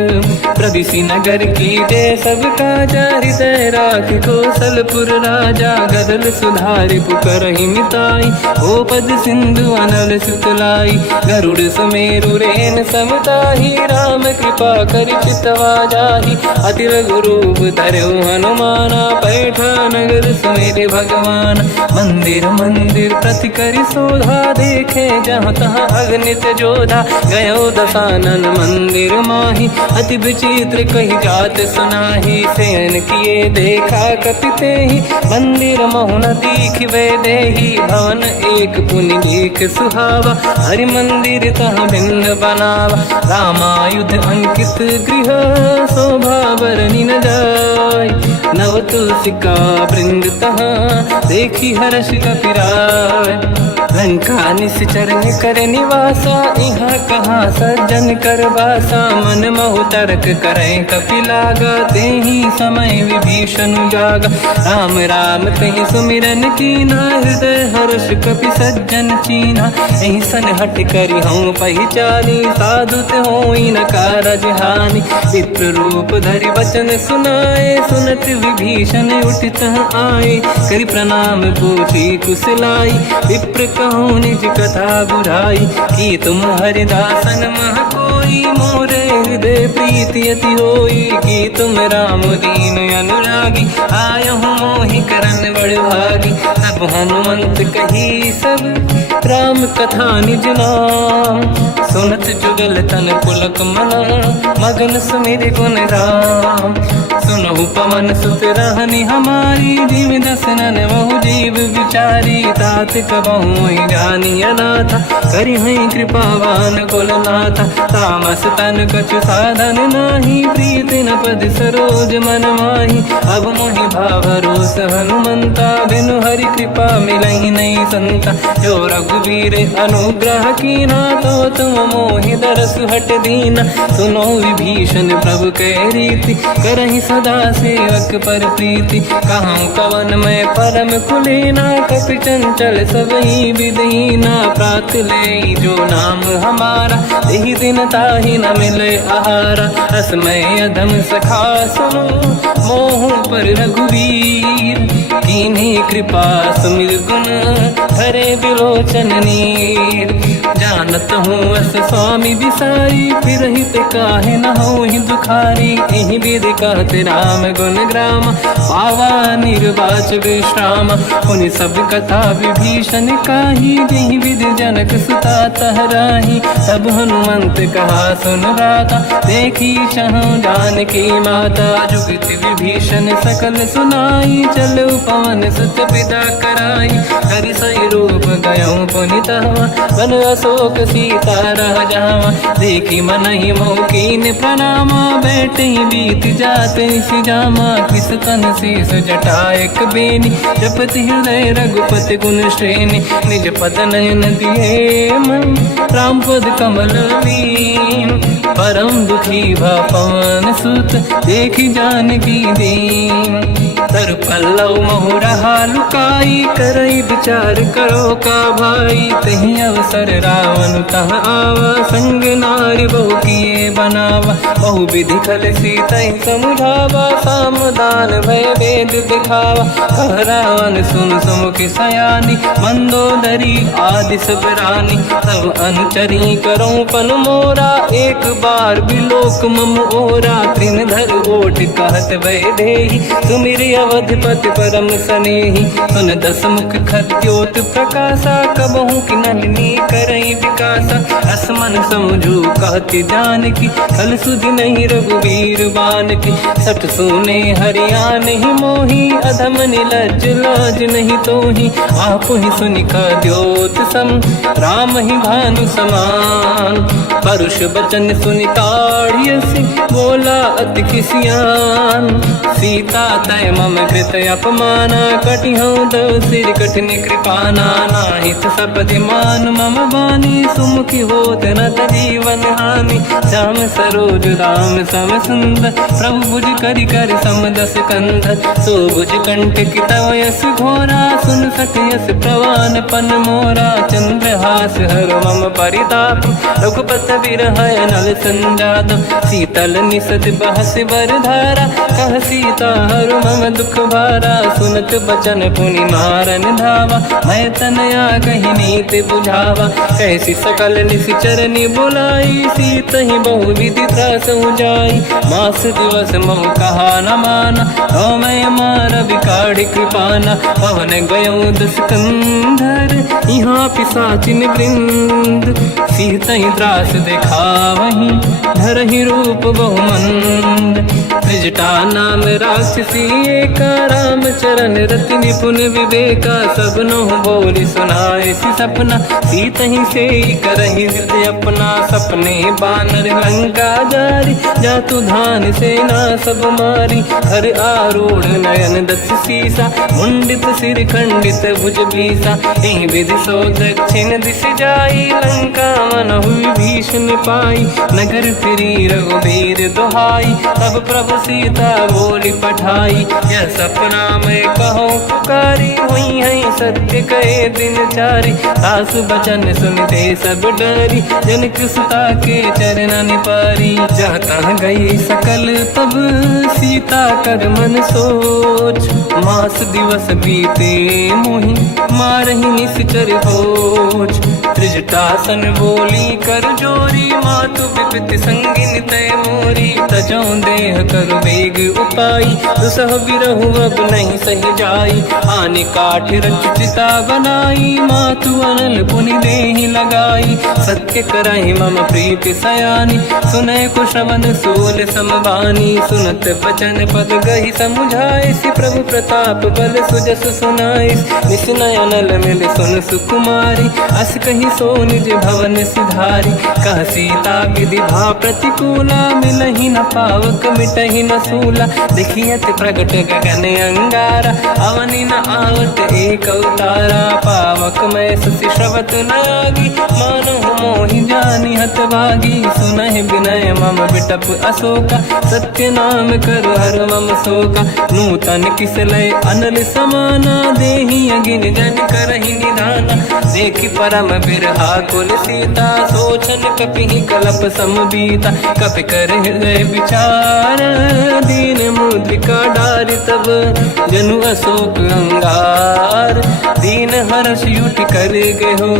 प्रविशि नगर की दे सब काजा हृदय राख कौशलपुर राजा। गदल सुधारि पुकरहि मिताई ओ पद सिंधु अनल सुतलाई। गरुड़ सुमेरु रेन समताहि राम कृपा कर चितवा जाहि। अति लघु रूप धरौ हनुमाना पैठा नगर सुमेरे भगवान। मंदिर मंदिर प्रति करि शोधा देखे जहाँ तहाँ अगणित जोधा। गयो दशानन मंदिर माही अति विचित्र कही जात सुनाही। शयन किए देखा कपि तेहि मंदिर महु न दीखिबे देहि। भवन एक पुनि देख सुहावा हरि मंदिर तहाँ भिन्न बनावा। रामायुध अंकित गृह शोभा बरनि न जाय। नव तुलसिका वृंद तहाँ देखी हर्ष कपि राय। लंका निश्चर कर निवासा यहाँ कहाँ सज्जन कर वासा। मन महु तर्क करे कपि लागा तेहि समय विभीषण जागा। राम राम तेहि सुमिरन कीना हृदय हर्ष कपि सज्जन चीना। एहि सन हट करि हूँ पहिचानी साधु होई न कारज हानि। विप्र रूप धरि वचन सुनाए सुनत विभीषण उठित आए। करि प्रणाम पूछी कुशलाई विप्र कहूँ निज कथा बुराई। कि तुम हरिदासन मह कोई मोरे हृदय प्रीति अति होई। कि तुम राम दीन अनुरागी आयहु मोहि करन बड़ भागी। तब हनुमंत कही सब राम कथा निज नाम। सुनत जुगल तन पुलक मना मगन सुमिर गुण राम। सुनहु पवन सुत रहनि हमारी जीव दसनन महु जीव विचारी। तात कबहु जानी अनाथा करि हैं कृपावान कुलनाथा। तामस तन कछु साधन नाही प्रीति न पद सरोज मन माही। अब मोहि भावरोस हनुमंता बिनु हरि कृपा मिलहि नहीं संता। जो रघुवीर अनुग्रह कीना तो तुम मोहि दरस हट दीना। सुनो विभीषण प्रभु कै रीति करहि सदा सेवक पर प्रीति। कहूँ कवन मैं परम कुलीना कपि चंचल सबहि विदहीना। प्रात ले जो नाम हमारा यही दिन ताहि न मिले आहारा। रसमय अधम सखा सुनो मोह पर रघुवीर। कीन्ही कृपा सुमिर गुण धरे बिलोचन नीर। जानत हूँ अस स्वामी बिसाई फिर हित काहे न हो ही दुखारी। यही विधि कहते राम गुण ग्राम पावा निर्वाच विश्राम। उन सब कथा विभीषण काही यही विधि जनक सुता तहराही। तब हनुमंत कहा सुन राता देखी चहु जानकी माता। जुगति विभीषण सकल सुनाई चलो पवन सुत पिता कराई। हरि सही रूप गयो पुनितवा बन अशोक सीता रह जावा। देखी मन ही मोकीन प्रणामा बैठे बीत जाते सिजामा। किस तन शीस जटा एक बेनी जपति हृदय रघुपति गुण श्रेणी। निज पद नयन दिए मन राम पद कमल लीन। परम दुखी भा पवन सुत देखी जानकी दीन। तर्प पल्लव मोहरा लुकाई करई विचार करो का भाई। तही अवसर रावण तह आवा संग नारी बहु किए बनावा। बहु विधि खल सीता समुझावा सामदान भय वेद दिखावा। कह रावण सुन सुमुख सयानी मंदोदरी आदि सब रानी। सब अनुचरी करो पन मोरा एक बार बिलोक मम ओरा। त्रिनधर ओट कहत भय देहि सुमिर अवधपति परम सनेहि। सुन दस मुख खद्योत प्रकाशा कबहू की नलिनी करई विकासा। असमन समझू कहति जान की खल सुधि नहीं रघुवीर बान की। सठ सुने हरिया नहीं मोही अधम निलज लाज नहीं तोही। आप ही सुनि द्योत सम राम ही भानु समान। परुष बचन सुनि ताड़ियसि बोला अति किसियान। सीता तय मम कृत अपमाना कटिहऊँ दो सिर कठिन कृपाना। नाहित सपदि मान मम बानी सुमुखी होत न जीवन हानि। श्याम सरोज राम सम सुंदर प्रभु भुज करि कर समदस कंधर। सो भुज कंठ की तव यस घोरा सुन सठ यस प्रवान पन मोरा। चंद्रहास हर मम परिताप रघुपत बिरहय नल संजात। शीतल निसत बहस बर धारा कह सीता हर मम दुख भारा। सुनत बचन पुनि मारन धावा मैं तनया कही नीति बुझावा। कैसी सकल निशिचरनि बुलाई सीत ही बहु विधि त्रासहु जाई। मास दिवस मोह कहा न माना तो मैं मार बिकाढ़ी कृपाना। पवन गयो दस कंधर यहाँ पिशाचिन वृंद। सीत ही त्रास दिखावहीं धरहि रूप बहुमंद। त्रिजटा नाम राक्षसी एका राम चरण रति निपुण विवेका। सबनो बोली सुनाए सी सपना सीत ही से करहि हृदय अपना। सपने बानर लंका जारी जातु धान सेना सब मारी। हर आरूढ़ नयन दस सीसा मुंडित सिर खंडित भुज बीसा। यही विधि सो दक्षिण दिश जाई लंका मन हुई भीषण पाई। नगर फिरी रघुवीर दुहाई तब प्रभु सीता बोली पठाई। यह सपना मैं कहो पुकारी हुई है सत्य कहे दिन चारी। सास बचन सुनते सब डरी जनक सुता के चरण निपारी। जाता गई सकल तब सीता कर मन सोच। मास दिवस बीते मोहि मारहि निश्चर होच। त्रिजटासन बोली कर जोरी मातु विपित संगिन तय मोरी। तजौ देह कर वेग उपाई दुसह बिरहु अब नहीं सही जाई। आने काठ रचिता बनाई मातु अनल पुनि देहि लगाई। सत्य करहि मम प्रीति सयानी सुनय को श्रवण सोल समबानी। सुनत बचन पद गहि समुझाए सि प्रभु प्रताप बल सुजस सुनाई। निसनय अनल मिल सुन सुकुमारी अस कहि सो निज भवन सिधारी। कह सीता विधि भा प्रतिकूला मिलहि न पावक मिटहि न सूला। देखियत प्रगट गगन अंगारा अवनि न आवत एक अवतारा। पावक मैं सुसि श्रवत न आगी मानो मोहि जानि हत भागी। सुनहि विनय मम बिटप अशोका सत्य नाम कर हर मम शोका। नूतन किसलय अनल समाना देहि अगिन जन करहि निधाना। देखि परम बिरहा कुल सीता सोचन कपिहि कलप समबीता। कपि कर हृदय विचार दीन मुद्रिका डारि तब जनु अशोक अंगार। दीन हर्ष युट कर गयो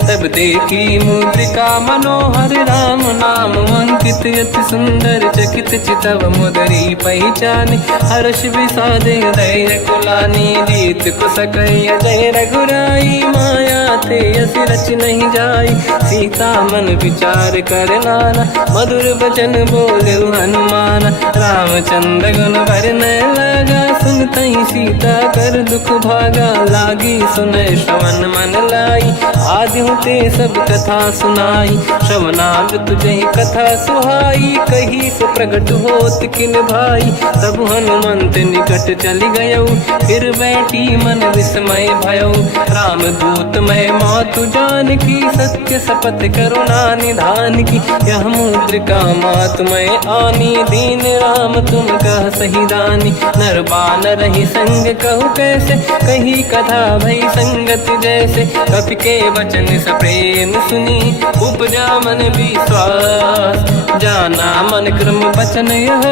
तब देखी मुद्रिका मनोहर। राम नाम अंकित अति सुंदर चकित चितव मुदरी पहचान। हर्ष विषाद हृदय कुलानी जीत को सकय जय रघुराई। माया थे यस रच नहीं जाई सीता मन विचार कर नाना। मधुर बचन बोले हनुमान रामचंद्र गुण भरने लगा। सुनतई सीता कर दुख भागा लागी सुनय श्रवण मन लाई। आदि होते सब कथा सुनाई श्रवणाग तुझे कथा सुहाई। कही सो प्रगट होत किन भाई तब हनुमंत निकट चली गयो। फिर बैठी मन विस्मय भयो राम दूत मैं मातु जान जानकी सत्य शपथ करुणा निधान की। यह मुद्रिका मातुमय आनी दीन राम तुम कह सही दानी। नर बानर ही संग कहु कैसे कही कथा भई संगति जैसे। कपि के वचन सप्रेम सुनी उपजा मन विश्वास। जाना मन क्रम वचन यह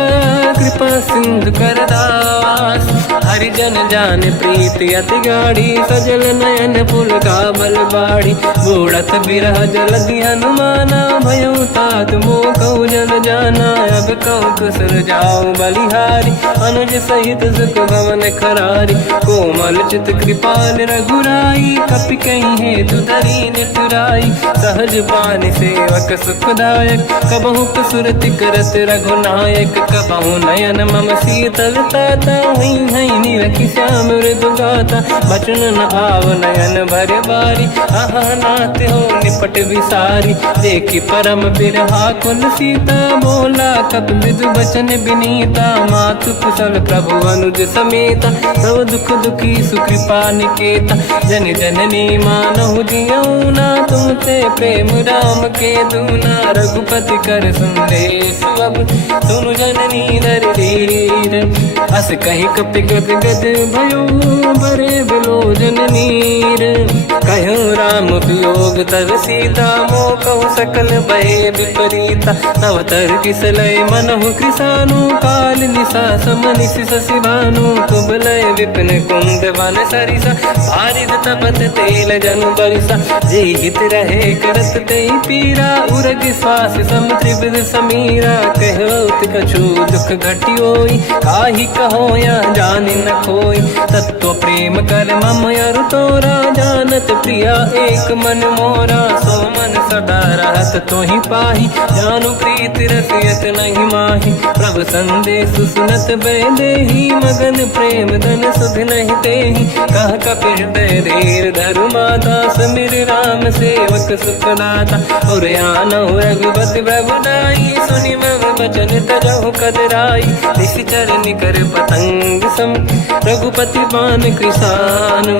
कृपा सिंधु कर दास। हरिजन जान प्रीति अति गाढ़ी सजल नयन पुल का बल बाड़ी। बूढ़त बिरह जल हनुमाना भयो तात मो कहु जल जाना। अब कहु कुसर जाओ बलिहारी अनुज सहित सुख भवन खरारी। कोमल चित कृपाल रघुराई कपि कहीं हेतु धरी निठुराई। सहज पान सेवक सुखदायक कबहु सुरति करत रघुनायक। कबहु नयन मम शीतलता हुई है निरखि श्याम मृदु गाता। बचन न आव नयन भर बारी आहा नाथ हो निपट विसारी। देखी परम बिरहा कुल सीता बोला कप विदु बचन बिनीता। मातु कुशल प्रभु अनुज समेता सब दुख दुखी सुकृपा निकेता। जन जननी मानहु जियऊ ना तुम ते प्रेम राम के दूना। रघुपति कर संदेश अब सुनु जननी दर धीर। अस कहीं कपि गद गद भयो बरे बिलो जननीर। कहो राम वियोग तर सीता मो कहु सकल भय विपरीता। नव तर किसलय मनहु कृसानु काल निशा समनिशि शशि भानु। कुबलय विपिन कुंद वन सरिसा बारिद तपत तेल जनु बरिसा। जे हित रहे करत ते पीरा उरग श्वास सम त्रिविध समीरा। कहो कछु दुख घटियोई काहि कहो या जानि न खोई। तत्व प्रेम कर मम अरु तोरा जानत प्रिया एक मन मोरा। सो मन सदा रहत तोहि पाहि जानु प्रीत रसियत नहीं माहि। प्रभु संदेश सुनत बैदेहि मगन प्रेम धन सुध नहीं तेहि। कह कपि हृदय धीर धरु माता समिर राम सेवक सुखदाता। और आनहु रघुपति प्रभु नाई सुनि मम वचन तजहु कदराई। निशिचर निकर पतंग सम रघुपति पान कृसानु।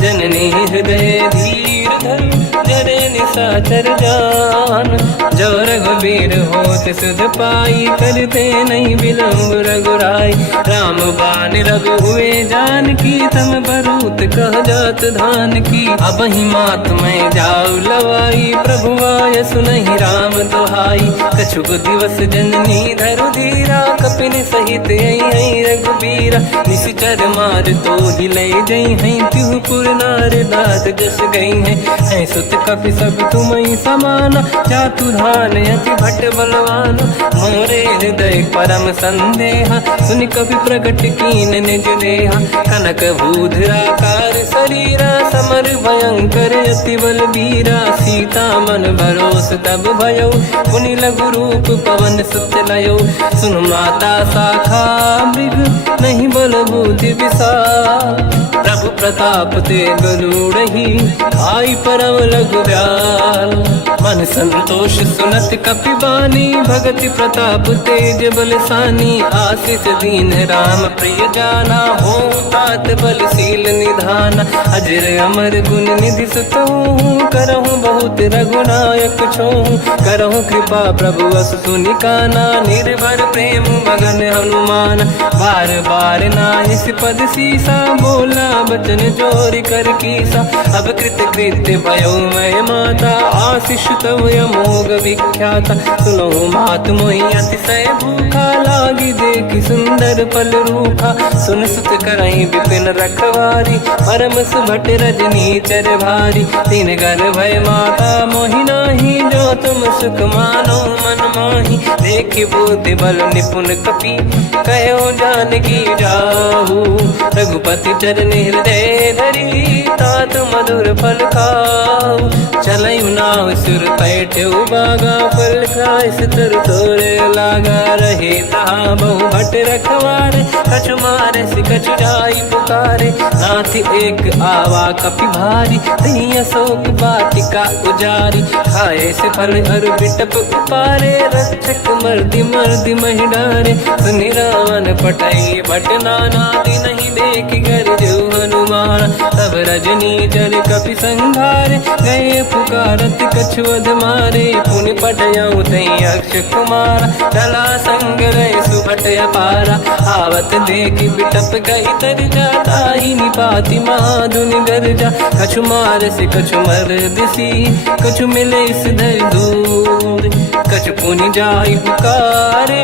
जननी हृदय धीर धरु जरे निशाचर जान। जो रघुबीर होत सुध पाई करते नहीं विलम्ब रघुराई। राम बान रघु हुए जानकी तम बरूत कह जात धान की। अब ही मात में जाऊ लवाई प्रभु आय सुनहि राम दोहाई। कछुक दिवस जननी धरु धीरा कपिन सहित आई रघुबीरा। निशिचर मार तो हिले जई हैं तिहुपुर नार दात जस गई हैं। सुत कपि सब तुमहि समाना चातु धान अति भट बलवान। मोरे हृदय परम संदेहा सुनि कपि प्रगट कीन निज देहा। कनक भूधराकार शरीरा समर भयंकर अति बलबीरा। सीता मन भरोस तब भयो पुनि लघु रूप पवन सुत लयो। सुन माता शाखा मृग नहीं बल बुद्धि विशाल। प्रभु प्रताप ते गरुड़हि आई परम लघु ब्याल। मन संतोष सुनत कपि बानी भगति प्रताप तेज बलसानी। आशीष दीन राम प्रिय जाना हो तात बलशील निधान। अजर अमर गुण निधि सुतहु करहु बहुत रघुनायक छोहु। करहु कृपा प्रभु अस सुनि काना निर्भर प्रेम मगन हनुमान। बार बार नाइस पद सीसा बोला बचन जोरि कर कीसा। अब कृत कृत्य भयो मैं माता आशीष तव अमोघ विख्याता। सुनो मात मोहि अतिशय भूखा लागी देखि सुंदर फल रूखा। सुन सुत करहि विपिन रखवारी परम सुभट रजनी चर भारी। तीन घर भय माता मोहि नाही जो तुम सुख मानो मन माही। देखि बुद्धि बल निपुण कपि कहो जानकी जाहू। रघुपति चरण हृदय धरी तात मधुर फल खाऊ। चलऊ नाव सुर पैठऊ बागा फल खाय सितर तोरे लागा। रहे तहा बहु भट रखवारे कछु मारे सि कछु जाई पुकारे। नाथ एक आवा कपि भारी तही अशोक वाटिका उजारी। खाए से फल अरु बिटप उपारे रक्षक मर्दि मर्दि महि डारे। सुनि रावण पटई भट नाना नहीं देखि कर जो हनुमान। तब रजनी चर कपि संघार, गए पुकारत कछुअध मारे, पुनि पटयऊ तई अक्ष कुमारा, चला संग रहे सुभट अपारा, आवत देखी बिटप गई तर जाता, ही निपाति महाधुनि गर्जा, कछु मार से कछु मर दिसी, कछु मिले इस धर दूर, कछु पुनि जाई पुकारे,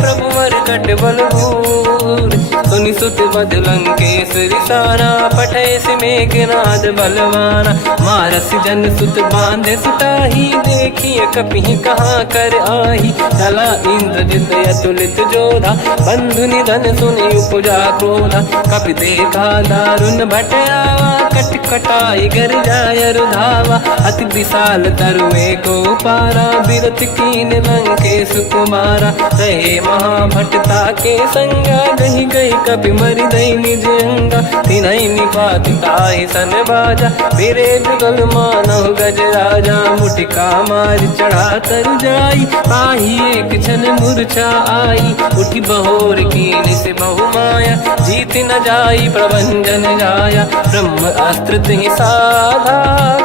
प्रभु मर कट बलभूर, सुनि सुत बद लंकेसरी सारा, पठे से मेघनाद बलवाना, मारस जन सुत बांधे सुताही, देखिए कपि कहाँ कर आही, चला इंद्रजित अतुलित जोधा, बंधु निधन सुनि उपजा क्रोधा, कपि देखा दारुण भट आवा, कट कटाई गर जाय रुधावा, अति विशाल तरुए को पारा, बिरत कीन लंकेश कुमारा, रहे महाभटता के संगा, गही गई कपि मरि दई निज अंगा, तिन्हि निपाति ताहि सन बाजा, फिरे जुगल मानव गज राजा, मुटिका मार चढ़ा तर जाई, पाही एक क्षण मूर्छा आई, उठी बहोर कीन से बहु माया, जीत न जाई प्रभंजन जाया, ब्रह्म अस्त्र तिहि साधा,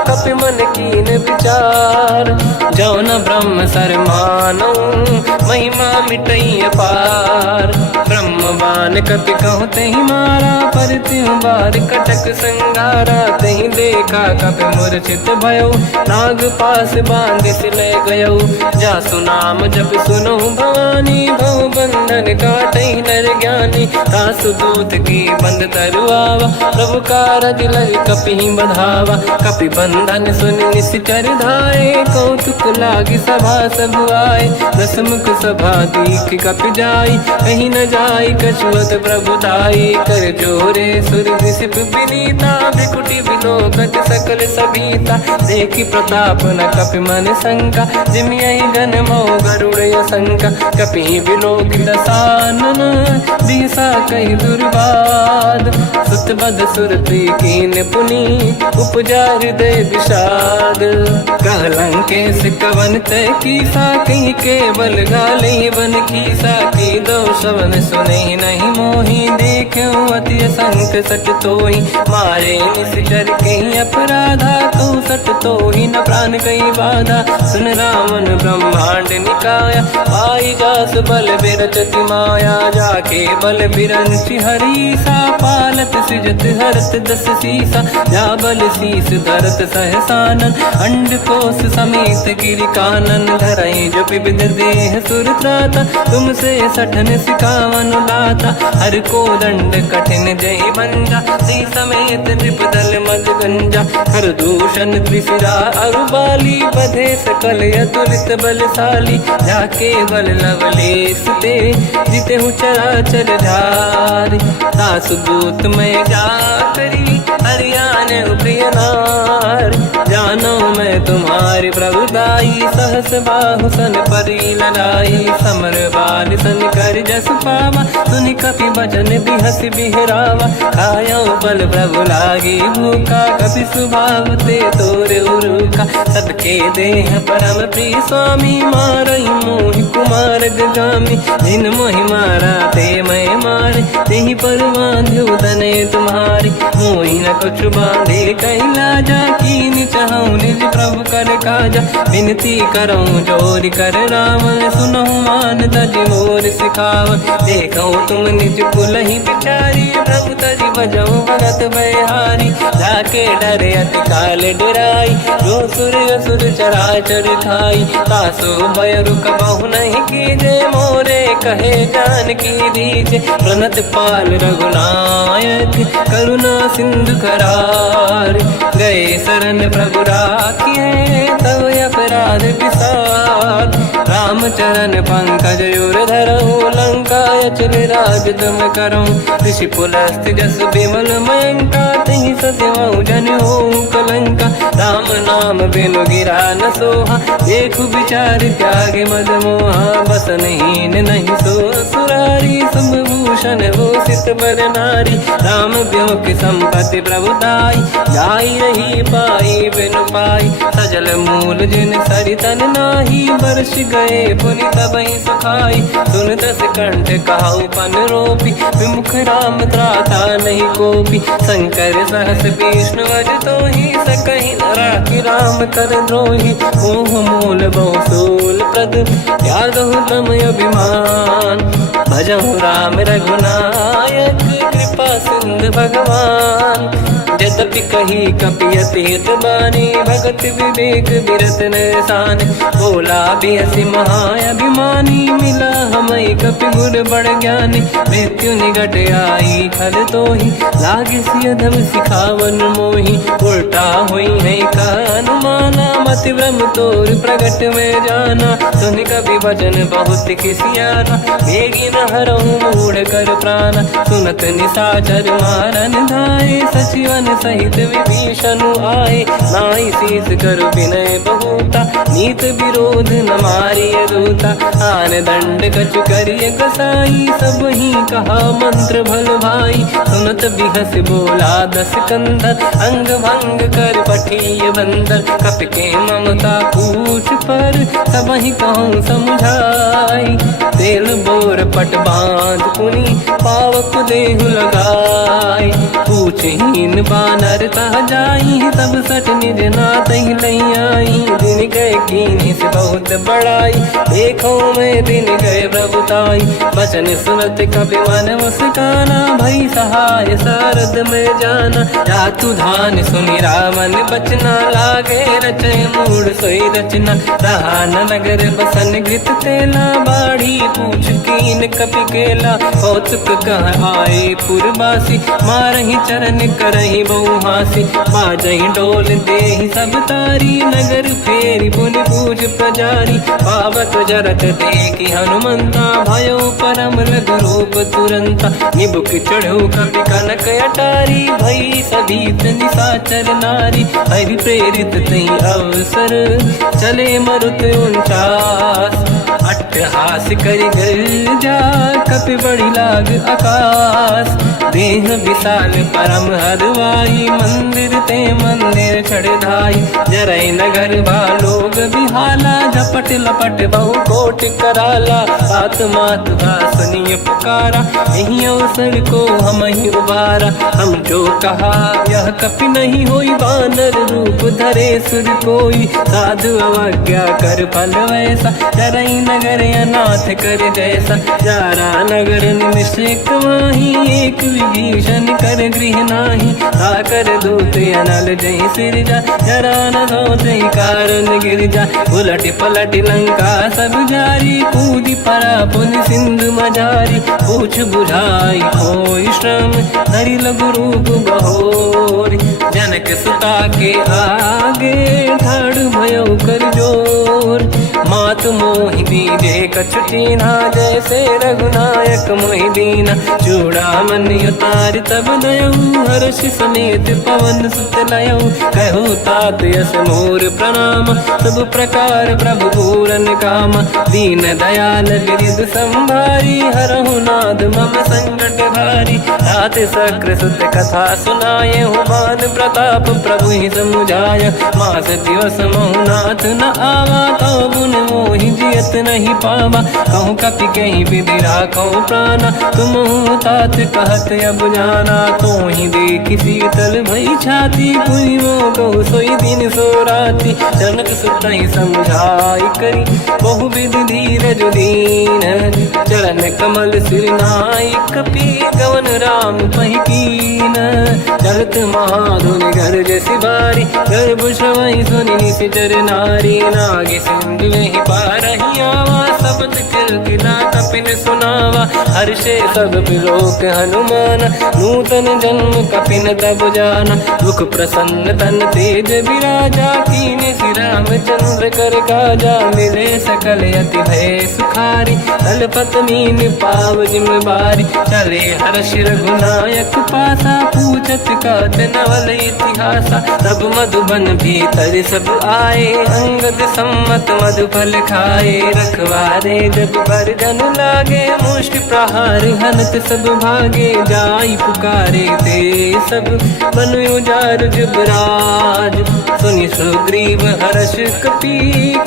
कपि मन कीन विचार, जो न ब्रह्म सर मानौ, महिमा मिटई अपार, ब्रह्मवान कपि कहु तहि मारा, पर त्यों बार कटक संगारा, तहि देखा कपि मूर्छित भयो, नाग पास बांध सिले गयो, जासु नाम जप सुनो भवानी, भव बंधन काटई नर ज्ञानी, तासु दूत की बंद तरुआवा, प्रभु कारज लग कपि बधावा, कपि बंधन सुनि निश्चर धाये, कौतुक लागी सभा सब आए, दसमुख सभा दीख कपि जाई, कहीं न जाई कछुअत प्रभुताई, कर जोरे सुर विसिप विनीता, भ्रिकुटी विलोकत सकल सबीता, देखी प्रताप न कपि मन शंका, जिमियहि गन मो गरुड़ शंका, कपि विलोक दसानन, दिशा कहि दुर्वाद, सुत बद सुरति कीन पुनि, उपजा हृदय विषाद, कहलंकेश कवन तय कीसा, कहीं केवल गाले बन कीसा, की दो शवन सुने नहीं मोही, देखो अति संत सट तोही, मारे निश्चर कहीं अपराधा, तो सट तोही न प्राण कहीं बाधा, सुन रावण ब्रह्मांड निकाया, पाई जास बल बिरचति माया, जाके बल बिरंचि हरीसा, पालत सृजत हरत दस सीसा, जा बल शीस धरत सहसानन, अंड कोश समेत गिरि कानन, धरई जो विविध देह सुर त्राता, तुमसे सठन सिखावन दाता, हर को दंड कठिन जय बंजा, सी समेत नृपदल मद गंजा, हर दूषण त्रिशिरा अरुबाली, बधे सकल अतुलित बलशाली, जाके बल लवलेश ते, जिते हूँ चराचर धारी, दास दूत मैं जा करी, हरियाण प्रिय नार, जानो मैं तुम्हारी प्रभुताई, सहस बाहु सन परी लड़ाई, समर बाल सन कर जस पावा, सुनि कपि बचन बिहस बिहरावा, खायो बल प्रभु लागी भूखा, कपि स्वभाव ते तोरे उरुखा, सबके देह परम प्रिय स्वामी, मारई मोहि कुमार गगामी, जिन मोहि मारा ते मैं मारे, तेहि पर बांध्यो तने तुम्हारी, मोहि न कुछ बांधे कहीं लाजा, कीन चाहूं निज प्रभु कर काजा, विनती करऊं जोरि कर रावण, सुनहु मान तज मोर सिखावन, देखो तुम निज कुलहि बिचारी, प्रभु तज बजऊं भगत बलिहारी, जाके डरे अति काल डराई, जो सुर असुर चराचर खाई, तासो भय रुक बहु नहीं कीजे, मोरे कहे जान की दीजे, प्रणत पाल रघुनायक, करुणा सिंधु करार, गए शरण प्रभु राखिए, तब अपराध विसार, रामचरण पंकज उर धरऊं, लंका अचल राज तुम करऊं, ऋषि पुलस्त्य जस विमल मयंका, तहि सत्यवहु जन होऊं कलंका, राम नाम बिनु गिरा न सोहा, देखु विचार त्यागे मद मोहा, बसनहीन नहीं सो सुरारी, शंभूषण भूषित बर नारी, राम ब्यों की संपत्ति प्रभुताई, जाई रही पाई बिनु पाई, सजल मूल जिन सरितन नाही, बरस गए पुनि तबहि सुखाई, सुन दस कंठ कहाऊ पन रोपी, विमुख राम त्राता नहीं कोपी, शंकर सह हस विष्णु अज तो ही सकहि न राखी राम कर द्रोही। मोह मूल बहु सूल प्रद त्यागहु ब्रह्म अभिमान। भजहु राम रघुनायक कृपा सिंधु भगवान। यद्यपि कही कपियति हित बानी भगत विवेक बिरत निशान। बोला बियसि महाअभिमानी मिला हमई कपि गुर बड़ ज्ञानी। मृत्यु निकट आई खल तोहि लागे सिय धम सिखावन मोहि। उल्टा हुई है कानुमाना मति ब्रह्म तोर प्रगट में जाना। सुन कवि भजन बहुत खिसियाना बेगी न हरहु मूढ़ कर प्राण। सुनत निशाचर मारन धाये सचिवन सहित विभीषण आए। नाई शीस कर विनय बहुता नीत विरोध न मारिय दूता। आन दंड कछु करिय कसाई सब ही कहा मंत्र भल भाई। सुनत बिहस बोला दस कंधर अंग भंग कर पठिय बंदर। कपि के ममता पूछ पर सब ही कहूँ समझाई। तेल बोर पट बांध पुनि पावक देहु लगाई। पूछहीन बानर तह जाई तब सट निज नाथ लई आई। दिन गए कीनी से बहुत बड़ाई देखो मैं दिन गए प्रभुताई। बचन सुनत कपि मन मुस्काना भई सहाय सारद में जाना। जातु धान सुनि रामन बचना लागे रचय मूड सोई रचना। रहा न नगर बसन घृत तेला बाढ़ी पूछ कीन कपि केला। कौतुक कह आए पुरवासी मारहि चरण करहि बहु हासी। बाजहि डोल देहि सब तारी नगर फेरी पुनि पूज प्रजारी। पावत जरत देखि हनुमंता भयो परम लघु रूप तुरंता। निबुक चढ़ो कपि कनक अटारी भई सभीत निशाचर नारी। हरि प्रेरित तहि अवसर चले मरुत 49। अट्टहास करि गर्जा कपि बड़ी लाग आकाश। देह विशाल परम हरवाई मंदिर ते मंदिर चढ़ धाई। जरई नगर भालोग बिहाला झपट लपट बहु कोट कराला। आत्मात सुनिय पुकारा यही अवसर को हम ही उबारा। हम जो कहा यह कपि नहीं होई बानर रूप धरे सुर कोई। साधु अवज्ञा कर फल वैसा जरई नगर अनाथ कर जैसा। जारा नगर निमिषक माही एक विभीषण कर गृह नाही। आकर दूत अनल जय सिरजा जरा न सोचहि कारण गिरजा। उलट पलट लंका सब जारी कूदी परा पुनि सिंधु मजारी। पूछ बुझाई कोई श्रम धरि लघु रूप बहोरी। जनक सुता के आगे ठाड़ भयो कर जोर। मात मोहि दीजे कछु कीन्हा जैसे रघुनायक मोहि दीना। चूड़ामणि उतारि तब दयऊ हर्ष समेत पवन सुत लयऊ। कहु तात यस मोर प्रणाम सब प्रकार प्रभु पूरन काम। दीन दयाल गिरिध संभारी हरहु नाद मम संकट भारी। तात सक्र सुत कथा सुनाये मान प्रताप प्रभु ही समुझाय। मास दिवस महु नाथ न आवा तो गुण मोहि जियत नहीं पावा। कहूँ कपि कहीं विधि राखो प्राणा तुम तात कहत अब जाना। तो ही देखि शीतल भई छाती पुनि मोह कहु सोई दिन सो राति। जनक सुत ही समझाई करी बहु विधि धीरज दीन। चरण कमल सिर नाई कपि गवन राम पहि कीन। चलत महाधुनि गर्ज सिबारी गर्भ श्रवहि सुनि निशिचर नारी। नागे सिंधु ही पारहि आवा शब्द किलकिला कपिन सुनावा। हर्षे सब बिलोक हनुमाना नूतन जन्म कपिन तब जाना। दुख प्रसन्न तन तेज विराजा कीने श्री रामचंद्र कर काजा। मिले सकल यति भय सुखारी तलपत मीन पाव जिम्मेवारी। चले हर्ष रघुनायक पासा पूछत कात नवल इतिहासा। तब मधुबन भीतर सब आए अंगद सम्मत मधुफल खाए। रखवारे जब पर जन लागे मुष्टि प्रहार हनत सब भागे। जाई पुकारे ते सब बन उजार जुबराज। सुनि सुग्रीव हर्ष कपि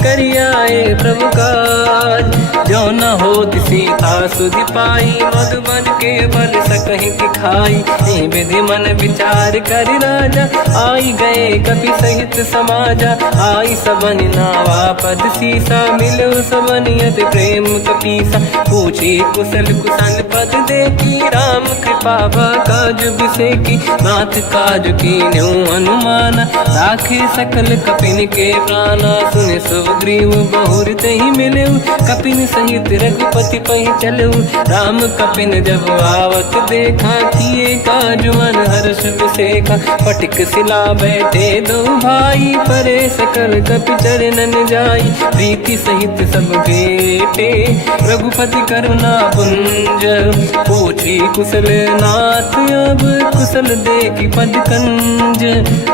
करियाए प्रभु काज। जो न होत सीता सुधि पाई मधुबन के बल सकहि खाई। ए विधि मन विचार कर राजा आई गए कपि सहित समाजा। आई सबन नावा पद सीसा मिलो सबन यति प्रेम कपीसा। पूछी कुशल कुशल पद देखी राम कृपा काज बिसेकी। नाथ काज की न्यू अनुमान राखे सकल कपिन के प्राणा। सुन सुग्रीव बहुर ही मिले कपिन सहित रघुपति पहि चलऊ। राम कपिन जब आवत देखा किए काज मन हर्ष बिसेखा। पटिक सिला बैठे दो भाई परे सकल कपि चरणन जाई। प्रीति सहित सब बेटे रघुपति करुणा पुंज। पूछी कुशल नाथ अब कुशल देखी पद कंज।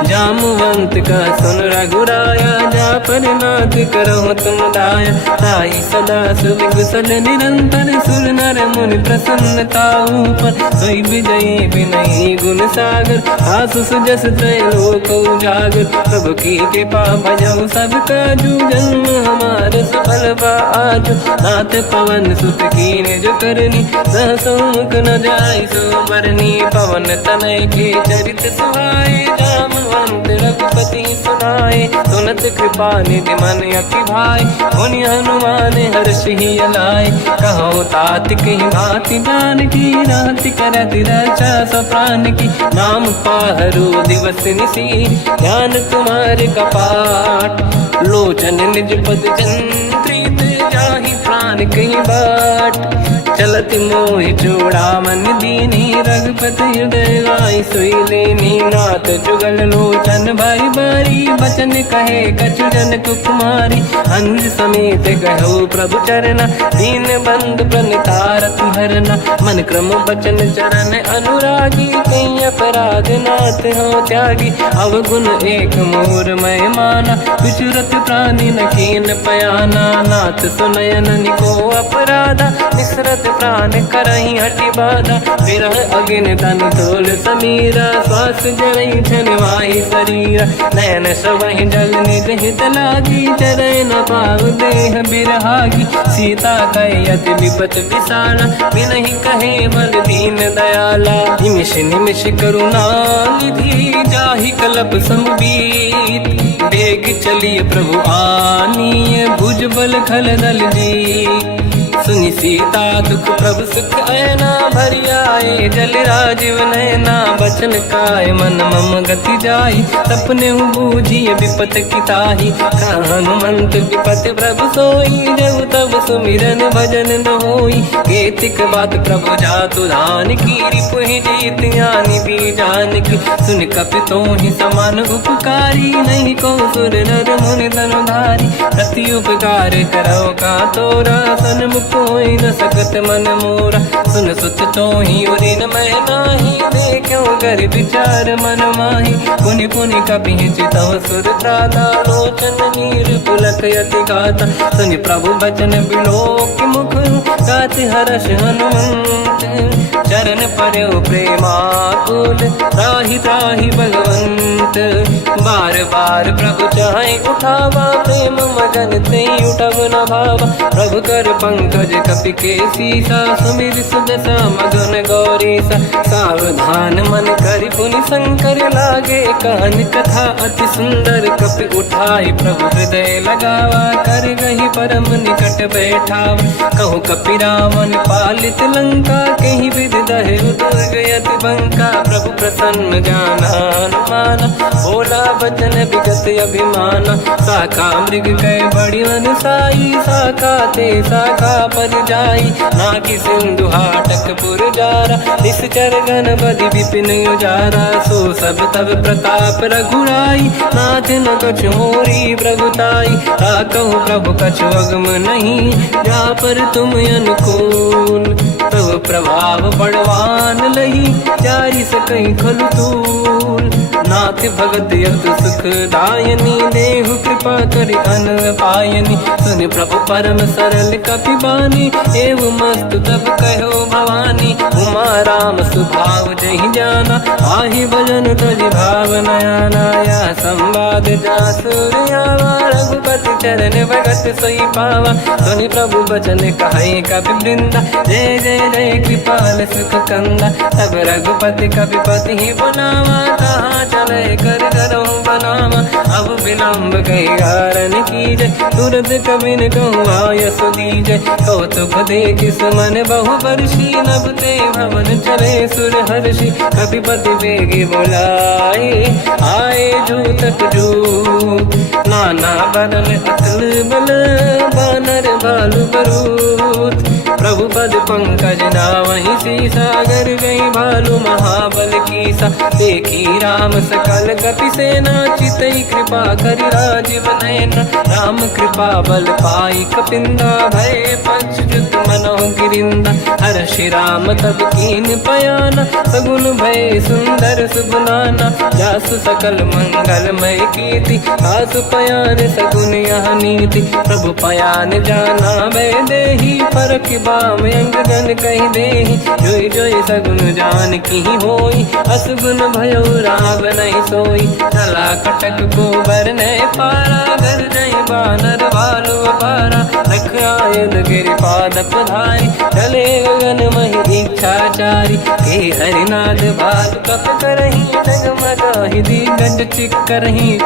जामवंत का सुन रघुराया जा पर नाथ करहु तुम दाया। ताई सदा सुविकुशल निरंतर सुर नर मुनि प्रसन्नता ऊपर। सोई विजयी विनयी गुण सागर आसु सुजस त्रैलोक उजागर। प्रभु की कृपा भजऊ सब काजू जन्म हमार सफल बाजू। नाथ पवन सुत कीन जो करनी सहसो मुख न जाय सो बरनी। पवन तनय के चरित सुहाए जामवंत रघुपति सुनाए। सुनत कृपा निधि मन अति भाई मुनि हनुमान हर्ष ही अलाय। कहो तात कही भांति जान की राति करत रक्षा सब प्राण की। नाम पाहरो दिवस निसी ध्यान तुम्हारे कपाट। लोचन निज पद जंत्रित जाहि प्राण कहीं बाट। चलत मोहि चूड़ा मन दीनी रघुपति हृदय लाई सोई लेनी। नाथ जुगल लोचन भाई बारी बचन कहे कछु जन कुमारी। हंस समेत कहो प्रभु चरना दीन बंद प्रणितारत हरना। मन क्रम बचन चरण अनुरागी कहीं अपराध नाथ हो त्यागी। अवगुण एक मोर मैं माना विचुरत प्राणी न कीन पयाना। नाथ सुनयन निको अपराधा निसरत प्राण करही हटि बाधा। विरह अगिन तन तोल समीरा श्वास जरई छन वाही शरीरा। नयन सबहि जल निज हित लागी चरै न पाव देह बिरहागी। सीता कहे अति विपत विसारा बिनहि कहे बल दीन दयाला। निमिष निमिष करुणा निधि जाहि कलप समबीत। बेग चलिए प्रभु आनीय भुज बल खल दल जी। सुनि सीता दुख प्रभु सुख ऐना भरि आए। जल राजीव नैना बचन काय मन मम गति जाई। सपने बूझिए विपत की ताही हनुमंत विपत प्रभु सोई। जब तब सुमिरन भजन न होई। केतिक बात प्रभु जातु धान की रिपुहि जीत ज्ञानी भी जान की। सुन कपि तोहि समान उपकारी नहीं को सुर नर मुनि धनुधारी। प्रति उपकार करो का तोरा सन्मुख कोई न सकत मन मोरा। सुन सुत तोहि उरिन मैं नाही देखो कर विचार मन माही। पुनि पुनि कपि चितव सुर त्राता लोचन नीर पुलक यति गाता। सुनि प्रभु बचन बिलोक मुख गाति हर्ष हनुमंत। चरण पर्यो प्रेमाकुल त्राहि त्राहि भगवंत। बार बार प्रभु चाहे उठावा प्रेम मगन तेई उठब न भावा। प्रभु कर पंकज कपि के सीसा सुमिर सुदशा मगन गौरीसा। सावधान मन करि पुनि शंकर लागे कहन कथा अति सुंदर। कपि उठाई प्रभु हृदय लगावा कर गही परम निकट बैठावा। कहु कपि रावण पालित लंका कहीं विधि दहे दुर्ग यति बंका। प्रभु प्रसन्न जाना हनुमाना बोला बचन विगत अभिमाना। शाखा मृग कह बड़ी अनुसाई शाखा ते शाखा पर जाई। नाकि सिंधु हाटक पुर जारा निश्चर गण बधि विपिन उजारा। सो सब तब प्रताप रघुराई नाथ न कछु मोरी प्रभुताई। कहूँ प्रभु कछु अगम नहीं जा पर तुम अनुकूल। तब प्रभाव बड़वान लही जारी सकई खलु तूल। ना नाथ भगत यत सुख दायनी, देहु कृपा करि अन पायनी। सुन प्रभु परम सरल कपिबानी, एव मस्त तब कहो भवानी। उमा राम सुभाव जहि जाना, आहि भजन तजि भाव नयाना। या संवाद जासुरियावा, रघुपति चरण भगत सोई पावा। सुनि प्रभु बचन कहै कपि वृंदा, जय जय जय कृपाल सुख कंदा। तब रघुपति कपिपति ही बनावा, कहाँ चले कर करहु बनावा। अब विलम्ब कही कारण कीजय, तुरत कबिन कहूँ आयस दीजय। कौतुक देखि सुमन बहु बरसी, नभ ते भवन चले सुर हर्षि। कपिपति बेगी बोलाए, आए जूतक जूत। नाना बदन अतल बल, बानर भालु बरूत। प्रभु पद पंकज नावहि सीसागर, गई भालु महाबल कीसा। देखी राम सकल कपि सेना, चितई कृपा करि राजीव नयन। राम कृपा बल पाई कपिंदा, भय पक्षजुत मनोह गिरिंदा। हर्षि राम तब कीन पयाना, सगुन भय सुंदर सुबनाना। जासु सकल मंगलमय कीर्ति, आसु पयान सगुन यह नीति। प्रभु पयान जाना मैं देही, फरक बाम अंगगन कहि देहि। जोई जोई सगुन जान की होई, असगुन भयो राव नहीं सोई। चला कटक गोबर ने पारा, घर जय बानर भालु अपारा। रख आयन गिरिपाद पधारी, चले गगन महि इच्छाचारी। के हरिनाद भालु कप करहि, जगमगाहि दिग्गज चिक्करहि।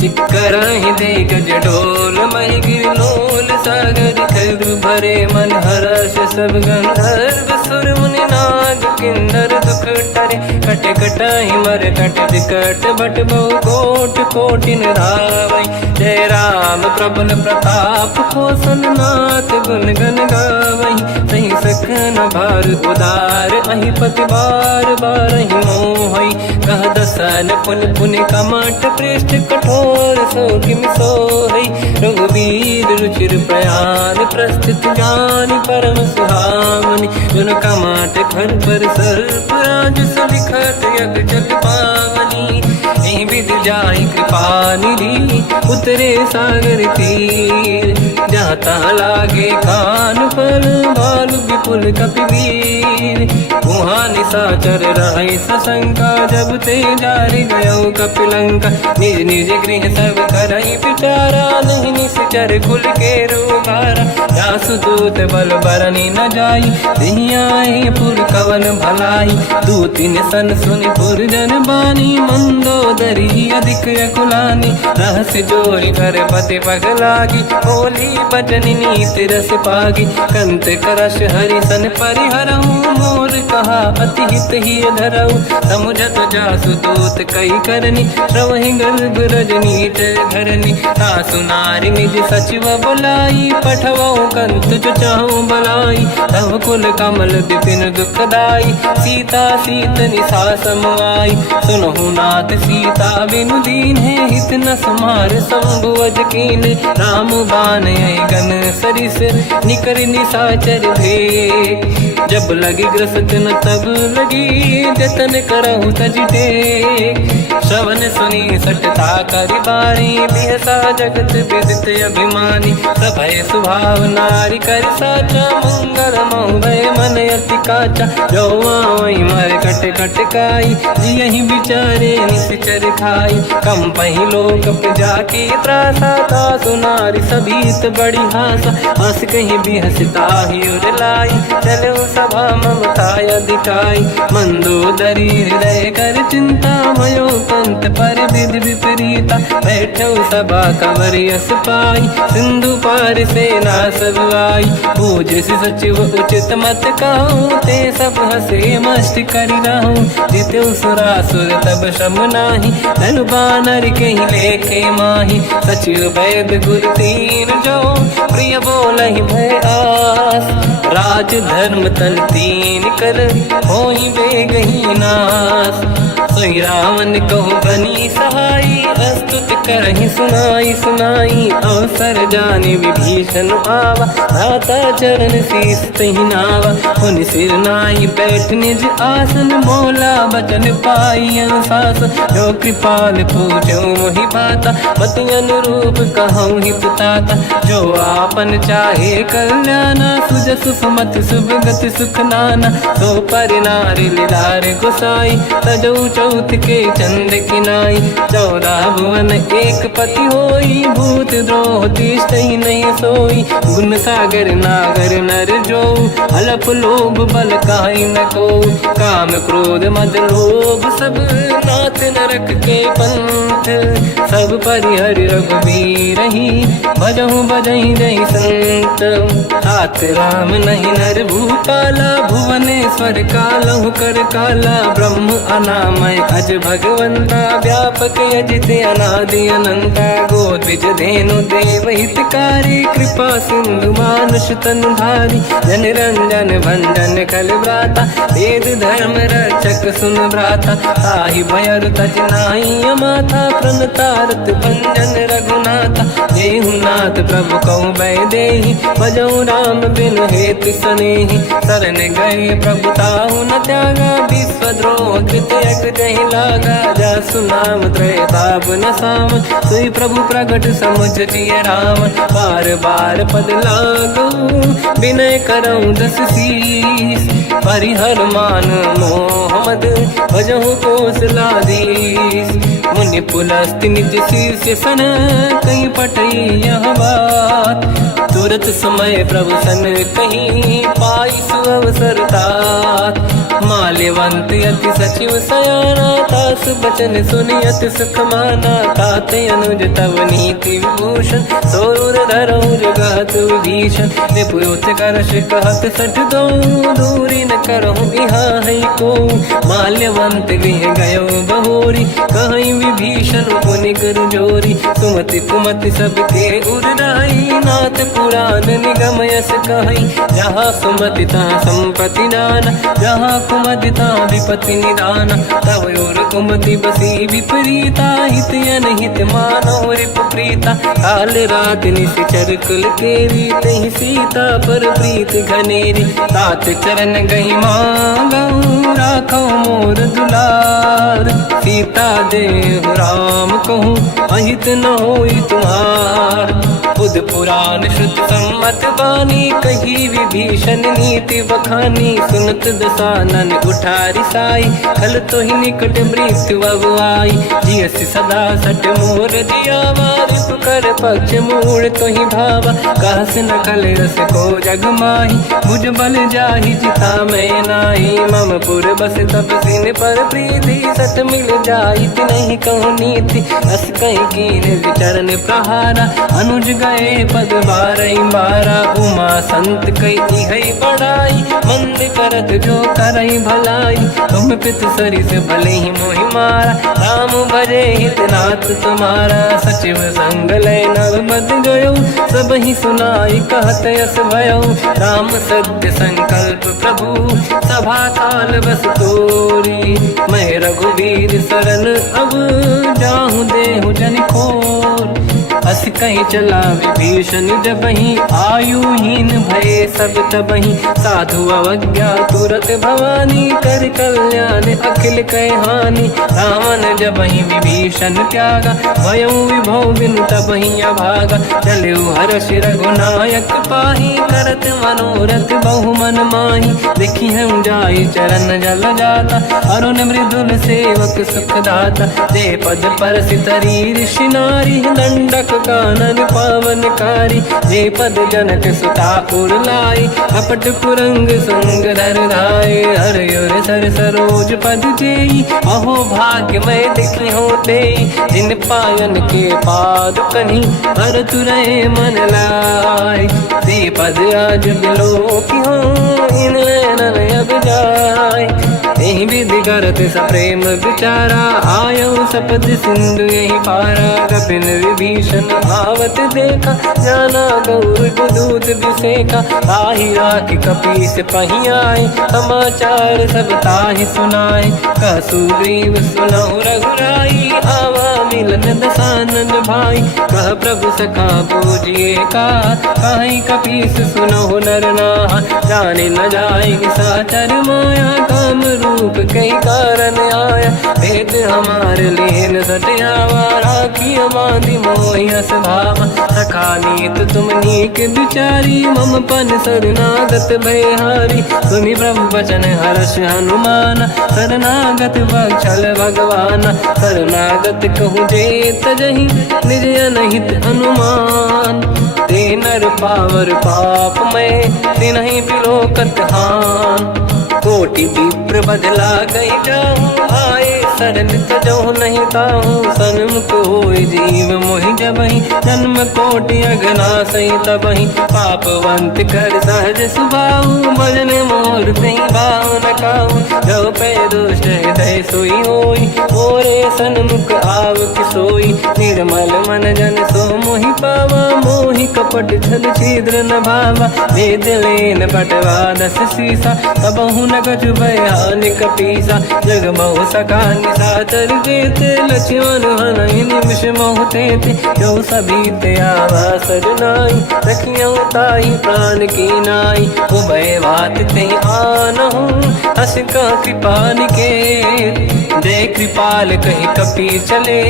चिक्करहि दिग्गज ढोल, महि गिरलोल सागर। खर भरे मन हर्ष सब गंधर्व, सुर मुनि नाग किन्नर दुख टरे। कट कटाहि मर कट विकट, भट बहु कोट कोटिन धावै। जय राम प्रबल प्रताप, कोसन नाथ गुण गन गावै। सही सखन भार उदार, अहि पति बार बारहि मोहै। कह दसन पुन पुन कमठ, पृष्ठ कठोर सो किम सोहै। रघुवीर रुचिर प्रयाण, प्रस्थित ज्ञान परम सुहावनी। जुन कमाट घर पर सर्प, राज सलिखत यग जल पावनी। एहि विधि जाहि कृपा निधि, उतरे सागर तीर। जाता लागे कान फल, भालु विपुल कपिवीर। वहाँ निशाचर रहै सशंका, जब ते जारि गयो कपिलंका। निज निज गृह सब करई विचारा, नहीं निश्चर कुल के रूबारा। जासु दूत बल बरनी न जाई, देहि आए पुर कवन भलाई। दूतिन सन सुनि पुर जन बानी, मंदोदरी अधिक अकुलानी। रहस्य जोरि कर पति पगलागी, बोली बचन नीति रस पागी। कंत करश हरि सन परिहरहु, मोर कहा अति हित ही धरऊ। समुझत जासु दूत कई करनी, श्रवहि गर्भ रजनी धरनी। सासु नारी निज सचिव बुलाई, पठवऊ कंत जो चाहूं बलाई। तब कुल कमल विपिन दुखदाई, सीता सीत निशा समाई। सुनहु नाथ सीता बिनु दीन है, हित न समार शंभु अज कीन। राम बान गन सरिस, निकर निशाचर भेद। जब लगी ग्रस्त न तब लगी, जतन करहु तज टेक। श्रवण सुनी सटता करि बाणी, बिहसा जगत विदित अभिमानी। सभय स्वभाव नारी कर साचा, मंगल महु भय मन अति काचा। जो आवई मर कट कट काई, जियहि विचारे निश्चर खाई। कम पहि लोक जाकी त्रासा, तासु नारी सभीत बड़ी हासा। हंस कहीं बिहसता ही उर लाई, चलो सभा ममता अधिकाई। मंदोदरी हृदय कर चिंता, भयो पंत पर विधि विपरीता। बैठो सभा कंवर यस पाई, सिंधु पार सेना सब आई। पूज्य सचिव उचित मत कहूँ, ते सब हसे मस्त करि रहूं। जितु सुरासुर तब श्रम नाही, धनु बानर कहीं लेखे माही। सचिव वैद गुरु तीन जो, प्रिय बोलहि भय आस। राज धर्म तन तीन कर, होई बेगही नास। सोई रावण कहु बनी सहाई, अस्तुत करहि सुनाई सुनाई अवसर जाने विभीषण आवा, भ्राता चरण शीस तहि नावा। पुनि सिर नाई बैठ निज आसन, मोला बचन पाई अनुशासन। जो कृपाल पूजो मोहि बाता, मति अनुरूप कहूँ हित ताता। जो आपन चाहे कल्याणा, सुजस सुमति सुभगति सुख नाना। सो पर नारी लीलार गोसाई, तजौ चौथ के चंद किनाई। 14 भुवन एक पति होई, भूत द्रोह तिष्ठहि नहीं सोई। गुण सागर नागर नर जो, अलप लोभ बल काहि न को। काम क्रोध मद लोभ सब, नाथ नरक के पंथ। सब परिहरि रघुबीरहि, भजहु बजहि जहि संत। तात राम नहीं नर भूपाला, भुवनेश्वर कालहु कर काला। ब्रह्म अनामय अज भगवंता, व्यापक अजित अनादि अनंता। गोद्विज धेनु देव हितकारी, कृपा सिंधु मानुष तनु धारी। जन रंजन भंजन कल व्राता, वेद धर्म रक्षक सुन भ्राता। ताहि भयर तज नाहि माथा, प्रणतारत भंजन रघुनाथा। जेहु नाथ प्रभु कहु बै देहि, भजहु राम बिनु हेतु सनेहि। शरण गए प्रभु ताहु न त्यागा, विश्वद्रोह कृत यक जहि लागा। जासु नाम त्रयताप न साम, सोई प्रभु प्रगट समुझ जिय राम। बार बार पद लागू, विनय करऊँ दस शीस। परिहर मान मोह मद, भजहु कौशलाधीश। मुनि पुलस्त्य निज शीर्ष सन, कहीं पटई यह बात। तुरत समय प्रभु सन कहीं, पाई सुअवसर तात। माल्यवंत अति सचिव सयाना, तास बचन सुनि अति सुख माना। ताते अनुज तव नीति विभूषण, सोर धरऊ जगत विभीषण। निपुरुष करश कहत सठ दो, दूरी न करहु इहाँ है को। माल्यवंत गृह गयो बहोरी, कहीं विभीषण पुनि कर जोरी। सुमति कुमति सबके उरनाई, नाथ पुराण निगम यस कहीं। जहाँ सुमति तहाँ संपत्ति नाना, जहाँ कुमति तहाँ विपत्ति निदाना। तव और कुमति बसी विपरीता, हित अनहित मानव रिप प्रीता। काल रात निशिचर कुल केरी, तहि सीता पर प्रीत घनेरी। तात चरण गई मांगऊ, राखो मोर दुलार। सीता देहु राम कहूँ, अहित न होई तुम्हार। बुध पुराण श्रुत सम्मत बानी, कही विभीषण नीति बखानी। सुनत दसानन उठारी साई, खल तो ही निकट मृत्यु अब आई। जियसि सदा सट मोर जियावा, रिपु कर पक्ष मूड़ तो ही भावा। कहस न कल रस को जग माही, भुज बल जाहि जिता मैं नाही। मम पुर बस तप सिन पर प्रीति, सत मिल जाई नहीं कहूँ नीति। अस कहीं कीन विचरण प्रहारा, अनुज गए पद बारई बारा। उमा संत कई है बड़ाई, मंद करत जो करई भलाई। तुम पित सरिस भले ही मोहि मारा, राम भजे हितनाथ तुम्हारा। सचिव संग लय नव मद गयो, सब ही सुनाई कहत यस भयो। राम सत्य संकल्प प्रभु, सभा काल बस तोरी। मैं रघुवीर शरण अब, जाहु देहु जन खोर। अस कहीं चला विभीषण जबहि, आयुहीन भये सब तबहि। साधु अवज्ञा तुरत भवानी, कर कल्याण अखिल कह हानि। रावण जबहि विभीषण त्यागा, भयउ विभव बिनु तबहि अभागा। चलऊ हर्ष रघुनायक पाहि, करत मनोरथ बहु मन माहि। देखी हूँ जाई चरण जल जाता, अरुण मृदुल सेवक सुख दाता। दे पद पर सितरी ऋषि नारी, दंडक कानन पावनकारी। जे पद जनक सुता उर लाई, अपट पुरंग संग धर धाय। हर सर सरोज पद जेई, अहो भाग्य मैं दिखी होते। जिन पायन के पाद कहीं, हर तुरय मन लाय। दे पद आज बिलो की हो, इन नैनन अब जाय। यही विधि करत सप्रेम विचारा, आयो सपद सिंधु यही पारा। कपिन विभीषण आवत देखा, जाना गौर दूत विसेखा। ताहि राखी कपीस पही आए, समाचार सब ताहि सुनाए। कह सुग्रीव सुनहु रघुराई, आवा मिलन दसानन भाई। कह प्रभु सखा पूजिए का, कहीं कपीस सुनहु नर नाहा। जाने न जाएगी साचर माया, काम रूप कई कारण आया। भेद हमार लेन सटियावा, राखी बांधि मोहियस भावा। सखा नीत तुम नीक विचारी, मम पन शरणागत भयहारी। सुनि प्रभु वचन हर्ष हनुमान, शरणागत बक्षल भगवान। शरणागत कहूँ जे तजहि, निज अनहित अनुमान। ते नर पावर पाप में, तिन्हि बिलोकत हान। कोटि विप्र बदला गई जाऊँ, आए शरण तजहु नहीं ताहूँ। सन्मुख होय जीव मोहि जबहि, जन्म कोटि अघनासहि तबहि। पापवंत कर सहज सुभाऊ, भजन मोर तहि भाव न काहू। जो पै दुष्ट हृदय सोई होई, मोरे सन्मुख आव किसोई। निर्मल मन जन सो मोहि पावा, मोहि कपट छल छिद्र न भावा। भेद लेन बटवा दस सीसा, तबहु न कछु भयान कपीसा। जग महु सखा निशाचर जेते, लक्ष्मण हनहि निमिष महु तेते। जो सभी ते आवा सरनाई, रखियौ ताहि प्राण की नाई। उभय बात ते आनहु, हस कह कृपा निकेत। जय कृपाल कहि कपि चले,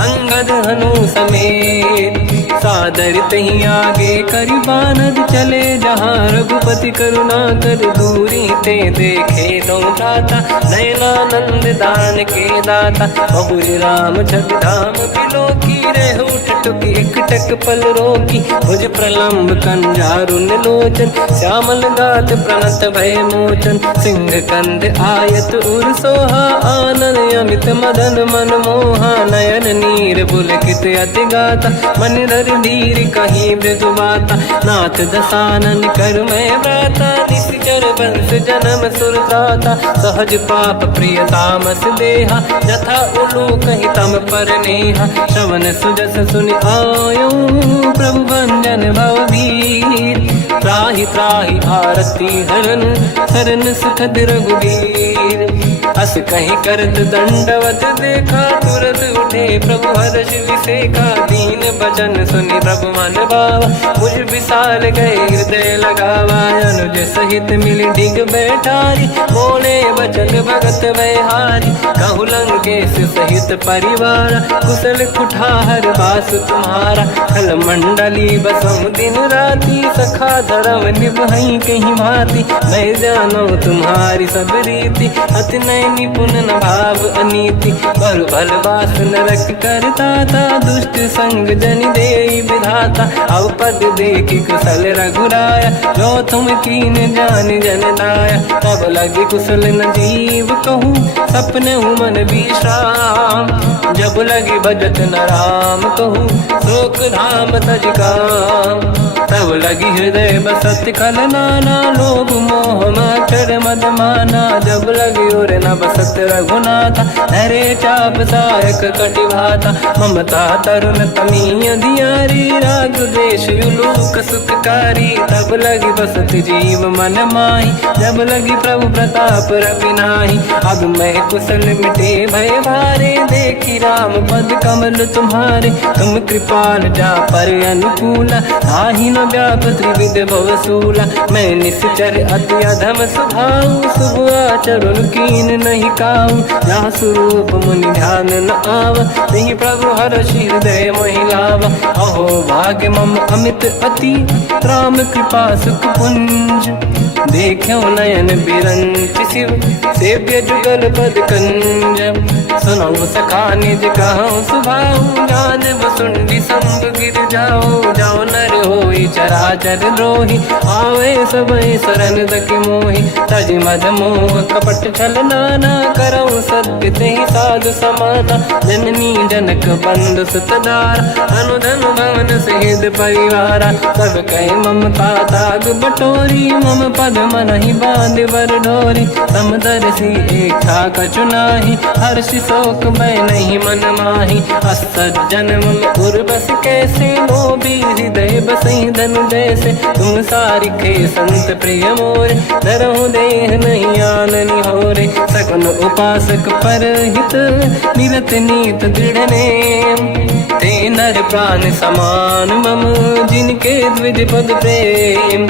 अंगद हनु समेत। सादर तहि आगे करि बानर चले, जहाँ रघुपति करुणा कर दूरी ते देखे। दो भ्राता नयनानंद दान के दाता, बहुर राम छवि धाम बिलोकी। रेहु टटुकी एक टक पल रोकी, भुज प्रलम्ब कंजारुन लोचन। श्यामल गात प्रणत भय मोचन, सिंह कंद आयत उर सोहा। आनन अमित मदन मन मोहा, नयन नीर पुलकित अति गाता। मन धर धीर कहीं मृदु माता, नाथ दसानन कर मैं व्राता। निश्चर वंश जन्म सुरदाता, सहज पाप प्रिय तामस देहा। जथा उलूक ही तम पर नेहा, श्रवण सुजस सुनि आयो। प्रभु भंजन भवभीर, त्राहि त्राहि आरती हरन। शरण सुखद रघुवीर, अस कहीं करत दंडवत देखा। तुरत उठे प्रभु हर्ष विसेखा, दीन बचन सुनि प्रभु मन भावा। मुझ विशाल गए हृदय लगावा, अनुज सहित मिल डिग बैठारी। बोले बचन भगत वैहारी, कहु लंकेश सहित परिवार। कुशल कुठार बास तुम्हारा, खल मंडली बसहु दिन राति। सखा धर्म निभहि कहीं भांति, मैं जानो तुम्हारी सब रीति। अति नय निपुण न भाव अनीति, पर भल बास नरक करता था। दुष्ट संग जन देई विधाता, अब पद देखि कुशल रघुराया। जो तुम कीन जान जन दाया, तब लगे कुशल न जीव कहूँ। सपने मन विश्राम, जब लगे भजत न राम कहूँ। शोक धाम तज काम, तब लगी हृदय बसत खल नाना। लोभ मोह मच्छर मद माना, जब लगी और न बसत रघुनाथा। हरे चाप सायक कटि भाता, ममता तरुण तमी अधियारी। राग द्वेष युलूक सुखकारी, तब लगी बसत जीव मन माही। जब लगी प्रभु प्रताप रवि नाही, अब मैं कुशल मिटे भय भारे। देखी राम पद कमल तुम्हारे, तुम कृपाल जा पर अनुकूला। आही न व्याप त्रिविध भवसूला, मैं निश्चर अति अधम स्वभाव। शुभ आचरण कीन नहीं काऊ, जहाँ स्वरूप मुनि ध्यान न आवा। नहीं प्रभु हर्ष हृदय महिलावा, अहो भाग्य मम अमित अति। राम कृपा सुख पुंज, देखो नयन बिरंच शिव। सेव्य जुगल पद कंज, सुनऊ सखा निज कहूँ सुभाऊ जान वसुंडी संग गिर जाओ जाओ नर होई चराचर द्रोही आवे सबई शरण दकी मोही तज मद मोह कपट छल नाना करऊ सत्य ते साधु समाना जननी जनक बंधु सुतदार अनुधन भवन सहित परिवारा सब कहे ममता ताग बटोरी मम पद मन ही बांध बर डोरी समदर्शी इच्छा कछु नाही हर्षि शोक मैं नहीं मन माही असज्जन मम उर्वश कैसे मोबी हृदय बसई धनु जैसे तुम सारिखे संत प्रिय मोरे धरहु देह नहीं आननि होरे सगुन उपासक पर हित निरत नीत दृढ़ नेम ते नर प्राण समान मम जिनके द्विज पद प्रेम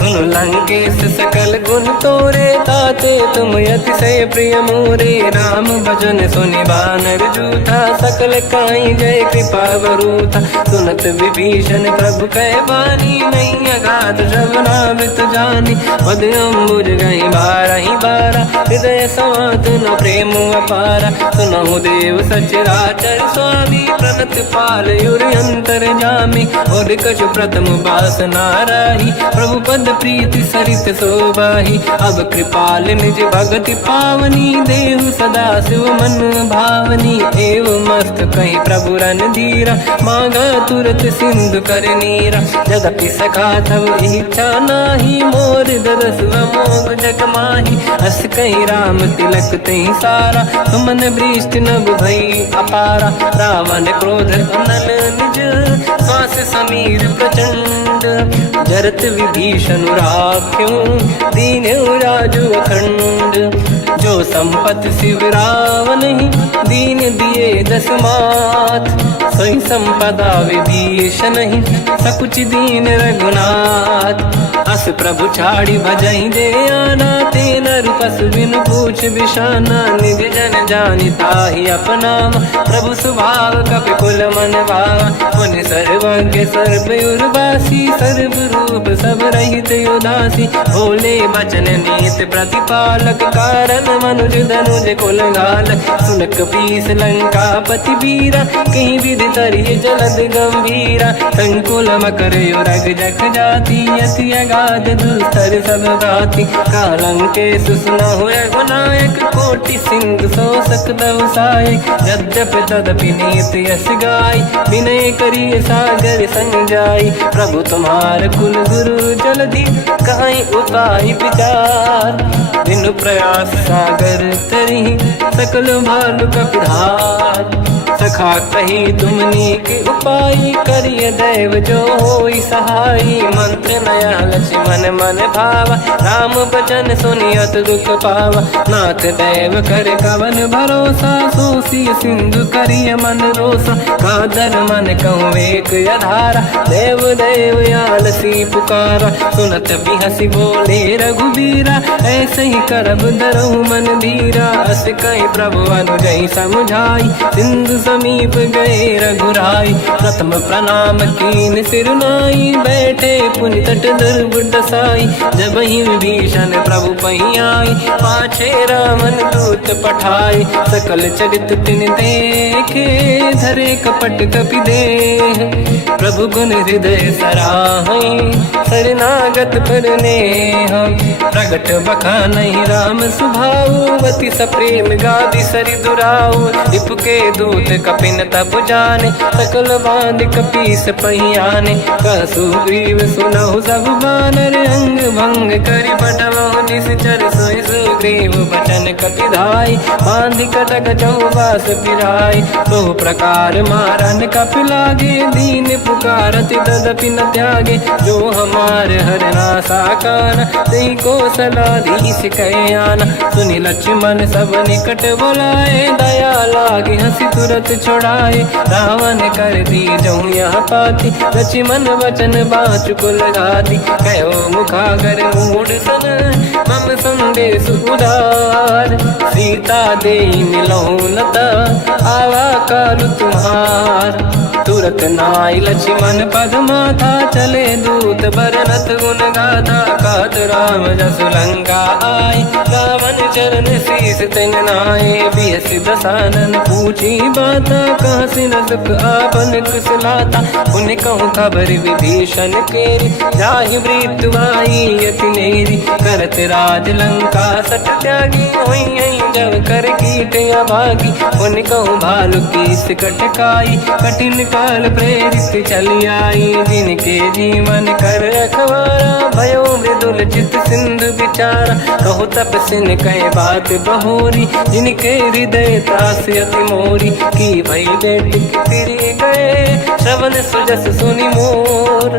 सुन लंकेश सकल गुण तोरे ताते तुम अतिशय प्रिय मोरे राम भजन सुनि बानर जूथा सकल काई जय कृपा वरूथा सुनत विभीषण प्रभु कह बानी नहीं अगाध श्रवणामृत जानी पद अम्बुज गई बारहि बारा हृदय समात न प्रेम अपारा सुनहु देव सचराचर स्वामी प्रणत पाल युर अंतर जामी और कछु प्रथम बास नाराही प्रभु पद प्रीति सरित शोभाही अब कृपाल निज भगति पावनी देहु सदा शिव मन भावनी एव मस्त कहीं प्रभु रन धीरा मांगा तुरत सिंधु कर नीरा जगति सखा तब इच्छा नाही मोर दरस मोग जग माही हस कहीं राम तिलक तही सारा सुमन वृष्ट नभ भई अपारा रावण क्रोध अनल निज श्वास समीर प्रचंड जरत विभीषण राख्यो दीन राजु अखंड जो संपत शिव रावण ही दीन दिए दस मात सोई संपदा विभीषण ही सकुच दीन रघुनाथ अस प्रभु छाड़ी भजई दे आना ते नर पस बिन पूछ बिशाना निज जन जानि ताहि अपनाम प्रभु स्वभाव कपि कुल मन भावा मुनि सर्वज्ञ सर्व उर्वासी सर्व रूप सब रहित उदासी भोले बचन नीत प्रतिपालक कारण मनुज धनुज कुल गाल सुन कपीस लंका पति वीरा कहीं विधि तरिय जलद गंभीरा संकुल मकर युरग जख जाति यति अगाध दुस्तर सब गाति कालंकेश सुना हुए गुनायक कोटि सिंधु सो सकदव साय यद्यप तदपि नीत यस गाय विनय करिय सागर संग जाई प्रभु तुम्हार कुल गुरु जलधि कहीं उपाय विचार दिन प्रयास सागर तरी सकल भालु कपिधार सखा कही तुमनी के उपाय करिय दैव जो होई सहाई मंत्र नया लक्ष्मण मन भावा राम भजन सुनियत दुख पावा नाथ दैव कर कवन भरोसा सोसी सिंधु करिय मन रोसा कादर मन कहूँ एक अधारा देव देव आलसी पुकारा सुनत भी हंसी बोले रघुबीरा ऐसे ही करब धरहु मन धीरा अस कहीं प्रभु अनुजई समझाई सिंधु समीप गए रघुराई प्रथम प्रणाम कीन सिरुनाई बैठे पुनि तट दुर्बुड साई जब ही विभीषण प्रभु पही आई पाछे रामन दूत पठाई सकल चरित तिन देखे धरे कपट कपि देह प्रभु गुण हृदय सराहै शरणागत पर नेह प्रगट बखानहि राम सुभावती सप्रेम गादि सरि दुराऊ रिपु के दूत कपिन तब जाने सकल बांध कपीस पहियाने कहसु ग्रीव सुनहु सब बानर अंग भंग करि बटमहु निश्चर सोई सुग्रीव बचन कपिधाई बांधि कटक चौबास पिराई बहु प्रकार मारन कपि लागे दीन पुकारति तदपि न त्यागे जो हमार हरना साकान तई को सलाधीश कहे आना सुनि लक्ष्मण सब निकट बुलाए दया लागे हंसी तुरत छोड़ाए रावण कर दी जो यहाँ पाती लक्ष्मण वचन बाचु कुल घाती कहो मुखागर मूड सन मम संदेश उदार सीता दे मिलहु नता आवा कालु तुम्हार तुरत नाई लक्ष्मण पद माथा, चले दूत बरनत गुण गाथा। कहत राम जसु लंका आई, रावण चरण शीस तिन नाये। बिहसि दसानन पूछी बाता, कहसि न दुख आपन कुशलाता। पुनि कहूँ खबर विभीषण केरी, जाहि मृत्यु आई यति नेरी। करत राज लंका सठ त्यागी, होई जब कर कीट अभागी। पुनि कहूँ भालु की सिकट काई, कठिन काल प्रेरित चली आई। जिनके जीवन कर रखवारा, भयो मृदुल चित सिंधु विचारा। कहु तपसिन कह बात बहोरी, जिनके हृदय त्रास अति मोरी। की भई बेटी फिरी गए, श्रवण सुजस सुनि मोर।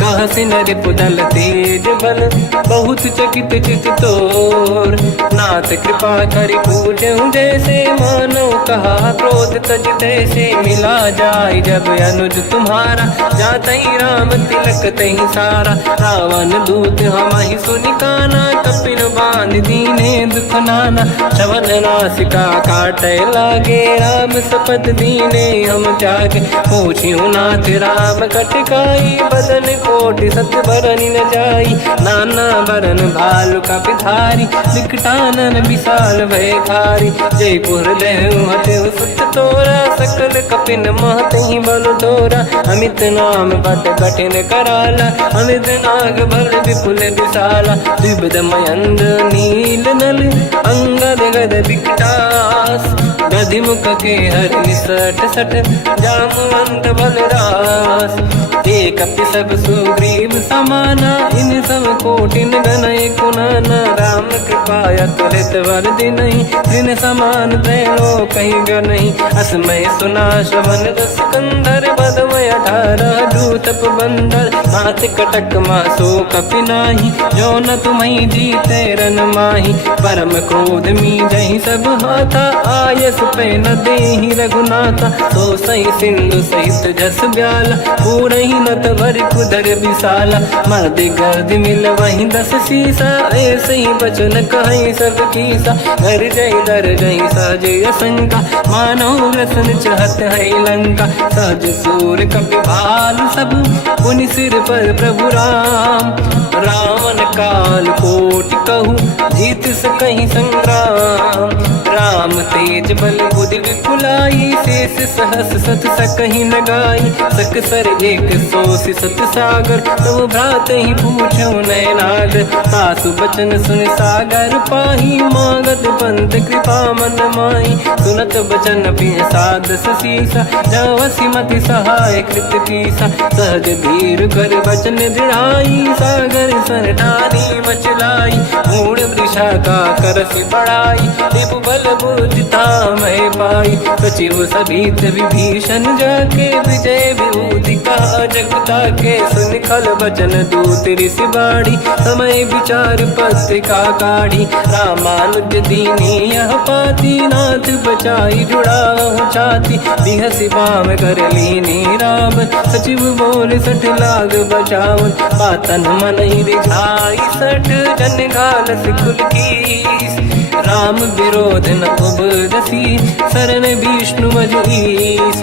कहसि नर पुदल तेज बल, बहुत चकित चित तोर। नाथ कृपा करि पूजहु जैसे, मानो कहा क्रोध तज तैसे। मिला जाय जब अनुज तुम्हारा, जातहि राम तिलक तहि सारा। रावण दूत हमहि सुनि काना, कपिन बांध दीने दुख नाना। श्रवण नासिका काटय लागे, राम सपथ दीने हम त्यागे। पूछियो नाथ राम कटकाई, बदन कोटि सत बरनि न जाई। नाना बरन भालु कपिधारी, विकटानन विशाल भय खारी। जयपुर देहु हतेउ सुत तोरा, सकल कपिन महतहि बल तोरा। अमित नाम बट कठिन कराला, अमित नाग बल विपुल विशाला। विविध मयंद नील नल, अंगद गद विकटास। गधिमुख के हर निसट सठ, जामवंत बलरास। एक कपि सब सुग्रीव समाना, इन सब कोटिन गनय कुनाना। राम कृपा अतुलित वर दिनहि, दिन समान त्रैलो कहीं गनहि। असमय सुना श्रवण रस कंधर, बदमय 18 दूतप बंदर। नाथ कटक मासो कपि नाही, जो न तुम्हि जीते रन माही। परम क्रोध मीजहि सब हाथा, आयस पे न देहि रघुनाथा। तो सही सिंधु सहित जस ब्याला, पूरहि नत भर कुदर विशाला। मर्द गर्द मिल वहीं 10 सीसा, ऐसे ही बचन कहीं सब कीसा। घर जय दर जय सहज असंका, मानव रसन चहत है लंका। सहज सूर कपि भाल सब, पुनि सिर पर प्रभु राम। रावण काल कोटि कहूँ, जीत सकहि संग्राम। राम तेज बल बुद्धि विपुलाई, शेष सहस सत सकहि न गाई। सकसर एक सोसि सत सागर, तब भ्रात ही पूछो नयनाग। सासु बचन सुन सागर पाही, मांगत पंत कृपा मन माही। सुनत बचन पिय साध सीसा, जवसि मति सहाय कृत कीसा। सहज धीर कर बचन दृढ़ाई, सागर सन ठानी मचलाई। मूढ़ वृषा का करसि बढ़ाई, रिपु बल बुद्धि तामय पाई। सचिव सभीत विभीषण जाके, विजय विभूति का जगता के। सुन खल बचन दूत ऋषि बाड़ी, समय विचार पत्रिका काढ़ी। रामानुज दीनी यह पाती, नाथ बचाई जुड़ाहु छाती। बिहसि बाम कर लीनी राम, सचिव बोल सठ लाग बचावन। पातन मन ही रिझाई सठ, जन घाल सिकुल कीस। राम विरोध न उबरसी, शरण विष्णु मज ईस।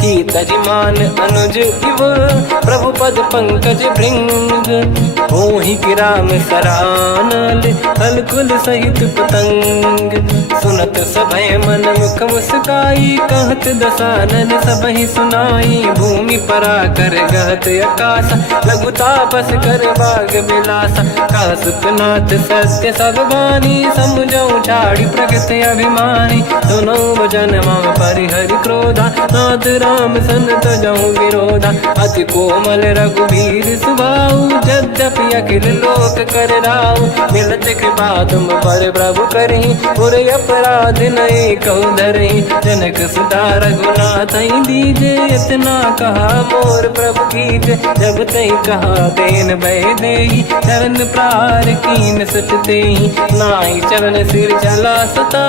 की तजिमान अनुज इव, प्रभु पद पंकज भृंग। होहि कि राम सरानल, हलकुल सहित पतंग। सुनत सभय मन मुख मुस्काई, कहत दसानन सबहि सुनाई। भूमि परा कर गहत आकाश, लघु तापस कर बाग बिलासा। कह सुखनाथ सत्य सब बानी, समझौ छाड़ी प्रगति अभिमानी। सुनो भजन मम परिहरि क्रोधा, नाथ राम सन तजहु विरोधा। अति कोमल रघुवीर सुभाऊ, यद्यपि अखिल लोक कर राऊ। मिलत कृपा तुम पर प्रभु करहि, पुर अपराध नये कहु धरहि। जनक सुता रघुनाथ दीजे, इतना कहा मोर प्रभु कीजे। जब तहि कहा देन भय देहि, चरण प्रार कीन सट तेहि। नाहि चरण सिर चला सता,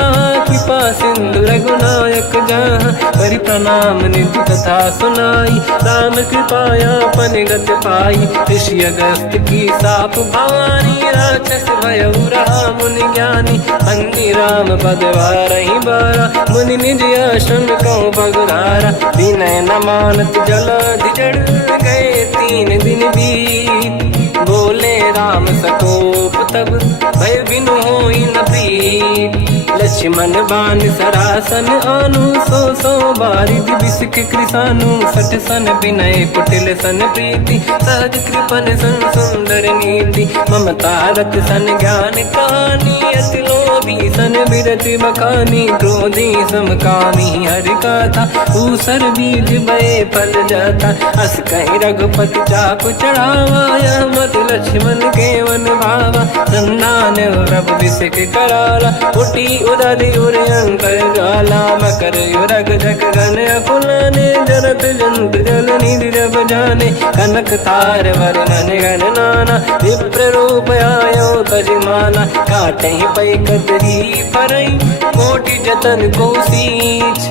कृपा सिंधु रघुनायक जहाँ। करि प्रणाम राम निधि कथा सुनाई। राम कृपाया पन गत पाई, ऋषि अगस्त की साप भवानी। राक्षस भयउ रहा मुनि ज्ञानी, अंगी राम पद वारहि बारा। मुनि निज आश्रम कहूँ पगुधारा, विनय न मानत जलधि जड़ गए 3 दिन बीत। बोले राम सकोप तब, भय बिनु होई न प्रीत। लक्ष्मण बान सरासन आनु, 100 बारिद बिसक कृसानु। 60 सन विनय कुटिल सन प्रीति, सहज कृपन सन सुंदर नीति। ममता रत सन ज्ञान कहानी, अति लोभी सन बिरति बखानी। क्रोधी समकामी हरि कथा, ऊसर बीज बये फल जाता। अस कहीं रघुपति चाप चढ़ावा, यह मत लक्ष्मण के वन भावा। संधान प्रभु बिसक कराला, उठी उदधि उरयंकर ज्वाला। मकर युरग जग गण अकुलाने, जरत जंत जल निधि जब जाने। कनक तार वर्णन गण नाना, विप्र रूप आयो तजमाना। काटे पै कतरी परई, कोटि जतन को सींच।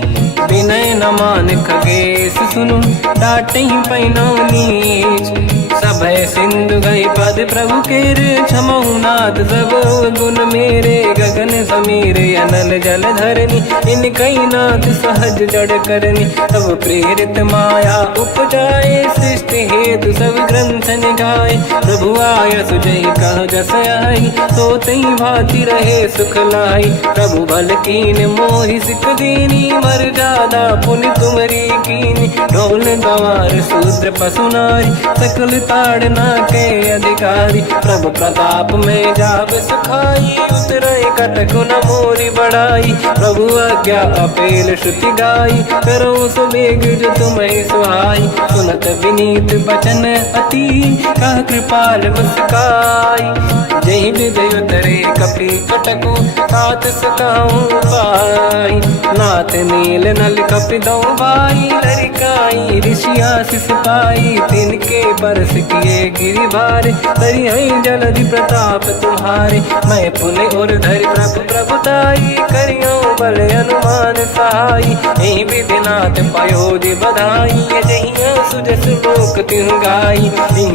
विनय न मान खगेश सुनु, डांटे पैनो नीच। सभय सिंधु गई पद प्रभु केरे, क्षमहु नाथ सब गुण मेरे। गगन समीरे अनल जल धरनी, इन कई नाथ सहज जड़ करनी। तब प्रेरित माया उपजाए, सृष्टि हेतु सब ग्रंथ निगाए। प्रभु आय सुजई कह जस आई, सोतई भांति रहे सुख लाई। प्रभु भल कीन मोहि सिख दीनी, मर जादा पुनि तुमरी कीनी। ढोल गवार शूद्र पशु नारी, सकल ताड़ना के अधिकारी। प्रभु प्रताप में जाब सुखाई, उतरे कटक न मोरी बढ़ाई। प्रभु आज्ञा अपेल श्रुति गाई, करो सुबेग जो तुम्हें सुहाई। सुनत विनीत बचन अति, कह कृपाल मुस्काई। जय विजय उतरे कपि कटकु, तात सकाऊं पाई। नाथ नील नल कपि दो भाई, लरिकाई ऋषि आशीष पाई। तिनके परस किए गिरि भारे, तरि हई जलधि प्रताप तुम्हारे। मैं पुने और धरि प्रभु प्रभुताई, करियो बल अनुमान सहाई। यही विधिनाथ पयोधि बधाई, जहिया सुजस लोक तिहु गाई।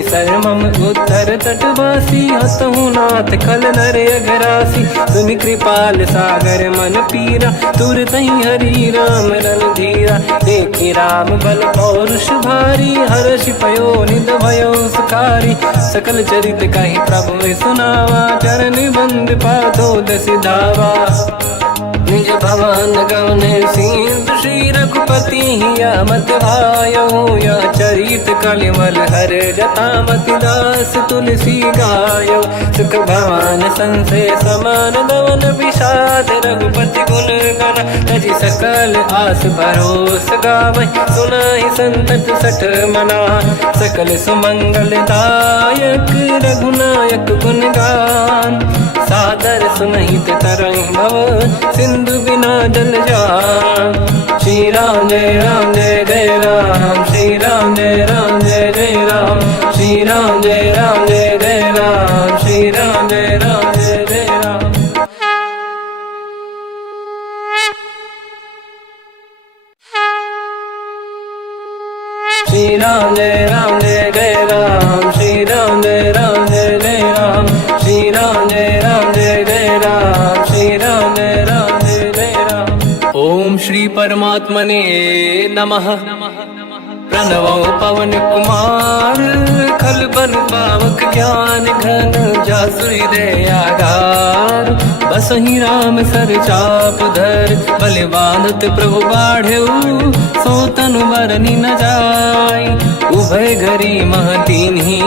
सर मम उत्तर तटवासी, हतहु नाथ खल नर अघरासी। सुनि कृपाल सागर मन पीरा, तुरत ही हरि राम रणधीरा। देखि राम बल पौरुष भारी, हर्ष पयो निध भयो सुखारी। सकल चरित कहि प्रभु सुनावा, चरण बंद पादो दस धावा। निज भवन गवने सिंधु, श्री रघुपति हिया मत भायो। या चरित कलिमल हर जटा, मति दास तुलसी गायो। सुख भवन संशय समान दवन, विषाद रघुपति गुण गण। तजि सकल आस भरोस गावै, सुनाहि संतत सठ मना। सकल सुमंगल दायक, रघुनायक गुण गान। सादर सुनहित तरंग भव, सिंधु बिना जल जान। श्री राम जय राम जय जय राम, श्री राम जय राम जय जय राम। श्री राम जय राम जय जय राम, श्री राम जय राम जय जय राम। श्री राम जय राम जय जय राम, श्री राम जय राम जय जय राम। श्री राम जय राम जय जय राम, श्री राम जय राम जय जय राम। ओम श्री परमात्मने नमः। प्रणवो पवन कुमार, खल बन पावक ज्ञान घन। जासुरी दयागार, बसहि राम सर चाप धर। बल बांधत प्रभु बाढ़ऊ, सो तनु बरनि न जाय। उभय घरी मह दीन्ही,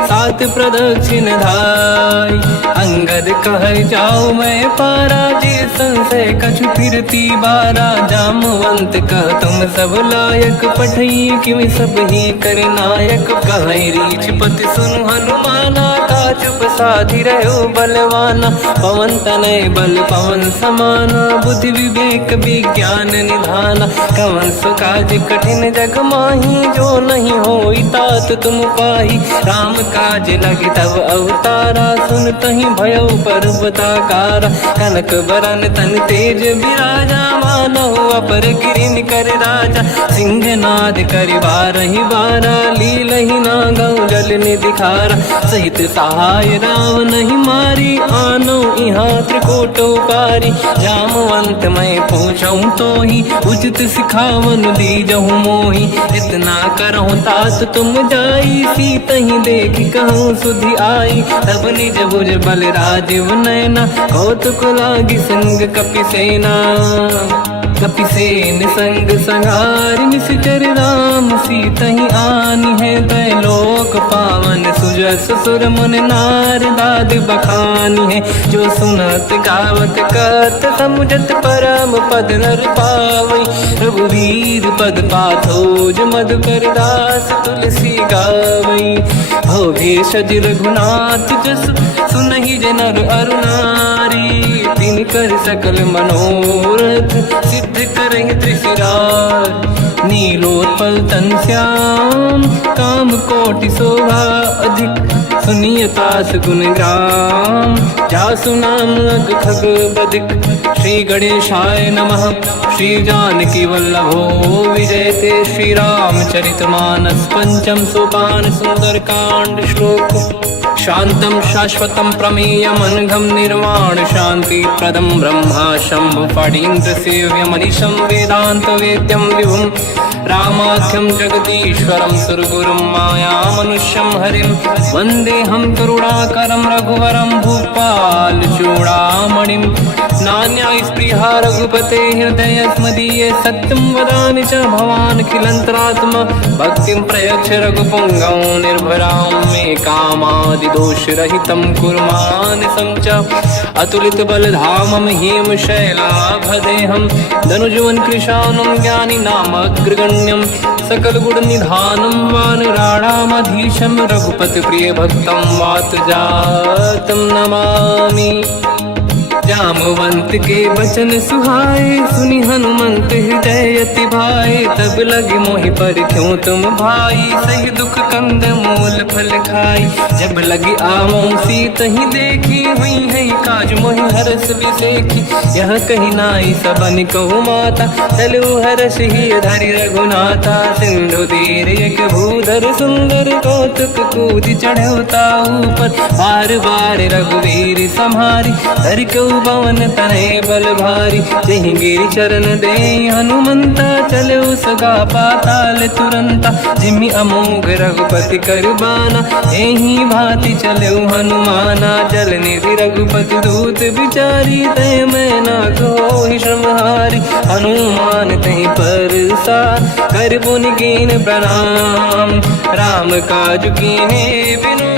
सात प्रदक्षिण धाय। अंगद कह जाओ मैं पारा, जे संशय कछु फिरती बारा। जामवंत कह तुम सब लायक, पठई किमि सब ही कर नायक। कहै रीछ पति सुनु हनुमाना, काचुप साधि रहो बलवाना। पवन तनय बल पवन समाना, बुद्धि विवेक विज्ञान निधाना। कवन सु काज कठिन जग माही, जो नहीं नहीं होई तात तुम पाही। राम काज लगे तब अवतारा, सुन तही भयो पर्वताकारा। कनक बरन तन तेज बिराजा, मानव अपर गिरिन कर राजा। सिंहनाद करि बारहि बारा, लीलहि नागौ जल निधिखारा। सहित सहाय राम नहीं मारी, आनो इहाँ त्रिकोट उपारी। जामवंत मैं पूछऊँ तो ही, उचित सिखावन दीजहु मोहि। इतना करहु तात तुम जाई, सीतहि देखि कहूँ सुधि आई। तब निज भुज बल राजीव नैना, कौतुक लागी संग कपिसेना। कपिसेन संग संहारि निश्चर राम, सीतहि आनी है दैलोक पावन। सुजस सुर मुनि नार दाद बखानी है, जो सुनत गावत कहत समुझत परम पद नर पावई। रघुवीर पद पाथोज मधुकर दास तुलसी गावई। भोगे सज रघुनाथ जस, सुनहि जनर अरु नारी। तिन कर सकल मनोरथ, सिद्ध करहि त्रिशिरार। नीलोत्पल तन श्याम, काम कोटि शोभा अधिक। सुनियतास गुण ग्राम, जासु नाम अग खग बदिक। श्री गणेशाय नमः। श्री जानकी वल्लभो विजयते, श्री रामचरित मानस पंचम सोपान सुंदरकांड श्लोक। शांतं शाश्वतं प्रमेयम् अनघं निर्वाण शांति प्रदं ब्रह्मा शंभु फणीन्द्र सेव्यमनिशं वेदांत वेद्यं विभुं। रामाख्यं जगदीश्वरं सुरगुरुं मायामनुष्यं हरिं। वन्देऽहं करुणाकरं रघुवरं भूपाल चूडामणिं। नान्यास्पृहा रघुपते हृदयस्मदीये, सत्यं वदामि च भवानखिलन्तरात्मा। भक्तिं प्रयच्छ रघुपुङ्गं निर्भरां मे कामादिदोषरहितं कुर्मानिसं च। अतुलित बलधामं हेमशैलाभदेहं, धनुजवन कृशानं ज्ञानी नामग्रगण्यं। सकल गुण निधानं वानराणामधीशं, रघुपति प्रिय भक्तं वात जातं नमामि। जामवंत के बचन सुहाए, सुनि हनुमंत हृदय अति भाए। तब लगे मोहि पर क्यों तुम भाई, सही दुख कंद मूल फल खाई। जब लगी आवों सीतहि देखी, हुई है काज मोहि हरस बिसेखी। यह कही नाई सबन कहु माता, चलु हरस ही धरि रघुनाथा। सिंधु तीर एक भूधर सुंदर, कौतुक कूदि चढ़ौता ऊपर। बार बार रघुवीर सम्हारी, धरि कऊ पवन तनय बल भारी। जहि गिरि चरण दे हनुमंता, चले सगा पाताल तुरंता। जिमि अमोघ रघुपति कर बाना, एहि भांति चले हनुमाना। जल निधि रघुपति दूत बिचारी, तय मैं ना कोहि श्रमहारी। हनुमान तहि परसा, कर पुनि कीन प्रणाम। राम काज कीन्हे बिनु,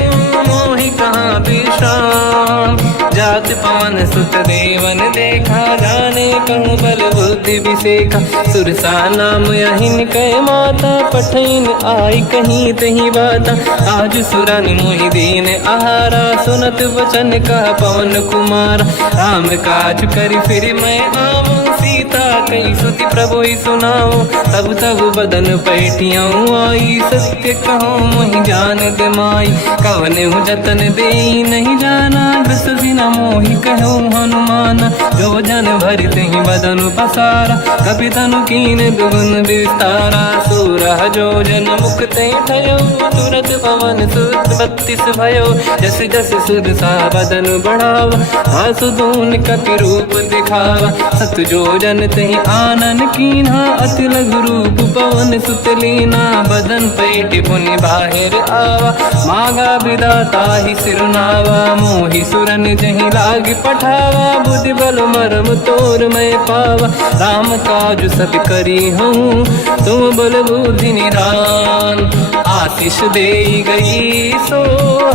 मोहि कहाँ विश्राम। जात पवन सुत देवन देखा, जाने कहूँ बल बुद्धि विसेखा। सुरसा नाम यहिन कह माता, पठैन आई कहीं तही बाता। आज सुरन मोहि दीन आहारा, सुनत वचन का पवन कुमार। राम काज करि फिर मैं आवूं, सीता कई सुति प्रभु सुनाओ। तब तब बदन पैठियाँ आई, सत्य कहो मोहि जान गमाई। कवन हूँ जतन दे नहीं जाना, बिसि न मोहि कहो हनुमाना। जो जन भरि तहि बदन पसारा, कपि तनु कीन दुगुन विस्तारा। सूरह जो जन मुख तहि ठयो, तुरत पवन सुत 32 भयो। जस जस सुरसा बदन बढ़ावा, आसु दून कपि रूप दिखावा। सत जो जन तहि आनन कीन्हा, अति लघु रूप पवन सुत लीना। बदन पैठ पुनि बाहिर आवा, मांगा विधाता ही सिरनावा। मोहि सुरन जहि लाग पठावा, बुद्धि बल मरम तोर मैं पावा। राम काज सब करी हूँ, तुम बल बुद्धि निधान। आशीष दे गई सो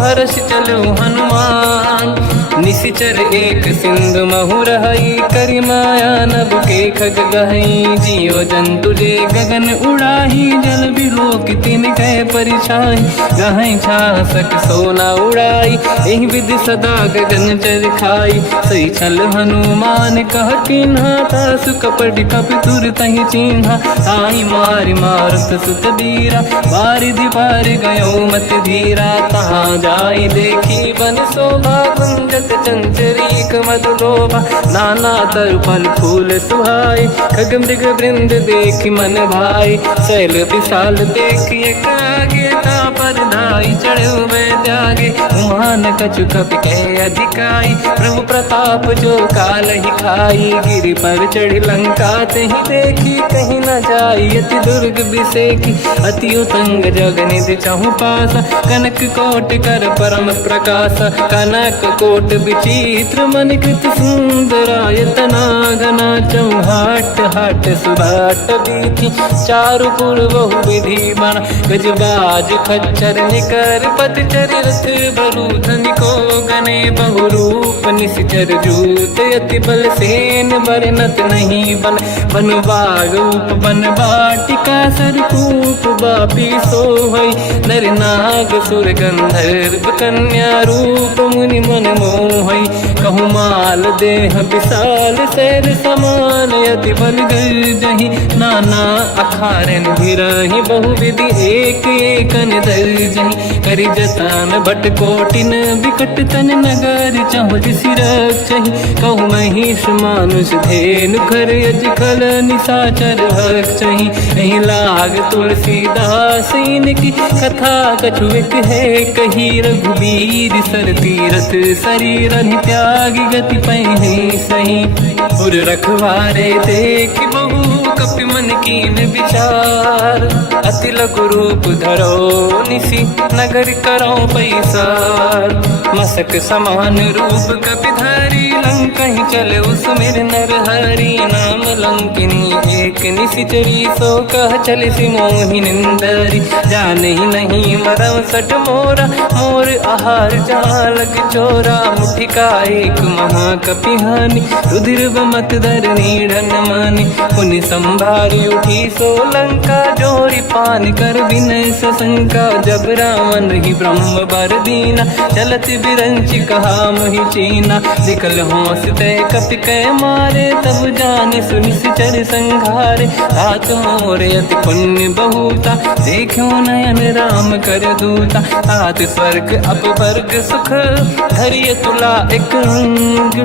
हर्ष चलो हनुमान। निशिचर एक सिंधु महु रहई करि माया नभ के खग गहई। जीव जंतु जे गगन उड़ाही जल बिलोक तिन कह परिछाई। गहई छासक सोना उड़ाई एहि विधि सदा गगन चर खाई। सही छल हनुमान कह किन्हा तासु कपट कपि तुर तहि चिन्हा। आई मारि मारुत सुत बीरा बारिधि पार गयो मत धीरा। तहाँ जाई देखी बन शोभा कुंजत चंचरीक मधुलोभा। नाना तरु फल फूल सुहाई खग मृग वृंद देख मन भाई। शैल विशाल देखिए कागे पर धाई चढ़ो में त्यागे। उमान कछु कपि कह अधिकाई प्रभु प्रताप जो काल ही खाई। गिरि पर चढ़ी लंका तहि देखी कहीं न जाई। अति दुर्ग बिसेकी अति उतंग जग निधि चहु पासा। कनक कोट कर परम प्रकाश कनक कोट विचित्र मन कृत सुंदरायतना। घना चौहाट हाट सुभाट बीथी चारु पुर बहु विधि बना। गजबाज खच्चर निकर पतचर रथ बरु धनिको गने बहु रूप। निशिचर जूत अति बल सेन बरनत नहीं बन। बन बाग उप बन बाटिका सरकूप बापी सोहई। नर नाग सुर गंधर्व कन्या रूप मुनि मन मोहई। कहु माल देह विशाल शैल समान अति बल गर्जहि। नाना अखारन भिरहि बहु विधि एक एकन दर्जहि। करि जतन भट कोटिन विकट तन नगर चहु सिरक्षहि। कहु महिष मानुष धेनु खर यज खल निशाचर भक्षहि। एहि लाग तुलसीदास इनकी कथा कछु एक है कही। रघुबीर सर तीरथ शरीर त्यागी गति पहि सही। उर रखवारे देख बहु कपि मन कीन विचार। अति लघु रूप धरो निशि नगर करो पैसार। मसक समान रूप कपि धारी लंका ही चले उसमें नर हरि। नाम लंकिनी एक निशिचरी सो कह चले सि मोहि निंदरी। जान ही नहीं मरम सट मोरा मोर आहार जहाँ लग चोरा। मुठिका एक महाकपि हानि रुधिर मत धर नीढ़न मानि। पुनि संभारी उठी सो लंका जोरी पान कर विनय सशंका। जब रावण ही ब्रह्म बर दीना चलत बिरंच कहा मोहि चीना। निकल होश तय कपि कै मारे तब जाने सुनिश्चर संघारे। तात मोर अति पुण्य बहुता देखो नयन राम कर दूता। तात स्वर्ग अपवर्ग सुख धरिय तुला एक रंग।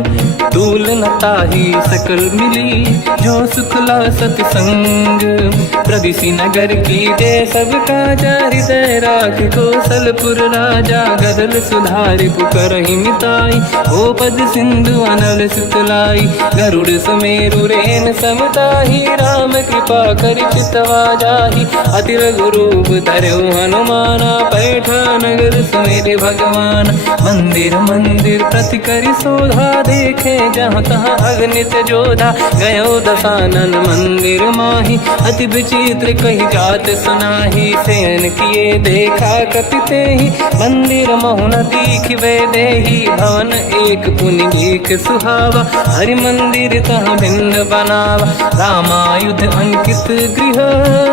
दूल न ताहि सकल मिली जो सुखला सतसंग। प्रदिशि नगर की जय सब काजा हृदय राख कौशलपुर राजा। गदल सुधारि पुकरहि मिताई ओ पद सिंधु अनल सुतलाई। गरुड़ सुमेरु रेन समताहि राम कृपा करि चितवा जाहि। अति रघु रूप धरौ हनुमाना पैठा नगर सुमेरे भगवान। मंदिर मंदिर प्रति करि शोधा देखे जहाँ तहाँ अगणित जोधा। गयो दशानन मंदिर माहि अति विचित्र कही जात सुनाही। शयन किए देखा कपि तेहि मंदिर महु न दीखिबे देहि। भवन एक पुनि एक सुहावा हरि मंदिर तहाँ भिन्न बनावा। रामायुध अंकित गृह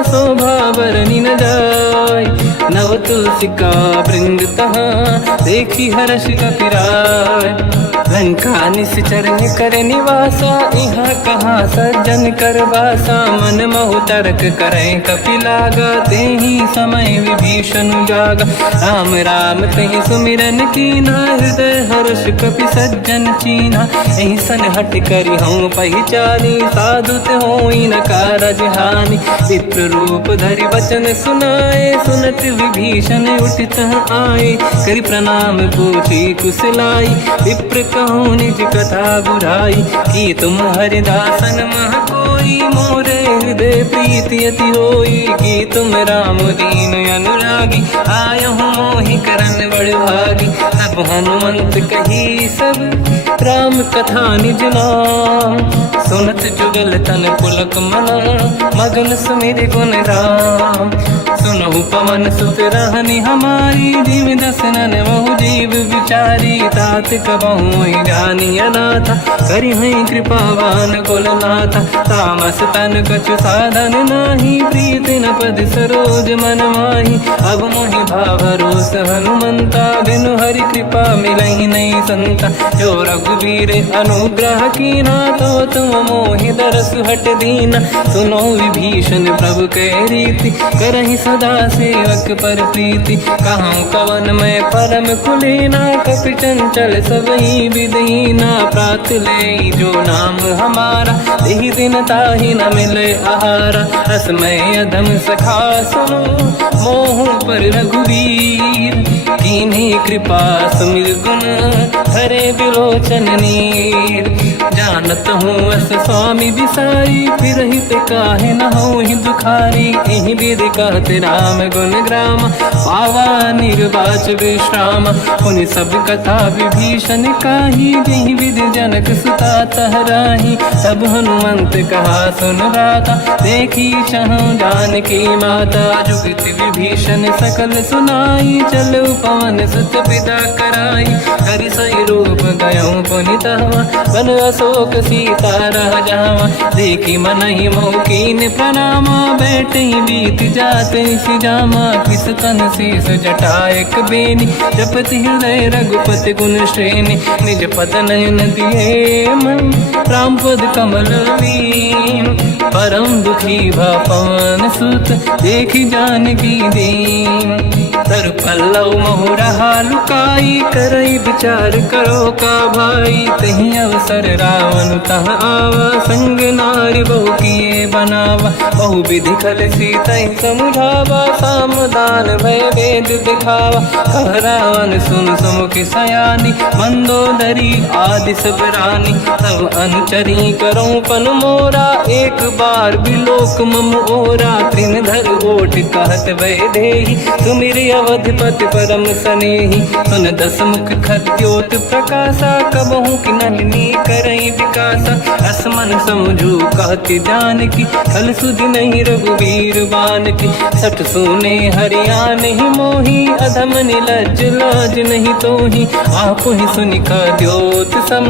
शोभा बरनि न जाय। नव तुलसिका वृंद तहाँ देखी हर्ष कपि राय। लंका निश्चर कर निवासा यहाँ कहाँ सज्जन कर वासा। मन महु तर्क करें कपि लागा तेहि समय विभीषण जागा। राम राम तेहि सुमिरन कीना हृदय हर्ष कपि सज्जन चीना। एहि सन हट करि हूँ पहिचानी साधु होई न कारज हानि। विप्र रूप धरि वचन सुनाए सुनत विभीषण उठित आए। करि प्रणाम पूछी कुशलाई विप्र कहूँ निज कथा बुराई। कि तुम हरिदासन मह कोई मोरे हृदय प्रीति अति होई। कि तुम राम दीन अनुरागी आय हूँ मोहि करन बड़ भागी। तब हनुमंत कही सब राम कथा निज नाम। सुनत जुगल तन पुलक मना मगन सुमिर गुण राम। सुनहु पवन सुत रहनी हमारी, जीव दसनन महु जीव विचारी। तात कबहु जानी अनाथा, करि हई कृपावान कुलनाथा। तामस तन कछु साधन नाही, प्रीत न पद सरोज मन माही। अब मोहि भावरोस हनुमंता, बिनु हरि कृपा मिलहि नहीं संता। जो रघुवीर अनुग्रह कीना, तो तुम मोहि दरस हट दीना। सुनो विभीषण प्रभु के रीति, करहि सदा सेवक पर प्रीति। कहूँ कवन मैं परम कुलीना, कपि चंचल सबई विदहीना। प्रात ले जो नाम हमारा, यही दिन ताहि न मिले आहारा। रसमय अधम सखा सुनो, मोह पर रघुवीर। कीन्ही कृपा सुमिर गुण, हरे बिलोचन नीर। जानत हूँ अस स्वामी बिसारी, फिर हित काहे न होहि दुखारी। एहि विधि कहते राम गुण ग्राम, पावा निर्वाच विश्राम। पुनि सब कथा विभीषण काही, जेहि विधि जनक सुता तहराही। तब हनुमंत कहा सुन राता, देखी चहु जानकी माता। जुगति विभीषण सकल सुनाई, चलऊ पवन सुत पिता कराई। हरि सही रूप गयऊँ पुनि तहवा, बन अशोक सीता रह जावा। देखी मनहि मोह कीन प्रणामा, बैठे बीत जाते सिजामा। किस तन शेष जटा एक बेनी, जपति हृदय रघुपति गुण श्रेणी। निज पद नयन दिए मन, राम पद कमल लीन। परम दुखी भा पवन सुत, देखी जानकी दीन। तर पल्लव मोह रहा लुकाई, करई विचार करो का भाई। तही अवसर रावण तह आवा, संग नारी बहु किए बनावा। बहु विधि खल सीतहि समुझावा, सामदान भय वेद दिखावा। कह रावण सुन सुमुख सयानी, मंदोदरी आदि सब रानी। तब अनुचरी करो पन मोरा, एक बार बिलोक मम ओरा। तृण धर ओट कहत भय देहि, सुमिर अवधिपति परम सनेहि। सुन दस मुख खद्योत प्रकाशा, कबहु कि नलिनी करई विकासा। असमन समझू कहति जानकी, खल सुधि नहीं रघुवीर बानकी। सठ सुने हरिया नहीं मोही, अधम निलज्ज लाज नहीं तोही। आपु ही सुनि खद्योत सम,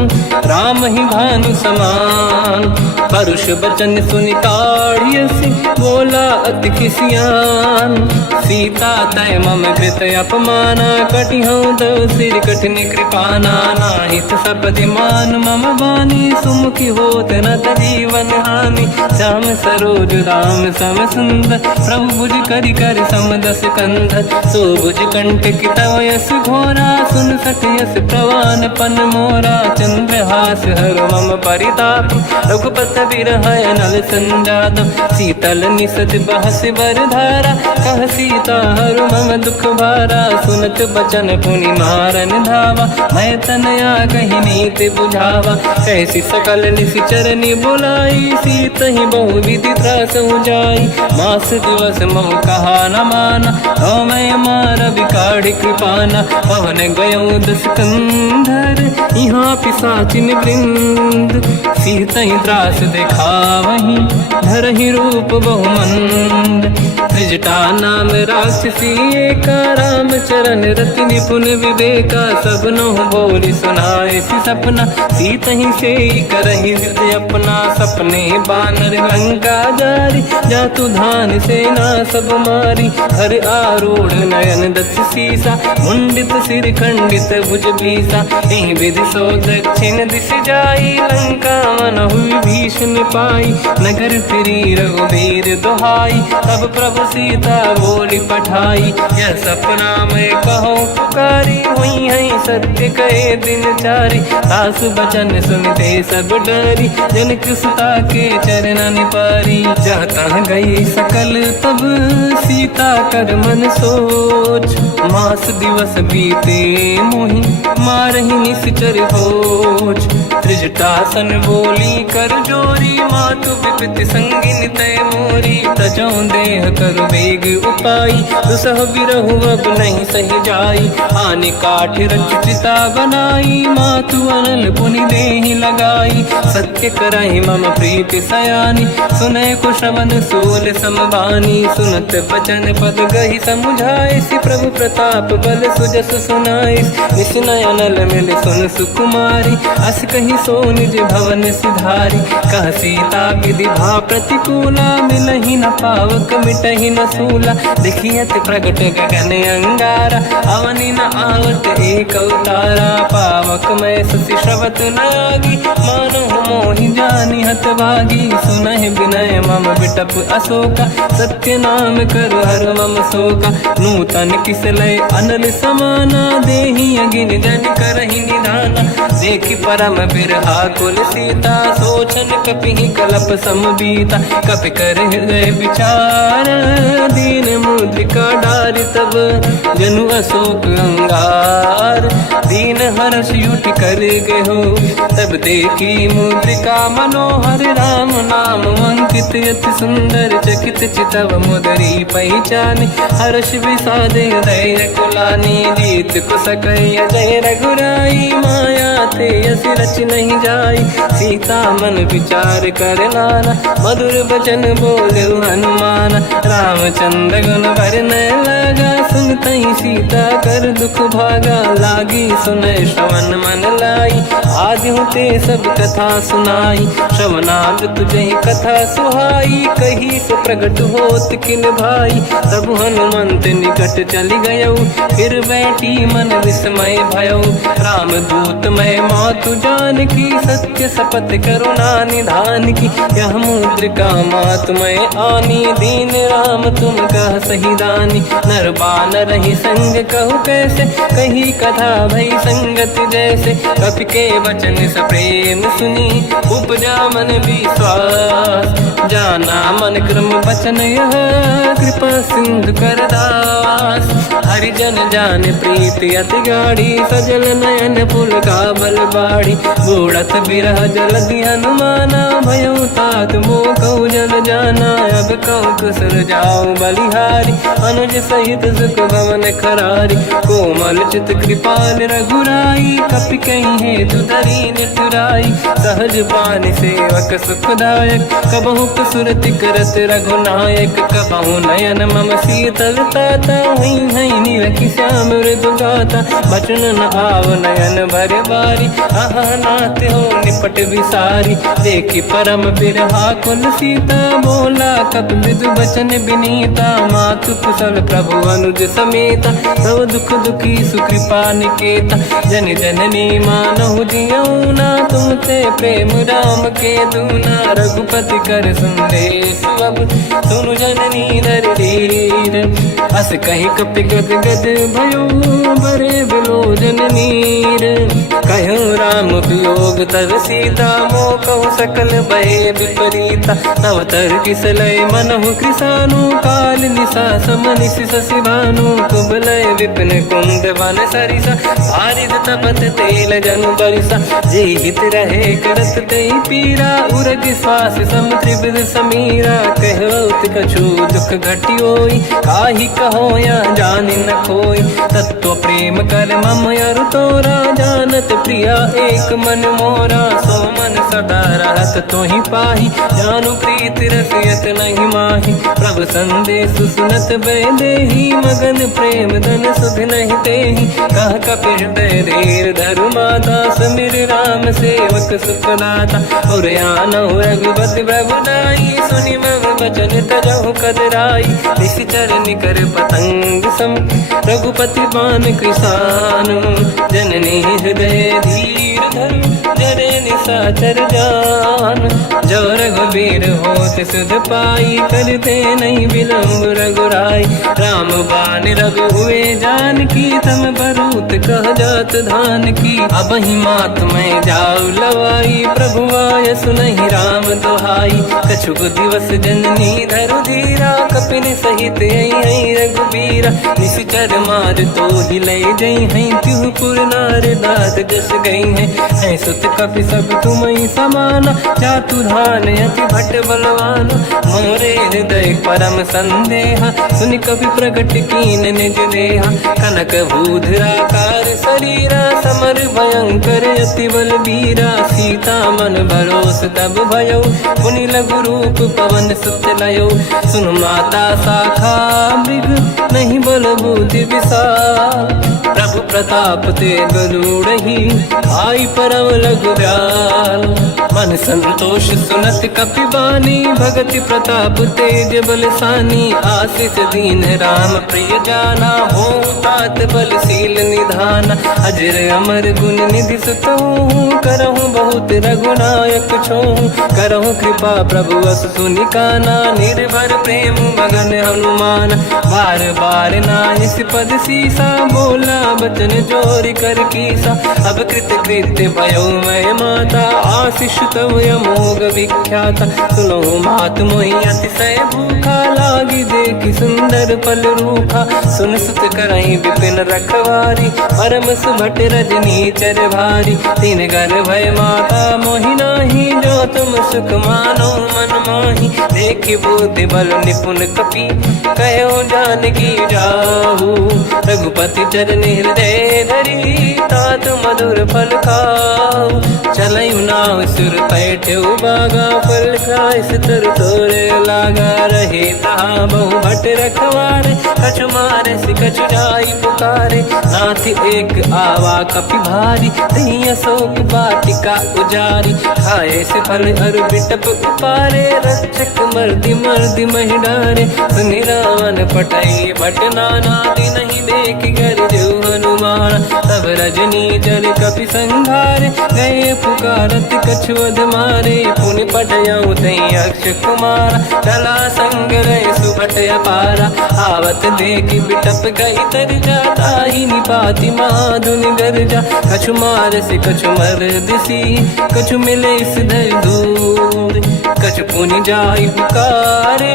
राम ही भानु समान। परुष बचन सुनि ताड़ियसि, बोला अति किसियान। सीता तय मम कृत अपमाना, कटिहऊँ दो सिर कठिन कृपाना। नाहित सपदि मान मम बानी, सुमुखी होत न जीवन हानि। श्याम सरोज राम सम सुंदर, प्रभु भुज करि कर समदस कंधर। सो भुज कंटक तव यस घोरा, सुन सठ यस प्रवान पन मोरा। चंद्रहास हर मम परिताप, रघुपत बिरह नल संजात। शीतल निसत बहस बर धारा, कह सीता हर मम दुख भारा। सुनत बचन पुनि मारन धावा, मैं तनया कही नीति बुझावा। कैसी सकल निशिचरनि बुलाई, सीतहि बहु विधि त्रास जाई। मास दिवस मोह कहा न माना, तो मैं मार बिकाढ़ कृपाना। पवन गयऊँ दस कंधर, यहाँ पिशाचिन वृंद। सीतहि त्रास दिखावहीं, धरहि रूप बहुमंद। त्रिजटा नाम राक्षसी एका, राम चरण रति निपुण विवेका। सबनो बोली सुनाए सि सपना, सीतहि से करहि हृदय अपना। सपने बानर लंका जारी, जातु धान सेना सब मारी। हर आरूढ़ नयन दस सीसा, मुंडित सिर खंडित भुज भीसा। एहि विधि सो दक्षिण दिश जाई, लंका मनहु विभीषण पाई। नगर फिरी रघुवीर दुहाई, तब प्रभु सीता बोली पठाई। यह सपना मैं कहूँ पुकारी, हुई है सत्य कहे दिन चारी। सास बचन सुनते सब डरी, जनक सुता के चरणन पारी। जाता गई सकल तब सीता कर मन सोच, मास दिवस बीते मोहि मारहि निश्चर होच। त्रिजटासन बोली कर जोरी, मातु विपित संगिन तय मोरी। तज बचो देह करु वेग उपाई, दुसह बिरहु अब नहीं सही जाई, आने काठ रच चिता बनाई, मातु अनल पुनि देहि लगाई, सत्य करहि मम प्रीति सयानी, सुनै कुशवन सूल समबानी, सुनत बचन पद गहि समुझाए, सि प्रभु प्रताप बल सुजस सुनाई, निसनय अनल मिल सुन सुकुमारी, अस कहि सो निज भवन सिधारी, कह सीता विधि भा प्रतिकूला, मिलहि न पावक मिटहि न सूला, देखियत प्रगट गगन अंगारा, अवनि न आवत एक अवतारा, पावक मैं ससि श्रवत न आगी, मानहु मोहि जानि हत भागी, सुनहि विनय मम बिटप अशोका, सत्य नाम करु हर मम शोका, नूतन किस लय अनल समाना, देहि अगिन जन करहि निधाना, देखि परम बिरहा कुल सीता, सोचन कपिहि कलप समबीता, कपि कर हृदय विचार, दीन मुद्रिका डारि तब जनु अशोक अंगार, दीन हर्ष उठ कर गेहो, तब देखी मुद्रिका मनोहर, राम नाम अंकित अति सुंदर, चकित चितव मुदरी पहचान, हर्ष विषाद हृदय कुलानी, जीत कुसकय जय रघुराई, माया ते यस रच नहीं जाई, सीता मन विचार कर नाना, मधुर बचन बोले हनुमान, रामचंद्र गुण वर्णय लगा, सुनतहि सीता कर दुख भागा, लागी सुनय श्रवण मन लाई, आदि होते सब कथा सुनाई, श्रवणाद तुझे कथा सुहाई, कही से प्रगट होत किन भाई, तब हनुमंत निकट चली गयो, फिर बैठी मन विस्मय भयो, राम दूत मैं मातु जान की, सत्य शपथ करुणा निधान की, यह मुद्रिका मातु मैं आनी, दीन राम तुम कह सही दानी, नर बानर ही संग कहु कैसे, कही कथा भई संगत जैसे, कपि के वचन सप्रेम सुनी, उपजा मन विश्वास, जाना मन क्रम वचन यह, कृपा सिंधु कर दास, हरिजन जान प्रीति अति गाढ़ी, सजल नयन पुल काबल बाड़ी, बूढ़त बिरह जलधि हनुमाना, भयो तात मोह कहु जल जाना, अब कहु कुशल जाओ बलिहारी, अनुज सहित सुख भवन खरारी, कोमल चित कृपाल रघुराई, कपि कहीं हेतु धरी निठुराई, सहज पानि सेवक सुखदायक, कबहु कसुरति करत रघुनायक, कबहु नयन मम शीतल ताता, हई हई नीलखि श्याम मृदु गाता, बचन न आव नयन भर बारी, आहा नाथ हो निपट विसारी, देखी परम बिरहा कुल सीता, बोला कपि मृदु बचन बिनीता, मातु कुशल प्रभु अनुज समेता, सब दुख दुखी सुकृपा निकेता, जन जननी मानहु जियौना, तुमसे प्रेम राम के दूना, रघुपति कर संदेश अब सुनु जननी नर धीर, अस कहीं कपि गद गद भयो, बरे बिलोचन नीर, कहूँ राम वियोग तब सीता, मोह कहु सकल भय विपरीता, तव तर किस लय मनहु कृसानु, काल निशा समनिश शशि भानु, कुबलय विपिन कुंद वन सरिसा, बारिद तपत तेल जनु बरिसा, जे हित रहे करत ते पीरा, उरग श्वास सम त्रिविध समीरा, कहत कछु दुख घटियोई, काहि कहो या जानि न खोई, तत्व प्रेम कर मम अरु तोरा, जानत प्रिया एक मन मोरा, सो मन सदा रहत तोहि पाहि, जानु प्रीत रसियत नहीं माहि, प्रभु संदेश सुनत बैदेहि, मगन प्रेम धन सुध नहीं तेहि, कह कपि हृदय धीर धरु माता, समिर राम सेवक सुखदाता, और आनहु रघुपति प्रभु नाई, सुनि मम वचन तजहु कदराई, निश्चर निकर पतंग सम, रघुपति बान कृसानु, जननी हृदय धीर धरु, जरे निशाचर जान, जो रघुबीर होत सुध पाई, करते नहीं विलम्ब रघुराई, राम बान रघु हुए जान की, तम बरूत कह जात धान की, अब ही मात में जाऊ लवाई, प्रभु आय सुनहि राम दुहाई, कछुक दिवस जननी धरु धीरा, कपि कपिन सहित आई रघुबीरा निश्चर मार तो ही ले जई हैं त्युपुर नार दाद जस गई हैं सुत कपि सब तुम ही समाना चातुधान अति भट बलवान मोरे हृदय परम संदेहा सुनि कपि प्रगट कीन निज देहा कनक भूधराकार शरीरा समर भयंकर अति बलबीरा सीता मन भरोस तब भयो पुनि लघु रूप पवन सुत लयो सुन माता शाखा मृग नहीं बल बुद्धि विशाल प्रभु प्रताप ते गरुड़हि आई परम लघु दयाल मन संतोष सुनत कपि बानी भगति प्रताप तेज बलसानी आशीष दीन राम प्रिय जाना हो तात बलशील निधान अजर अमर गुण निधि सुतहु करहु बहुत रघुनायक छोहु करहु कृपा प्रभु अस सुनि काना निर्भर प्रेम मगन हनुमान बार बार नायस पद सीसा बोला बचन जोर कर कीसा अब कृत कृत्य भयो मैं माता आशीष तव अमोघ विख्याता सुनो मात मोहि अतिशय भूखा लागी देखि सुंदर फल रूखा सुन सुत करहि विपिन रखवारी परम सुभट रजनी चर भारी तीन घर भय माता मोहि नाही जो तुम सुख मानो मन माही देखि बुद्धि बल निपुण कपि कहो जानकी जाहू रघुपति चरण हृदय धरी तात मधुर फल खाऊ चलयु नाव सुर पैठ्यु बागा फल खाय सितर तोरे लागा रहे तहाँ बहु भट रखवारे कछु मारे सि कछु जाई पुकारे नाथ एक आवा कपि भारी तही अशोक वाटिका उजारी खाए से फल अरु बिटप उपारे रक्षक मर्दि मर्दि महि डारे सुनि रावण पटई भट नाना नहीं देख कर जो हनुमान तब रजनी जल कपि संघारे गए पुकारत कछुअध मारे पुनि पटयऊ तई अक्ष कुमार चला संग रहे सुभट अपारा आवत देखि बिटप गई तर जाता ही निपाति माधुनि गर्जा कछु मार से कछु मर दिसी कछु मिले इस दर दूर कछु पुनि जाई पुकारे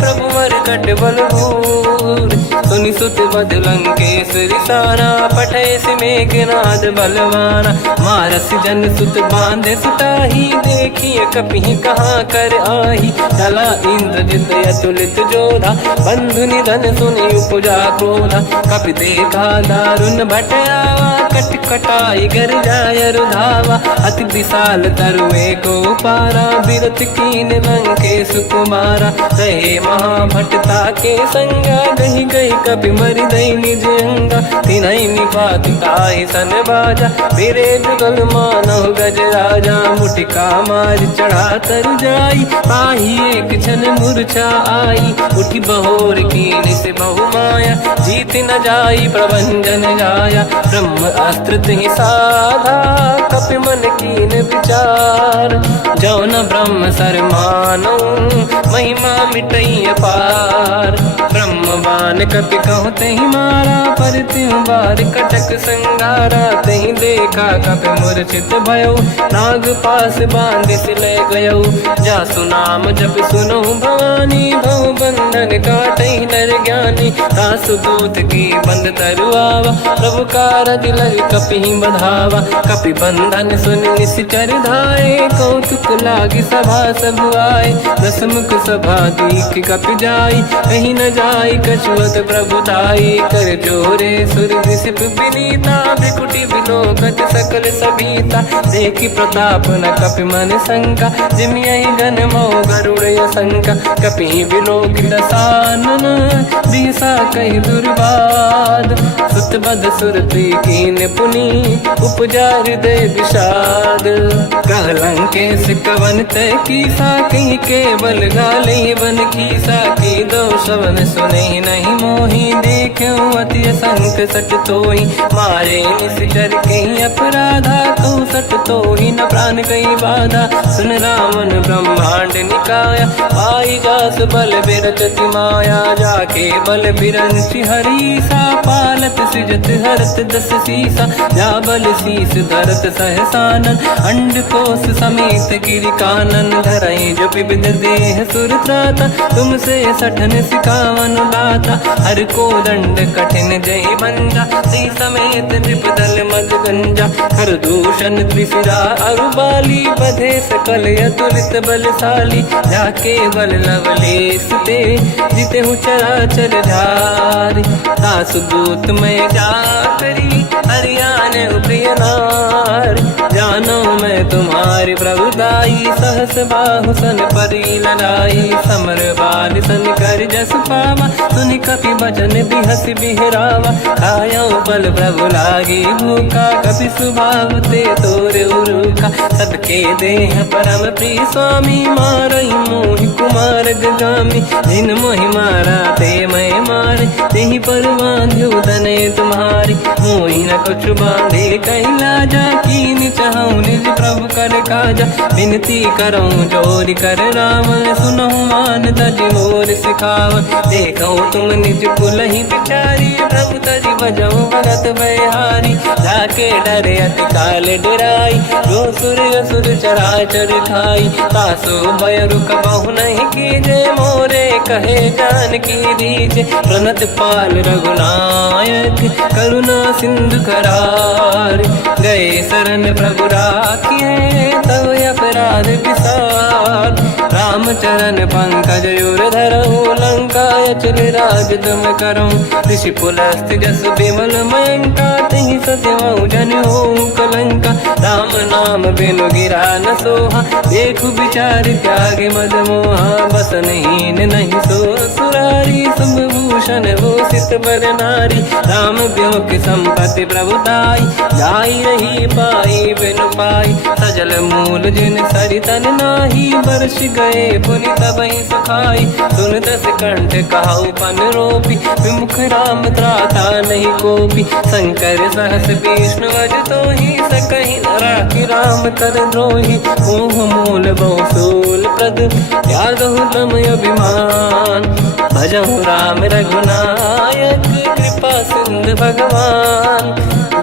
प्रभु मर कट बलभूर सुनि सुत बद लंकेश्वरी सारा पठे से मेघनाद बलवाना मारस जन सुत बांधे सुताही देखिए कपि कहाँ कर आही चला इंद्रजित अतुलित जोधा बंधु निधन सुनि उपजा क्रोधा कपि देखा दारुण भट आवा कट कटाई गर जाय रुधावा अति विशाल तरुए को पारा बिरत कीन लंकेश कुमारा रहे महाभटता के संगा गही गई कपि मरि दई निज अंगा तिनहि निपाति ताहि सन बाजा फिरे जुगल मानव गज राजा मुटिका मार चढ़ा तर जाई पाही एक क्षण मूर्छा आई उठी बहोर कीन से बहु माया जीत न जाई प्रभंजन जाया ब्रह्म अस्त्र तिहि साधा कपि मन कीन विचार जो न ब्रह्म सर मानो महिमा मिटई अपार ब्रह्मवान कपि कहु तहि मारा पर त्यों बार कटक संगारा तहि देखा कपि मूर्छित भयो नाग पास बांध सिले गयो जा सुनाम जब सुनो भवानी भव बंधन काटई नर ज्ञानी तासु दूत की बंद तरुआवा प्रभु कारज लग कपि बधावा कपि बंधन सुन निश्चर धाये कौतुक लागी सभा सब आए दसमुख सभा दीख कपि जाई कहीं न जाई कछुअत प्रभुताई कर जोरे सुर दिसिप विनीता बिकुटी विलोकत सकल सबीता देखि प्रताप न कपि मन शंका जिमियहि गन मोह गरुड़ शंका कपि विलोकित सानन दिशा कहि दुर्बाद सुत बद सुरति कीन पुनि उपजा हृदय विषाद कहलंकेश कवन तय कीसा कहीं केवल गाले बन कीसा की दो शवन सुने नहीं मोही देखूं अति संक सट तोई मारे निश्चर कहीं अपराधा तो सट तोही न प्राण कहीं बाधा सुन रावण ब्रह्मांड निकाया पाई जास बल बिरचति माया जाके बल बिरंचि हरीसा पालत सृजत हरत दस सीसा जा बल शीस धरत सहसानन अंड कोश समेत गिरि कानन धरई जो विविध देह सुर त्राता तुमसे सठन सिकावन दाता। हर को दंड कठिन जय भंजा, श्री समेत नृपदल मद गंजा। खरदूषण त्रिशिरा अरुबाली, बधे सकल अतुलित बलशाली। जाके बल लवलेस ते, जिते हूँ चराचर धारी। दास दूत में जा करी, हरियाण प्रिय नारी। जानो मैं तुम्हारी प्रभुदाई, सहस बाहु सन परी लड़ाई। समर बाल सन कर जस पावा, सुनि कपि बचन बिहस बिहरावा। खायो बल प्रभु लागी भूखा, कपि स्वभाव ते तोरे उरुखा। सबके देह परम प्रिय स्वामी, मारई मोहि कुमार गगामी। जिन मोहि मारा ते मैं मारे, तेहि पर बांध्यो तने तुम्हारी। मोहि न कुछ बांधे कैला जा, कीन चाहूं निज प्रभु कर काजा। विनती करऊं जोरि कर रावण, सुनहु मान तज मोर सिखावन। देखो तुम निज कुल ही बिचारी, प्रभु तज बजऊं भगत बहारी। जाके डरे अति काल डराई, जो सुर असुर चराचर खाई। तासो भय रुक बहु नहीं कीजे, मोरे कहे जान की दीजे। प्रणत पाल रघुनायक, करुणा सिंधु करार। गए शरण प्रभु राखिए, तब अपराध विसार। रामचरण पंकज उर धरऊं, लंका अचल राज तुम करऊं। ऋषि पुलस्त जस विमल मयंका, तिहि सत्यवहु जन होऊं कलंका। राम नाम बिनु गिरा न सोहा, देखु विचार त्याग मद मोहा। बसनहीन नहीं सो सुरारी, शुभ भूषण भूषित बर नारी। राम ब्यों की संपत्ति प्रभुताई, जाई रही पाई बिनु पाई। सजल मूल जिन सरितन नाही, वर्ष गए पुनि तबहि सुखाई। सुन दस कंठ कहाऊ पन रोपी, विमुख राम त्राता नहीं कोपी। शंकर सहस विष्णु अज तोहि, सकहि न राखि राम कर द्रोही। मोह मूल बहु सूल प्रद, त्यागहु तम अभिमान। भजहु राम रघुनायक, कृपा सिंधु भगवान।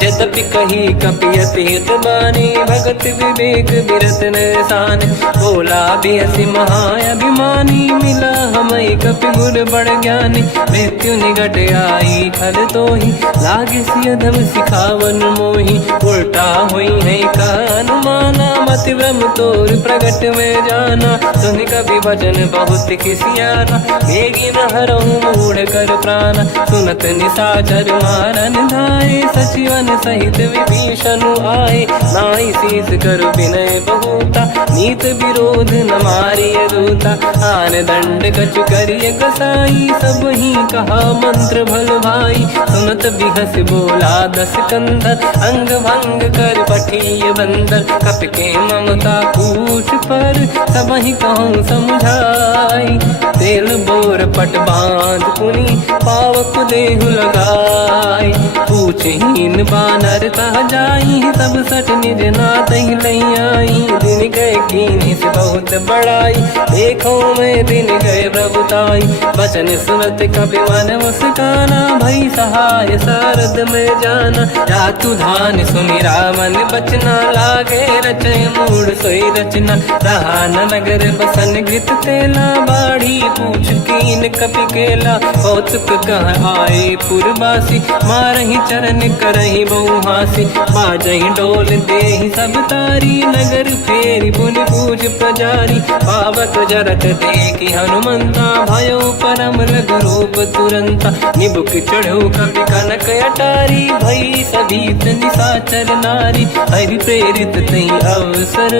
यद्यपि कही कपियत हित बानी, भगत विवेक बिरत निशान। बोला बिहसि महाअभिमानी, मिला हमई कपि गुर बड़ ज्ञानी। मृत्यु निकट आई खल तोहि, लागे सियधम सिखावन मोहि। उल्टा हुई है का अनुमाना, मति भ्रम तोर प्रगट में जाना। सुन कपि वचन बहुत किसियाना, बेगी न हरहु मूढ़ कर प्राण। सुनत निशाचर मारन धाये, सचिवन सहित विभीषण आए। नाई शीस कर विनय बहुता, नीत विरोध न मारिय दूता। आन दंड कछु करिय कसाई, सब ही कहा मंत्र भल भाई। सुनत बिहस बोला दस कंधर, अंग भंग कर पठिय बंदर। कपि के ममता पूछ पर, सब ही कहूँ समझाई। तेल बोर पट बांध पुनि, पावक देहु लगाई। पूछहीन बानर तह जाई, तब सट निज नाथ ही लई आई। दिन गए कीनी से बहुत बड़ाई, देखो मैं दिन गए प्रभुताई। वचन सुनत कपि मन मुस्काना, भई सहाय सारद में जाना। जातु धान सुनि रावण बचना, लागे रचय मूढ़ सोई रचना। रहा न नगर बसन घृत तेला, बाढ़ी पूछ कीन कपि केला। कौतुक कह आए पुरवासी, मारहि चरण करहि बहु हासी। बाजहि डोल देहि सब तारी, नगर फेरि पुनि पूज प्रजारी। पावक जरत देखि हनुमंता, भयो परम लघु रूप तुरंता। निबुक चढ़ऊ कपि कनक अटारी, भई सभीत निशाचर नारी। हरि प्रेरित तई अवसर,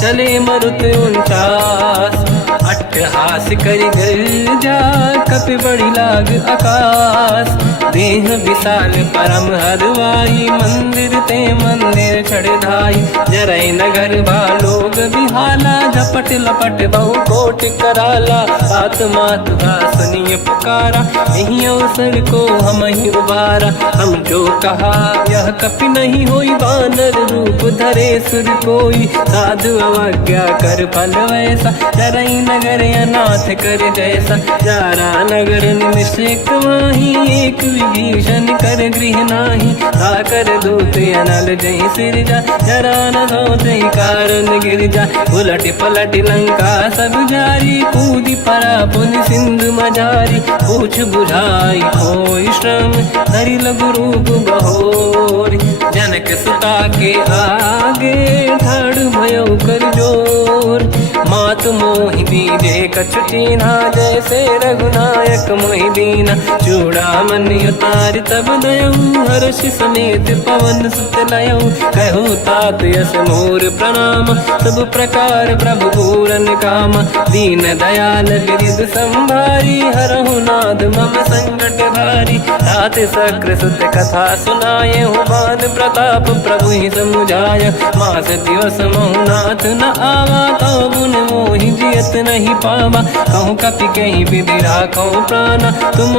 चले मरुत 49। अट्टहास करि गर्जा, कपि बड़ी लाग आकाश। देह विशाल परम हरवाई, मंदिर ते मंदिर छड़ धाई। जरई नगर भालोग बिहाला, झपट लपट बहु कोट कराला। आत्मात सुनिय पुकारा, यही अवसर को हम ही उबारा। हम जो कहा यह कपि नहीं होई, वानर रूप धरे सुर कोई। साधु अवज्ञा कर फल वैसा, जरई नगर अनाथ कर जैसा। जारा नगर निमिषक माही एक विभीषण कर गृह नाही ताकर दूत अनल जय सिरजा जरा न धोते कारण गिरजा उलट पलट लंका सब जारी कूदी परा पुन सिंधु मजारी पूछ बुझाई कोई श्रम धरि लघु रूप बहोरी जनक सुता के आगे ठाड़ भयो कर जोर मात मोहि दीजे कछु चीन्हा जैसे रघुनायक मोहि दीना चूड़ामन उतार तब दयऊ हर्ष समेत पवन सुत लयऊ कहो तात यस मोर प्रणाम सब प्रकार प्रभु पूरन काम दीन दयाल गिरिध संभारी हरहु नाद मम संकट भारी तात सक्र सुत कथा सुनाये हूँ बान प्रताप प्रभु ही समुझाय मास दिवस महु नाथ न आवा तो गुण मोहि जियत नहीं पावा कहूँ कपि कहीं विधि राखो प्राणा तुम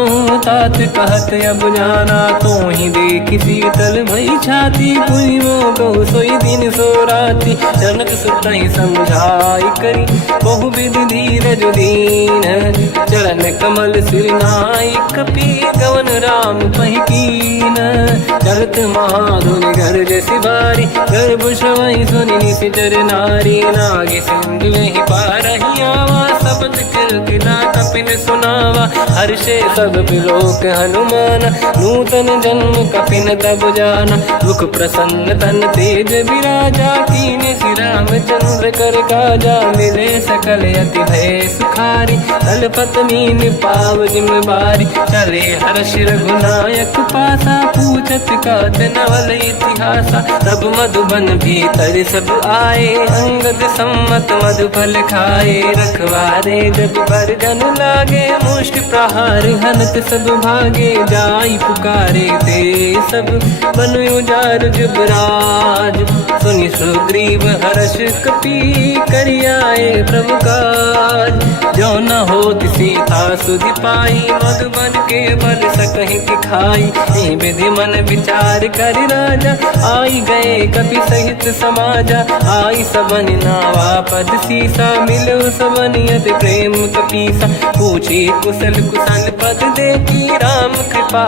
तात कहत अब जाना तो ही देखी शीतल भई छाती पुई मो कहु सोई दिन सो राती जनक सुत ही समझाई करी बहु विधि धीरज दीन चरण कमल सिर नाई कपि गवन राम पही कीन चलत महाधुनि गर्ज सिबारी गर्भ श्रवई सुनि निशिचर नारी नागे सिंधु ही पारही आवा शब्द कीर्तिना कपिन सुनावा हर्षे सब बिलोक हनुमान नूतन जन्म कपिन तब जाना मुख प्रसन्न तन तेज विराजा कीने श्री रामचंद्र कर काजा मिले सकल अति भय सुखारी तलपत मीन पाव जिम बारी चले हर्ष रघुनायक पासा पूछत कात नवल इतिहासा तब मधुबन भीतर सब आए अंगद सम्मत मधुफल खाए रखवारे जब पर जन लागे मुष्ट प्रहार हनत सब भागे जाई पुकारे ते सब बन उजार जुबराज सुनि सुग्रीव हर्ष कपि करियाए प्रभु काज जो न होत सीता सुधि पाई मधुबन के बल सकहि दिखाई हे विधि मन विचार कर राजा आई गए कपि सहित समाजा आई सबन नावा पद सीसा मिलो सबनियत प्रेम कपीसा पूछी कुशल कुशल पद देखी राम कृपा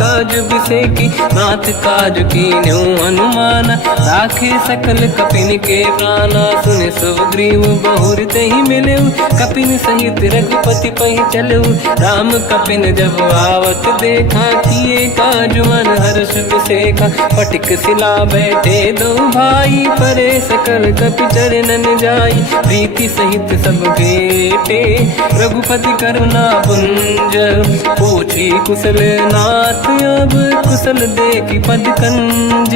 काज बिसेकी नाथ काज की न्यू अनुमान राखे सकल कपिन के प्राणा सुन सुग्रीव बहुर ही मिले कपिन सहित रघुपति पही चलऊ राम कपिन जब आवत देखा किए काज मन हर्ष बिसेखा पटिक सिला बैठे दो भाई परे सकल कपि चरणन जाई प्रीति सहित सब बेटे रघुपति करुणा पुंज पूछी कुशल नाथ अब कुशल देखी पद कंज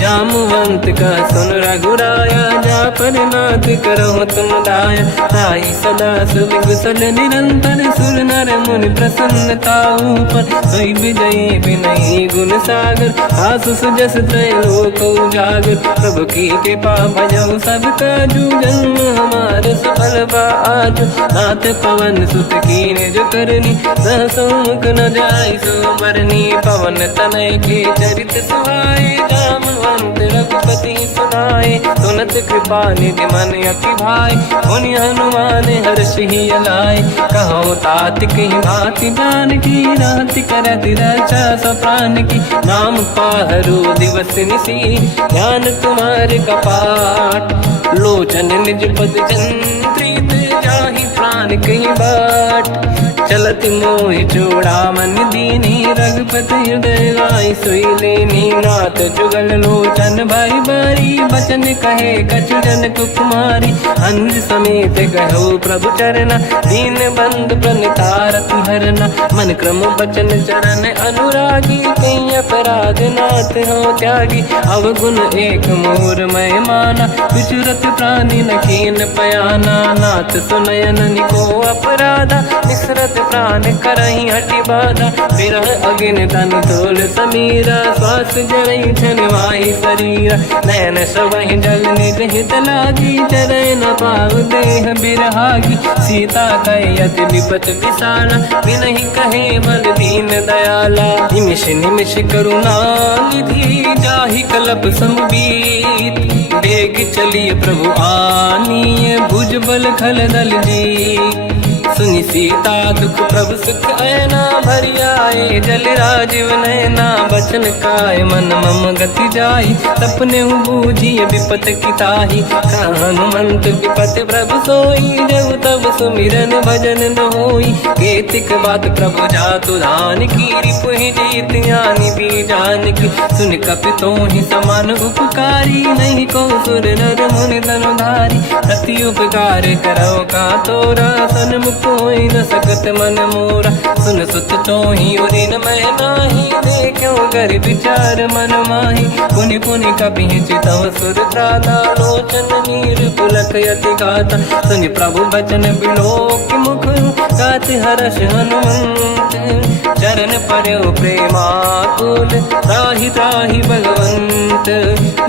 जामवंत का सुन रघुराया जा पर नाथ करो तुम दाया ताई सदा सुख कुशल निरंतर सुर नर मुनि प्रसन्नता ऊपर सोई विजयी विनयी गुण सागर आसु सुजस त्रैलोक उजागर प्रभु की कृपा भजऊ सब काजू जन्म हमारे सफल आज नाथ पवन सुत कीने जो करनी सहसोमुख न जाय सो मरनी पवन तनय के चरित सुहाए जामवंत रघुपति सुनाए सुनत कृपा निधि मन अति भाई मुनि हनुमान हर्ष ही अलाय कहो तात कहीं भांति जान की राति करत रक्षा सप्रान की नाम पाहरो दिवस निसी ध्यान तुम्हारे कपाट लोचन निज पद जंत्रित जाहि प्राण कहीं बाट चलत मोहि चूड़ामन दीनी रघुपति हृदय लाई सोई लेनी नाथ जुगल लोचन भाई बारी बचन कहे कछु जन कुमारी अंध समेत कहो प्रभु चरना दीन बंद प्रणितारति हरना मन क्रम बचन चरण अनुरागी कहीं अपराध नाथ हो त्यागी अवगुण एक मोर मैं माना विचुरत प्राणी न कीन पयाना नाथ सुनयन निको अपराधा निसरत प्राण करही हटि बाधा विरह अग्नि तन तोल समीरा श्वास जरई छनवाई शरीरा नयन सबहि जल निज हित लागी चरय न पाव देह बिरहागी सीता कहे अति विपत विसाला बिनहि कहे बल दीन दयाला निमिष निमिष करुणा निधि जाहि कलप संबीत बेग चलिए प्रभु आनीय भुज बल खल दल जी सुनि सीता दुख प्रभु सुख ऐना भरि आए जल राजीव नैना बचन काय मन मम गति जाई सपने बूझी विपत की ताही हनुमंत विपत प्रभु सोई जब तब सुमिरन भजन न होई केतिक बात प्रभु जातु धान की रिपुहि जीत ज्ञानी भी जान की सुन कपि तो ही समान उपकारी नहीं को सुर नर मुनि धनुधारी अति उपकार करो का तोरा सन्मुख होई न सकत मन मोरा सुन सुत तो ही उरी न मैं नाही देखो कर विचार मन माही पुनि पुनि कपि चितव सुर त्राता लोचन नीर पुलक यति गाता सुनि प्रभु बचन बिलोक मुख गात हर्ष हनुमंत चरण पर्यो प्रेमाकुल त्राहि त्राहि भगवंत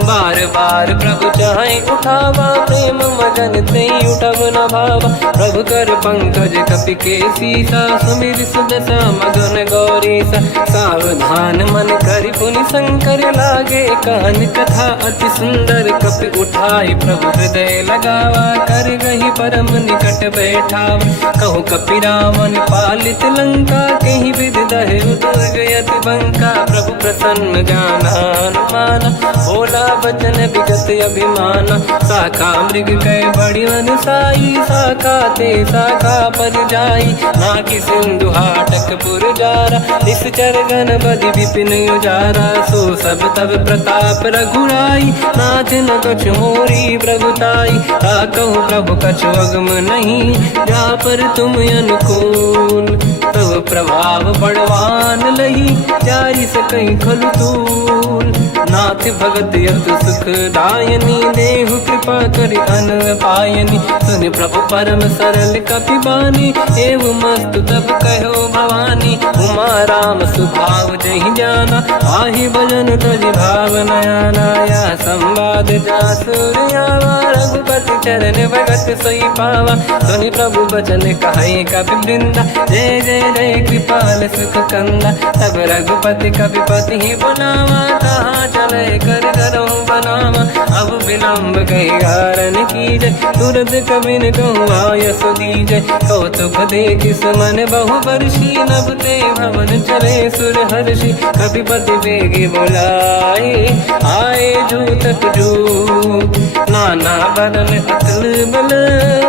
बार बार प्रभु चाहे उठावा प्रेम मगन ते उठब न भावा प्रभु कर पंकज कपि के सीसा सुमिर सुदशा मगन गौरीसा सावधान मन करि पुनि शंकर लागे कहन कथा अति सुंदर कपि उठाई प्रभु हृदय लगावा कर गही परम निकट बैठावा कहु कपि रावण पालित लंका कहीं विधि दहे उदुर्ग यति बंका प्रभु प्रसन्न जाना हनुमाना बोला बचन विगत अभिमाना शाखा मृग कै बड़ी अनुसाई शाखा ते शाखा पर जाई नाकि सिंधु हाटक पुर जारा निश्चर गण बदि विपिन उजारा सो सब तब प्रताप रघुराई नाथ न कछ मोरी प्रभुताई कहु प्रभु कछु अगम नहीं जा पर तुम अनुकूल तब प्रभाव बड़वान लही जारी सकई खलु तूल नाथ भगत यत सुख दायनी देहु कृपा करि अन पायनी सुनि प्रभु परम सरल कपि बानी एव मस्तु तब कहो भवानी उमा राम सुभाव जहि जाना आहि भजन तजि भाव नयाना या संवाद जासुर आवा रघुपति चरण भगत सोई पावा सुनि प्रभु बचन कहे कपि वृंदा जय जय जय कृपाल सुख कंदा तब रघुपति कपिपति ही बनावा कहाँ चले कर करो बनावा अब विलम्ब कई कारण की जय तुरंत कबिन कहूँ आयस दीजय कौतुक देख सुमन बहु वर्षी नभ ते भवन चले सुर हर्षि कपिपति बेगी बुलाए आए जूतक जूत नाना बदन अतल बल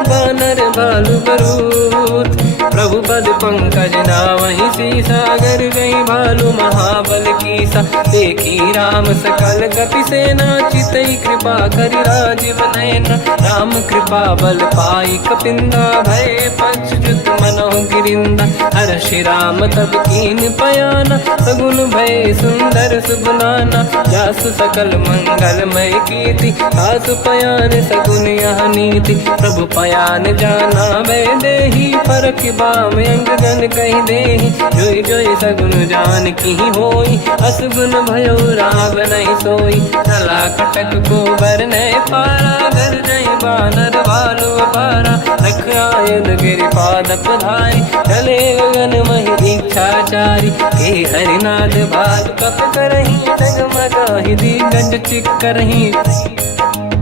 बानर भालु बरूत प्रभु पद पंकज नावहि सी सागर गई भालू महाबल कीसा देखी राम सकल कपि सेना चितई कृपा करि राजीव नयन राम कृपा बल पाई कपिंदा भय पंचजुत मनो गिरिंदा हर्षि राम तब कीन पयाना सगुन भय सुंदर सुगुनाना जासु सकल मंगलमय कीर्ति आसु पयान सगुन यह नीति प्रभु पयान जाना वै देही परख बाम अंग गन कहि देहि जोई जोई सगुन जान की होई असगुन भयो राव नहीं सोई चला कटक को बर नहीं पारा घर जय बानर भालु अपारा रख आयन गिरि पाद पधारी चले गगन महि दीक्षाचारी के हरिनाथ भालु कप करही डगमगाहि दिग्गज चिक्करही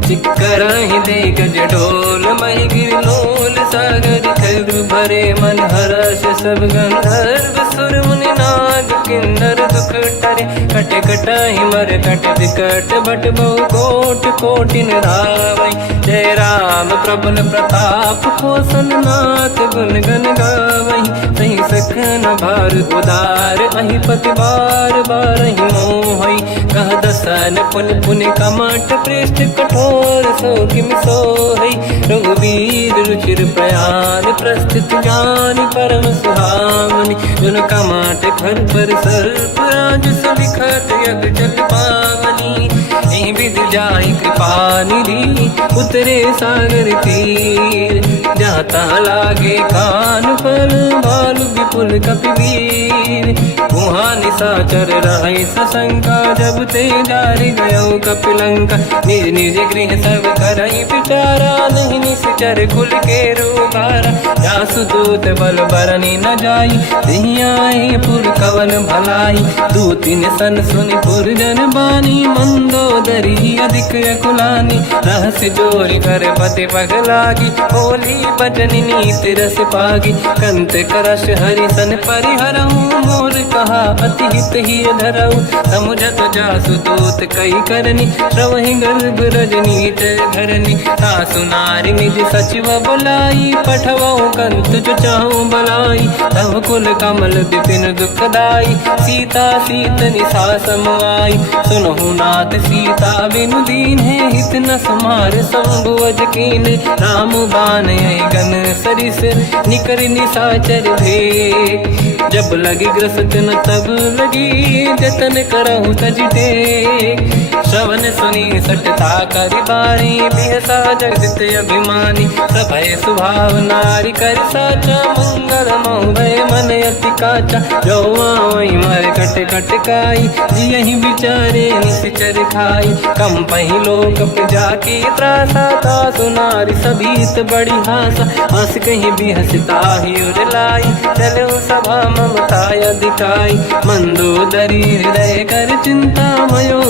चिक्करहि दिग्गज डोल महि गिरि लोल सागर खर भरे मन हर्ष सब गंधर्व सुर मुनि नाग किन्नर दुख टरे कट कटाहि मर कट विकट भट बहु कोट कोटिन रावै जय राम प्रबल प्रताप कोसन नाथ गुण गन गावै सही सखन भार उदार अहि पति बार बार ही मोहै कह दसन पुन पुन कमठ पृष्ठ कठोर सो किम सोहै रघुवीर रुचिर प्रयाण प्रस्थित ज्ञान परम सुहामनि जुन कमाट घर पर सर्प राज सविखत यग जल पावनी एहि विधि जाहि कृपा निधि उतरे सागर तीर जाता लागे कान फल भालु विपुल कपि वीर वहाँ निशाचर रहे सशंका जब ते जारि गयो कपिलंका निज निज गृह सब करई विचारा नहीं निश्चर कुल के रूबारा जासु दूत बल बरनी न जाई दिहियाए पुर कवन भलाई दूतिन सन सुनि पुर जन बानी मंदोदरी सुंदरी अधिक अकुलानी, रहस्य जोरी कर पति पगलागी, होली भजन नीत रस पागी, कंत करश हरि सन परिहरऊ, मोर कहा अति हित ही धरऊ, समुझत जासु दूत कई करनी, श्रवहि गर्भ रजनी धरनी, सासु नारी निज सचिव बुलाई, पठवऊ कंत जो चाहूं बलाई, तव कुल कमल विपिन दुखदाई, सीता सीत निशा समाई, सुनहु नाथ सीता बिनु दीन है, हित न समार संभुवज कीन, राम बान गन सरिस निकर निशाचर भे, जब लगी ग्रस्त न तब लगी, जतन करहु तज टेक, श्रवण सुनी सटता करि बाणी, बिहसा जगत अभिमानी, सभय स्वभाव नारी कर साचा, मंगल मऊ भय मन अति काचा, जो आवई मर कट कटकाई, जियहि विचारे निश्चर खाई, कम पही लोक जाके त्रासा, तासु नारी सभीत बड़ी हासा, हंस कहीं भी हंसता ही उड़लाई, चलो सभा ममता दिखाई, मंदोदरी हृदय कर चिंता मयो